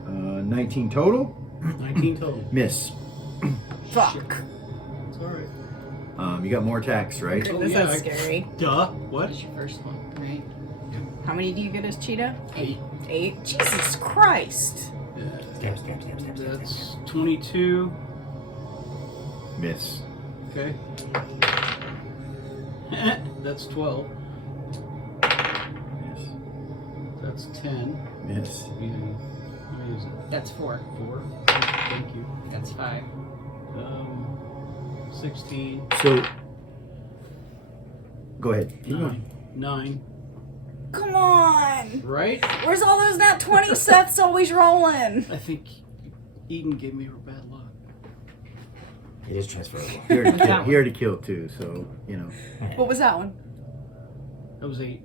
19 total? 19 total. Miss. Fuck. It's alright. You got more attacks, right? Okay. Goodness, yeah, that's I- scary. Duh. What? That's your first one, right? How many do you get as cheetah? 8. 8? Jesus Christ. Stab, stab, stab, stab, stab, That's stab. 22. Miss. Okay. That's 12. Miss. That's 10. Miss. How many is it? That's 4. 4. Thank you. That's 5. 16. So go ahead. Keep going. 9. Come on. Right? Where's all those nat 20 Seth's always rolling? I think Eden gave me her bad luck. It is transferable. He already killed two, so you know. What was that one? That was 8.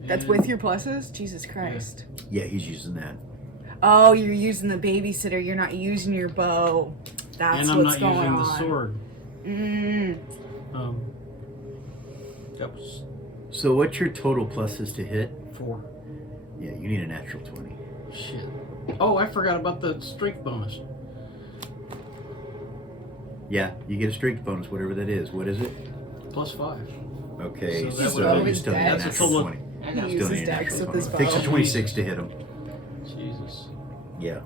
That's And- with your pluses? Jesus Christ. Yeah, he's using that. Oh, you're using the babysitter. You're not using your bow. That's And I'm what's not going using on. the sword. Mm. That was So what's your total pluses to hit? 4. Yeah, you need a natural 20. Shit. Oh, I forgot about the strength bonus. Yeah, you get a strength bonus, whatever that is. What is it? Plus 5. Okay, So that so would you be still need a dex. That's a natural total- 20. I He know. Still uses need a dex natural with 20. his Takes a bow. 26 to hit him. Jesus. Yeah.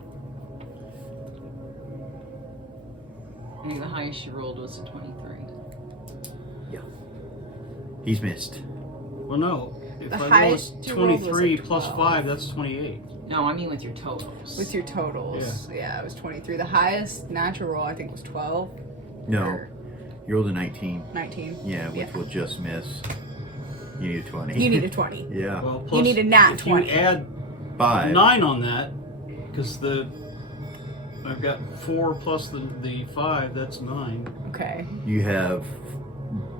I think the highest you rolled was a 23. He's missed. Well, no. If The I roll highest you rolled was 23 a plus 12. 5, that's 28. No, I mean with your totals. With your totals. Yeah, it was 23. The highest natural roll, I think, was 12. No, Or you rolled a 19. 19. Yeah, which Yeah. will just miss. You need a 20. You need a 20. Yeah. Well, You need a nat if 20. you add 5. 9 on that, because I've got 4 plus the 5, that's 9. Okay. You have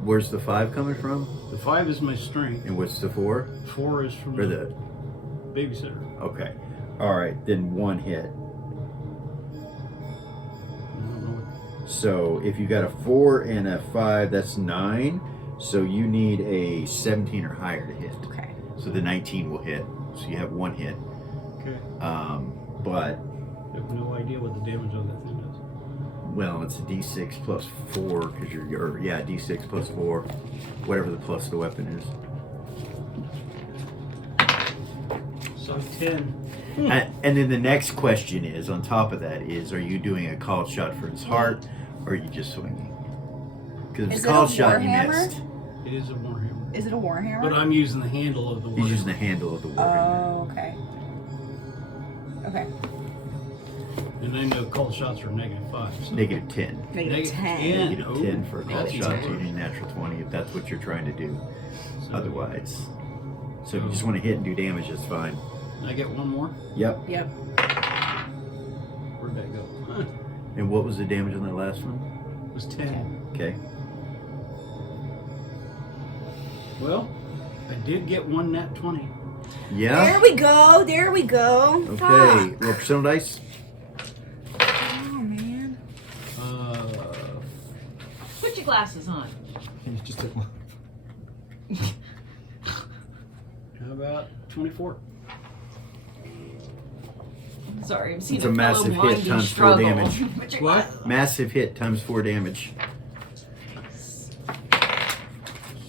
where's the 5 coming from? The 5 is my strength. And what's the 4? 4 is from Or the the babysitter. okay. All right, then 1 hit. I don't know what. So if you got a 4 and a 5, that's 9. So you need a 17 or higher to hit. Okay. So the 19 will hit. So you have 1 hit. Okay. But I have no idea what the damage on that thing is. well, it's a D6 plus 4 because you're D6 plus 4, whatever the plus of the weapon is. So 10. And then the next question is, on top of that, is are you doing a called shot for his heart, or are you just swinging? Because if Is it's a it a called shot, you warhammer? missed. It is a warhammer. Is it a warhammer? But I'm using the handle of the warhammer. He's using the handle of the warhammer. Oh, okay. Okay. And I know cold shots are -5. So. Negative 10. Negative 10. Negative 10 for a called that's shot, good. so you need a natural 20 if that's what you're trying to do. So Otherwise. So if you just want to hit and do damage, that's fine. I get one more. Yep. Yep. Where'd that go? Huh. And what was the damage on that last one? It was 10. Okay. Well, I did get one nat 20. Yeah. There we go. There we go. Okay. Fuck. Roll persona dice. Oh man. Put your glasses on. You just took one. How about 24? Sorry, I'm seeing It's a fellow massive hit blondie times 4 struggle. damage. Put your What? glasses on. Massive hit times 4 damage.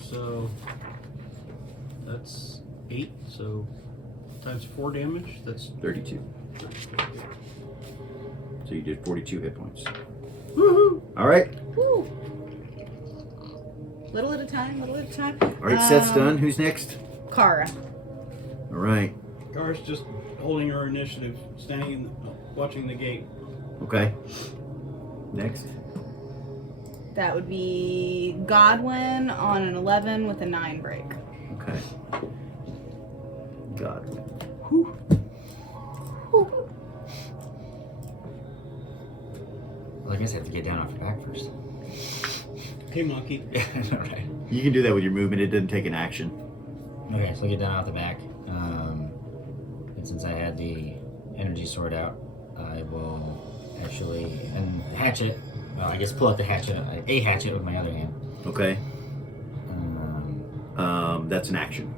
So that's 8. So times 4 damage. That's 32. So you did 42 hit points. woohoo. All right. Woo. Little at a time. Little at a time. All right. Set's done. Who's next? Kara. All right. Gar's just holding her initiative, standing in the, watching the gate. Okay. Next. That would be Godwin on an 11 with a 9 break. Okay. God. Well, I guess I have to get down off your back first. Okay, monkey. Alright. You can do that with your movement. It doesn't take an action. Okay, so I'll get down off the back. And since I had the energy sword out, I will actually, and hatchet, well, I guess pull out the hatchet, a hatchet with my other hand. Okay. Um, That's an action.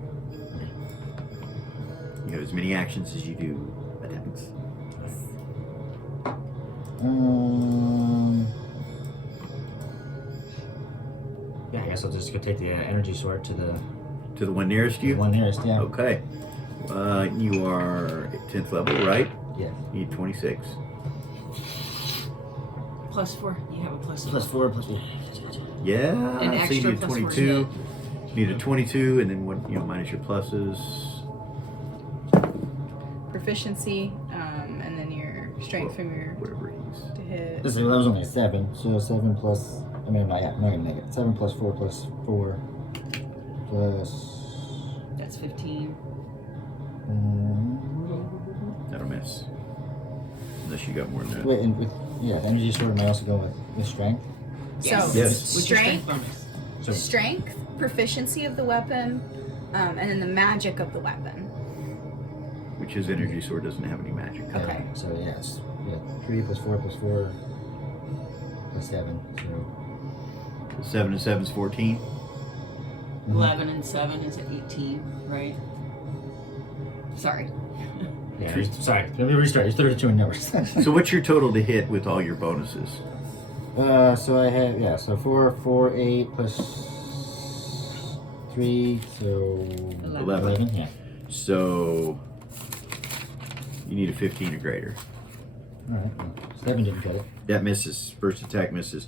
You have as many actions as you do attacks. Yeah, I guess I'll just go take the energy sword to the To the one nearest you? one nearest, yeah. Okay. You are at 10th level, right? Yeah. You need 26. +4. You have a +4. +4, plus, yeah. Yeah. An So you extra need a plus 22. You need a 22, and then what? Minus your pluses. Proficiency, and then your strength from your Whatever he's. to hit. This was only a 7, so 7 plus, I mean, I'm not gonna make it. 7 plus 4 plus 4 plus. That's 15. That'll miss. Unless you got more than that. Wait, and with, yeah, the energy sword, am I also going with strength? So Yes. What's your strength, bonus? So, strength, proficiency of the weapon, and then the magic of the weapon. Which his energy sword doesn't have any magic. Okay. So yes, yeah, 3 plus 4 plus 4 plus 7. So 7 and 7 is 14. 11 and 7 is at 18, right? Sorry. yeah, sorry, let me restart. It's 32 in numbers. So what's your total to hit with all your bonuses? So I have so 4, 8 plus 3, so 11. Yeah. So you need a 15 or greater. All right. Well, 7 didn't cut it. That misses. First attack misses.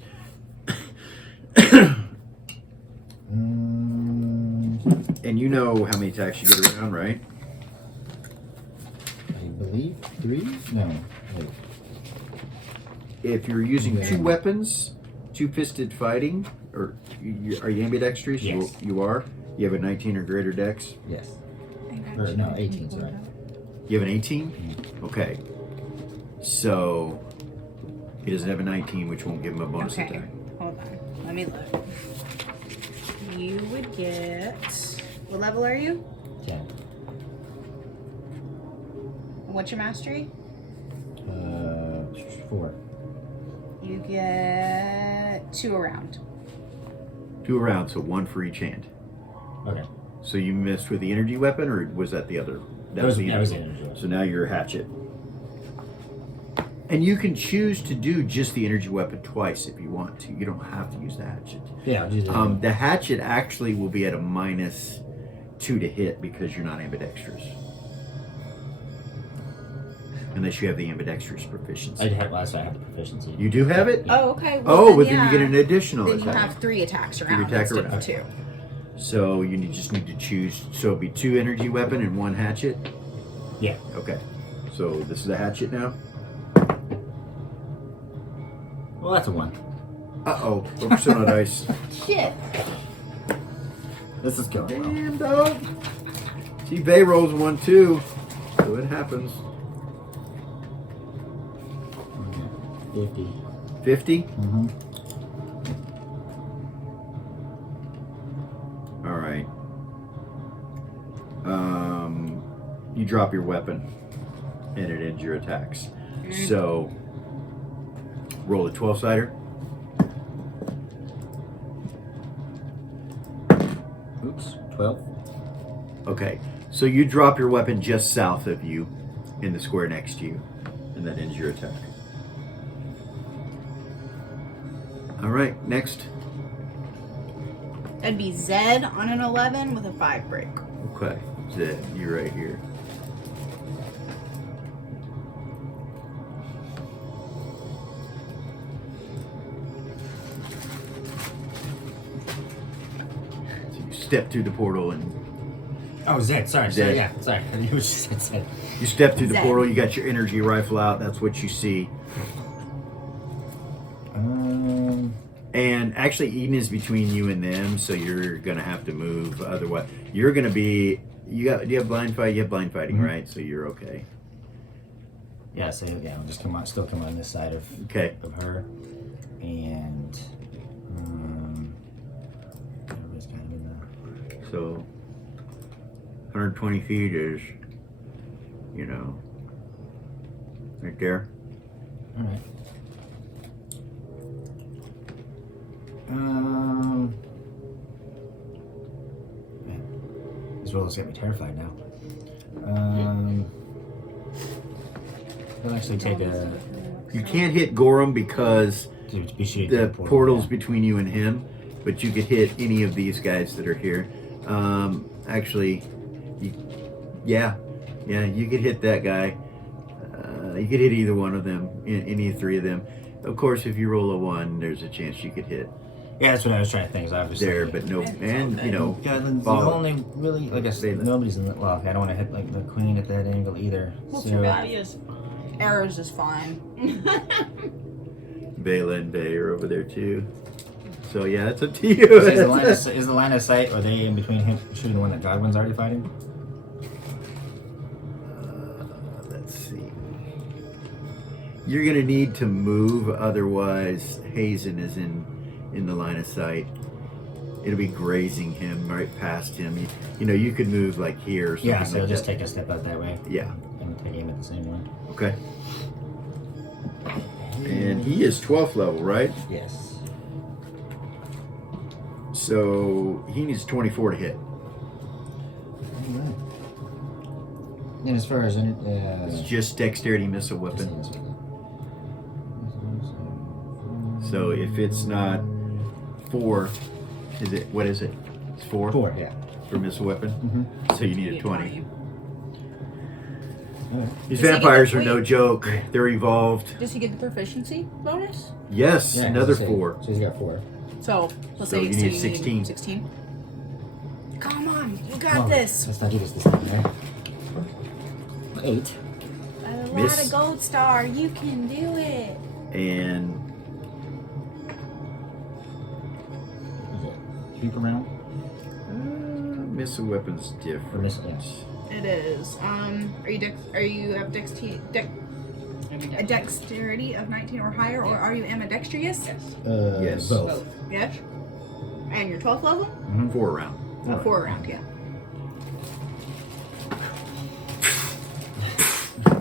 And you know how many attacks you get around, right? I believe 3. No. Wait. If you're using two weapons, two-fisted fighting, or are you ambidextrous? Yes. You are. You have a 19 or greater dex. Yes. Or, no, 18. Sorry. You have an 18? Okay. So he doesn't have a 19, which won't give him a bonus Okay. attack. Hold on. Let me look. you would get. What level are you? 10. What's your mastery? 4. You get 2 around. 2 around, so 1 for each hand. Okay. So you missed with the energy weapon, or was that the other? That was the energy weapon. So now you're a hatchet. And you can choose to do just the energy weapon twice if you want to. You don't have to use the hatchet. Yeah, I'll do that. The hatchet actually will be at a -2 to hit because you're not ambidextrous. Unless you have the ambidextrous proficiency. I have the proficiency. You do have it? Oh, okay. Well, then yeah. you get an additional Then you attack. have 3 attacks around attack instead around. of 2. So you just need to choose. So it'll be 2 energy weapon and 1 hatchet? Yeah. Okay. So this is a hatchet now? Well, that's a 1. Uh-oh. Focus on dice. Shit. This is going well. Damn, dog. T-Bay rolls 1 too. So it happens. 50. 50? Mm-hmm. All right. You drop your weapon, and it ends your attacks. So, roll a 12-sider. Oops. 12. Okay. So you drop your weapon just south of you, in the square next to you, and that ends your attack. All right. Next. That'd be Zed on an 11 with a 5 break. Okay. Zed, you're right here. So you step through the portal and Oh, Zed. Sorry. Zed. Yeah. Sorry. I knew what you said. Zed. you step through the Zed. portal. You got your energy rifle out. That's what you see. And actually, Eden is between you and them, so you're gonna have to move. Otherwise, you're gonna be. Do you have blind fight? You have blind fighting, right? So you're okay. Yeah. So yeah, I'll just come on this side of her, and everybody's kind of in the. So 120 feet is, right there. All right. Man, this roll has got me terrified now. I'll actually take a. You can't hit Gorham because to be shooting the through portal's yeah. between you and him, but you could hit any of these guys that are here. Actually, you could hit that guy. You could hit either one of them, any 3 of them. Of course, if you roll a 1, there's a chance you could hit Yeah, that's what I was trying to think. Is obviously there, but no, and Godlin's the follow. only really. I guess Balin. nobody's in the. Well, I don't want to hit like the queen at that angle either. Well, so, too bad. Arrows is fine. Bayla and Bay are over there too. So yeah, it's up to you. is the line of sight? Are they in between him shooting the one that Godwin's already fighting? Let's see. You're gonna need to move, otherwise Hazen is in the line of sight. It'll be grazing him right past him. You could move like here or something. Yeah, so like I'll just that. take a step out that way. Yeah. And take aim at the same one. Okay. And he is 12th level, right? Yes. So he needs 24 to hit. Alright. And as far as It's just dexterity missile weapon. So if it's not 4, is it? What is it? It's 4. 4, yeah. For missile weapon. Mm-hmm. So you need a 20. Alright. These Does he vampires get are the no joke. They're evolved. Does he get the proficiency bonus? Yes, Yeah, another as I say, 4. So he's got 4. So let's So say you need 16. 16. Come on, you got Oh, this. Let's not do this time, right? 8. A lot Miss. of gold star. You can do it. And Is it sweep around? missile weapon's Or different. missile? Yes. It is. Are you have dexterity of 19 or higher, or are you ambidextrous? Yes. Yes. Both. Yes. And your 12th level? 4 round. Oh, 4 round, yeah.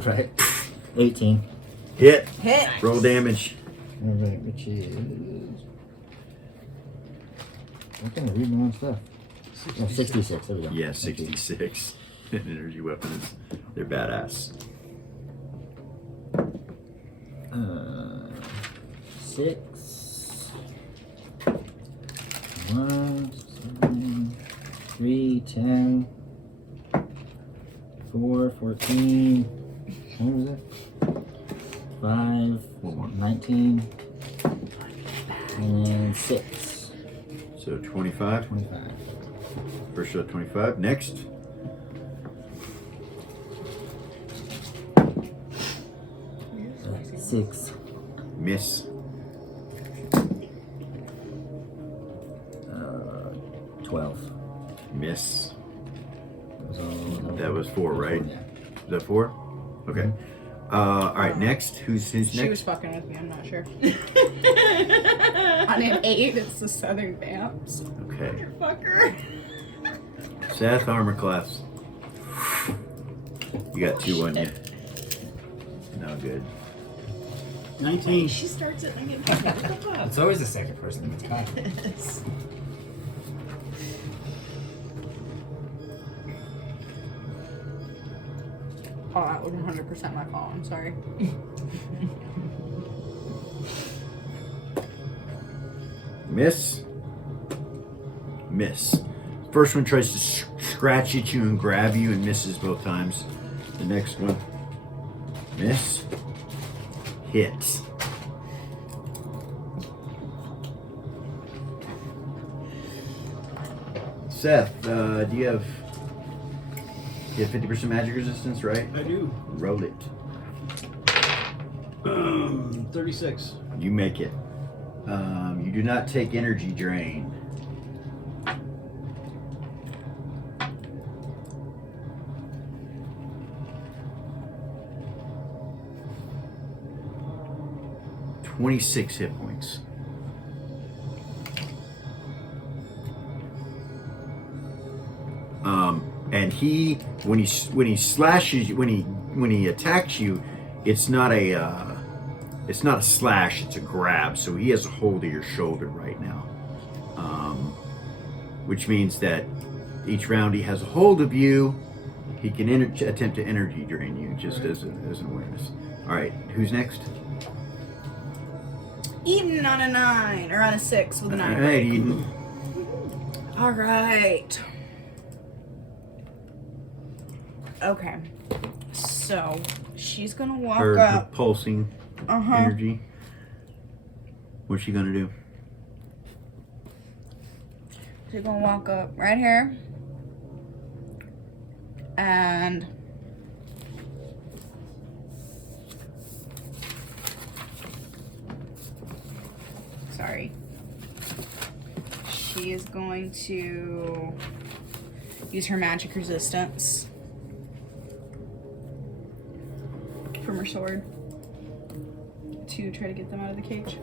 Right. 18. Hit. Hit. Roll damage. All right, which is. I'm gonna read my own stuff. Oh, 66. There we go. Yeah, Thank you. 66. Energy weapons. They're badass. 6. 1, 7, 3, 10, 4, 14. What was it? 5, 19, and 6. So 25. 25. First shot 25. Next. Uh, 6. Miss. 12. Miss. So, That was 4, right? Yeah. Is that 4? Okay. All right. Next. Who's She was next? fucking with me, I'm not sure. On an 8, it's the Southern Vamps. Okay. Fucker. Seth, armor class. You got 2 on you. No good. 19. She starts it and I get what the fuck? It's always the second person that gets caught. Yes. Oh, that was 100% my fault. I'm sorry. Miss. Miss. First one tries to scratch at you and grab you and misses both times. The next one. Miss. Hit. Seth, do you have 50% magic resistance, right? I do. Roll it. 36. You make it. You do not take energy drain. "26 hit points. And when he slashes you, when he attacks you, it's not a slash, it's a grab. So he has a hold of your shoulder right now, which means that each round he has a hold of you, he can attempt to energy drain you, just as an awareness. All right, who's next? Eden on a 9, or on a 6 with a 9. All right, Eden. All right. Okay. So she's gonna walk Her up. pulsing energy. What's she gonna do? She's gonna walk up right here. And sorry. She is going to use her magic resistance from her sword to try to get them out of the cage.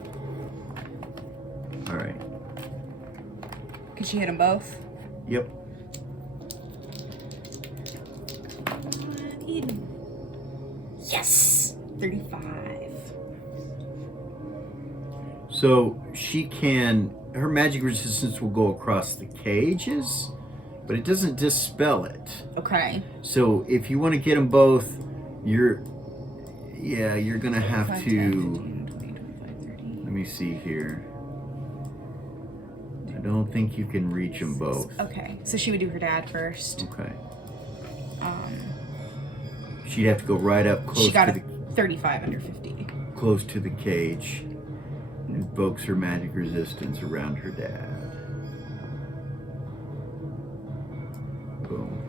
All right. Could she hit them both? Yep. Eden. Yes! 35. So she can. Her magic resistance will go across the cages, but it doesn't dispel it. Okay. So if you want to get them both, you're gonna have 5, to. 10, 15, 20, 25, 30. Let me see here. I don't think you can reach them both. Okay, so she would do her dad first. Okay. Um, She'd have to go right up she got close a 35 under 50. close to the cage. Invokes her magic resistance around her dad. Boom.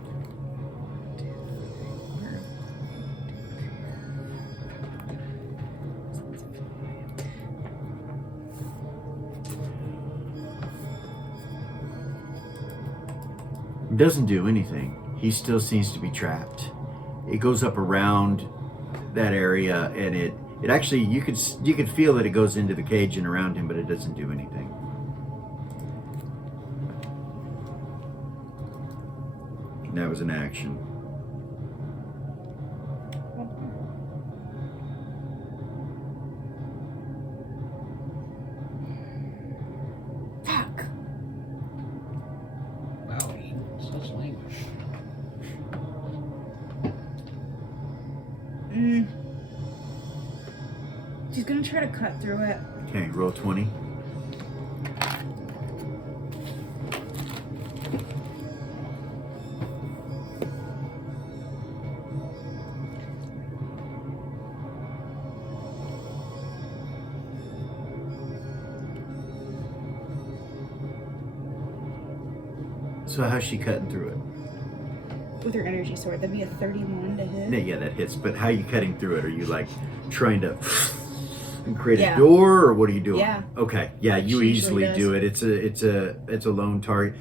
It doesn't do anything. He still seems to be trapped. It goes up around that area, and it actually, you could feel that it goes into the cage and around him, but it doesn't do anything. That was an action. Fuck. Wow, such language. She's gonna try to cut through it. Okay, roll 20. So how's she cutting through it? With her energy sword, that'd be a 31 to hit. Yeah, that hits. But how are you cutting through it? Are you like trying to and create Yeah. a door, or what are you doing? Yeah. Okay. Yeah, you She easily usually do it. It's a lone target.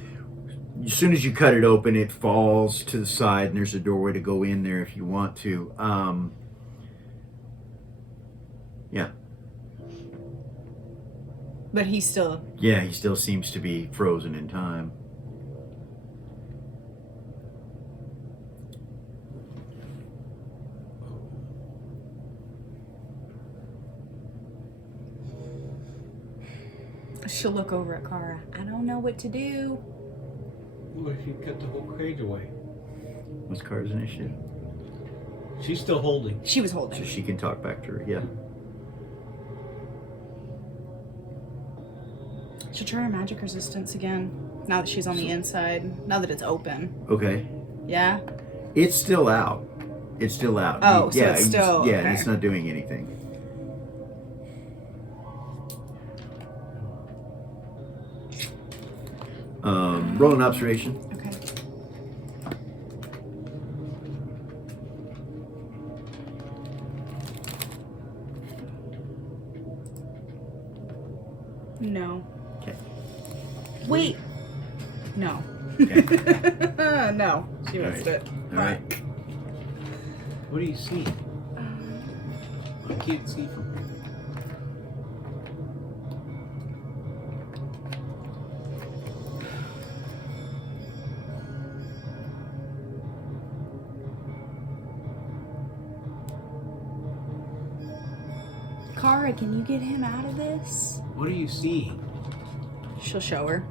As soon as you cut it open, it falls to the side, and there's a doorway to go in there if you want to. Yeah. But he's still. Yeah, he still seems to be frozen in time. She'll look over at Kara. I don't know what to do. What if you cut the whole cage away? What's Kara's initiative? She's still holding. She was holding. So she can talk back to her. Yeah. She'll try her magic resistance again. Now that she's on the inside. Now that it's open. Okay. Yeah? It's still out. It's still out. Oh, so yeah, it's still. Yeah, okay. and it's not doing anything. Roll an observation. Okay. No. Okay. Wait. No. Okay. No. She All missed right. it. All right. What do you see? I can't see from here. Kara, can you get him out of this? What are you seeing? She'll show her.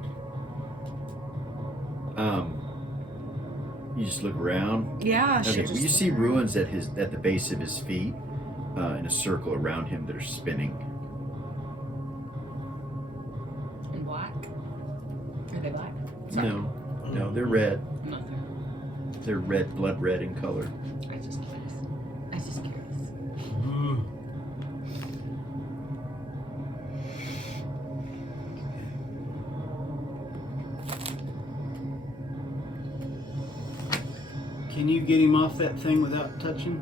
You just look around. Yeah, she'll Okay. just Well, you see ruins at the base of his feet, in a circle around him that are spinning. In black? Are they black? No, they're red. Nothing. They're red, blood red in color. I just curious. I just curious. Can you get him off that thing without touching?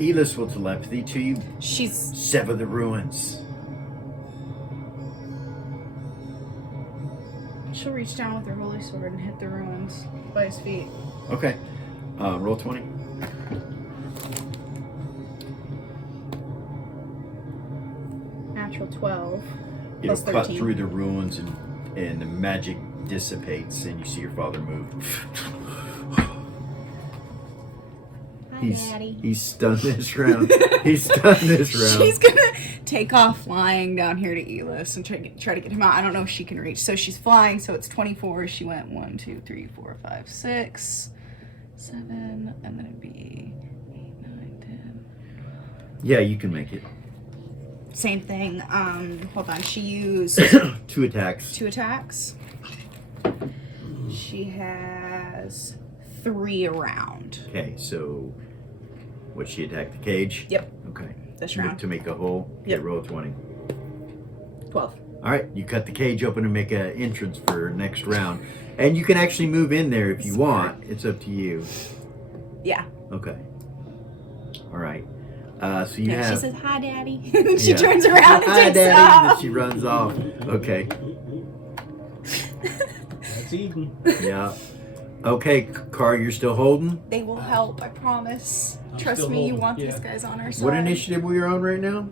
Elis will telepathy to you. She's Sever the ruins. she'll reach down with her holy sword and hit the ruins by his feet. Okay. Roll 20. Natural 12. It'll Plus cut 13. through the ruins and the magic dissipates and you see your father move. Hi, He's Daddy. stunned this round. He's stunned this round. She's gonna take off flying down here to Elis and try to get him out. I don't know if she can reach. So she's flying, so it's 24. She went 1, 2, 3, 4, 5, 6, 7, and then it'd be 8, 9, 10. Yeah, you can make it. Same thing. Hold on. She used 2 attacks. 2 attacks. She has 3 around. Okay, so what, she attacked the cage? Yep. Okay. This round. To make a hole? Okay, Yep. roll 20. 12. All right, you cut the cage open and make an entrance for next round. And you can actually move in there if you want. It's up to you. Yeah. Okay. All right. So you Yeah, have... she says, "Hi, Daddy." And then she Yeah. turns around and Hi, takes Daddy, and off. she runs off. Okay. That's Eden. Yeah. Okay, Car, you're still holding? They will help, I promise. I'm Trust still me, you holding, want yeah. these guys on our side. What initiative we are on right now?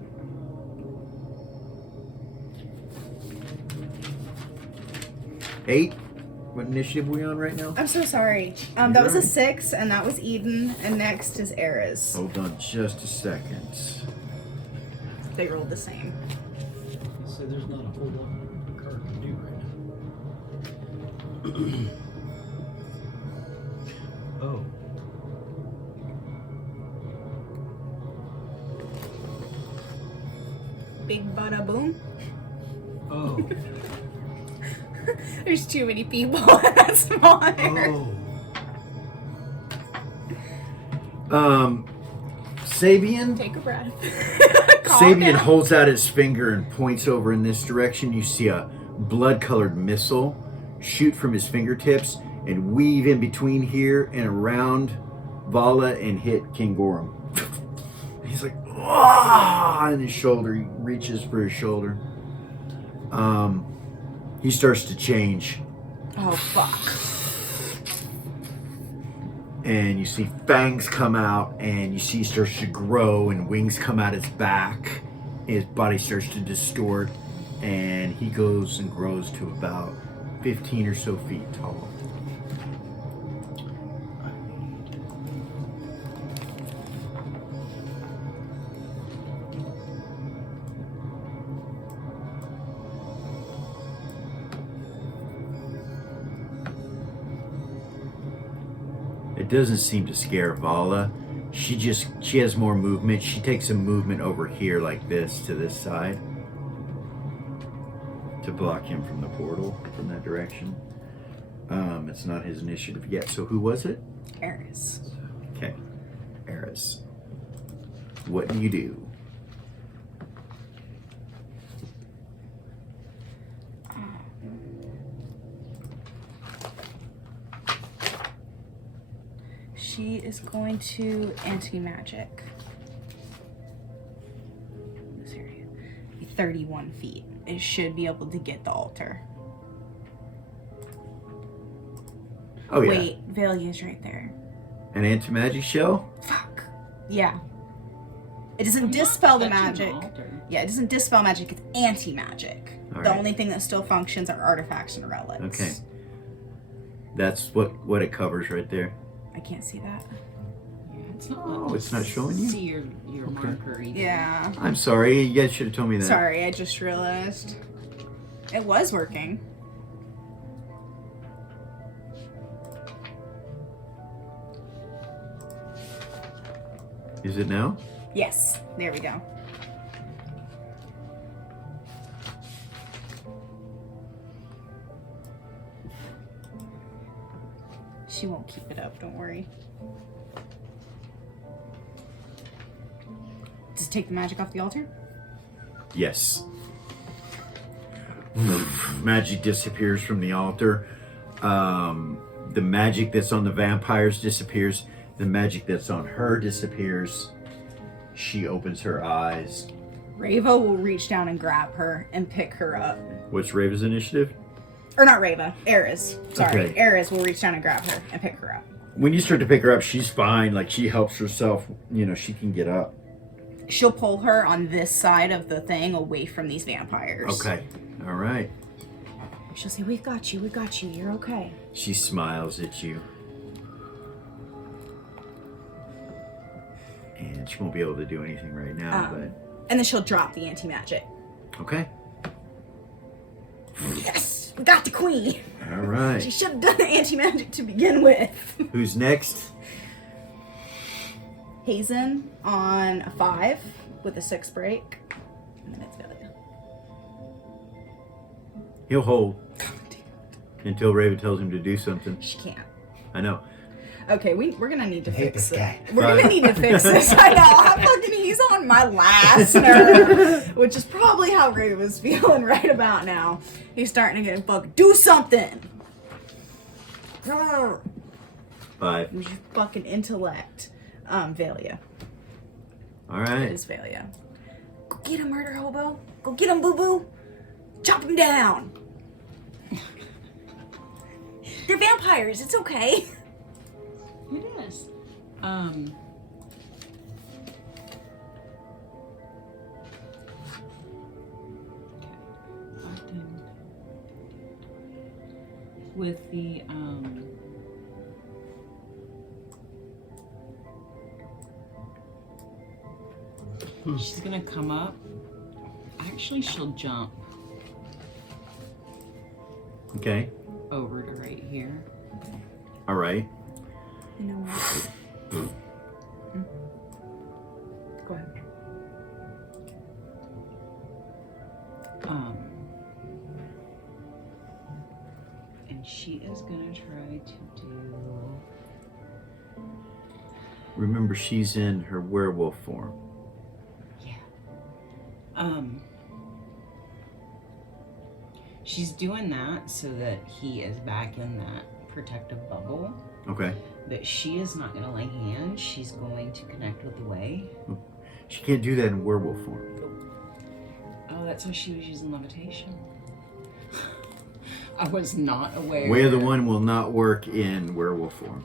8. What initiative are we on right now? I'm so sorry. That You're was a right. 6, and that was Eden, and next is Eris. Hold on just a second. They rolled the same. So there's not a whole lot Card can do right now. Oh. Big bada boom. Oh. There's too many people in that small area. Oh. Sabian. Take a breath. Sabian holds out his finger and points over in this direction. You see a blood-colored missile shoot from his fingertips and weave in between here and around Vala and hit King Gorum. He's like, ah, on his shoulder. He reaches for his shoulder. He starts to change. Oh, fuck. And you see fangs come out, and you see he starts to grow, and wings come out his back. His body starts to distort, and he goes and grows to about 15 or so feet tall. It doesn't seem to scare Vala. She has more movement. She takes some movement over here like this to this side to block him from the portal from that direction. It's not his initiative yet. So who was it? Eris. Okay. Eris. What do you do? She is going to anti-magic. This area. 31 feet. It should be able to get the altar. Oh yeah. Wait, Valia's right there. An anti-magic shell? Fuck. Yeah. It doesn't dispel the magic. Yeah, it doesn't dispel magic, it's anti-magic. All The right. only thing that still functions are artifacts and relics. Okay. That's what it covers right there. I can't see that. Yeah, it's not. Oh, it's not showing you? See your marker either. Yeah. I'm sorry. You guys should have told me that. Sorry, I just realized. It was working. Is it now? Yes, there we go. She won't keep it up, don't worry. Does it take the magic off the altar? Yes. Magic disappears from the altar. The magic that's on the vampires disappears. The magic that's on her disappears. She opens her eyes. Rava will reach down and grab her and pick her up. What's Rava's initiative? Or not Rava, Eris. Sorry, Okay. Eris will reach down and grab her and pick her up. When you start to pick her up, she's fine. Like, she helps herself. You know, she can get up. She'll pull her on this side of the thing away from these vampires. Okay. All right. She'll say, we got you, you're okay. She smiles at you. And she won't be able to do anything right now, And then she'll drop the anti-magic. but... Okay. Yes! We got the queen! All She right. should have done the anti-magic to begin with. Who's next? Hazen on a 5 with a 6 break. And then it's Valia. He'll hold until Raven tells him to do something. She can't. I know. Okay, we're gonna need to hate fix this it. guy. We're gonna need to fix this. I know. I'm fucking. He's on my last nerve, which is probably how Ray was feeling right about now. He's starting to get fucking do something. 5. Use your fucking intellect, Valia. All It right. is Valia. Go get him, murder hobo. Go get him, boo boo. Chop him down. They're vampires. It's okay. It is. with the she's gonna come up. Actually, she'll jump Okay. over to right here. All right. You know what? Go ahead. And she is gonna try to do. Remember, she's in her werewolf form. Yeah. She's doing that so that he is back in that protective bubble. Okay. But she is not gonna lay hands. She's going to connect with the way. She can't do that in werewolf form. Oh, that's why she was using levitation. I was not aware. Way of the One will not work in werewolf form.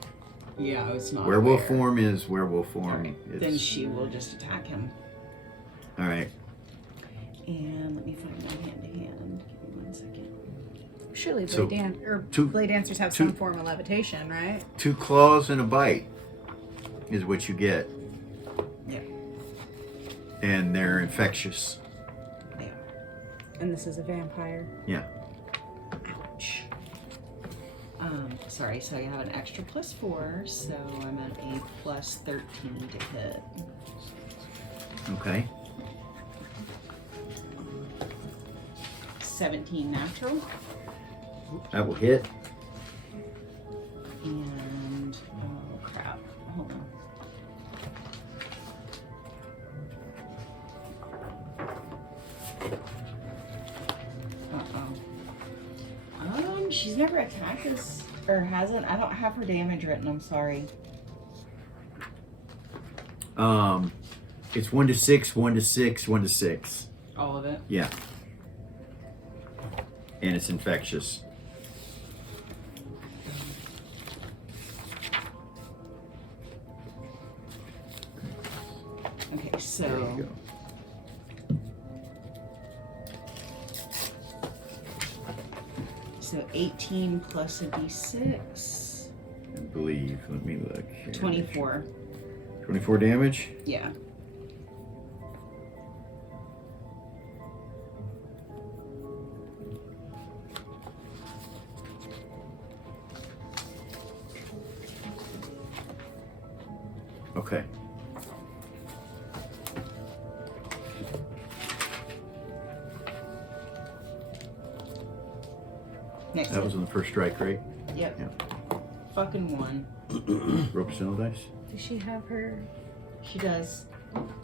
Yeah, I was not Werewolf aware. form is werewolf form. Alright, then she will just attack him. All right. And let me find my hand-to-hand. Give me 1 second. Surely So, blade dancers have some form of levitation, right? 2 claws and a bite is what you get. Yeah. And they're infectious. Yeah. And this is a vampire. Yeah. Ouch. Sorry, so I have an extra +4, so I'm at a +13 to hit. Okay. 17 natural. That will hit. And, oh crap, hold on. She's never attacked us, or hasn't. I don't have her damage written, I'm sorry. It's 1 to 6, 1 to 6, 1 to 6. All of it? Yeah. And it's infectious. Okay, There so you go. so 18 plus a d6. I believe. Let me look. Here. 24. 24 damage? Yeah. Okay. Next That hit. was on the first strike, right? Yep. Yeah. Fucking one. Rope snow dice? Does she have her? She does.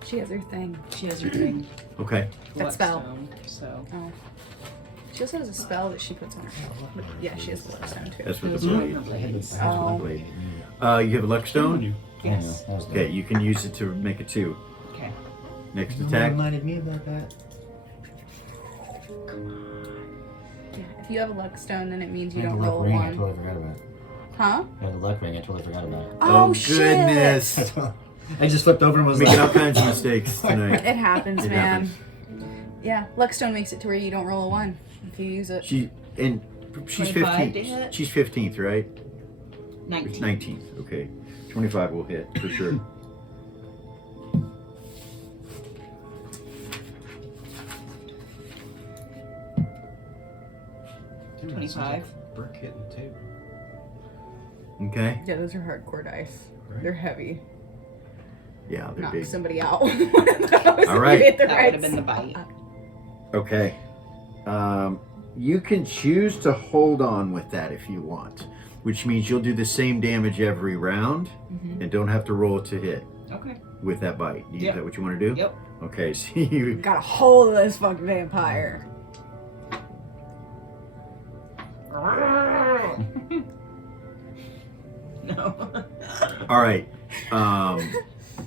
She has her thing. She has her thing. Okay. That spell. Bloodstone, so. Oh. She also has a spell that she puts on her. But yeah, she has bloodstone too. That's with Those the are blade. her blades. Oh. Blade. You have a luck stone? Yes. Okay, you can use it to make a 2. Okay. Next No one attack. reminded me about that. Yeah, if you have a luck stone, then it means you I had don't the luck roll a ring, I 1. totally forgot about it. Huh? I had the luck ring, I totally forgot about it. Oh, shit! goodness. I just flipped over and was Making like, all kinds of mistakes tonight. It happens, It man. happens. Yeah, Luckstone makes it to where you don't roll a 1 if you use it. She's 25 to 15th. hit? She's 15th, right? 19. 19th. Okay. 25 will hit for sure. Dude, 25. Brick hitting the table. Okay. Yeah, those are hardcore dice. Right. They're heavy. Yeah, they're Knock big. somebody out. One of those All right. if you hit the That right would have been the spot. bite. Okay. You can choose to hold on with that if you want, which means you'll do the same damage every round Mhm. and don't have to roll to hit Okay. with that bite. Is Yep. that what you want to do? Yep. Okay, so you. Got a hold of this fucking vampire. No. All right.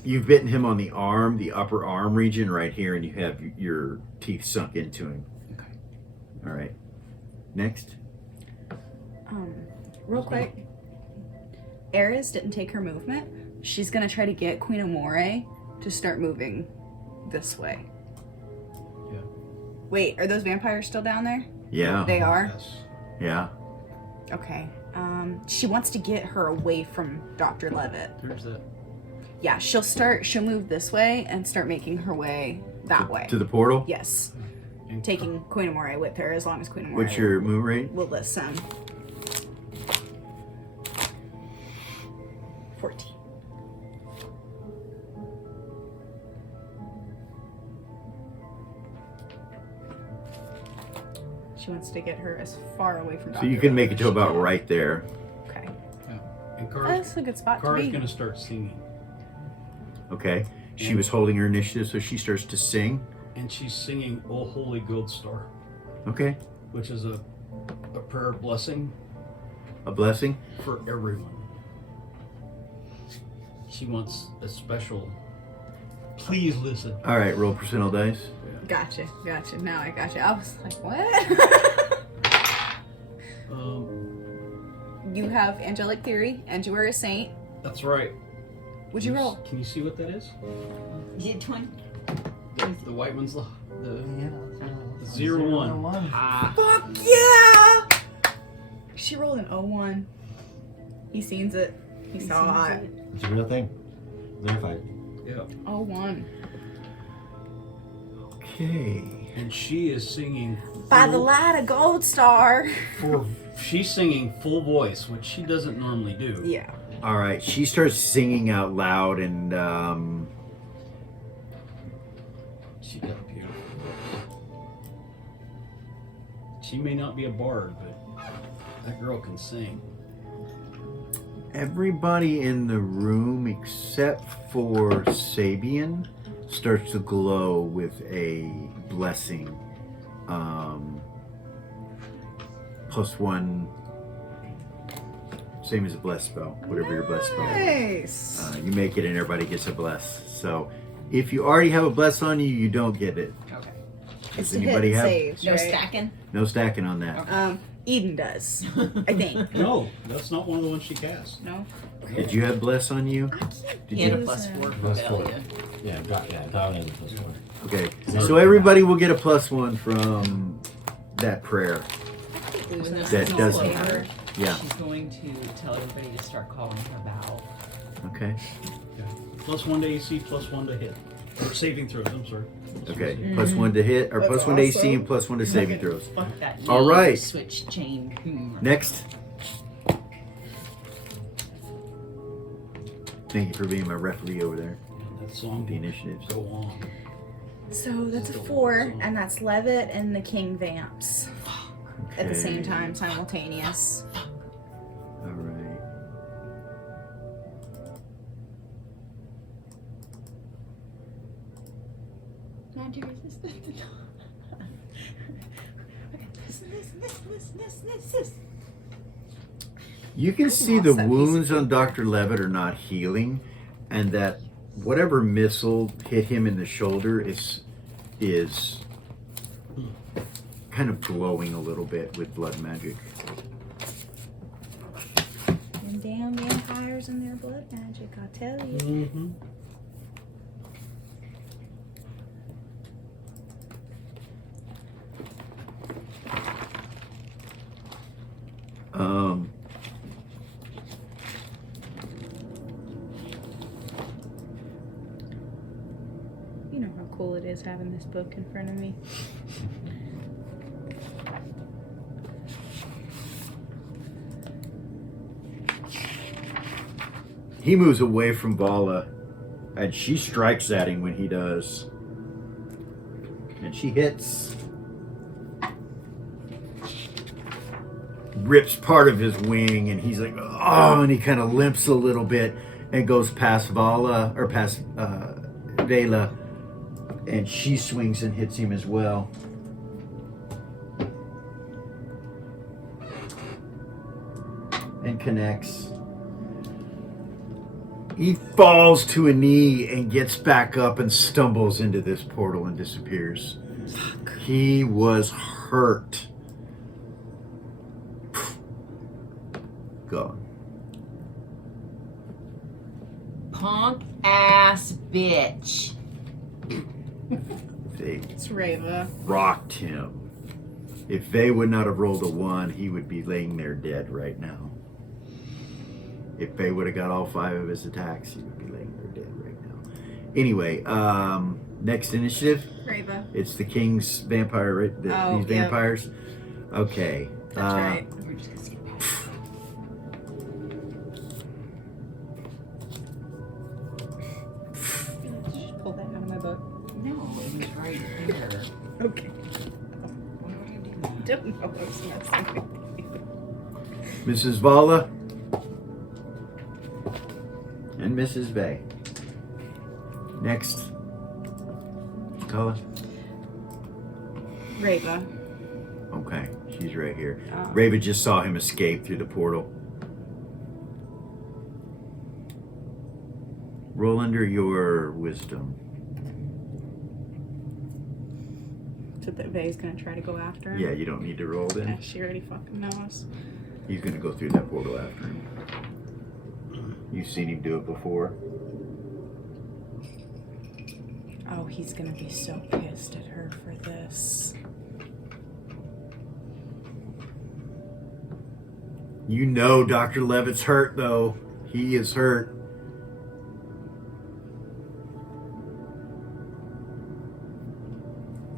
You've bitten him on the arm, the upper arm region right here, and you have your teeth sunk into him. Okay. All right. Next. Real quick. Eris didn't take her movement. She's gonna try to get Queen Amore to start moving this way. Yeah. Wait, are those vampires still down there? Yeah. They are? Yes. Yeah. Okay. She wants to get her away from Dr. Levitt. There's that. Yeah, she'll move this way and start making her way that way. To the portal? Yes. And Taking Queen Amore with her as long as Queen Amore What's your move rate? will listen. 14. She wants to get her as far away from So Dr. you can make it Levitt to as she about can. right there. Okay. And That's a good spot to Car's be. gonna start singing, Okay. She was holding her initiative, so she starts to sing. and she's singing "Oh Holy Gold Star," Okay. which is a prayer of blessing A blessing. for everyone. She wants a special. Please listen. All right. Roll percentile dice. Gotcha. Now I gotcha. I was like, what? You have angelic theory, and you are a saint. That's right. Would you roll? Can you see what that is? Is it 20? The white one's the Yeah. 0-1. Ah, Fuck yeah! She rolled an 01. He sees it. He saw it. It's a real thing. Verified. yeah. 01. Okay. And she is singing By the light of Gold Star. She's singing full voice, which she doesn't normally do. Yeah. All right. She starts singing out loud, and She got a beautiful voice. She may not be a bard, but that girl can sing. everybody in the room except for Sabian starts to glow with a blessing. +1, same as a bless spell, whatever your bless spell is. Nice. You make it and everybody gets a bless. So if you already have a bless on you, you don't get it. Okay. Does It's anybody have saves, No right? stacking? no stacking on that? Eden does. I think. No, that's not one of the ones she cast. No? Did you have bless on you? Did And a you? +4 for Plus 4. Belia. Yeah, Damiano was plus 4. Okay. So everybody will get a +1 from that prayer. When this That is all doesn't over, matter. Yeah. She's going to tell everybody to start calling her Val. Okay. +1 to AC, +1 to hit. Or saving throws, I'm sorry. Okay. +1 to hit, or That's +1 to AC, awesome. and +1 to saving Okay. throws. Fuck that. All right. Switch chain. Next. Thank you for being my referee over there. That song The initiatives. go on. So that's a 4, and that's Levitt and the King Vamps at the same Okay. time, simultaneous. All right. Not to resist the Okay, this. You can see lost the that piece of wounds on Dr. Levitt are not healing, and that whatever missile hit him in the shoulder is kind of glowing a little bit with blood magic. And damn vampires and their blood magic, I'll tell you. Mm-hmm. You know how cool it is having this book in front of me. He moves away from Vala, and she strikes at him when he does. And she hits. Rips part of his wing, and he's like, oh, and he kind of limps a little bit and goes past Vala, or past Vela, and she swings and hits him as well. And connects. He falls to a knee and gets back up and stumbles into this portal and disappears. He was hurt. Gone. Punk ass bitch. They It's Rava. rocked him. If Vay would not have rolled a 1, he would be laying there dead right now. If Vay would have got all 5 of his attacks, he would be laying there dead right now. Anyway, next initiative. Rava. It's the king's vampire, right? Oh, These yep. vampires. Okay. That's right. We're just gonna skip past. Just pull that out of my book. No, it was right there. Okay. Why would I do that? Don't know what's messing with you. Mrs. Vala and Mrs. Vay. Next. Cikala. Rava. Okay, she's right here. Oh. Rava just saw him escape through the portal. Roll under your wisdom. So that Vay's gonna try to go after him? Yeah, you don't need to roll Yeah, then. she already fucking knows. He's gonna go through that portal after him. You've seen him do it before. Oh, he's gonna be so pissed at her for this. You know Dr. Levitt's hurt though. He is hurt.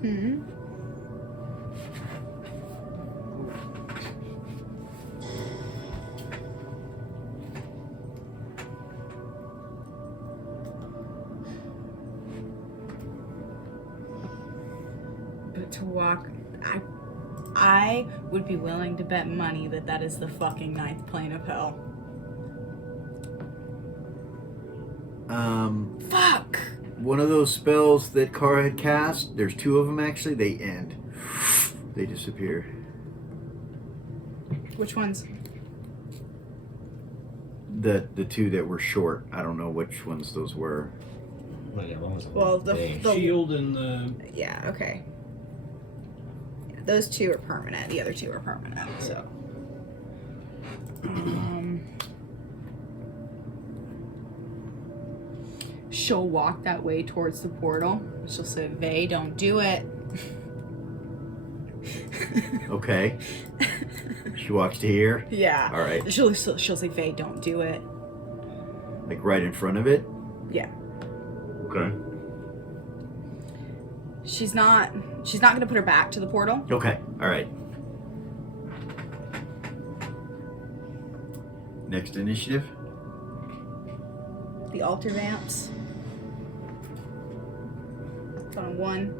Hmm. But to walk, I would be willing to bet money that that is the fucking 9th plane of hell. Fuck! One of those spells that Kara had cast, there's 2 of them actually, they end. They disappear. Which ones? The 2 that were short. I don't know which ones those were. Well, yeah, one was Well, the Shield and the yeah, okay. Yeah, those 2 are permanent. The other 2 are permanent. So. She'll walk that way towards the portal. She'll say, "Vay, don't do it." Okay. She walks to here. Yeah. All right. She'll say, "Vay, don't do it." Like right in front of it. Yeah. Okay. She's not gonna put her back to the portal. Okay. All right. Next initiative. The altar vamps. It's on 1.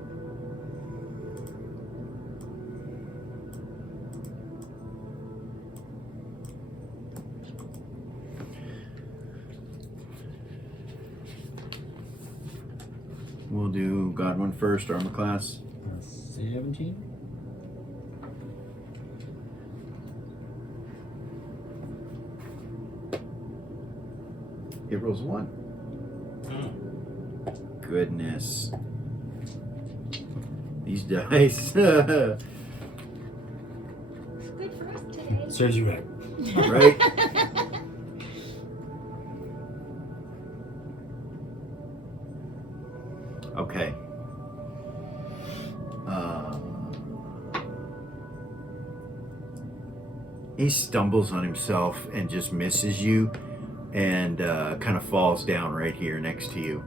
We'll do God one first, armor class. 17. It rolls 1. Goodness. These dice. It's good for us today. Serves you right. Right? Okay. He stumbles on himself and just misses you and kind of falls down right here next to you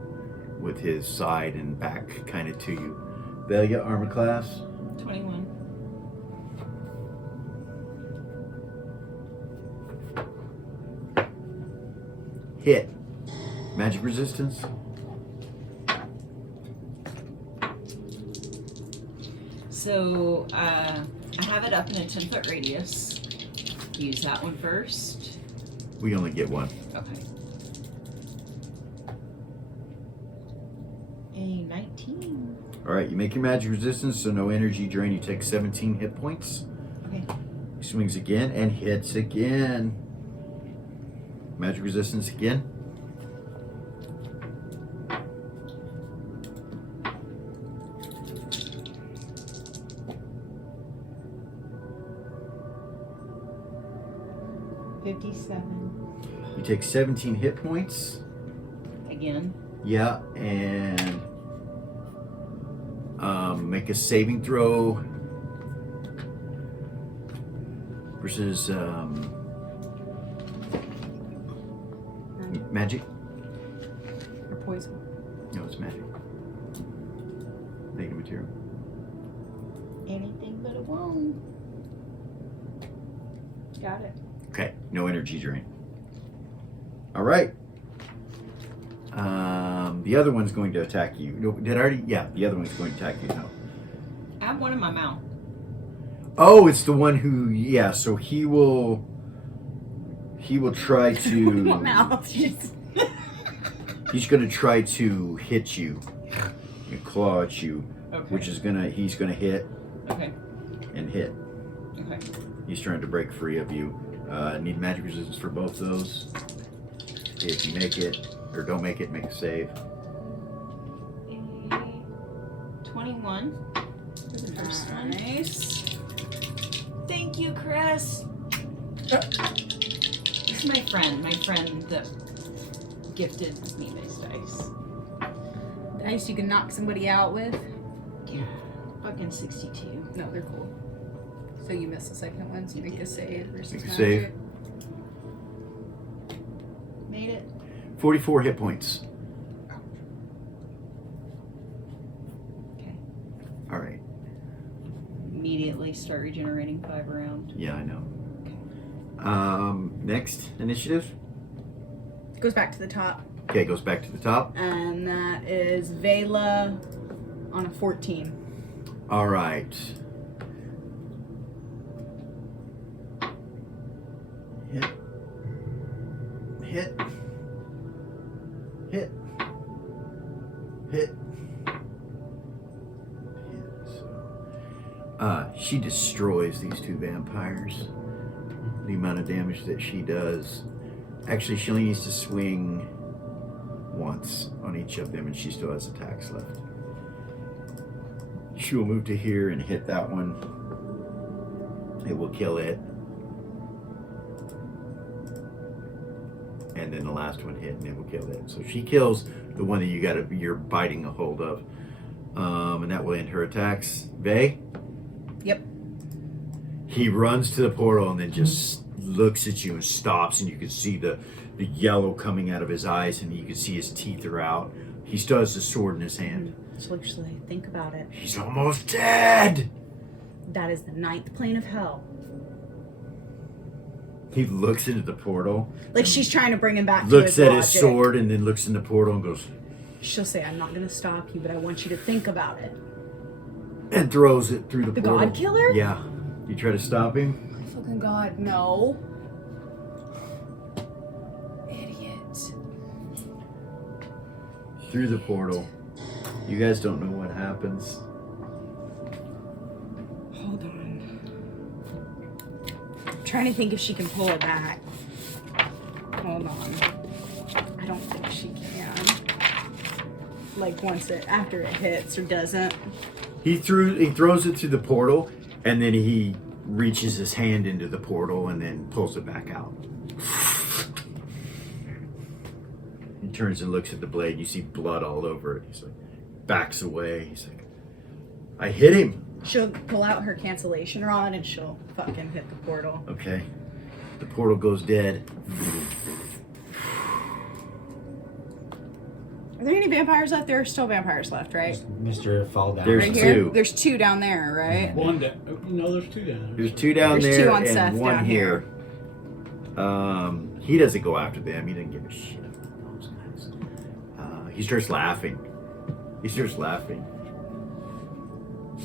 with his side and back kind of to you. Velia, armor class. 21. Hit. Magic resistance. So I have it up in a 10-foot radius. Use that one first. We only get 1. Okay. A 19. All right, you make your magic resistance, so no energy drain. You take 17 hit points. Okay. He swings again and hits again. Magic resistance again. You take 17 hit points. Again. Yeah, and make a saving throw. versus magic. Or poison. No, it's magic. Negative material. Anything but a wound. Got it. Okay, no energy drain. All right. The other one's going to attack you. No, did I already? Yeah, the other one's going to attack you now. I have one in my mouth. Oh, it's the one who. Yeah, so he will try to. Mouth. He's going to try to hit you, and claw at you, Okay. which is he's gonna hit Okay. and hit. Okay. He's trying to break free of you. Need magic resistance for both those. If you make it or don't make it, make a save. 21 for the first one. Nice. Thank you, Chris. This is my friend that gifted me these dice. Dice you can knock somebody out with. Yeah. Fucking 62. No, they're cool. So you miss the second one, so make a save versus Make a magic. save. Made it. 44 hit points. Okay. All right. Immediately start regenerating 5 around. Yeah, I know. Next initiative. Goes back to the top. Okay, goes back to the top. And that is Vela on a 14. All right. Hit. Hit. Hit. Hit. She destroys these two vampires. The amount of damage that she does. Actually, she only needs to swing once on each of them, and she still has attacks left. She will move to here and hit that one. It will kill it. And then the last one hit, and it will kill it. So she kills the one that you're biting a hold of. And that will end her attacks. Vay? Yep. He runs to the portal and then just looks at you and stops, and you can see the yellow coming out of his eyes, and you can see his teeth are out. He still has the sword in his hand. So actually, think about it. He's almost dead! That is the 9th plane of hell. He looks into the portal. Like she's trying to bring him back to Looks his at his logic. sword and then looks in the portal and goes, She'll say, I'm not going to stop you, but I want you to think about it. and throws it through the The portal. God Killer? Yeah. You try to stop him? Fucking God, no. Idiot. Through the portal. You guys don't know what happens. Hold on. I'm trying to think if she can pull it back. Hold on. I don't think she can. Like after it hits or doesn't. He throws it through the portal, and then he reaches his hand into the portal and then pulls it back out. He turns and looks at the blade. You see blood all over it. He's like, backs away. He's like, I hit him. She'll pull out her cancellation rod and she'll fucking hit the portal. Okay. The portal goes dead. Are there any vampires left? There are still vampires left, right? Mr. Fall Down. There's Right here? two. There's 2 down there, right? One down. No, there's 2 down there. There's 2 down There's there 2 on and Seth 1 down here. He doesn't go after them. He doesn't give a shit about those guys. He starts laughing.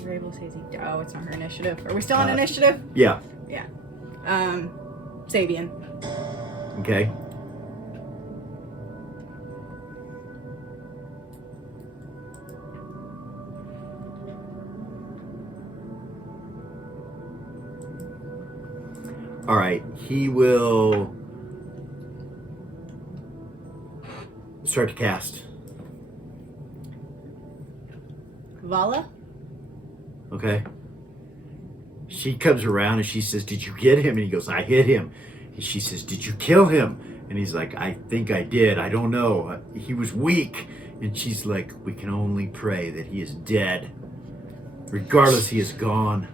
You're able to say, oh, it's not her initiative. Are we still on initiative? Yeah. Yeah. Sabian. Okay. All right. He will start to cast. Vala? Okay. She comes around and she says, did you get him? And he goes, I hit him. And she says, did you kill him? And he's like, I think I did. I don't know. He was weak. And she's like, we can only pray that he is dead. Regardless, he is gone.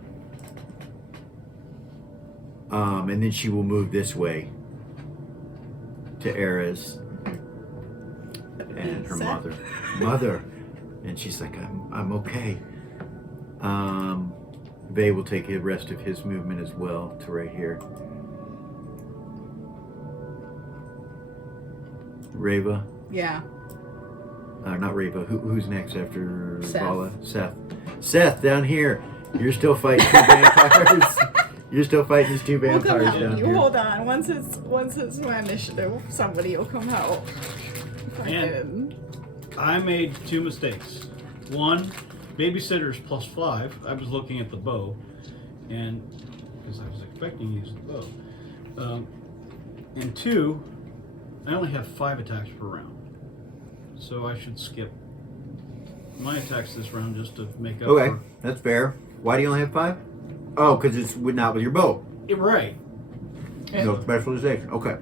And then she will move this way to Ares and her Seth? mother, and she's like, I'm okay. Vay will take the rest of his movement as well to right here. Reva, Yeah. not Reva. Who's next after Seth. Vala? Seth, down here. You're still fighting two vampires. You're still fighting these two We'll come vampires help down you. here. Hold on. Once it's my initiative, somebody will come help. And I made 2 mistakes. One, babysitter's +5. I was looking at the bow, and because I was expecting to use the bow. And 2, I only have 5 attacks per round, so I should skip my attacks this round just to make up. Okay, for... that's fair. Why do you only have 5? Oh, because it's not with your bow. You're right. No specialization. Okay.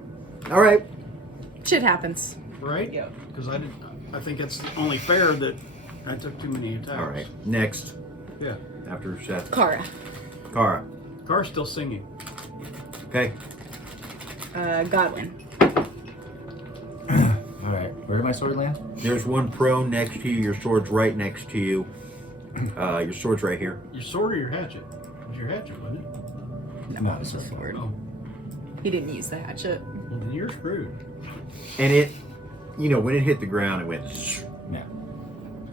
All right. Shit happens. Right? Yep. Because I think it's only fair that I took too many attacks. All right. Next, Yeah. after Seth. Kara. Kara. Car's still singing. Okay. Godwin. All right. Where did my sword land? There's one prone next to you. Your sword's right next to you. Your sword's right here. Your sword or your hatchet? It was your hatchet, wasn't it? No, it's a sword. Oh, He didn't use the hatchet. well then you're screwed. And it, when it hit the ground, it went Yeah.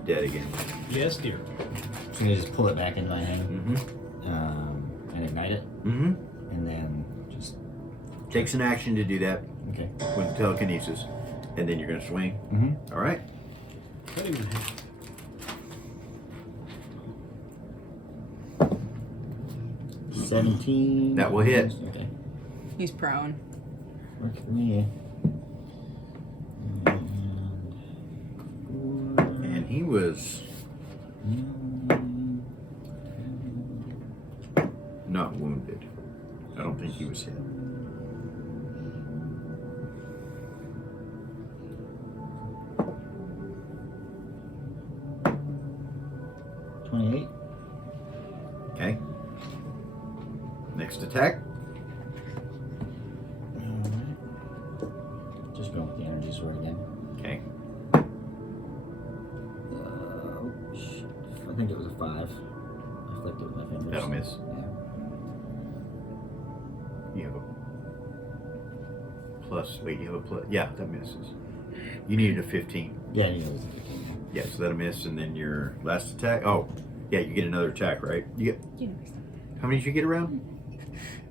dead again. Yes, dear. So I just pull it back into my hand Mm-hmm. and ignite it, Mm-hmm. and then just Takes an action to do that okay. with telekinesis. And then you're going to swing. Mm-hmm. All right. That even hit. Mm-hmm. 17. That will hit. Okay. He's prone. Works for me. And he was not wounded. I don't think he was hit. Okay. Next attack. Just going with the energy sword again. Okay. Shit. I think it was a 5. I flicked it with my fingers. That'll miss. Yeah. You have a plus. Wait, you have a plus. Yeah, that misses. You needed a 15. Yeah, you know, it was a 15. Yeah, so that'll miss. And then your last attack. Oh, yeah, you get another attack, right? You get. How many did you get around?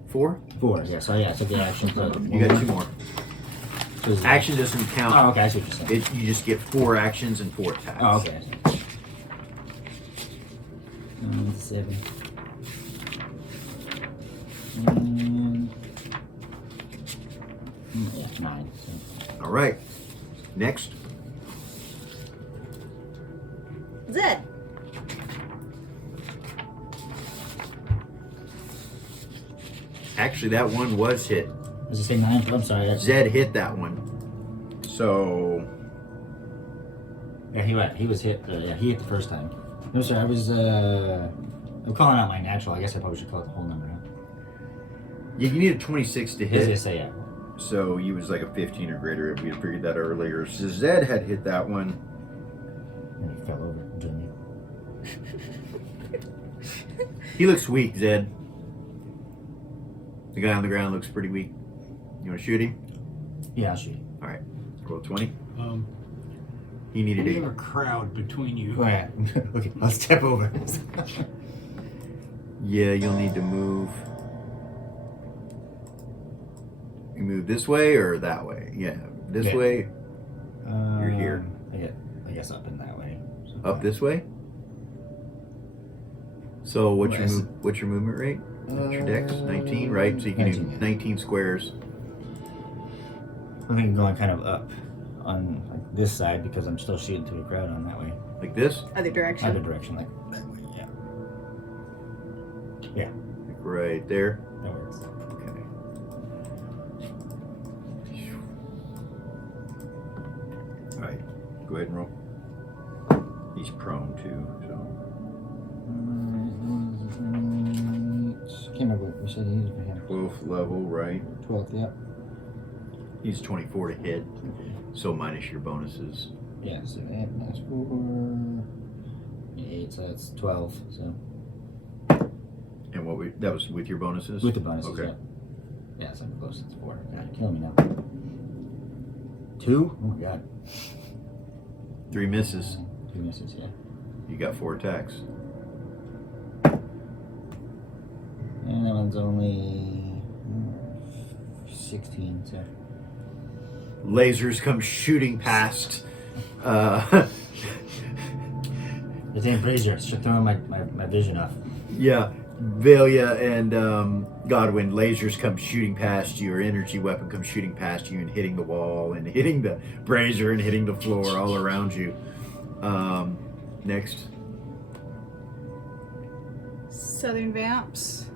4? 4, yeah. So yeah, I took the action. So You got 2 more. So it's- Action doesn't count. Oh, okay. I see what you're saying. You just get 4 actions and 4 attacks. Oh, okay. 7. And, yeah, 9. So. All right. Next. Zed. Actually, that one was hit. Does it say 9? I'm sorry. Zed hit that one. So, Yeah, he was hit. Yeah, he hit the first time. No, sir. I'm calling out my natural. I guess I probably should call it the whole number. Huh? you need a 26 to Does it hit. say yeah? So, you was like a 15 or greater. We had figured that earlier. So, Zed had hit that one. And he fell over. Jimmy. He looks weak, Zed. The guy on the ground looks pretty weak. You want to shoot him? Yeah, I'll shoot. All right. Roll 20. He needed You 8. have a crowd between you. Oh yeah. Okay, I'll step over. Yeah, you'll need to move. You move this way or that way? Yeah, this Yeah. way. You're here. I guess up and that way. So, Up this way. So what's your West. what's your movement rate? What's your dex? 19, right? So you can 19, do yeah. 19 squares. I think I'm going kind of up on like this side because I'm still shooting to a crowd on that way. Like this? Other direction. Other direction, like that way. Yeah, Like right there. that works. Okay. Alright. Go ahead and roll. He's prone too, so Can't remember. much did he use for him? 12th level, right? 12th, yeah. He's 24 to hit, so minus your bonuses. Yeah, so 8 minus 4. 8, so that's 12. So And that was with your bonuses? with the bonuses, Okay. yeah. Yeah, so I'm close. It's 4. God, you're killing me now. 2? Oh my god. 3 misses. 2 misses, yeah. You got 4 attacks. And that one's only 16, so. Lasers come shooting past. It's in brazier. It's just throwing my vision off. Yeah, Velia and Godwin, lasers come shooting past you. Your energy weapon comes shooting past you and hitting the wall and hitting the brazier and hitting the floor all around you. Next. Southern Vamps.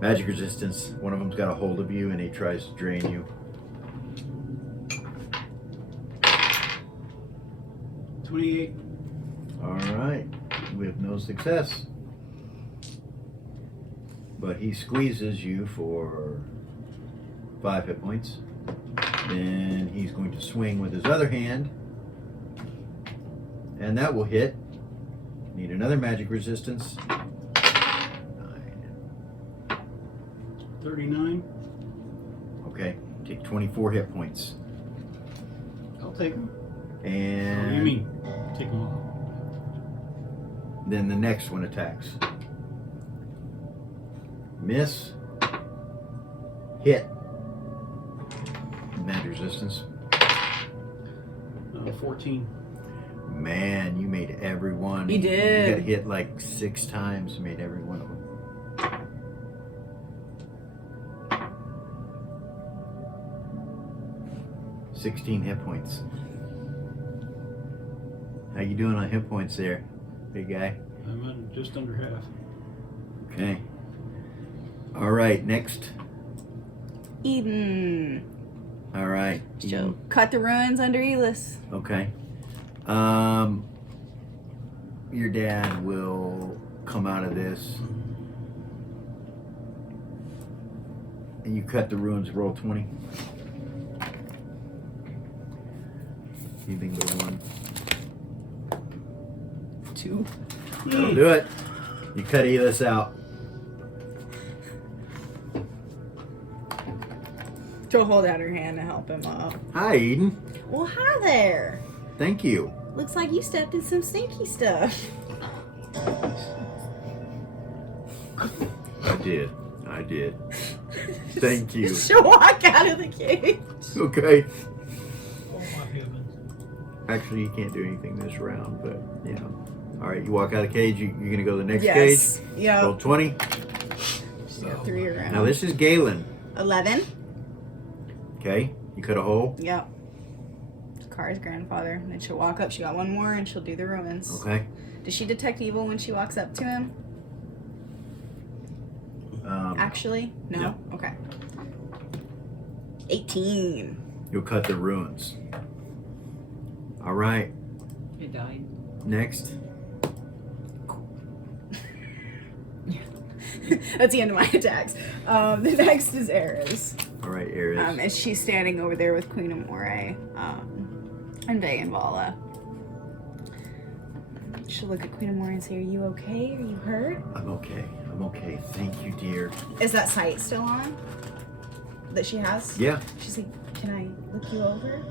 Magic resistance. One of them's got a hold of you and he tries to drain you. 28. All right, with no success. But he squeezes you for 5 hit points. Then he's going to swing with his other hand. And that will hit. Need another magic resistance. 39. Okay, take 24 hit points. I'll take them. And Oh, you mean take them off? then the next one attacks. Miss. Hit. Magic resistance. 14. Man, you made everyone. You did. You got hit like 6 times. Made every one of them. $16 hit points. How you doing on hit points there, big guy? I'm at just under half. Okay. All right, next. Eden. All right. So cut the ruins under Elis. Okay. Your dad will come out of this. And you cut the ruins, roll 20. Anything but 1. 2. That'll do it. You cut Elis out. She'll hold out her hand to help him up. Hi, Eden. Well, hi there. Thank you. Looks like you stepped in some stinky stuff. I did. Thank you. She'll walk out of the cage. Okay. Oh my heavens. Actually, you can't do anything this round, but yeah. All right, you walk out of the cage. You're gonna go to the next Yes. cage. Yep. Roll 20. She got 3 around. Now this is Galen. 11. Okay, you cut a hole. Yep. Kara's grandfather. And then she'll walk up. She got 1 more, and she'll do the ruins. Okay. Does she detect evil when she walks up to him? Actually, no. No. Okay. 18. You'll cut the ruins. All right. It died. Next. That's the end of my attacks. The next is Eris. All right, Ares. And she's standing over there with Queen Amore and Bay and Vala. She'll look at Queen Amore and say, "Are you okay? Are you hurt?" I'm okay. Thank you, dear. Is that sight still on? That she has? Yeah. She's like, "Can I look you over?"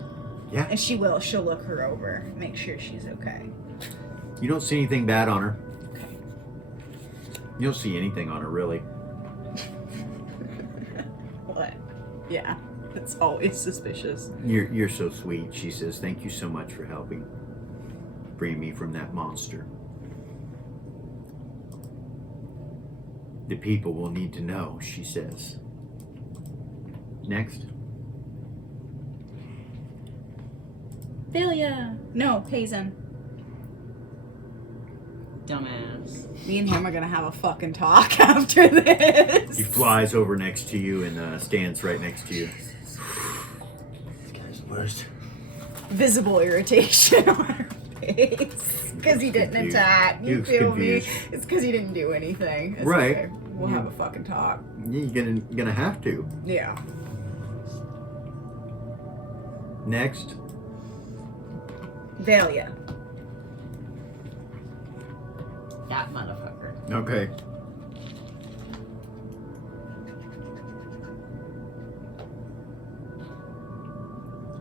Yeah. And she will. She'll look her over, make sure she's okay. You don't see anything bad on her. Okay. You don't see anything on her, really. What? Yeah. It's always suspicious. You're so sweet. She says, "Thank you so much for helping free me from that monster. The people will need to know," she says. Next. Delia. No, Hazen. Dumbass. Me and him are gonna have a fucking talk after this. He flies over next to you and stands right next to you. This guy's the worst. Visible irritation on her face because he didn't confused. attack. He You was feel me? confused. It's because he didn't do anything. It's Right. okay. We'll have a fucking talk. You're gonna have to. Yeah. Next. Valia. That motherfucker. Okay.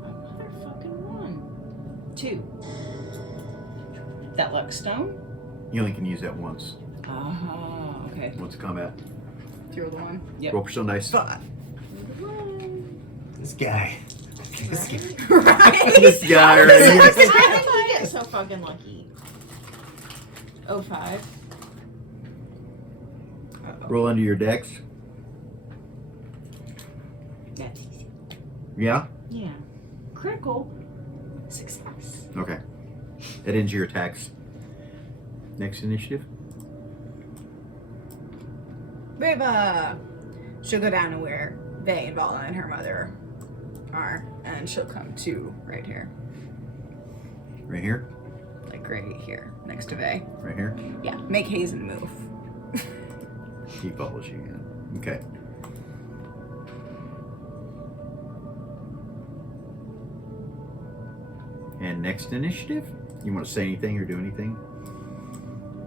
Motherfucking one. 2. That luck stone? You only can use that once. Okay. Once combat. You're the one. Yep. Roll for stone dice. This guy. This guy. Right? This guy right here. How did he get so fucking lucky? 05. Roll under your dex. That's easy. Yeah? Yeah. Critical success. Okay. That ends your attacks. Next initiative. Reva. She'll go down to where Vay and Vala and her mother are, and she'll come to right here. Right here. Like right here, next to Vay. Right here. Yeah, make Hazen move. He follows you again. Okay. And next initiative? You want to say anything or do anything?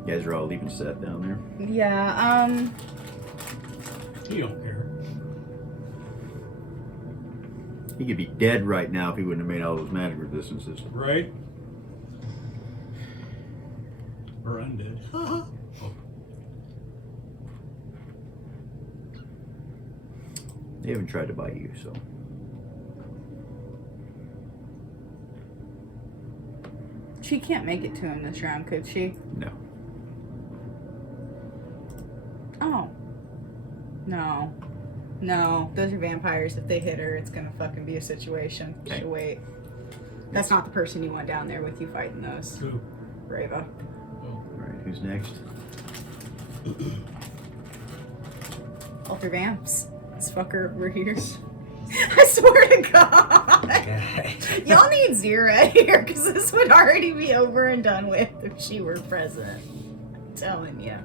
You guys are all leaving Seth down there. Yeah, You don't care. He could be dead right now if he wouldn't have made all those magic resistances. Right? Or undead. They haven't tried to bite you, so. she can't make it to him this round, could she? No. Oh. No. No, those are vampires. If they hit her, it's gonna fucking be a situation. Okay. She'll wait. That's not the person you want down there with you fighting those. Who? Reva. Alright, who's next? All three vamps. This fucker over here. I swear to God. Y'all need Zira here because this would already be over and done with if she were present. I'm telling you.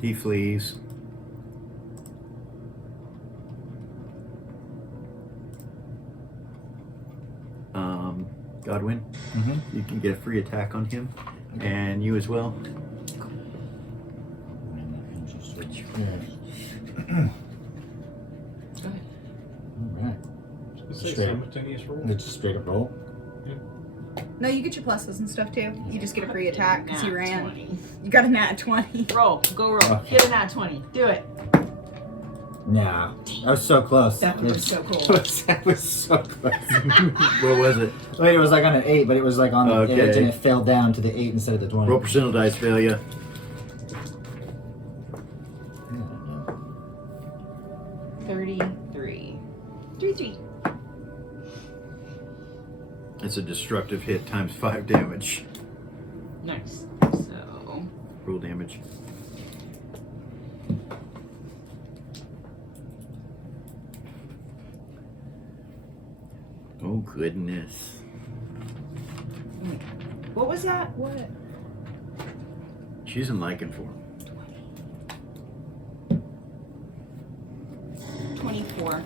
He flees. Godwin, Mm-hmm. you can get a free attack on him. And you as well. Alright. Let's say Straight. simultaneous roll. It's a straight up roll. No, you get your pluses and stuff too. You just get a free attack because he Nat ran. 20. You got a nat 20. Roll. Go roll. Okay. Get a nat 20. Do it. Nah. I was so close. That was so cool. That was so close. What was it? Wait, it was like on an 8, but it was like on the Okay. edge and it fell down to the 8 instead of the 20. Roll percentile dice failure. I don't know. 33. 33. It's a destructive hit times 5 damage. Nice. So. Roll damage. Oh goodness. What was that? What? She's in liking for him. 24.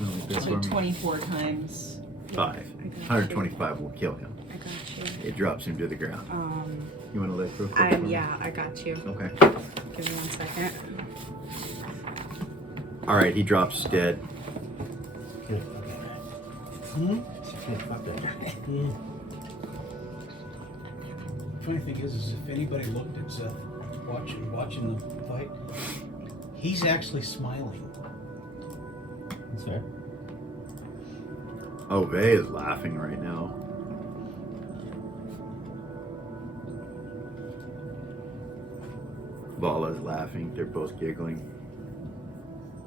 No, that's So for me. 24 times. 5. 125 will kill him. I got you. It drops him to the ground. You want to lick real quick? for me? Yeah, I got you. Okay. Give me 1 second. Alright, he drops dead. Good. Hmm? Okay, fuck that guy. Funny thing is if anybody looked at Seth watching the fight, he's actually smiling. That's fair. Oh, Vay is laughing right now. Vala is laughing. They're both giggling.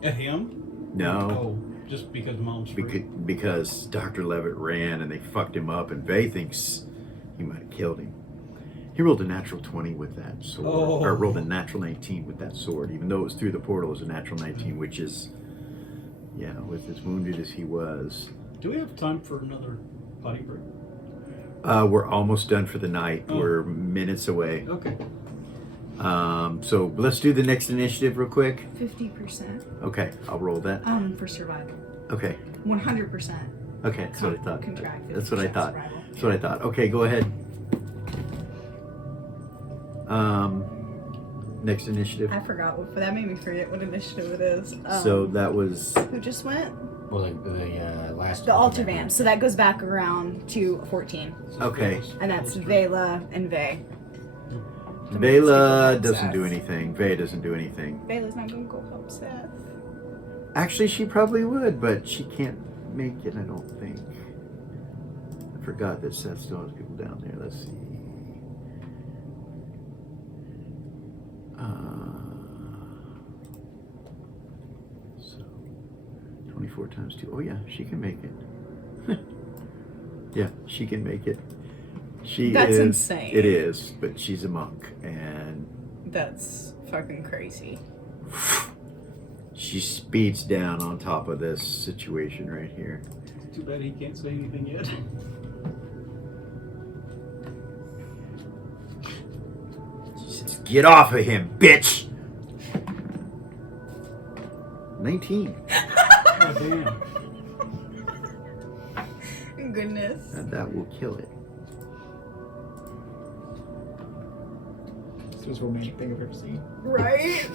At him? No, Oh, just because mom's free. because Dr. Levitt ran and they fucked him up, and Vay thinks he might have killed him. He rolled a natural 20 with that sword, Oh. or rolled a natural 19 with that sword, even though it was through the portal. It was a natural 19, which is, yeah, with as wounded as he was. Do we have time for another potty break? We're almost done for the night. Oh. We're minutes away. Okay. So let's do the next initiative real quick. 50%. Okay, I'll roll that. For survival. Okay, 100%. okay, that's what I thought. Contract. That's what I 50% thought. survival. That's what I thought. Okay, go ahead. Next initiative. I forgot what, that made me forget what initiative it is. So that was Who just went? Well, the last. The altar van. So that goes back around to 14. okay. And that's Vela and Vay. Vela doesn't do anything. Vay doesn't do anything. Vela's not gonna go help Seth. Actually, she probably would, but she can't make it, I don't think. I forgot that Seth still has people down there. Let's see. So, 24 times 2. Oh, yeah, she can make it. Yeah, she can make it. That's is, insane. It is, but she's a monk, and That's fucking crazy. she speeds down on top of this situation right here. Too bad he can't say anything yet. She says, "Get off of him, bitch!" 19. God damn. Goodness. And that will kill it. It's the most romantic thing I've ever seen. Right?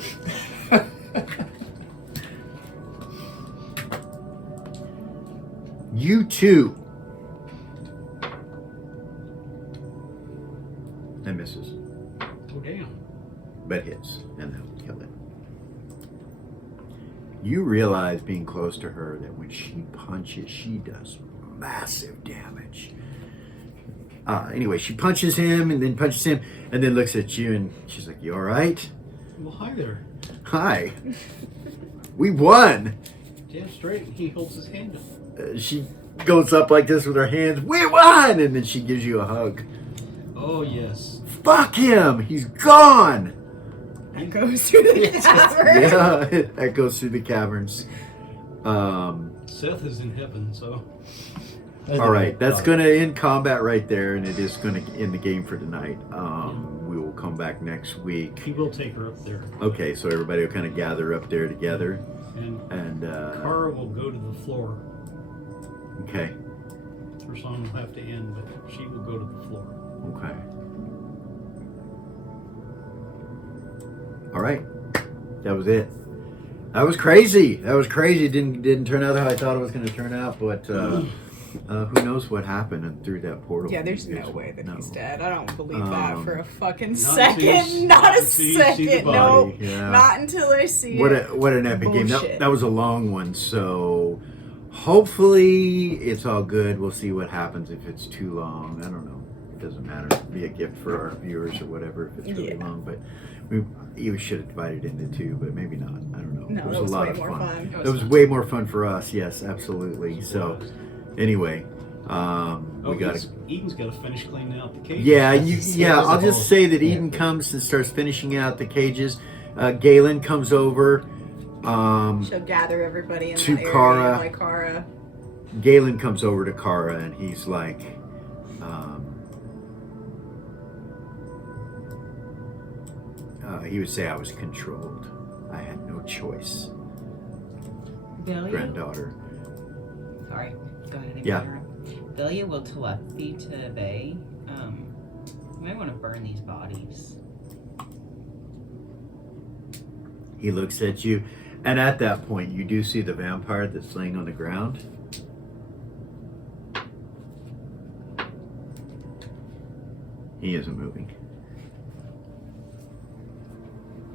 You too. And misses. Oh, damn. But hits. And that will kill it. You realize, being close to her, that when she punches, she does massive damage. Anyway, she punches him and then punches him and then looks at you and she's like, "You alright?" Well, hi there. "Hi. We won." Damn straight. He holds his hand up. She goes up like this with her hands. "We won!" And then she gives you a hug. Oh, yes. "Fuck him! He's gone!" That goes through the cavern. Yeah, it echoes through the caverns. Seth is in heaven, so. All right, that's going to end combat right there, and it is going to end the game for tonight. We will come back next week. He will take her up there. Okay, so everybody will kind of gather up there together, And Kara will go to the floor. Okay, Her song will have to end, but she will go to the floor. okay. All right, that was it. That was crazy. Didn't turn out how I thought it was going to turn out, but who knows what happened and through that portal. Yeah, there's You no guys- way that no. he's dead. I don't believe that for a fucking Not until second. you- Not a until you see the second. No. body. Yeah. Not until I see What it. an epic game. Bullshit. That was a long one, so hopefully it's all good. We'll see what happens if it's too long. I don't know. It doesn't matter. It'll be a gift for our viewers or whatever if it's really Yeah. long. But you should have divided it into two, but maybe not. I don't know. No, it was that was a lot way of more fun. It was way more fun for us. Yes, absolutely. So anyway, we got to. Eden's got to finish cleaning out the cage. Yeah, There's I'll a just whole- say that yeah. Eden comes and starts finishing out the cages. Galen comes over. She'll gather everybody in To the area. Kara. Like Kara. Galen comes over to Kara and he's like, he would say, "I was controlled. I had no choice, Vilya, granddaughter." sorry, go ahead and Yeah. interrupt. Vilya will telepathy to Vay. You might want to burn these bodies. He looks at you, and at that point, you do see the vampire that's laying on the ground. He isn't moving.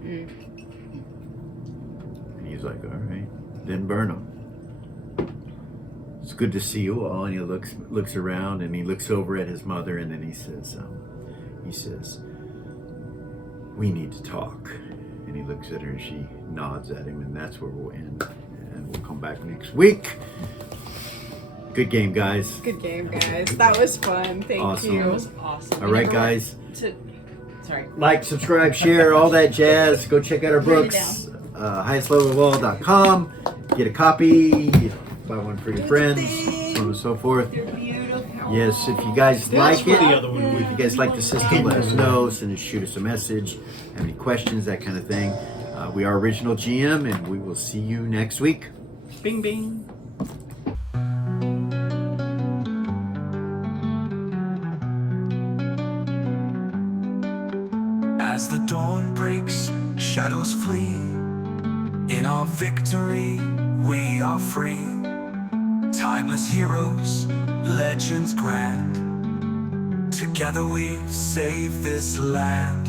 And he's like, "All right, then burn him." "It's good to see you all." And he looks around and he looks over at his mother, and then he says, "We need to talk." And he looks at her and she nods at him, and that's where we'll end. And we'll come back next week. Good game, guys. Good game, guys. That was fun. Thank Awesome. you. That was awesome. All right, guys. Sorry. Like, subscribe, share, all that jazz. Go check out our Write it books. highestlevelwall.com. Get a copy. Buy one for your friends. So on and so forth. They're beautiful. Yes, if you guys like for it, the other one we if you guys like the system, let us know. Send us, shoot us a message. Have any questions, that kind of thing. We are Original GM, and we will see you next week. Bing bing. As the dawn breaks, shadows flee. In our victory, we are free. Timeless heroes, legends grand. Together we save this land.